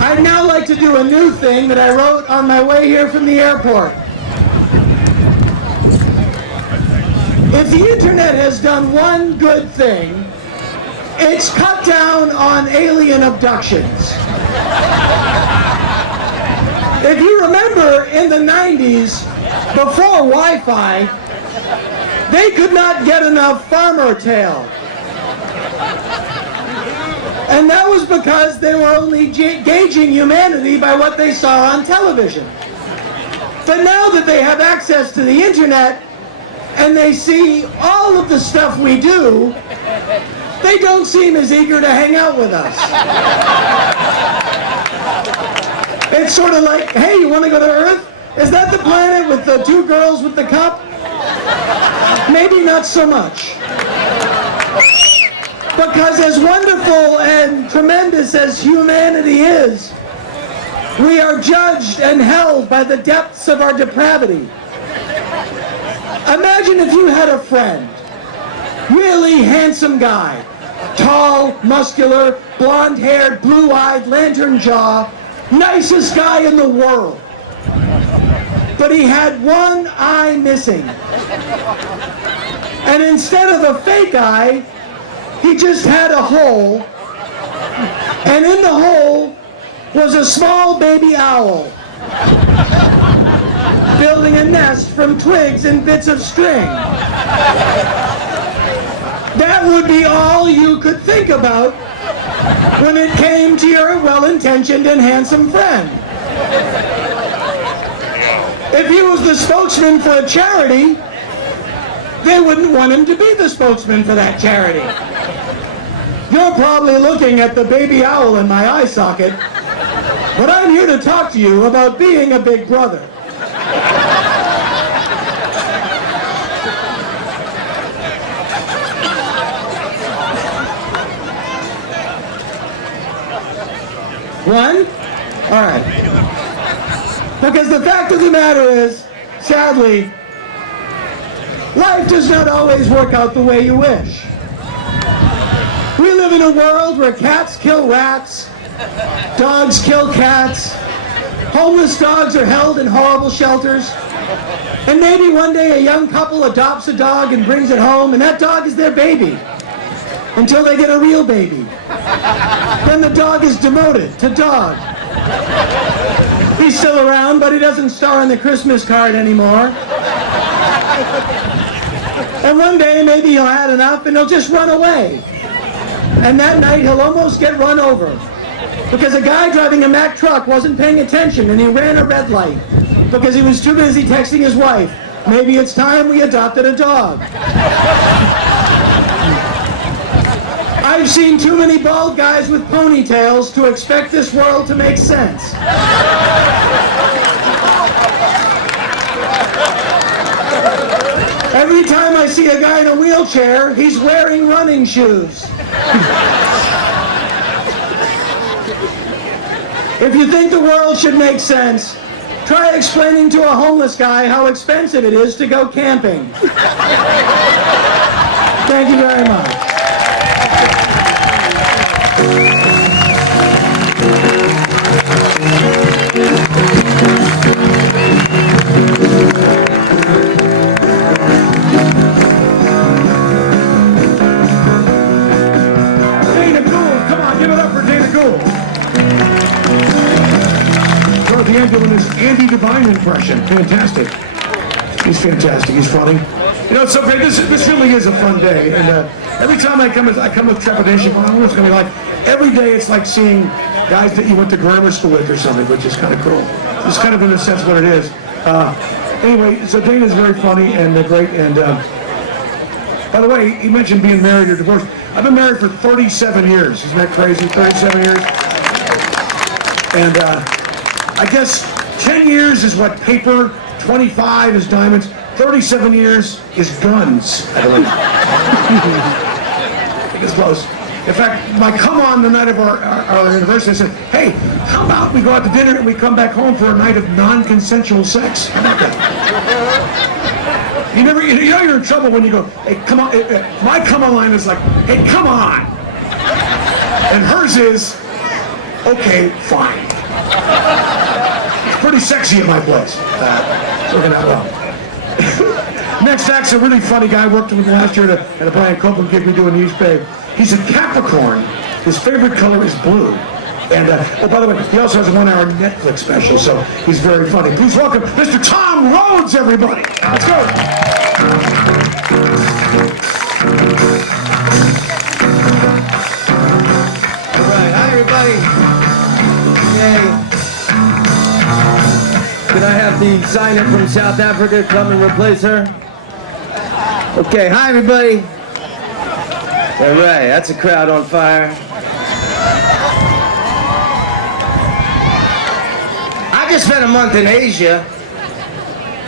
I'd now like to do a new thing that I wrote on my way here from the airport. If the internet has done one good thing, it's cut down on alien abductions. If you remember in the 90s, before Wi-Fi, they could not get enough farmer tale. And that was because they were only gauging humanity by what they saw on television. But now that they have access to the internet and they see all of the stuff we do, they don't seem as eager to hang out with us. It's sort of like, hey, you want to go to Earth? Is that the planet with the two girls with the cup? Maybe not so much. Because as wonderful and tremendous as humanity is, we are judged and held by the depths of our depravity. Imagine if you had a friend, really handsome guy, tall, muscular, blonde-haired, blue-eyed, lantern jaw, nicest guy in the world. But he had one eye missing. And instead of a fake eye, he just had a hole, and in the hole was a small baby owl building a nest from twigs and bits of string. That would be all you could think about when it came to your well-intentioned and handsome friend. If he was the spokesman for a charity, they wouldn't want him to be the spokesman for that charity. You're probably looking at the baby owl in my eye socket, but I'm here to talk to you about being a big brother. One? All right. Because the fact of the matter is, sadly, life does not always work out the way you wish. We live in a world where cats kill rats, dogs kill cats, homeless dogs are held in horrible shelters, and maybe one day a young couple adopts a dog and brings it home, and that dog is their baby until they get a real baby. Then the dog is demoted to dog. He's still around, but he doesn't star on the Christmas card anymore. And one day maybe he'll had enough and he'll just run away. And that night he'll almost get run over because a guy driving a Mack truck wasn't paying attention and he ran a red light because he was too busy texting his wife, maybe it's time we adopted a dog. I've seen too many bald guys with ponytails to expect this world to make sense. Every time I see a guy in a wheelchair, he's wearing running shoes. If you think the world should make sense, try explaining to a homeless guy how expensive it is to go camping. Thank you very much. Doing his Andy Devine impression. Fantastic. He's fantastic. He's funny. You know, it's so great. This really is a fun day, and every time I come with trepidation. I don't know what it's going to be like. Every day, it's like seeing guys that you went to grammar school with or something, which is kind of cool. It's kind of in a sense what it is. Anyway, so Dana's very funny and great. And by the way, you mentioned being married or divorced. I've been married for 37 years. Isn't that crazy? 37 years. And I guess 10 years is what paper, 25 is diamonds, 37 years is guns, I believe. I think it's close. In fact, my come on the night of our anniversary, I said, hey, how about we go out to dinner and we come back home for a night of non-consensual sex? How about that? You know you're in trouble when you go, hey, come on. My come on line is like, hey, come on. And hers is, okay, fine. It's pretty sexy at my place. Working out well. Next act's a really funny guy. I worked with him last year at a Brian Copeland gig we do in East Bay. He's a Capricorn. His favorite color is blue. And, oh, by the way, he also has a 1-hour Netflix special, so he's very funny. Please welcome Mr. Tom Rhodes, everybody. Let's go. All right, hi, everybody. Yay. Can I have the sign-up from South Africa come and replace her? Okay, hi, everybody. All right, that's a crowd on fire. I just spent a month in Asia,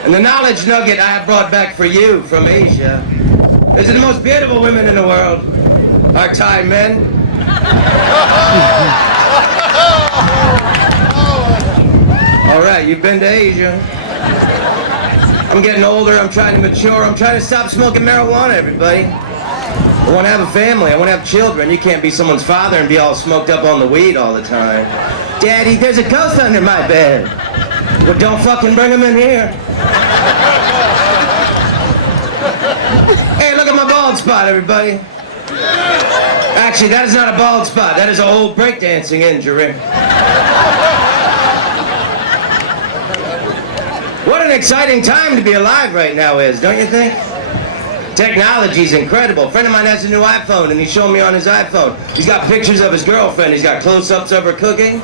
and the knowledge nugget I have brought back for you from Asia is that the most beautiful women in the world are Thai men. All right, you've been to Asia. I'm getting older, I'm trying to mature, I'm trying to stop smoking marijuana, everybody. I want to have a family, I want to have children. You can't be someone's father and be all smoked up on the weed all the time. Daddy, there's a ghost under my bed. Well, don't fucking bring him in here. Hey, look at my bald spot, everybody. Actually, that is not a bald spot. That is an old breakdancing injury. What an exciting time to be alive right now is, don't you think? Technology's incredible. A friend of mine has a new iPhone, and he's showing me on his iPhone. He's got pictures of his girlfriend. He's got close-ups of her cooking,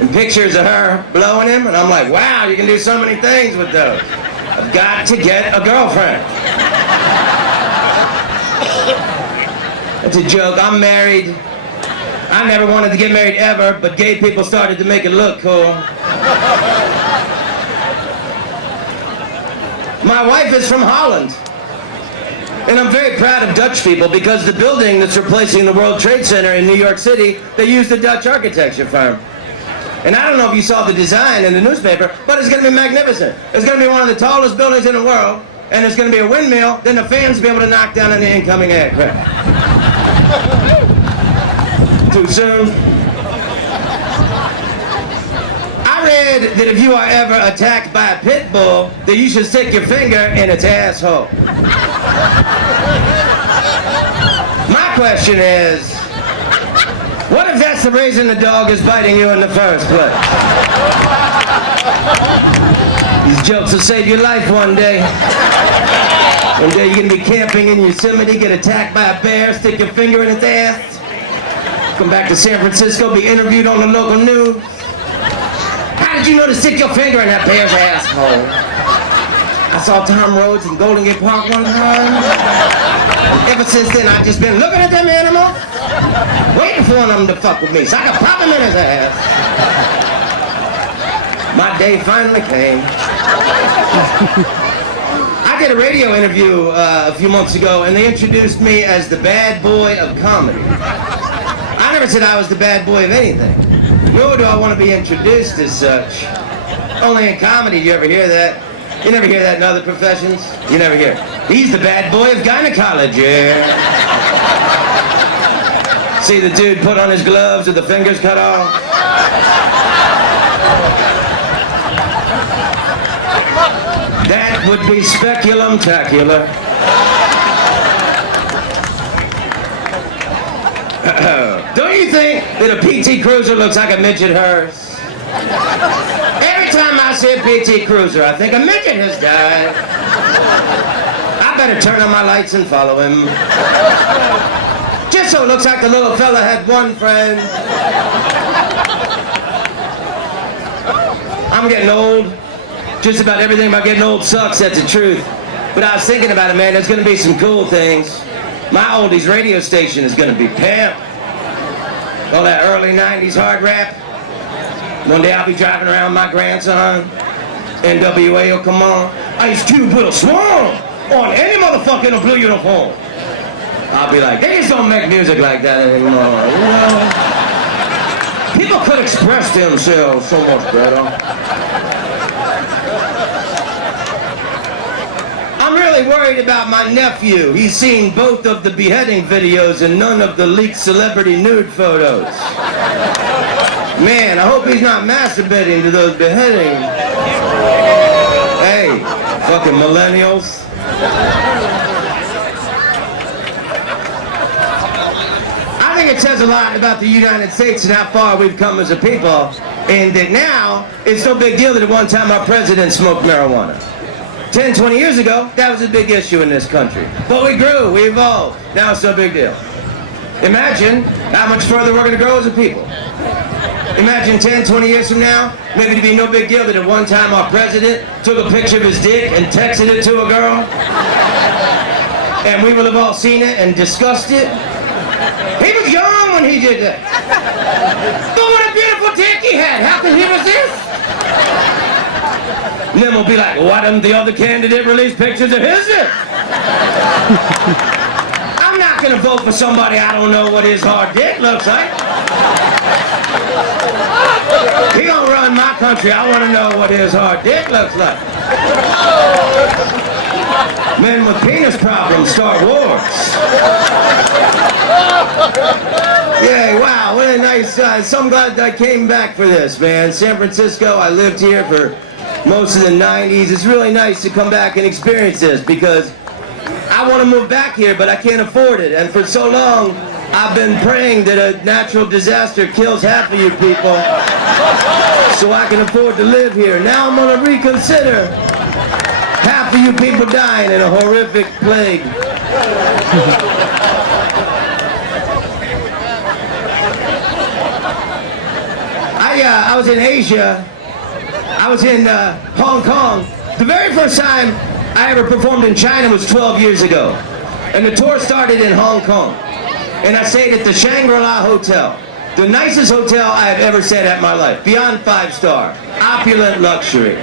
and pictures of her blowing him. And I'm like, wow, you can do so many things with those. I've got to get a girlfriend. That's a joke. I'm married. I never wanted to get married ever, but gay people started to make it look cool. My wife is from Holland. And I'm very proud of Dutch people because the building that's replacing the World Trade Center in New York City, they used a Dutch architecture firm. And I don't know if you saw the design in the newspaper, but it's going to be magnificent. It's going to be one of the tallest buildings in the world, and it's going to be a windmill, then the fans will be able to knock down any incoming aircraft. Too soon? I read that if you are ever attacked by a pit bull, that you should stick your finger in its asshole. My question is, what if that's the reason the dog is biting you in the first place? These jokes will save your life one day. One day you're going to be camping in Yosemite, get attacked by a bear, stick your finger in its ass, come back to San Francisco, be interviewed on the local news. How did you know to stick your finger in that bear's asshole? I saw Tom Rhodes in Golden Gate Park one time. Ever since then, I've just been looking at them animals, waiting for one of them to fuck with me so I could pop him in his ass. My day finally came. I did a radio interview a few months ago, and they introduced me as the bad boy of comedy. I never said I was the bad boy of anything, nor do I want to be introduced as such. Only in comedy do you ever hear that. You never hear that in other professions. You never hear, he's the bad boy of gynecology. See the dude put on his gloves with the fingers cut off? That would be speculum-tacular. Don't you think that a PT Cruiser looks like a midget hearse? Every time I see a PT Cruiser, I think a midget has died. I I better turn on my lights and follow him. Just so it looks like the little fella had one friend. I'm getting old. Just about everything about getting old sucks, that's the truth. But I was thinking about it, man, there's gonna be some cool things. My oldies radio station is gonna be pimp. All that early 90s hard rap. One day I'll be driving around with my grandson. NWA will come on. Ice Cube will swarm on any motherfucker in a blue uniform. I'll be like, they just don't make music like that anymore, you know? People could express themselves so much better. I'm really worried about my nephew. He's seen both of the beheading videos and none of the leaked celebrity nude photos. Man, I hope he's not masturbating to those beheadings. Hey, fucking millennials. I think it says a lot about the United States and how far we've come as a people, and that now it's no big deal that at one time our president smoked marijuana. 10, 20 years ago, that was a big issue in this country. But we grew, we evolved. Now it's no big deal. Imagine how much further we're going to grow as a people. Imagine 10, 20 years from now, maybe it'd be no big deal that at one time our president took a picture of his dick and texted it to a girl. And we will have all seen it and discussed it. He was young when he did that. But what a beautiful dick he had. How could he resist? And then we'll be like, why didn't the other candidate release pictures of his dick? I'm not going to vote for somebody I don't know what his hard dick looks like. He gonna run my country. I want to know what his hard dick looks like. Men with penis problems start wars. Yeah, wow, what a nice, so I'm glad that I came back for this, man. San Francisco, I lived here for most of the 90s. It's really nice to come back and experience this because I want to move back here, but I can't afford it. And for so long, I've been praying that a natural disaster kills half of you people so I can afford to live here. Now I'm going to reconsider. Half of you people dying in a horrific plague. I was in Asia. I was in Hong Kong. The very first time I ever performed in China was 12 years ago. And the tour started in Hong Kong. And I stayed at the Shangri-La Hotel. The nicest hotel I have ever stayed at in my life. Beyond 5-star. Opulent luxury.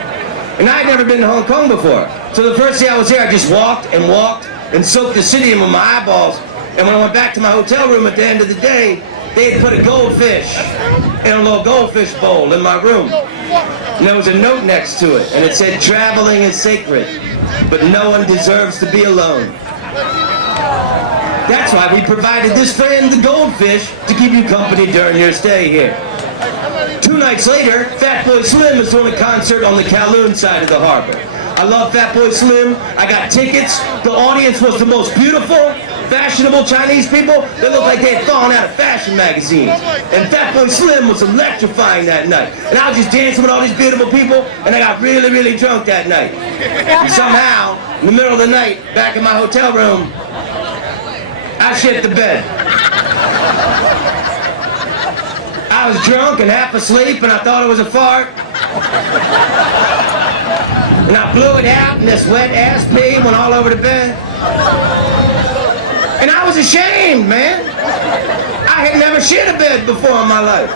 And I had never been to Hong Kong before. So the first day I was here, I just walked and soaked the city in with my eyeballs. And when I went back to my hotel room at the end of the day, they had put a goldfish in a little goldfish bowl in my room. And there was a note next to it, and it said, "Traveling is sacred, but no one deserves to be alone." That's why we provided this friend, the goldfish, to keep you company during your stay here. 2 nights later, Fatboy Slim was doing a concert on the Kowloon side of the harbor. I love Fatboy Slim. I got tickets. The audience was the most beautiful, fashionable Chinese people that looked like they had fallen out of fashion magazines. And Fatboy Slim was electrifying that night. And I was just dancing with all these beautiful people, and I got really, really drunk that night. And somehow, in the middle of the night, back in my hotel room, I shit the bed. I was drunk and half asleep, and I thought it was a fart. And I blew it out, and this wet ass pee went all over the bed. And I was ashamed, man. I had never shit a bed before in my life.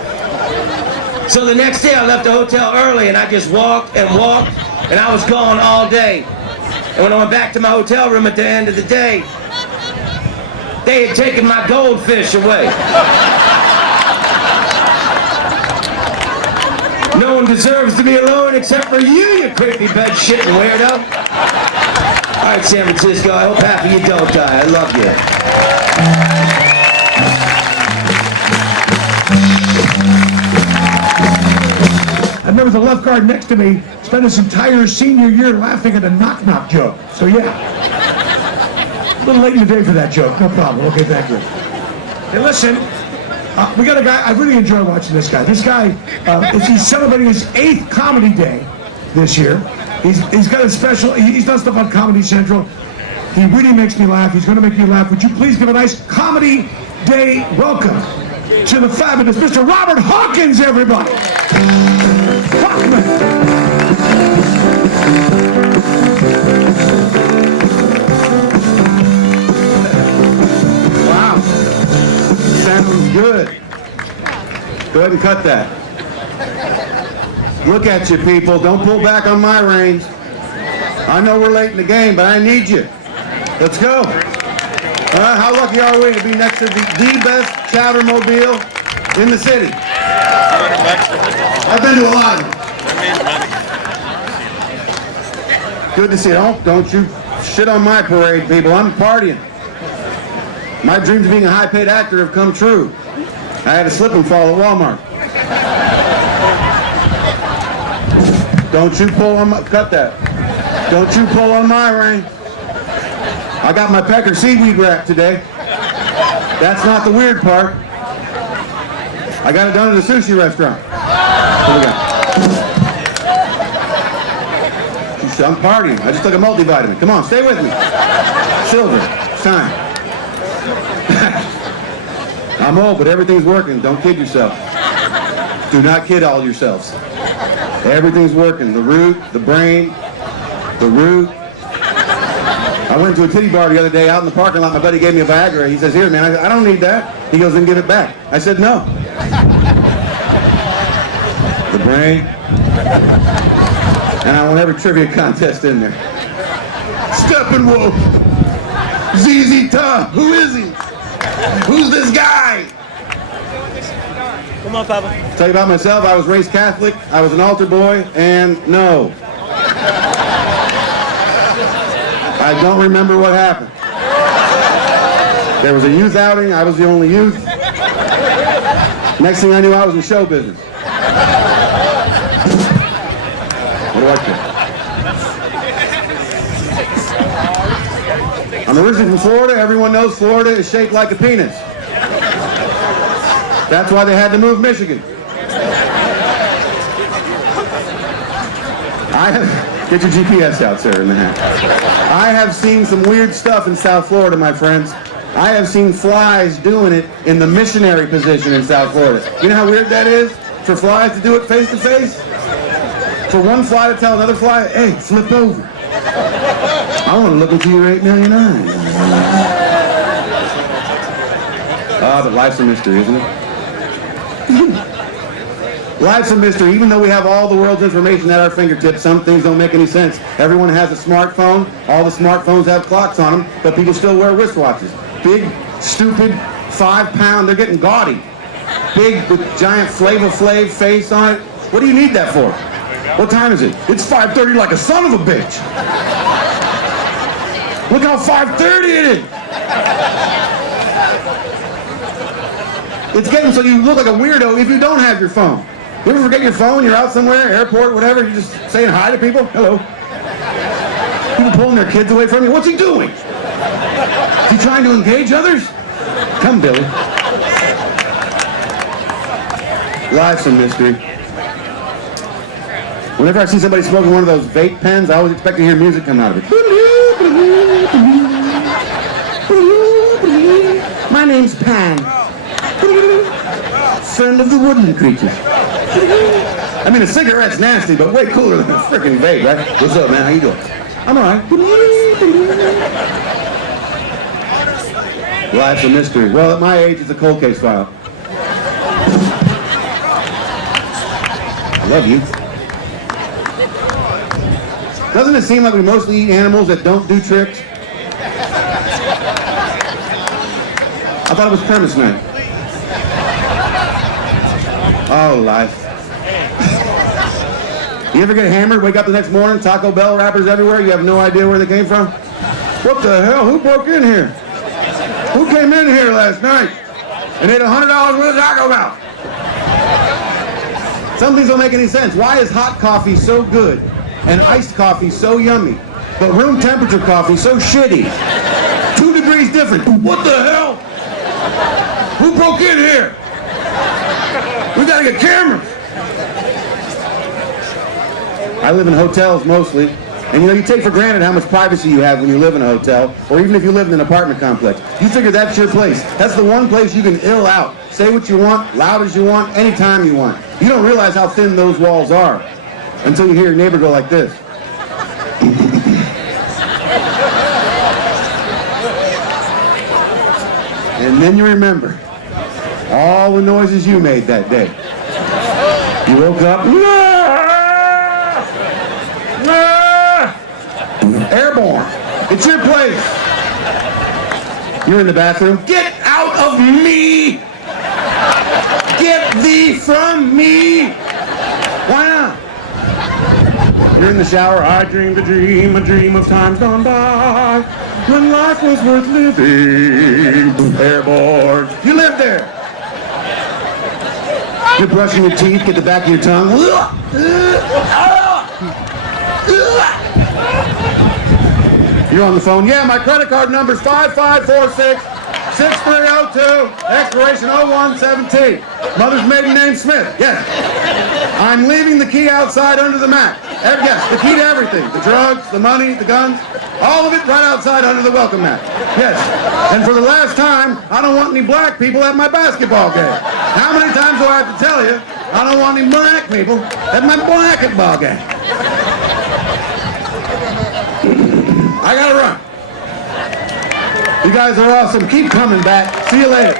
So the next day I left the hotel early, and I just walked, and I was gone all day. And when I went back to my hotel room at the end of the day, they had taken my goldfish away. No one deserves to be alone except for you creepy bed-shitting weirdo. All right, San Francisco, I hope half of you don't die. I love you. I remember the left guard next to me spent his entire senior year laughing at a knock-knock joke. So yeah. A little late in the day for that joke. No problem. Okay, thank you. Hey, listen. We got a guy, I really enjoy watching this guy. This guy, he's celebrating his 8th comedy day this year. He's got a special, he's done stuff on Comedy Central. He really makes me laugh. He's going to make you laugh. Would you please give a nice comedy day welcome to the fabulous Mr. Robert Hawkins, everybody. Wow. Sounds good. Go ahead and cut that. Look at you, people. Don't pull back on my reins. I know we're late in the game, but I need you. Let's go. How lucky are we to be next to the best chowdermobile in the city? I've been to a lot of them. Good to see you. Don't you shit on my parade, people. I'm partying. My dreams of being a high-paid actor have come true. I had a slip and fall at Walmart. Don't you pull on my... Cut that. Don't you pull on my rein. I got my pecker seaweed wrap today. That's not the weird part. I got it done at a sushi restaurant. What do we got? I'm partying. I just took a multivitamin. Come on, stay with me. Silver. It's time. I'm old, but everything's working. Don't kid yourself. Do not kid all yourselves. Everything's working. The root, the brain, the root. I went to a titty bar the other day out in the parking lot. My buddy gave me a Viagra. He says, here, man. I don't need that. He goes, then give it back. I said, no. The brain. And I want every trivia contest in there. Steppenwolf. ZZ Top. Who is he? Who's this guy? Come on, Papa. Tell you about myself. I was raised Catholic. I was an altar boy. And no. I don't remember what happened. There was a youth outing. I was the only youth. Next thing I knew, I was in show business. What do I care? I'm originally from Florida. Everyone knows Florida is shaped like a penis. That's why they had to move Michigan. Get your GPS out, sir, in the hat. I have seen some weird stuff in South Florida, my friends. I have seen flies doing it in the missionary position in South Florida. You know how weird that is? For flies to do it face to face? For one fly to tell another fly, hey, flip over. I want to look into your 8 million eyes. Ah, but life's a mystery, isn't it? Life's a mystery. Even though we have all the world's information at our fingertips, some things don't make any sense. Everyone has a smartphone. All the smartphones have clocks on them, but people still wear wristwatches. Big, stupid, 5-pound, they're getting gaudy. Big, with giant Flavor Flav face on it. What do you need that for? What time is it? It's 5:30 like a son of a bitch. Look how 5:30 it is. It's getting so you look like a weirdo if you don't have your phone. You ever forget your phone? You're out somewhere, airport, whatever. You're just saying hi to people. Hello. People pulling their kids away from you. What's he doing? Is he trying to engage others? Come, Billy. Life's a mystery. Whenever I see somebody smoking one of those vape pens, I always expect to hear music come out of it. My name's Pan. Friend of the woodland creatures. I mean, a cigarette's nasty, but way cooler than a freaking vape, right? What's up, man? How you doing? I'm alright. Life's a mystery. Well, at my age, it's a cold case file. I love you. Doesn't it seem like we mostly eat animals that don't do tricks? I thought it was premise night. Oh, life. You ever get hammered, wake up the next morning, Taco Bell wrappers everywhere, you have no idea where they came from? What the hell? Who broke in here? Who came in here last night and ate $100 worth of Taco Bell? Some things don't make any sense. Why is hot coffee so good and iced coffee so yummy, but room temperature coffee so shitty? 2 degrees different. What the hell? Who broke in here? We gotta get cameras. I live in hotels mostly. And you know, you take for granted how much privacy you have when you live in a hotel, or even if you live in an apartment complex. You figure that's your place. That's the one place you can ill out. Say what you want, loud as you want, anytime you want. You don't realize how thin those walls are until you hear your neighbor go like this. And then you remember all the noises you made that day. You woke up, airborne. It's your place. You're in the bathroom. Get out of me! Get thee from me! Why not? You're in the shower. I dreamed a dream of times gone by, when life was worth living. Airborne. You live there. You're brushing your teeth, get the back of your tongue. You're on the phone. Yeah, my credit card number's 5546-6302, expiration 0117. Mother's maiden name Smith. Yes. I'm leaving the key outside under the mat. Yes, the key to everything. The drugs, the money, the guns, all of it right outside under the welcome mat. Yes. And for the last time, I don't want any black people at my basketball game. How many times do I have to tell you, I don't want any black people at my basketball game? I gotta run. You guys are awesome. Keep coming back. See you later.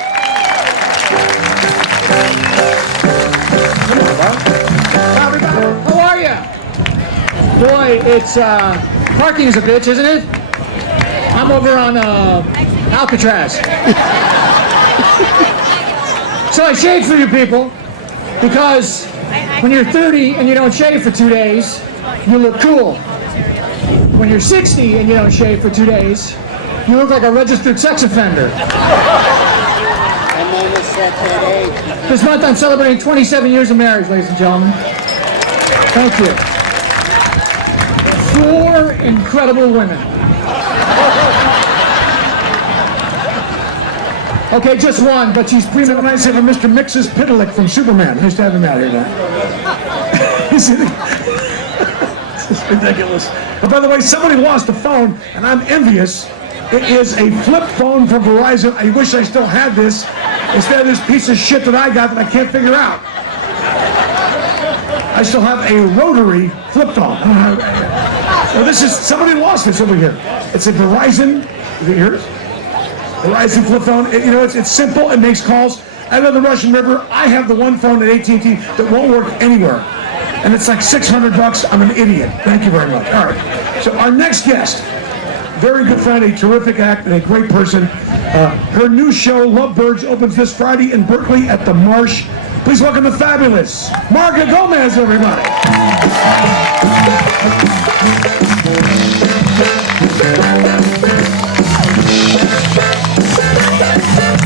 How are you? Boy, it's parking's a bitch, isn't it? I'm over on Alcatraz. So I shave for you people because when you're 30 and you don't shave for 2 days, you look cool. When you're 60 and you don't shave for 2 days, you look like a registered sex offender. This month I'm celebrating 27 years of marriage, ladies and gentlemen. Thank you. 4 incredible women. Okay, just one, but she's prima. When I say from Mr. Mixes Pitalik from Superman, nice to have him out here now. This is ridiculous. But by the way, somebody lost a phone, and I'm envious. It is a flip phone from Verizon. I wish I still had this instead of this piece of shit that I got that I can't figure out. I still have a rotary flip phone. Well, this is, somebody lost this over here. It's a Verizon, is it yours? Verizon flip phone. You know, it's simple, it makes calls. I live in the Russian River. I have the one phone at AT&T that won't work anywhere. And it's like $600. I'm an idiot. Thank you very much. All right. So our next guest, very good friend, a terrific act, and a great person. Her new show, Lovebirds, opens this Friday in Berkeley at the Marsh. Please welcome the fabulous Marga Gomez, everybody.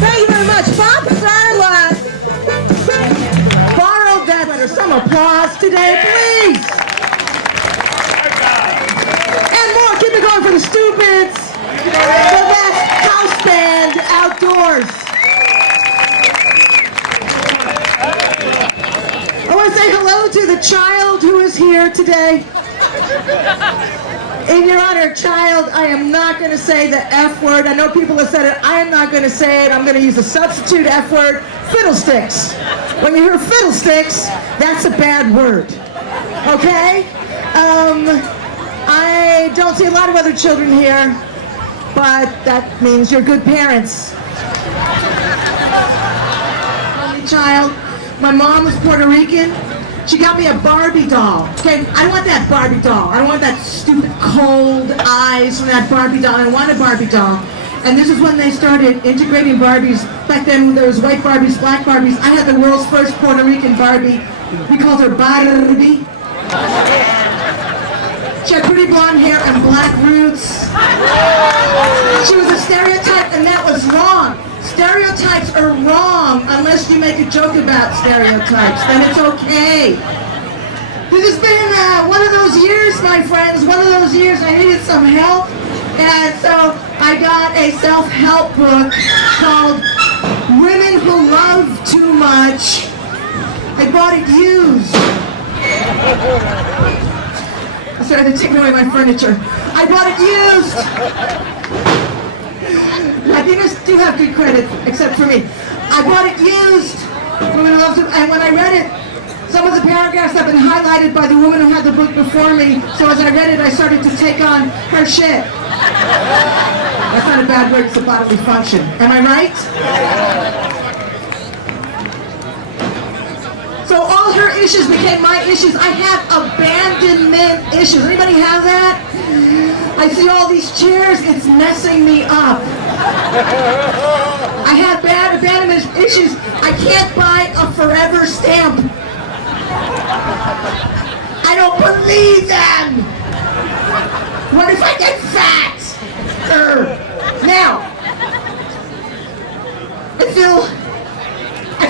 Thank you very much. Bob Sarla borrowed that letter. Some applause today, please. And more. Keep it going for the Stupids. The best house band outdoors. I want to say hello to the child who is here today. In your honor, child, I am not going to say the F word. I know people have said it. I am not going to say it. I'm going to use a substitute F word, fiddlesticks. When you hear fiddlesticks, that's a bad word. Okay? I don't see a lot of other children here, but that means you're good parents. Only child. My mom was Puerto Rican. She got me a Barbie doll. Okay, I don't want that Barbie doll. I don't want that stupid cold eyes from that Barbie doll. I want a Barbie doll. And this is when they started integrating Barbies. Back then there was white Barbies, black Barbies. I had the world's first Puerto Rican Barbie. We called her Barbie. She had pretty blonde hair and black roots. She was a stereotype, and that was wrong. Stereotypes are wrong unless you make a joke about stereotypes. Then it's okay. This has been one of those years, my friends, one of those years I needed some help. And so I got a self-help book called Women Who Love Too Much. I bought it used. started taking away my furniture. I bought it used. Latinos do have good credit, except for me. I bought it used. Women love to, and when I read it, some of the paragraphs have been highlighted by the woman who had the book before me, so as I read it, I started to take on her shit. That's not a bad word, it's a bodily function. Am I right? So all her issues became my issues. I had abandonment issues. Anybody have that? I see all these chairs, it's messing me up. I had bad abandonment issues. I can't buy a forever stamp. I don't believe them. What if I get fat? Now, I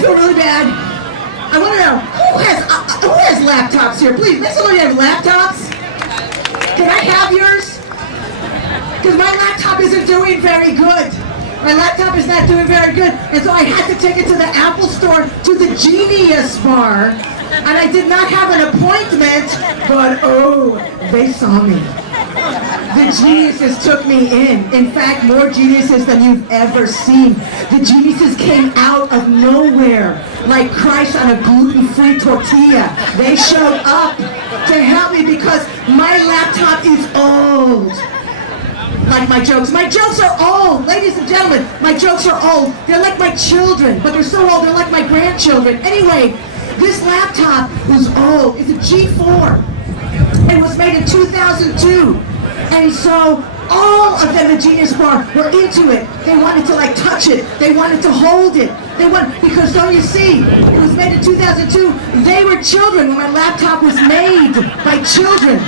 feel really bad. I want to know who has laptops here. Please, does somebody have laptops? Can I have yours? Because my laptop isn't doing very good. My laptop is not doing very good, and so I had to take it to the Apple store, to the Genius Bar, and I did not have an appointment, but oh, they saw me. The geniuses took me in. In fact, more geniuses than you've ever seen. The geniuses came out of nowhere, like Christ on a gluten-free tortilla. They showed up to help me because my laptop is old. Like my jokes. My jokes are old. Ladies and gentlemen, my jokes are old. They're like my children, but they're so old, they're like my grandchildren. Anyway, this laptop was old. It's a G4. It was made in 2002. And so all of them at Genius Bar were into it. They wanted to like touch it. They wanted to hold it. Because don't you see, it was made in 2002. They were children when my laptop was made by children.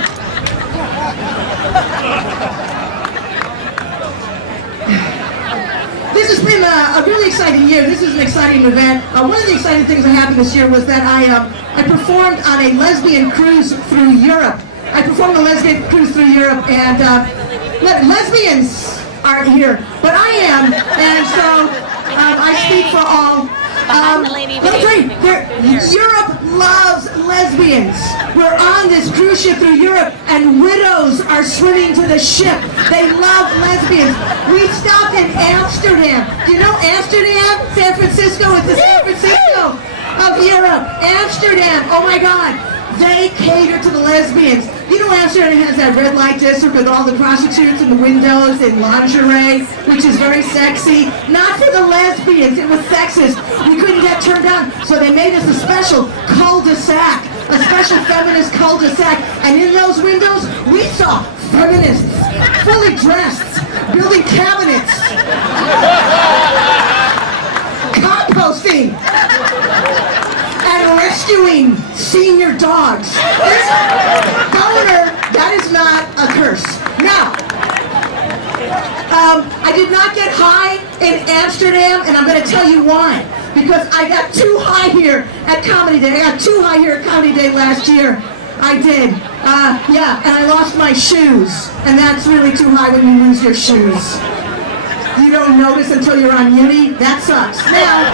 This has been a really exciting year. This is an exciting event. One of the exciting things that happened this year was that I performed on a lesbian cruise through Europe. I performed a lesbian cruise through Europe, and lesbians aren't here, but I am, and so I speak for all. Let me tell you, Europe loves lesbians. We're on this cruise ship through Europe, and widows are swimming to the ship. They love lesbians. We stopped in Amsterdam. Do you know Amsterdam? San Francisco is the San Francisco of Europe. Amsterdam, oh my God. They cater to the lesbians. You know Amsterdam has that red light district with all the prostitutes in the windows in lingerie, which is very sexy. Not for the lesbians, it was sexist. We couldn't get turned on, so they made us a special cul-de-sac, a special feminist cul-de-sac. And in those windows, we saw feminists, fully dressed, building cabinets, composting, and rescuing senior dogs. This boner, that is not a curse. Now, I did not get high in Amsterdam, and I'm going to tell you why. Because I got too high here at Comedy Day. I got too high here at Comedy Day last year. I did. Yeah, and I lost my shoes. And that's really too high when you lose your shoes. You don't notice until you're on uni? That sucks. Now,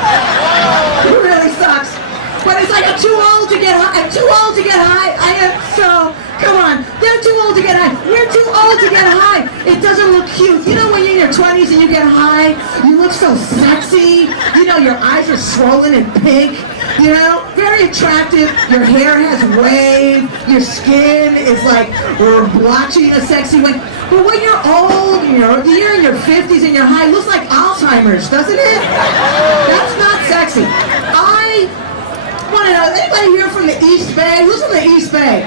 it really sucks. But it's like I'm too old to get high. I'm too old to get high. I am so, come on. They're too old to get high. We're too old to get high. It doesn't look cute. You know when you're in your 20s and you get high, you look so sexy. You know, your eyes are swollen and pink. You know, very attractive. Your hair has wave. Your skin is like blotchy in a sexy way. But when you're old, you're in your 50s and you're high, it looks like Alzheimer's, doesn't it? That's not sexy. I want to know, anybody here from the East Bay? Who's from the East Bay?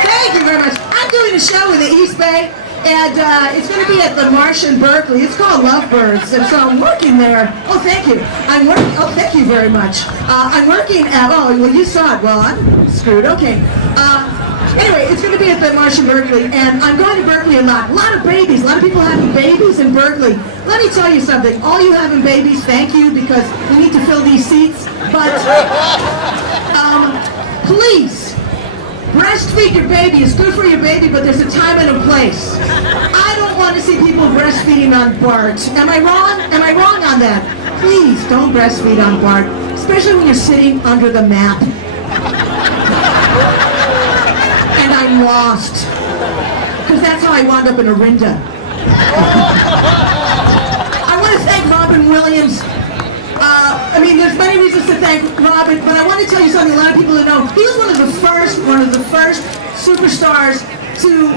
Thank you very much. I'm doing a show in the East Bay, and it's going to be at the Marsh in Berkeley. It's called Lovebirds, and so I'm working there. Oh, thank you. Oh, thank you very much. I'm working at, oh, well, you saw it. Well, I'm screwed. Okay. Anyway, it's going to be at the Marsh in Berkeley, and I'm going to Berkeley a lot. A lot of babies. A lot of people having babies in Berkeley. Let me tell you something. All you having babies, thank you, because we need to fill these seats. But, please, breastfeed your baby. It's good for your baby, but there's a time and a place. I don't want to see people breastfeeding on BART. Am I wrong? Am I wrong on that? Please don't breastfeed on BART, especially when you're sitting under the map. and I'm lost. Because that's how I wound up in Orinda. I want to thank Robin Williams. I mean, there's many reasons to thank Robin, but I want to tell you something a lot of people don't know. He was one of the first superstars to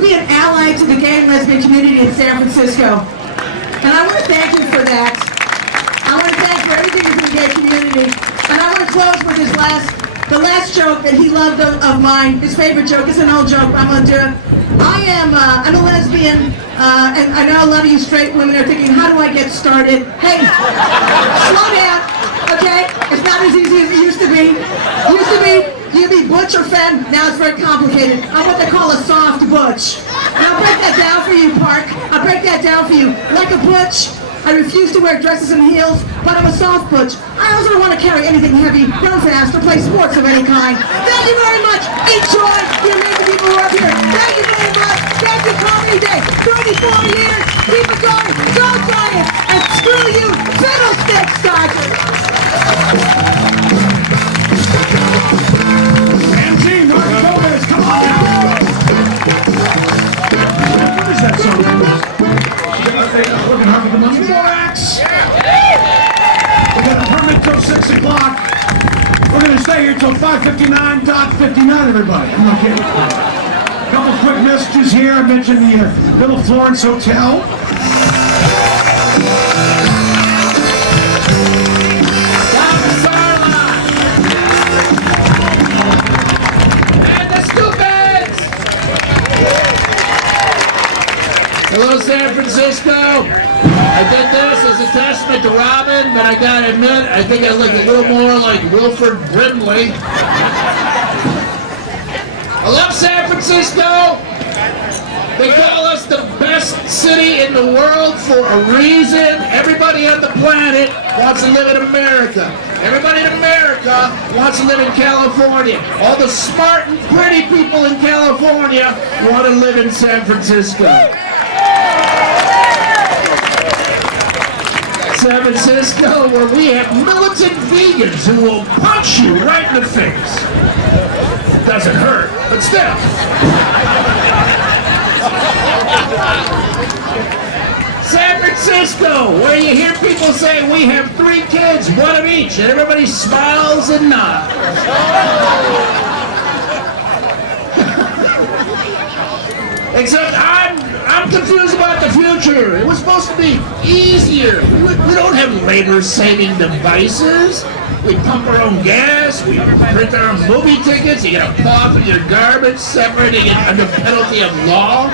be an ally to the gay and lesbian community in San Francisco. And I want to thank you for that. I want to thank you for everything you do for the gay community. And I want to close with the last joke that he loved of mine. His favorite joke. It's an old joke, but I'm going to do it. I'm a lesbian, and I know a lot of you straight women are thinking, how do I get started? Hey, slow down, okay? It's not as easy as it used to be. You'd be butch or femme. Now it's very complicated. I'm what they call a soft butch. And I'll break that down for you, Park. I'll break that down for you. Like a butch, I refuse to wear dresses and heels, but I'm a soft butch. I also don't want to carry anything heavy, run fast, or play sports of any kind. Thank you very much. Enjoy the amazing people who are up here. Thank you very much. Thank you, Comedy Day. 34 years. Keep it going. Go Giants. And screw you, fiddlesticks, Dodgers. MC, Mark Gomez, come on now. What is that song? Looking hard for the money. Borax. We got a permit till 6 o'clock. We're going to stay here till 5:59.59, everybody. I'm not kidding. A couple quick messages here. I mentioned the Little Florence Hotel. Hello, San Francisco. I did this as a testament to Robin, but I gotta admit, I think I look a little more like Wilford Brimley. I love San Francisco. They call us the best city in the world for a reason. Everybody on the planet wants to live in America. Everybody in America wants to live in California. All the smart and pretty people in California want to live in San Francisco. San Francisco, where we have militant vegans who will punch you right in the face. Doesn't hurt, but still. San Francisco, where you hear people say we have 3 kids, 1 of each, and everybody smiles and nods. Except I'm confused about the future. It was supposed to be easier. We don't have labor-saving devices. We pump our own gas. We print our own movie tickets. You gotta paw through your garbage, separating it under penalty of law.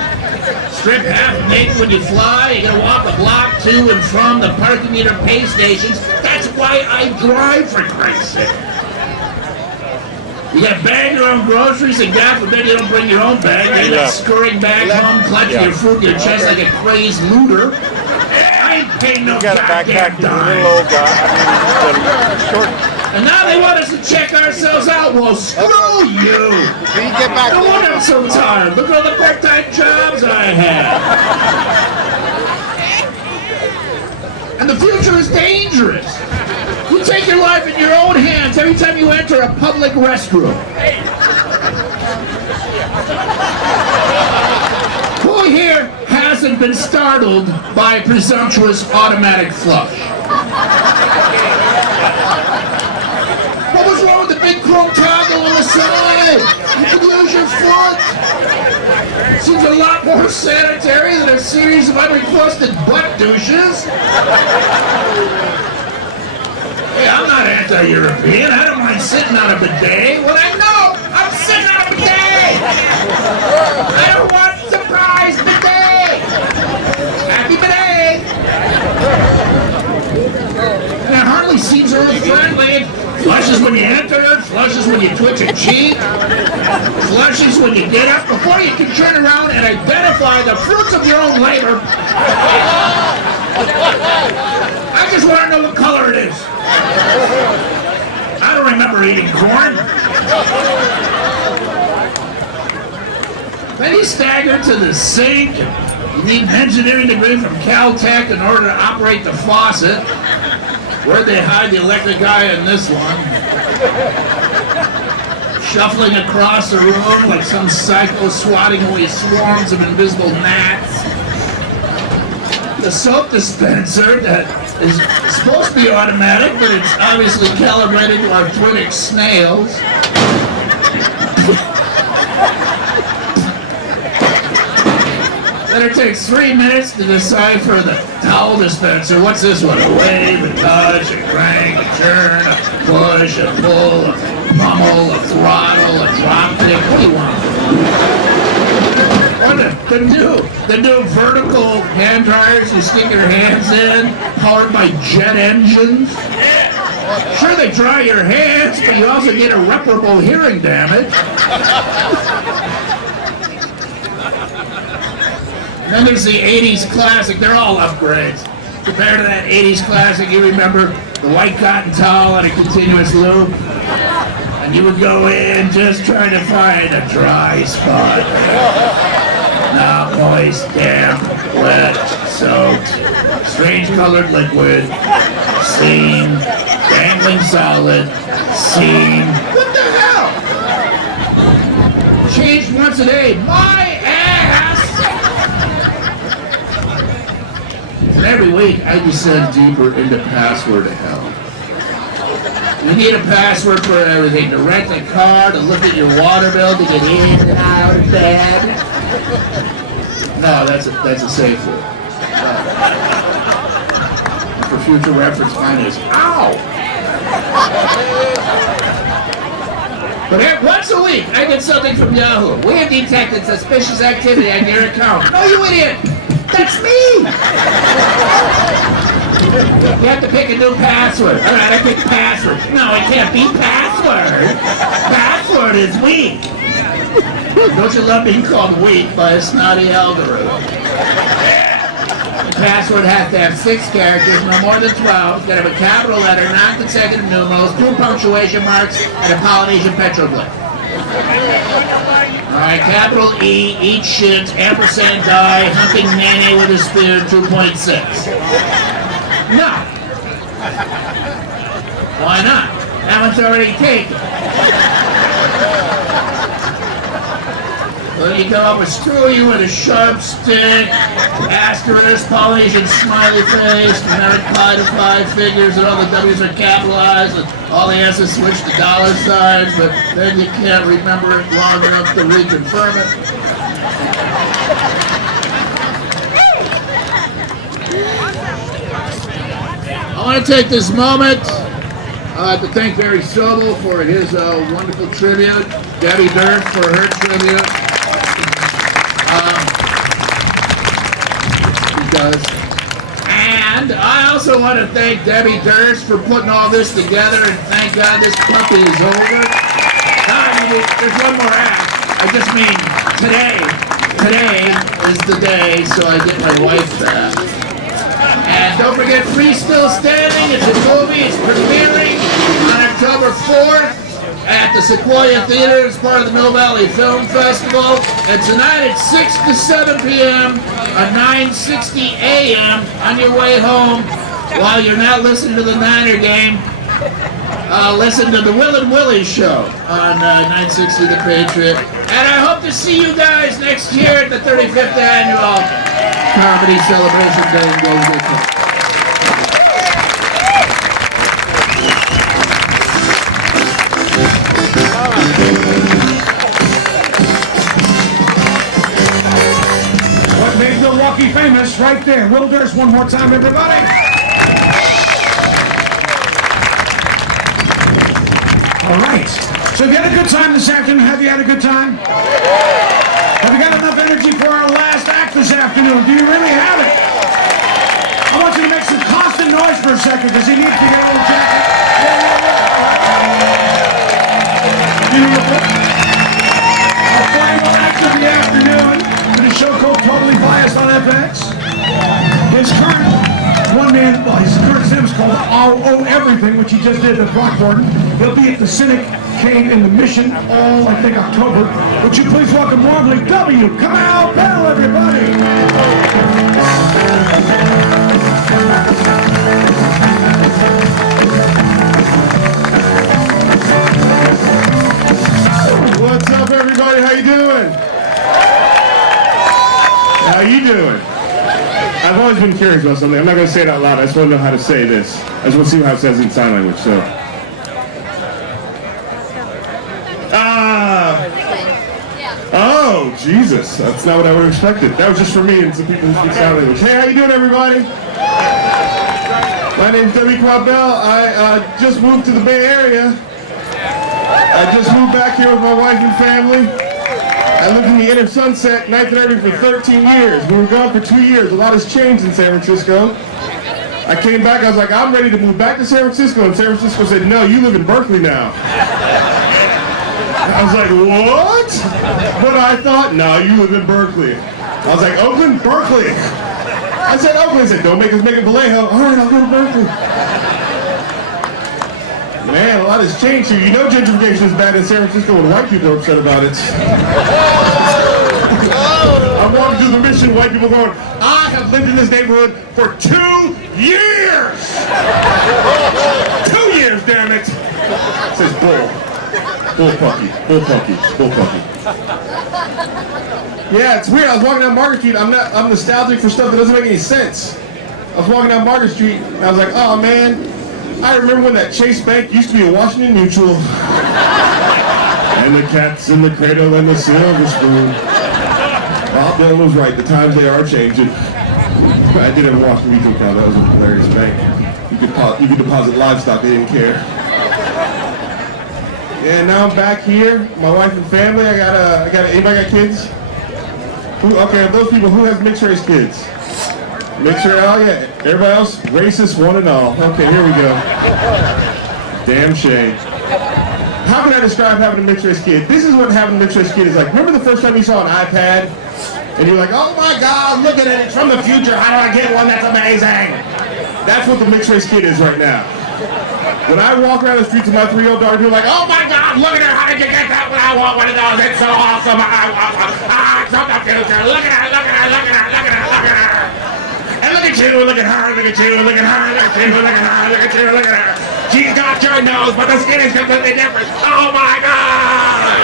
Strip half naked when you fly. You gotta walk a block to and from the parking meter pay stations. That's why I drive, for Christ's sake. You gotta bag your own groceries, and God forbid you don't bring your own bag. You're scurrying back home, clutching your food in your chest like a crazed looter. I ain't paying no goddamn dime. And now they want us to check ourselves out. Well, screw you. No wonder I'm so tired. Look at all the part-time jobs I have. And the future is dangerous. You take your life in your own hands every time you enter a public restroom. Who here hasn't been startled by a presumptuous automatic flush? What was wrong with the big chrome toggle on the side? You could use your foot. Seems a lot more sanitary than a series of unrequested butt douches. Hey, I'm not anti-European. I don't mind sitting on a bidet. When I know I'm sitting on a bidet. I don't want surprise bidet. Happy bidet. And it hardly seems really friendly. Flushes when you enter, flushes when you twitch a cheek, flushes when you get up. Before you can turn around and identify the fruits of your own labor, I just want to know what color it is. I don't remember eating corn. Then you stagger to the sink. You need an engineering degree from Caltech in order to operate the faucet. Where'd they hide the electric guy in this one? shuffling across the room like some psycho swatting away swarms of invisible gnats. The soap dispenser that is supposed to be automatic, but it's obviously calibrated to arthritic snails. Then it takes 3 minutes to decipher the towel dispenser. What's this one? A wave, a touch, a crank, a turn, a push, a pull, a pummel, a throttle, a drop kick. What do you want? Or the new vertical hand dryers you stick your hands in, powered by jet engines. Sure, they dry your hands, but you also get irreparable hearing damage. And then there's the 80s classic. They're all upgrades. Compared to that 80s classic, you remember the white cotton towel on a continuous loop? And you would go in just trying to find a dry spot. Not moist, damp, wet, soaked, strange colored liquid, seam, dangling solid, seam. What the hell? Changed once a day. My ass! And every week I descend deeper into password hell. You need a password for everything. To rent a car, to look at your water bill, to get in and out of bed. No, that's a safe word. For future reference, mine is ow! But once a week, I get something from Yahoo. We have detected suspicious activity on your account. No, you idiot! That's me! You have to pick a new password. All right, I pick password. No, it can't be password. Password is weak. Don't you love being called weak by a snotty algorithm? The password has to have 6 characters, no more than 12. It's got to have a capital letter, non-consecutive numerals, 2 punctuation marks, and a Polynesian petroglyph. Alright, capital E, eat shit, ampersand die, hunting nanny with a spear, 2.6. No. Why not? That one's already taken. Well, you come up with screw you with a sharp stick, asterisk, Polynesian smiley face, numeric pi to 5 figures, and all the W's are capitalized, and all the S's switch to dollar signs, but then you can't remember it long enough to reconfirm it. I want to take this moment to thank Barry Sobel for his wonderful tribute, Debbie Durst for her tribute. He does. And I also want to thank Debbie Durst for putting all this together, and thank God this puppy is over. There's one more act. I just mean today is the day, so I get my wife back. And don't forget, Free Still Standing. It's a movie. It's premiering on October 4th at the Sequoia Theater. It's part of the Mill Valley Film Festival. And tonight at 6 to 7 p.m. on 960 a.m. on your way home while you're not listening to the Niner game. Listen to the Will and Willie Show on 960 The Patriot. And I hope to see you guys next year at the 35th Annual Comedy Celebration Day. What made Milwaukee famous right there. Will Durst, one more time, everybody. All right. So have you had a good time this afternoon? Have you had a good time? Have you got enough energy for our last act this afternoon? Do you really have it? I want you to make some constant noise for a second because he needs to get a little jacket. Beautiful. Our final act of the afternoon in a show called Totally Biased on FX. His current one-man, well, his current cinema's called I'll Owe Everything, which he just did at Throckmorton. He'll be at the Cynic Cave in the Mission all, I think, October. Would you please welcome warmly W. Kyle Bell, everybody! doing? I've always been curious about something. I'm not going to say it out loud. I just want to know how to say this. I just want to see how it says in sign language. So. Oh, Jesus. That's not what I would have expected. That was just for me and some people who speak sign language. Hey, how you doing, everybody? My name's Debbie Quabell. I just moved to the Bay Area. I just moved back here with my wife and family. I lived in the inner Sunset, 9th and Irving for 13 years. We were gone for 2 years. A lot has changed in San Francisco. I came back, I was like, I'm ready to move back to San Francisco. And San Francisco said, no, you live in Berkeley now. I was like, what? But I thought, no, you live in Berkeley. I was like, Oakland, Berkeley. I said Oakland. I said, don't make us make it Vallejo. All right, I'll go to Berkeley. Man, a lot has changed here. You know gentrification is bad in San Francisco when white people are upset about it. I'm walking through the Mission, white people going, I have lived in this neighborhood for 2 years! 2 years, damn it! It says bull. Bullpucky. Yeah, it's weird. I was walking down Market Street. I'm nostalgic for stuff that doesn't make any sense. I was walking down Market Street, and I was like, oh man, I remember when that Chase Bank used to be a Washington Mutual. And the cat's in the cradle and the silver spoon. Bob Dylan was right. The times they are changing. I did have a Washington Mutual account. That was a hilarious bank. You could deposit livestock. They didn't care. Yeah, now I'm back here. My wife and family. Anybody got kids? Okay, of those people, who has mixed race kids? Mixed race, oh yeah. Everybody else, racist one and all. Okay, here we go. Damn shame. How can I describe having a mixed race kid? This is what having a mixed race kid is like. Remember the first time you saw an iPad? And you're like, oh my God, look at it, it's from the future. How do I get one? That's amazing. That's what the mixed race kid is right now. When I walk around the streets with my 3-year-old daughter, people are like, oh my God, look at her, how did you get that one? I want one of those, it's so awesome. It's from the future. Look at her. And look at you, look at her, look at you, look at her, look at you, look at her, look at you, look at her. She's got your nose, but the skin is completely different. Oh my God!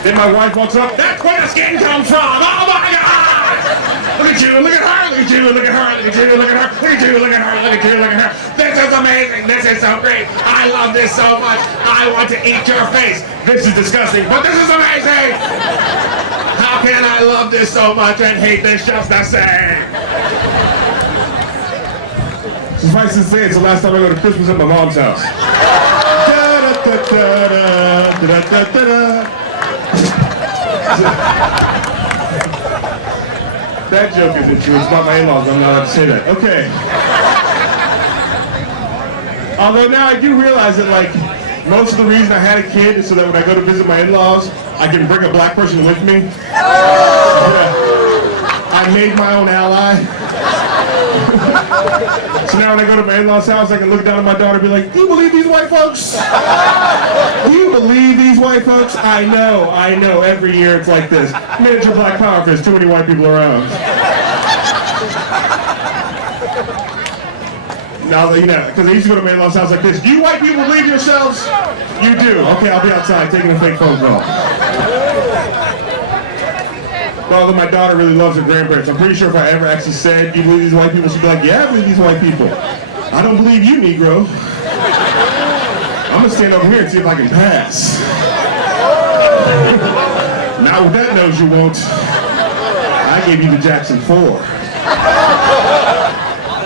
Then my wife walks up, that's where the skin comes from. Oh my God! Look at you, look at her, look at you, look at her, look at you, look at her, look at you, look at her, look at you, look at her. This is amazing, this is so great. I love this so much. I want to eat your face. This is disgusting, but this is amazing. How can I love this so much and hate this just the same? Suffice to say, it's the last time I go to Christmas at my mom's house. That joke isn't true. It's about my in-laws. I'm not allowed to say that. Okay. Although now I do realize that, like, most of the reason I had a kid is so that when I go to visit my in-laws, I can bring a black person with me. Yeah. I made my own ally. So now when I go to my in-laws' house, I can look down at my daughter and be like, do you believe these white folks? Do you believe these white folks? I know. Every year it's like this. Miniature black power because too many white people around. Now, you know, because I used to go to my in-laws' house like this. Do you white people believe yourselves? You do. Okay, I'll be outside taking a fake phone call. Well, my daughter really loves her grandparents. I'm pretty sure if I ever actually said, do you believe these white people? She'd be like, yeah, I believe these white people. I don't believe you, Negro. I'm going to stand over here and see if I can pass. Now with that nose you won't. I gave you the Jackson 4.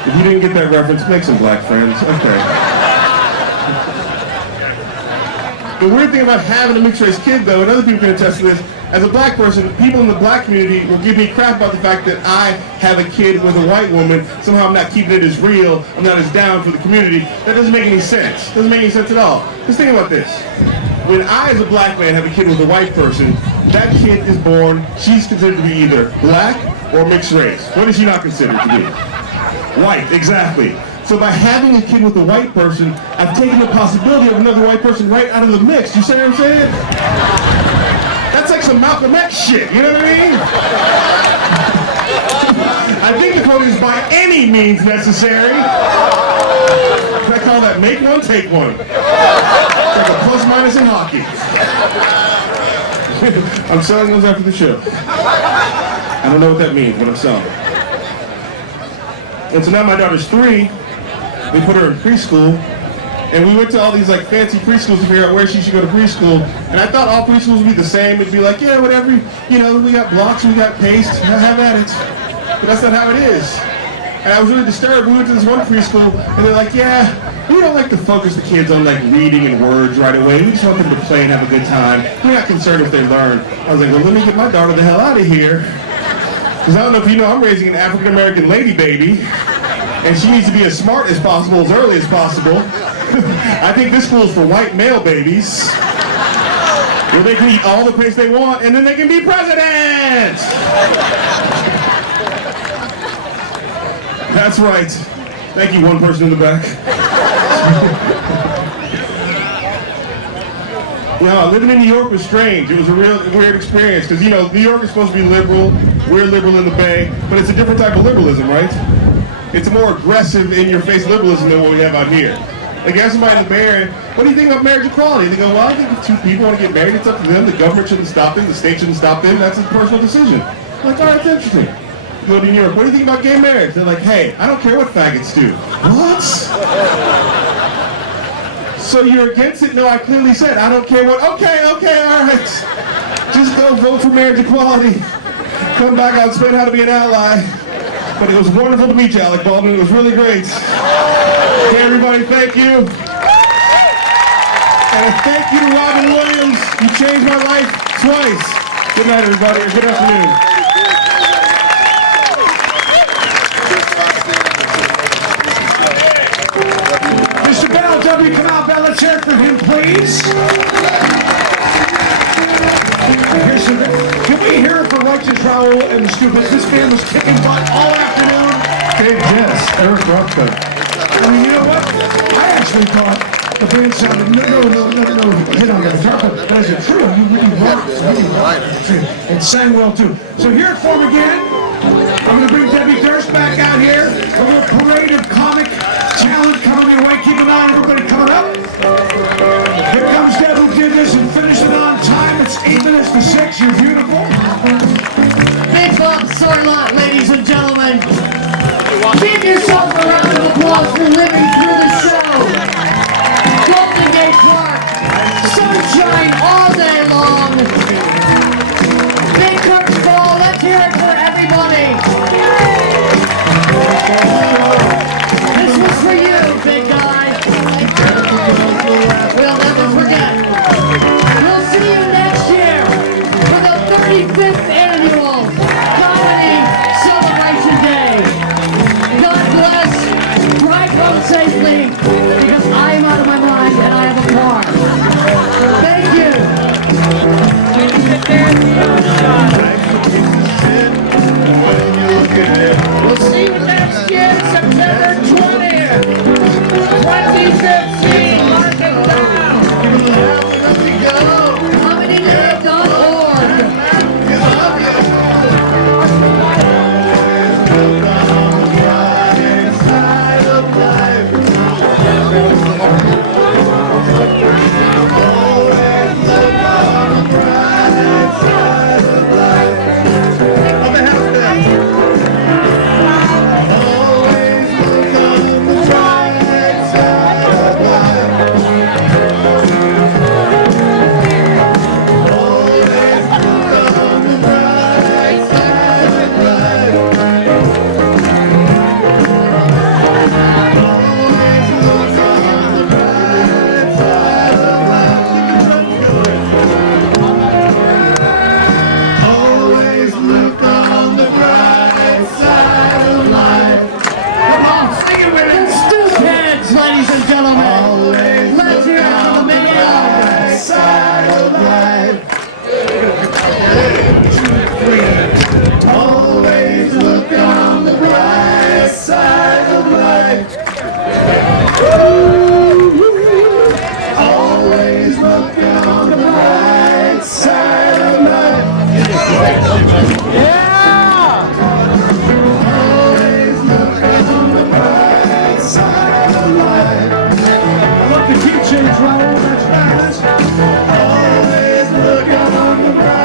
If you didn't get that reference, make some black friends. Okay. The weird thing about having a mixed race kid, though, and other people can attest to this, as a black person, people in the black community will give me crap about the fact that I have a kid with a white woman. Somehow I'm not keeping it as real. I'm not as down for the community. That doesn't make any sense. Doesn't make any sense at all. Just think about this. When I, as a black man, have a kid with a white person, that kid is born, she's considered to be either black or mixed race. What is she not considered to be? White, exactly. So by having a kid with a white person, I've taken the possibility of another white person right out of the mix. You see what I'm saying? That's like some Malcolm X shit, you know what I mean? I think the quote is by any means necessary. I call that make one, take one. It's like a plus minus in hockey. I'm selling those after the show. I don't know what that means, but I'm selling them. And so now my daughter's 3. We put her in preschool. And we went to all these like fancy preschools to figure out where she should go to preschool. And I thought all preschools would be the same. It'd be like, yeah, whatever, you know, we got blocks, we got paste, have at it. But that's not how it is. And I was really disturbed. We went to this one preschool, and they're like, yeah, we don't like to focus the kids on like reading and words right away. We just want them to play and have a good time. We're not concerned if they learn. I was like, well, let me get my daughter the hell out of here. Because I don't know if you know, I'm raising an African-American lady baby, and she needs to be as smart as possible, as early as possible. I think this school is for white male babies, where they can eat all the paste they want, and then they can be president! That's right. Thank you, one person in the back. You know, living in New York was strange. It was a real weird experience, because, you know, New York is supposed to be liberal. We're liberal in the Bay, but it's a different type of liberalism, right? It's a more aggressive, in-your-face liberalism than what we have out here. Like, ask somebody in the Bay Area, what do you think of marriage equality? They go, well, I think if 2 people want to get married, it's up to them. The government shouldn't stop them. The state shouldn't stop them. That's a personal decision. I'm like, all right, that's interesting. Go to New York, what do you think about gay marriage? They're like, hey, I don't care what faggots do. What? So you're against it? No, I clearly said, I don't care what, okay, all right. Just go vote for marriage equality. Come back, I'll explain how to be an ally. But it was wonderful to meet you, Alec Baldwin. It was really great. Okay, everybody, thank you. And a thank you to Robin Williams. You changed my life twice. Good night, everybody, or good afternoon. Mr. Bell, W. Canal Bell, let's hear it for him, please. Can we hear it for Righteous Raoul and the Stupids? This band was kicking butt all afternoon. Dave Jess, Eric Rothko. I mean, you know what? I actually thought the band sounded no hit on the guitar, but I said, true, you really rocked. And sang well too. So hear it for him again. I'm going to bring Debbie Durst back out here. A little parade of comic talent coming your way. Keep an eye on everybody coming up. Here comes Deb who did this and finished it on time. It's 8 minutes to 6. You're beautiful. Big Bob Sorlot, ladies and gentlemen. Give yourself a round of applause for living through the show. Golden Gate Park. Sunshine all day long. Big curtain fall. Let's hear it for everybody. This was for you, big guy. We'll never forget. We'll see you next year for the 35th annual Comedy Celebration Day. God bless. Drive home safely, because I am out of my mind and I have a car. Thank you. We'll see you next year, September 20th, 2015. Mark it down. Look, the key change, Raoul, that's fast. Always look on the bright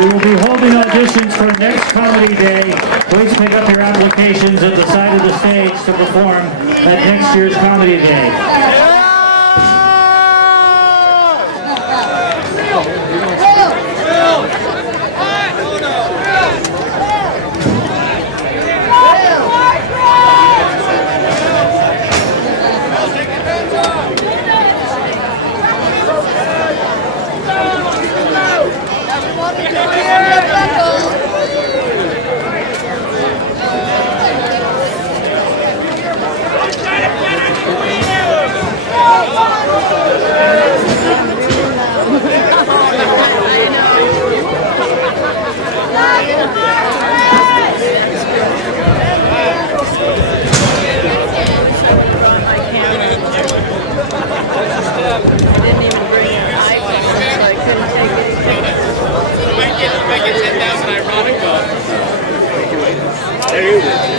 We will be holding auditions for next Comedy Day. Please pick up your applications at the side of the stage to perform at next year's Comedy Day. There it is.